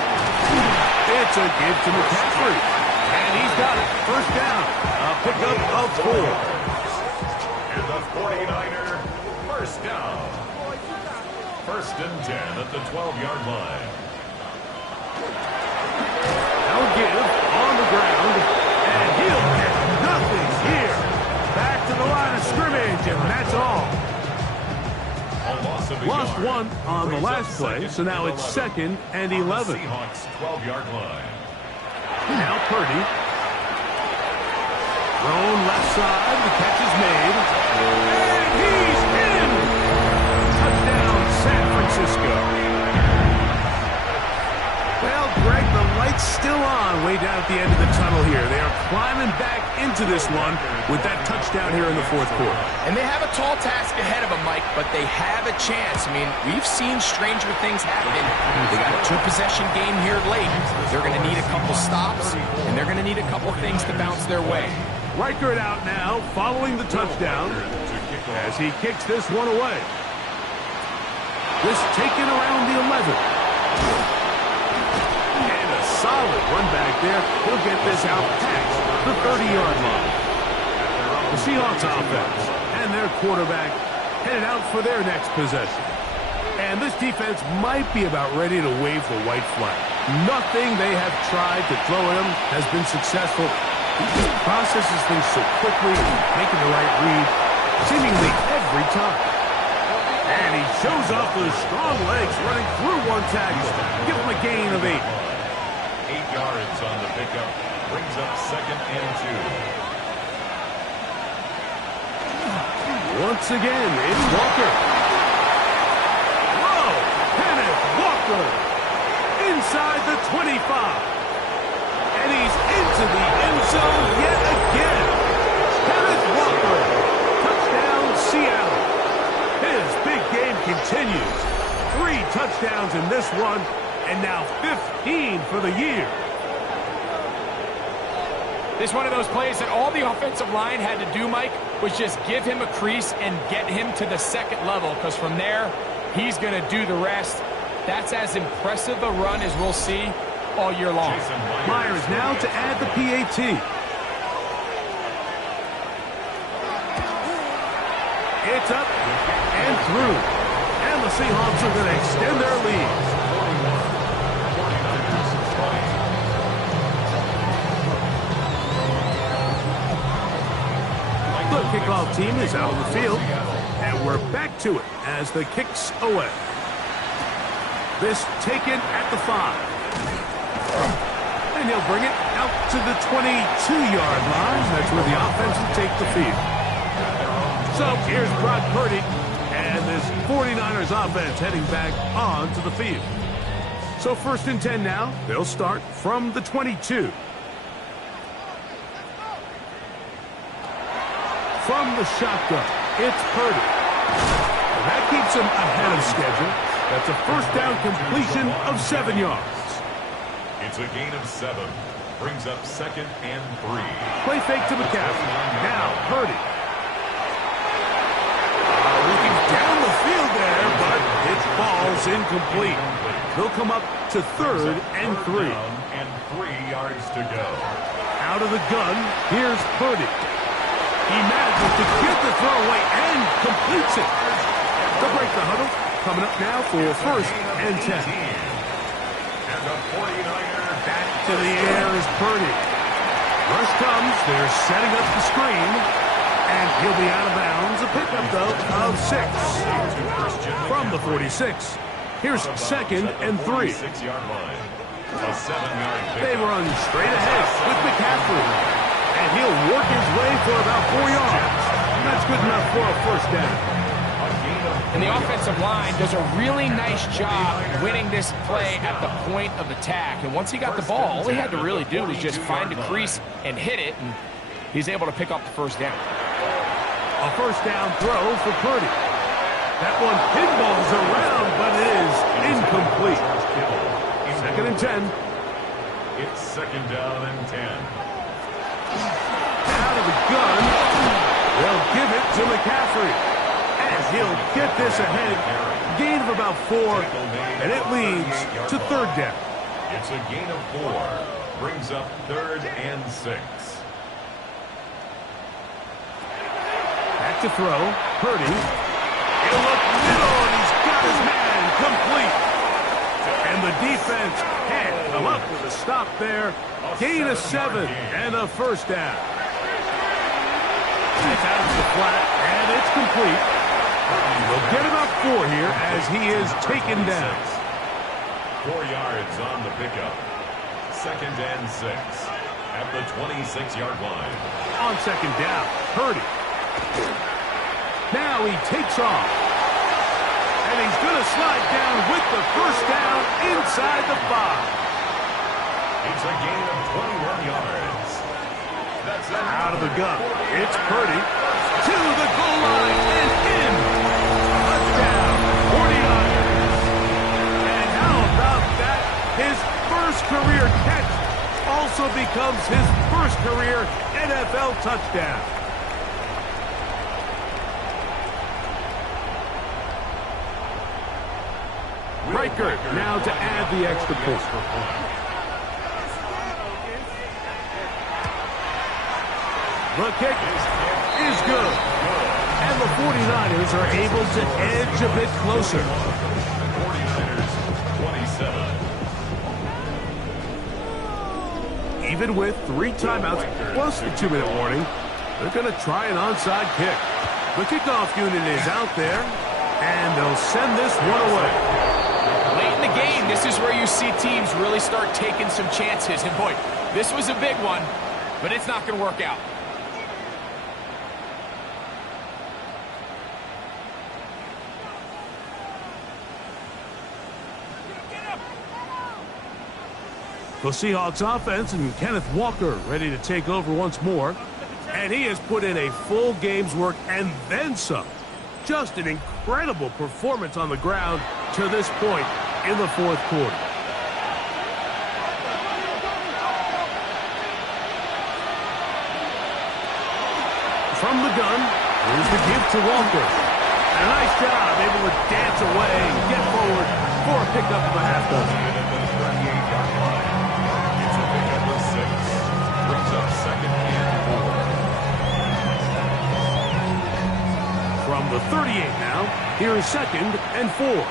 it's a give to McCaffrey. And he's got it. First down. A pickup of 4. And the 49er, first down. First and 10 at the 12-yard line. Now give on the ground, and he'll get nothing here. Back to the line of scrimmage, and that's all. Lost one on the last play, so now it's second and 11. Seahawks 12-yard line. Now Purdy. Thrown left side, the catch is made. And he's in! Touchdown, San Francisco. Well, Greg, the light's still on way down at the end of the tunnel here. They are climbing back into this one with that touchdown here in the fourth quarter. And they have a tall task ahead of them, Mike, but they have a chance. I mean, we've seen stranger things happen. They got a 2-possession game here late. They're going to need a couple stops, and they're going to need a couple things to bounce their way. Reichert out now, following the touchdown, as he kicks this one away. This taken around the 11. And a solid run back there. He'll get this out past the 30-yard line. The Seahawks offense and their quarterback headed out for their next possession. And this defense might be about ready to wave the white flag. Nothing they have tried to throw at him has been successful. He just processes things so quickly, making the right read, seemingly every time. And he shows off those strong legs running through one tackle. Give him a gain of 8. 8 yards on the pickup. Brings up second and 2. Once again, it's Walker. Whoa! Kenneth Walker! Inside the 25. And he's into the end zone yet again. Kenneth Walker. Touchdown, Seattle. His big game continues. 3 touchdowns in this one, and now 15 for the year. This is one of those plays that all the offensive line had to do, Mike, was just give him a crease and get him to the second level, because from there, he's going to do the rest. That's as impressive a run as we'll see all year long. Myers now to add the PAT. It's up and through. And the Seahawks are going to extend their lead. The kickoff team is out on the field, and we're back to it as the kick's away. This taken at the 5. And he'll bring it out to the 22-yard line. That's where the offense will take the field. So here's Brock Purdy, and this 49ers offense heading back onto the field. So 1st and 10 now. They'll start from the 22. From the shotgun, it's Purdy. And that keeps him ahead of schedule. That's a first down completion of 7 yards. It's a gain of 7. Brings up 2nd and 3. Play fake to McCaffrey. Now Purdy. Looking down the field there, but his ball's incomplete. They'll come up to 3rd and 3. And 3 yards to go. Out of the gun, here's Purdy. He manages to get the throw away and completes it. They'll break the huddle. Coming up now for 1st and 10. And the 49er back to the air is Purdy. Rush comes. They're setting up the screen. And he'll be out of bounds. A pickup, though, of 6. From the 46. Here's 2nd and 3. 6-yard line. A 7-yard pick. They run straight ahead with McCaffrey. And he'll work his way for about 4 yards. And that's good enough for a first down. And the offensive line does a really nice job winning this play at the point of attack. And once he got the ball, all he had to really do was just find a crease and hit it. And he's able to pick up the first down. A first down throw for Purdy. That one pinballs around, but it is incomplete. 2nd and 10. It's 2nd down and 10. Out of the gun, they'll give it to McCaffrey. And he'll get this ahead. Gain of about 4, and it leads to 3rd down. It's a gain of 4. Brings up 3rd and 6. Back to throw. Purdy. He'll look middle, and he's got his man complete. And the defense can't come up with a stop there. Gain of 7 and a first down. It's out to the flat, and it's complete. They'll get about 4 here as he is taken down. 4 yards on the pickup. 2nd and 6 at the 26-yard line. On 2nd down, Purdy. Now he takes off. And he's going to slide down with the first down inside the 5. It's a gain of 21 yards. That's out of the gun. It's Purdy to the goal line and in. Touchdown, 49ers. And how about that? His first career catch also becomes his first career NFL touchdown. Riker now to add the extra point. The kick is good. And the 49ers are able to edge a bit closer. 49ers 27. Even with 3 timeouts plus the 2-minute warning, they're going to try an onside kick. The kickoff unit is out there, and they'll send this one away. Late in the game, this is where you see teams really start taking some chances. And boy, this was a big one, but it's not going to work out. The Seahawks offense and Kenneth Walker ready to take over once more. And he has put in a full game's work and then some. Just an incredible performance on the ground to this point. in the fourth quarter. From the gun, here's the give to Walker. And a nice job, able to dance away and get forward for a pickup of a half dozen. It's a pickup of 6. Brings up second and 4. From the 38 now, here is second and 4.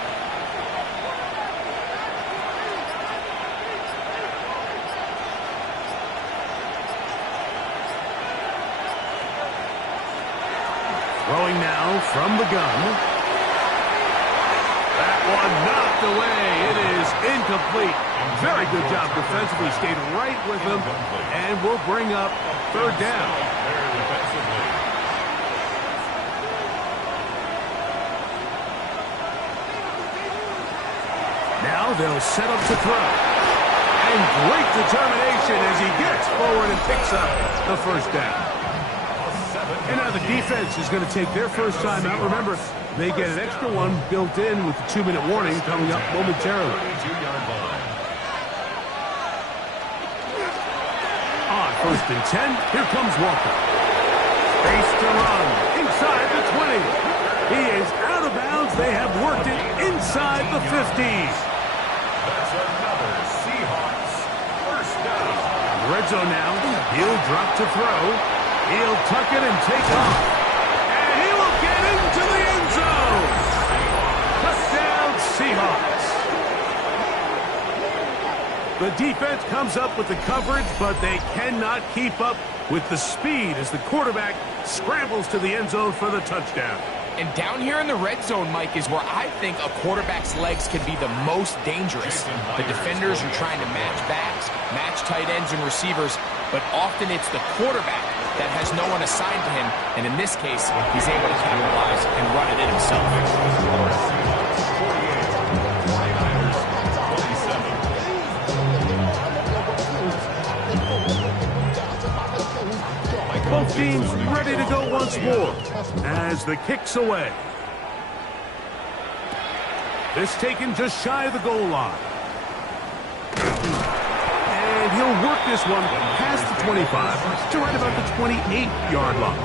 Throwing now from the gun. That one knocked away. It is incomplete. Very good job defensively. Stayed right with him. And will bring up third down. Now they'll set up to throw. And great determination as he gets forward and picks up the first down. And now the defense is going to take their first time out. Remember, they get an extra one built in with the 2-minute warning coming up momentarily. On first and 10, here comes Walker. Space to run inside the 20. He is out of bounds. They have worked it inside the 50. That's another Seahawks first down. Red zone now. He'll drop to throw. He'll tuck it and take off. And he will get into the end zone. Touchdown, Seahawks. The defense comes up with the coverage, but they cannot keep up with the speed as the quarterback scrambles to the end zone for the touchdown. And down here in the red zone, Mike, is where I think a quarterback's legs can be the most dangerous. The defenders are trying to match backs, match tight ends and receivers, but often it's the quarterback that has no one assigned to him, and in this case, he's able to capitalize and run it in himself. Both teams ready to go once more as the kick's away. This taken just shy of the goal line. And he'll work this one past the 25 to right about the 28-yard line.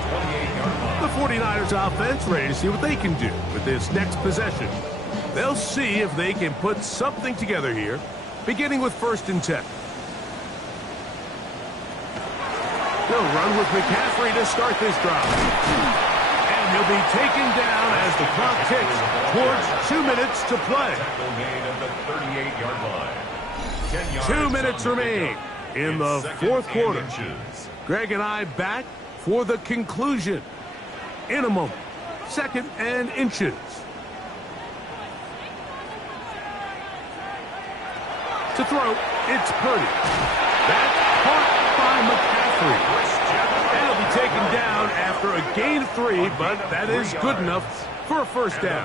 The 49ers offense ready to see what they can do with this next possession. They'll see if they can put something together here, beginning with first and 10. They'll run with McCaffrey to start this drive. And he'll be taken down as the clock ticks towards 2 minutes to play. 2 minutes remain in the fourth quarter. Greg and I back for the conclusion in a moment. Second and inches. To throw, it's Purdy. That's caught by McCaffrey. And he'll be taken down after a gain of 3, but that is good enough for a first down.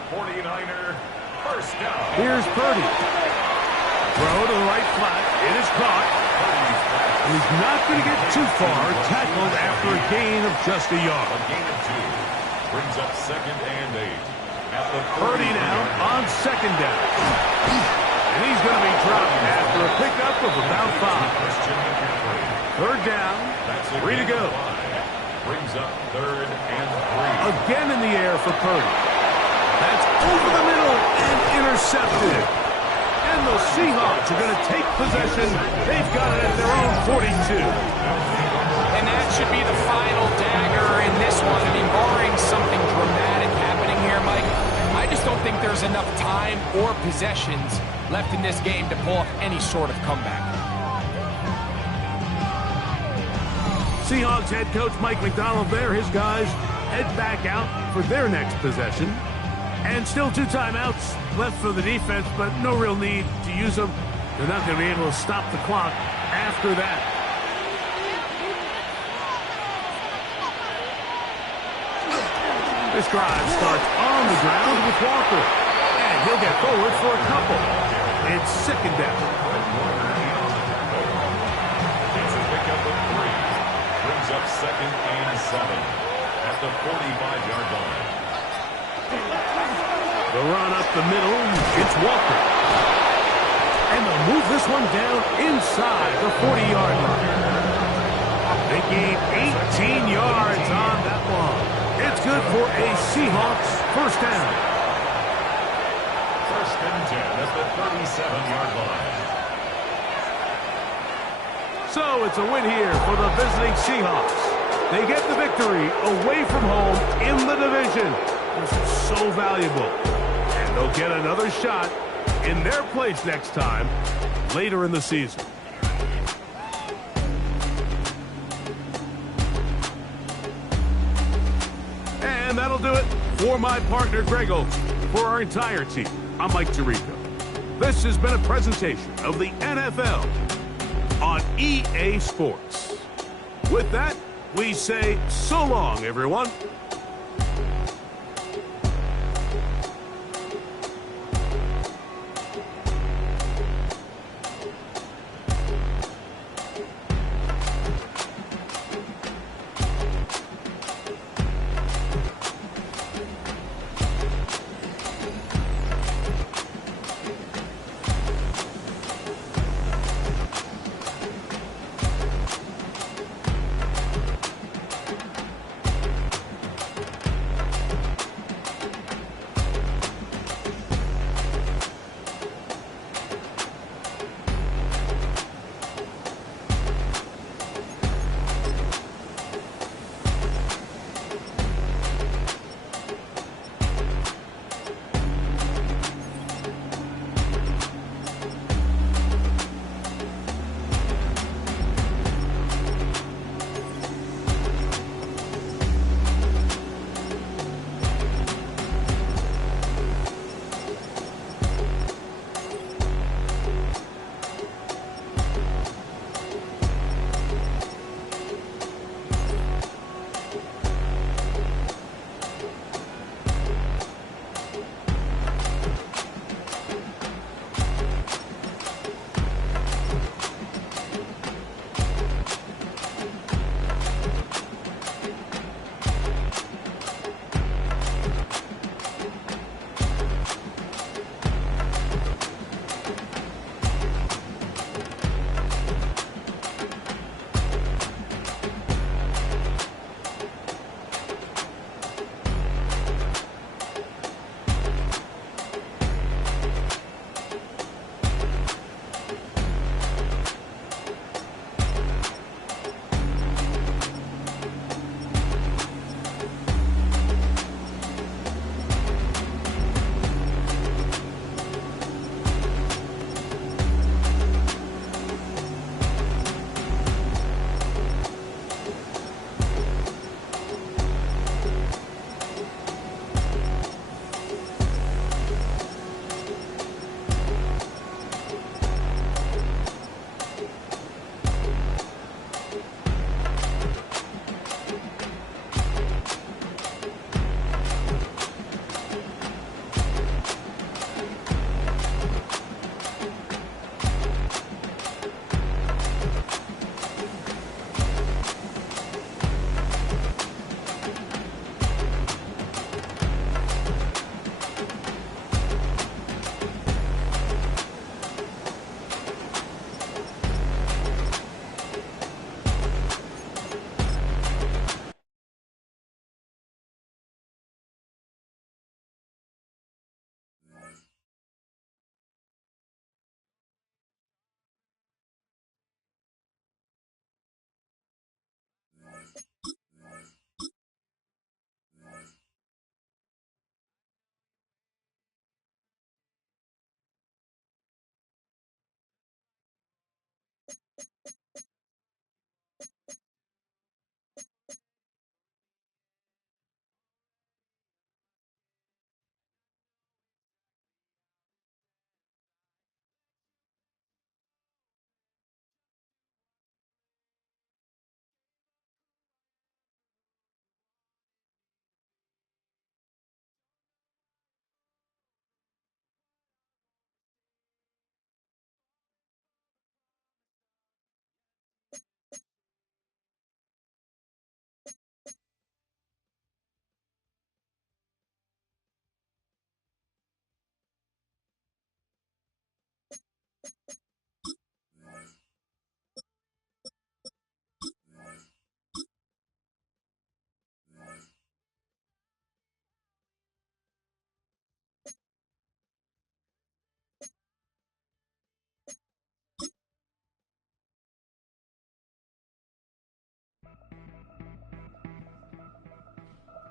Here's Purdy. Throw to the right flat. It is caught. And he's not going to get too far. Tackled after a gain of just a yard. A gain of 2 brings up second and 8. Purdy now on second down. And he's going to be dropped after a pickup of about 5. Third down, 3 to go. Brings up third and 3. Again in the air for Purdy. That's over the middle and intercepted. And the Seahawks are going to take possession. They've got it at their own 42. And that should be the final dagger in this one. I mean, barring something dramatic happening here, Mike, I just don't think there's enough time or possessions left in this game to pull off any sort of comeback. Seahawks head coach Mike McDonald there. His guys head back out for their next possession. And still 2 timeouts left for the defense, but no real need to use them. They're not going to be able to stop the clock after that. This drive starts on the ground with Walker. And he'll get forward for a couple. It's second down. It's a pickup of 3. Brings up second and 7 at the 45-yard line. The run up the middle, it's Walker. they'll move this one down inside the 40-yard line. They gain 18 yards on that one. It's good for a Seahawks first down. First and 10 at the 37-yard line. So it's a win here for the visiting Seahawks. They get the victory away from home in the division. This is so valuable. And they'll get another shot in their place next time later in the season. And that'll do it for my partner, Greg Olson. For our entire team, I'm Mike Tirico. This has been a presentation of the NFL on EA Sports. With that, we say so long, everyone.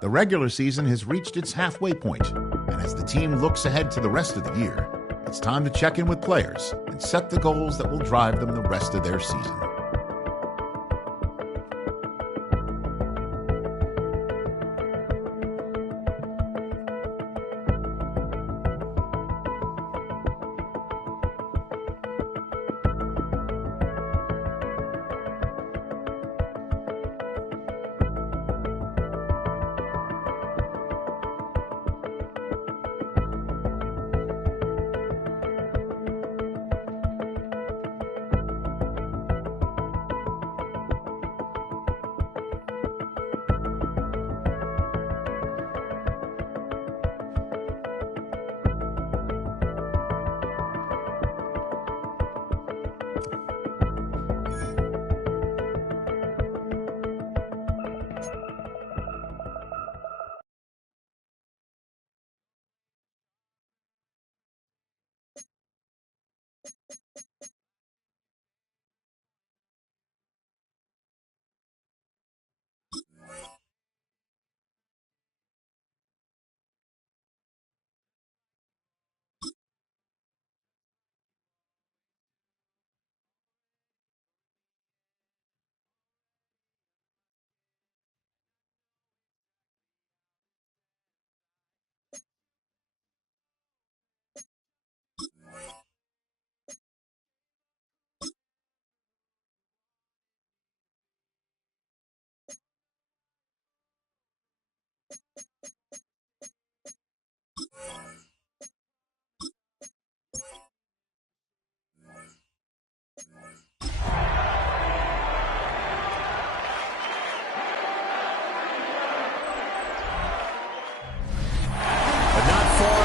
The regular season has reached its halfway point, and as the team looks ahead to the rest of the year, it's time to check in with players and set the goals that will drive them the rest of their season.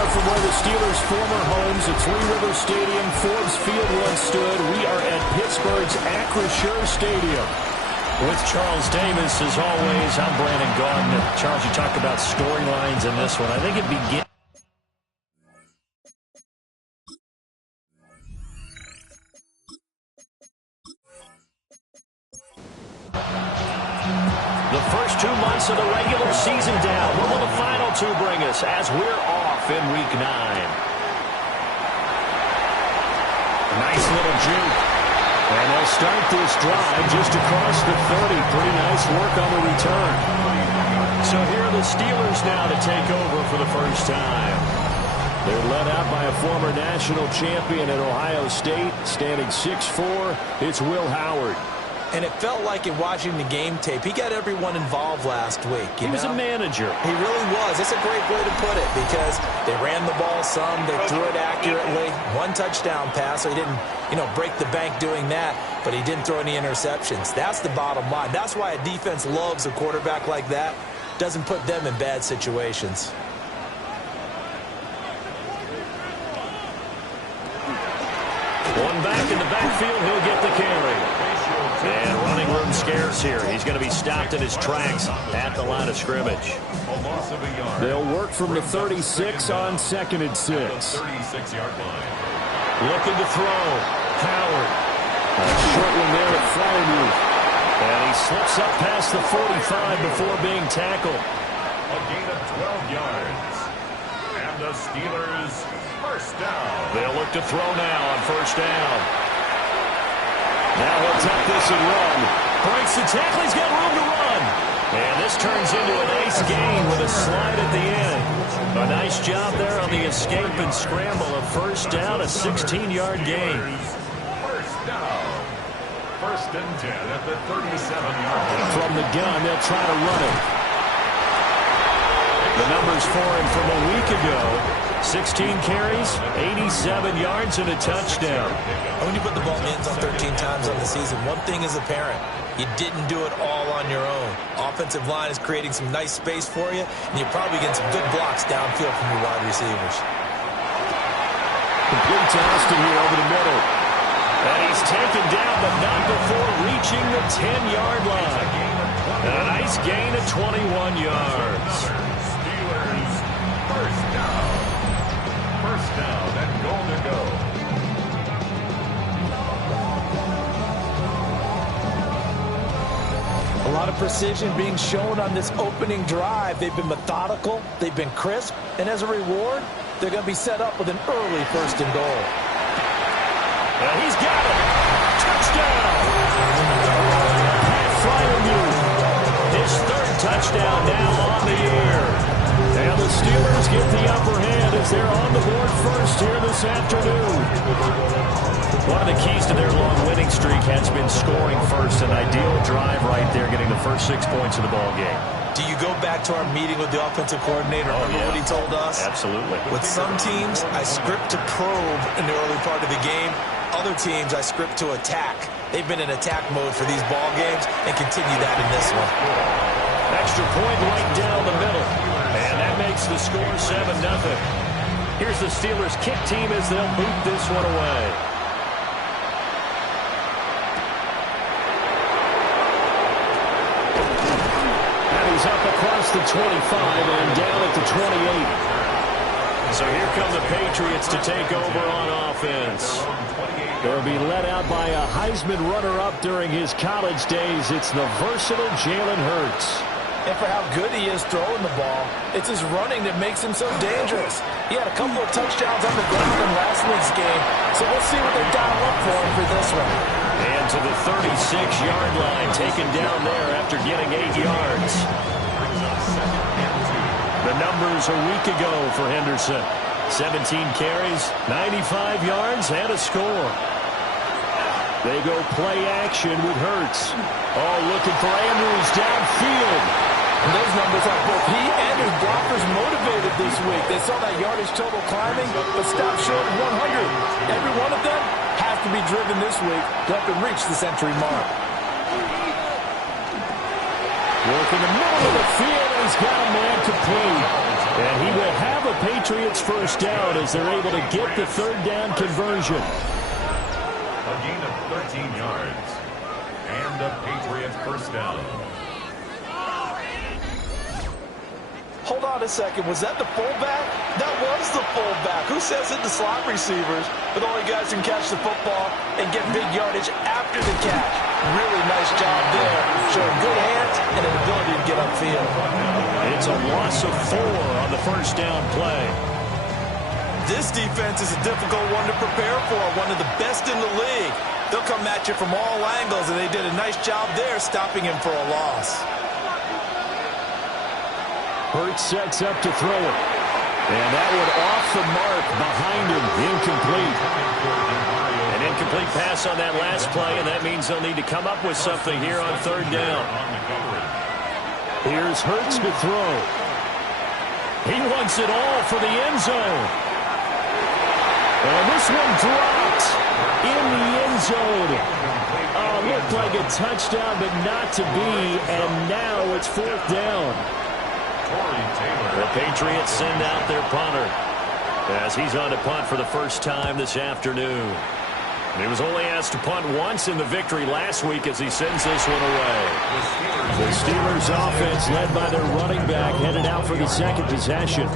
From where the Steelers' former homes at Three River Stadium, Forbes Field once stood, we are at Pittsburgh's Acrisure Stadium. With Charles Davis, as always, I'm Brandon Gardner. Charles, you talked about storylines in this one. I think it begins. The first 2 months of the regular season down. What will the final two bring us as we're off in Week 9? Nice little juke. And they'll start this drive just across the 30. Pretty nice work on the return. So here are the Steelers now to take over for the first time. They're led out by a former national champion at Ohio State, standing 6'4". It's Will Howard. And it felt like in watching the game tape, he got everyone involved last week. He was a manager. He really was. That's a great way to put it because they ran the ball some, they threw it accurately. 1 touchdown pass, so he didn't, break the bank doing that, but he didn't throw any interceptions. That's the bottom line. That's why a defense loves a quarterback like that. Doesn't put them in bad situations. One back in the backfield, he'll get the carry. And running room scarce here. He's going to be stopped in his tracks at the line of scrimmage. They'll work from the 36 on 2nd and 6. 36-yard line. Looking to throw. Howard. A short one there at Fryermuth. And he slips up past the 45 before being tackled. A gain of 12 yards. And the Steelers first down. They'll look to throw now on first down. Now he'll tuck this and run. Breaks the tackle. He's got room to run. And this turns into a nice gain with a slide at the end. A nice job there on the escape and scramble. A first down, a 16-yard gain. First down. 1st and 10 at the 37-yard line. From the gun, they'll try to run it. The numbers for him from a week ago. 16 carries, 87 yards, and a touchdown. When you put the ball in the end zone 13 times on the season, one thing is apparent. You didn't do it all on your own. Offensive line is creating some nice space for you, and you're probably getting some good blocks downfield from your wide receivers. Complete to Austin here over the middle. And he's taken down, but not before reaching the 10-yard line. And a nice gain of 21 yards. Steelers first down. First down and goal to go. A lot of precision being shown on this opening drive. They've been methodical, they've been crisp, and as a reward, they're going to be set up with an early 1st and goal. And he's got it. Touchdown. Pat Fryermuth. His 3rd touchdown now on the year. And the Steelers get the upper hand as they're on the board first here this afternoon. One of the keys to their long winning streak has been scoring first. An ideal drive right there, getting the first 6 points of the ball game. Do you go back to our meeting with the offensive coordinator? Remember what he told us? Absolutely. With some teams, I script to probe in the early part of the game. Other teams, I script to attack. They've been in attack mode for these ball games and continue that in this one. Extra point right down the middle. And that makes the score 7-0. Here's the Steelers kick team as they'll boot this one away. And he's up across the 25 and down at the 28. So here come the Patriots to take over on offense. They'll be led out by a Heisman runner-up during his college days. It's the versatile Jalen Hurts. And for how good he is throwing the ball, it's his running that makes him so dangerous. He had a couple of touchdowns on the ground in last week's game, so we'll see what they dial up for him for this one. And to the 36-yard line, taken down there after getting 8 yards. The numbers a week ago for Henderson. 17 carries, 95 yards, and a score. They go play action with Hurts. Oh, looking for Andrews downfield. And those numbers have both he and his blockers motivated this week. They saw that yardage total climbing, but stopped short of 100. Every one of them has to be driven this week to help him reach the century mark. Working the middle of the field, and he's got a man complete. And he will have a Patriots first down as they're able to get the 3rd down conversion. A gain of 13 yards. And the Patriots first down. Hold on a second. Was that the fullback? That was the fullback. Who says it? The slot receivers. But only guys can catch the football and get big yardage after the catch. Really nice job there. Showing good hands and an ability to get upfield. It's a loss of 4 on the first down play. This defense is a difficult one to prepare for. One of the best in the league. They'll come at you from all angles, and they did a nice job there stopping him for a loss. Hurts sets up to throw it. And that one off the mark behind him. Incomplete. An incomplete pass on that last play, and that means they'll need to come up with something here on 3rd down. Here's Hurts to throw. He wants it all for the end zone. And this one dropped in the end zone. Looked like a touchdown, but not to be. And now it's 4th down. The Patriots send out their punter as he's on to punt for the first time this afternoon. He was only asked to punt once in the victory last week as he sends this one away. The Steelers offense led by their running back headed out for the 2nd possession.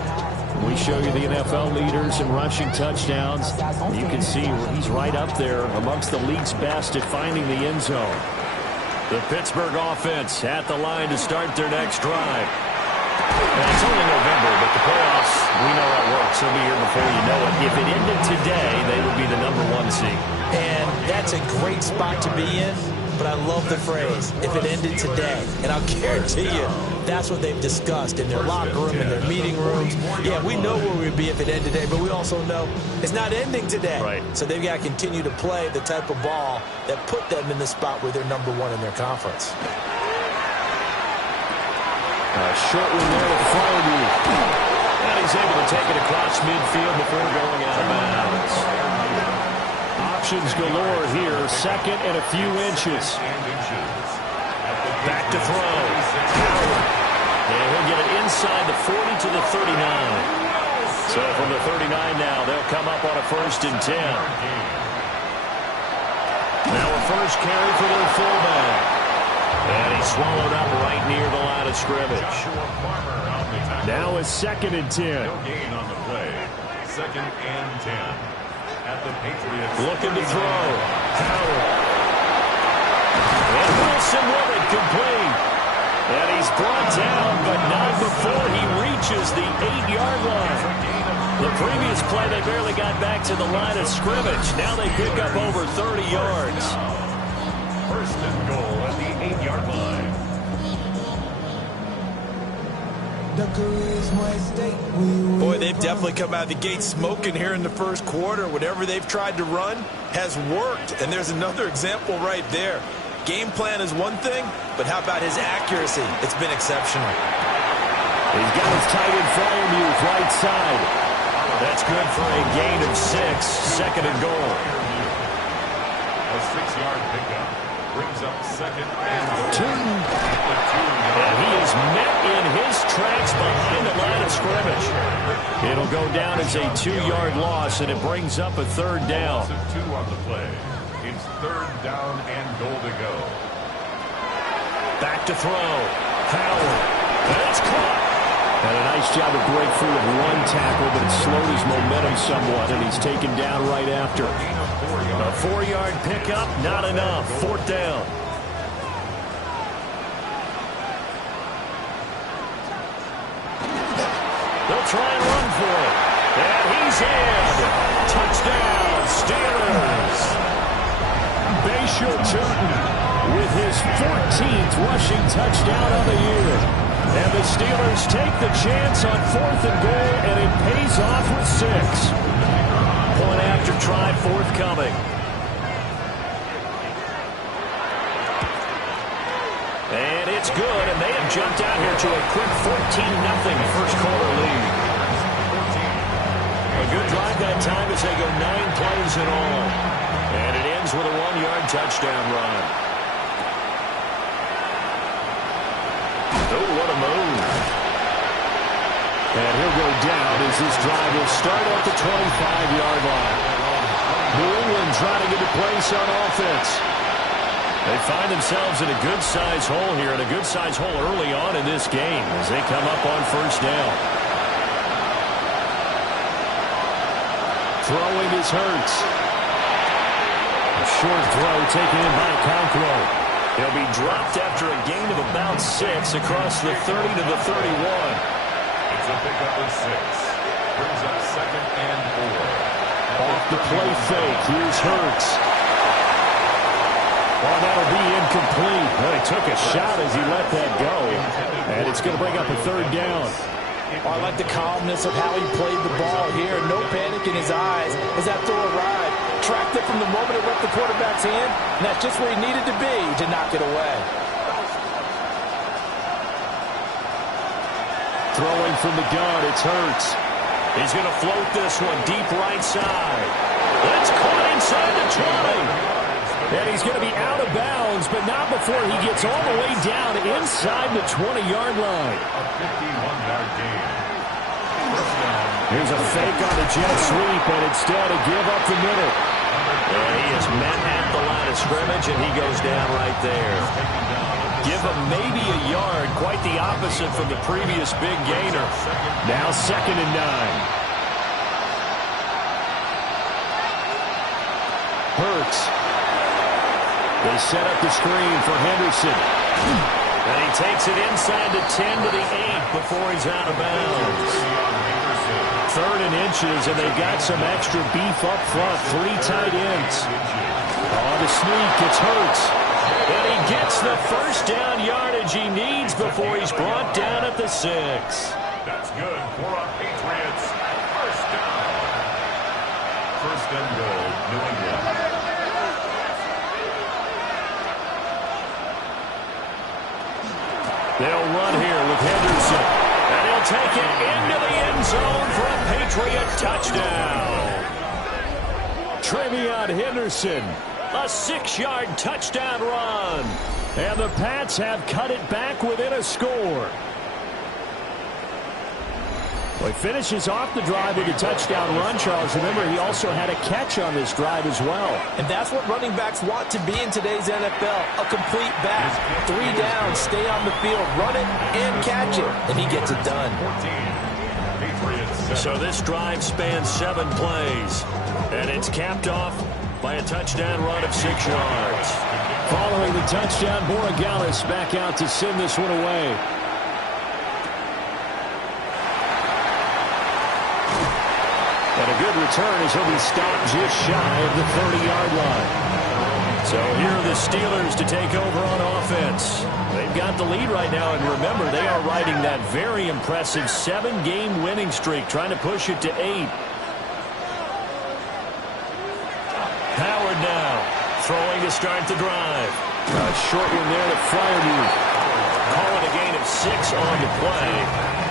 We show you the NFL leaders in rushing touchdowns. You can see he's right up there amongst the league's best at finding the end zone. The Pittsburgh offense at the line to start their next drive. And it's only November, but the playoffs, we know how it works. They'll be here before you know it. If it ended today, they would be the #1 seed. And that's a great spot to be in, but I love the phrase, if it ended today. And I'll guarantee you, that's what they've discussed in their locker room, in their meeting rooms. Yeah, we know where we'd be if it ended today, but we also know it's not ending today. Right. So they've got to continue to play the type of ball that put them in the spot where they're #1 in their conference. Short one there with Fryermuth. And he's able to take it across midfield before going out of bounds. Options galore here. 2nd and a few inches. Back to throw. And he'll get it inside the 40 to the 39. So from the 39 now, they'll come up on a 1st and 10. Now a first carry for their fullback. And he's swallowed up right near the line of scrimmage. Now it's 2nd and 10. No gain on the play. 2nd and 10. At the Patriots. Looking to throw. Howard. And Wilson with it, complete. And he's brought down, but not before he reaches the 8-yard line. The previous play, they barely got back to the line of scrimmage. Now they pick up over 30 yards. First and goal at the 8-yard line. Boy, they've definitely come out of the gate smoking here in the first quarter. Whatever they've tried to run has worked. And there's another example right there. Game plan is one thing, but how about his accuracy? It's been exceptional. He's got his tight end Fryermuth right side. That's good for a gain of 6. Second and goal. A 6-yard pickup brings up second and goal. And he is met in his tracks behind the line of scrimmage. It'll go down as a 2-yard loss, and it brings up a third down. 2 on the play. It's third down and goal to go. Back to throw. Howard. And it's caught. And a nice job of breakthrough of one tackle, but it slowed his momentum somewhat, and he's taken down right after. A 4-yard pickup, not enough. Fourth down. They'll try and run for it. And he's in. Touchdown, Steelers. Bashal Turton with his 14th rushing touchdown of the year. And the Steelers take the chance on 4th and goal, and it pays off with 6. Point after try forthcoming. And it's good, and they have jumped out here to a quick 14-0 first quarter lead. A good drive that time as they go 9 plays in all. And it ends with a 1-yard touchdown run. Oh, what a move. And he'll go down as this drive will start at the 25-yard line. New England trying to get a place on offense. They find themselves in a good-sized hole here, and a good-sized hole early on in this game as they come up on first down. Throwing is Hurts. A short throw taken in by Conqueror. He'll be dropped after a gain of about 6 across the 30 to the 31. It's a pickup of 6. Brings up second and 4. Off the play fake, here's Hurts. Well, that'll be incomplete. Well, he took a shot as he let that go. And it's going to bring up a third down. I like the calmness of how he played the ball here. No panic in his eyes as that throw arrived. Tracked it from the moment it left the quarterback's hand, and that's just where he needed to be to knock it away. Throwing from the gun, it's Hurts. He's going to float this one deep right side. It's caught inside the 20. And he's going to be out of bounds, but not before he gets all the way down inside the 20-yard line. A 51-yard gain. Here's a fake on the jet sweep, and instead a give up the middle. And he is met at the line of scrimmage, and he goes down right there. Give him maybe a yard, quite the opposite from the previous big gainer. Now second and 9. Hurts. They set up the screen for Henderson. And he takes it inside the 10 to the 8 before he's out of bounds. 3rd and inches, and they've got some extra beef up front. 3 tight ends. On the sneak, it's Hurts. And he gets the first down yardage he needs before he's brought down at the 6. That's good for our Patriots. First down. First and goal, New England. They'll run here with Henderson. And he'll take it into the end zone for a Patriot touchdown. Trevion Henderson, a 6-yard touchdown run. And the Pats have cut it back within a score. Well, he finishes off the drive with a touchdown run, Charles. Remember, he also had a catch on this drive as well. And that's what running backs want to be in today's NFL, a complete back. 3 downs, stay on the field, run it, and catch it. And he gets it done. So this drive spans 7 plays. And it's capped off by a touchdown run of 6 yards. Following the touchdown, Borregales back out to send this one away. And a good return as he'll be stopped just shy of the 30-yard line. So here are the Steelers to take over on offense. They've got the lead right now, and remember, they are riding that very impressive 7-game winning streak, trying to push it to 8. Howard now, throwing to start the drive. A short one there to Fryermuth. Call it a gain of 6 on the play,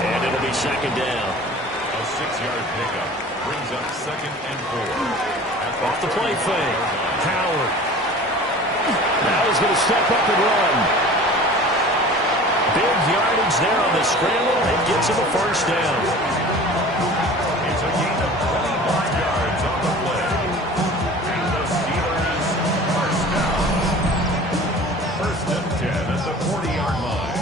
and it'll be second down. A 6-yard pickup brings up 2nd and 4. Off the play fake, Howard. Now he's going to step up and run. Big yardage there on the scramble. It gets him a first down. It's a gain of 25 yards on the play. And the Steelers first down. 1st and 10 at the 40-yard line.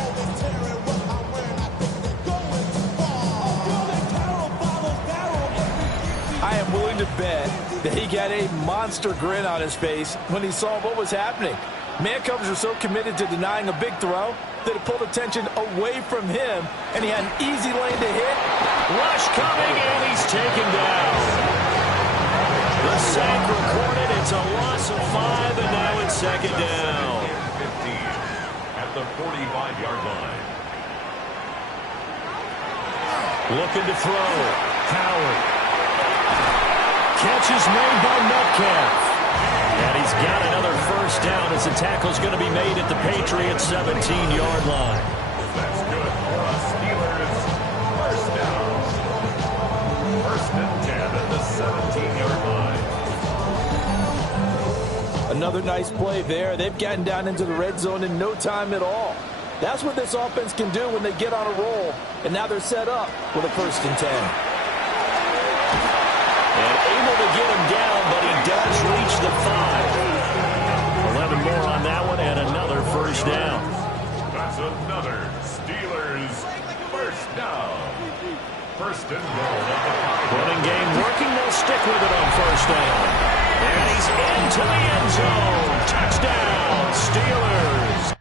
I am willing to bet that he got a monster grin on his face when he saw what was happening. Man covers are so committed to denying a big throw that it pulled attention away from him, and he had an easy lane to hit. Rush coming, and he's taken down. The sack recorded. It's a loss of 5, and now it's second down. 15 at the 45-yard line. Looking to throw. Howard. Catch is made by Metcalf. And he's got another first down as the tackle's going to be made at the Patriots' 17-yard line. That's good for us Steelers. First down. 1st and 10 at the 17-yard line. Another nice play there. They've gotten down into the red zone in no time at all. That's what this offense can do when they get on a roll. And now they're set up with a 1st and 10. And able to get him down, but he does reach the 5. 11 more on that one, and another first down. That's another Steelers first down. 1st and goal at the 5. Running game working. They'll stick with it on first down. And he's into the end zone. Touchdown, Steelers.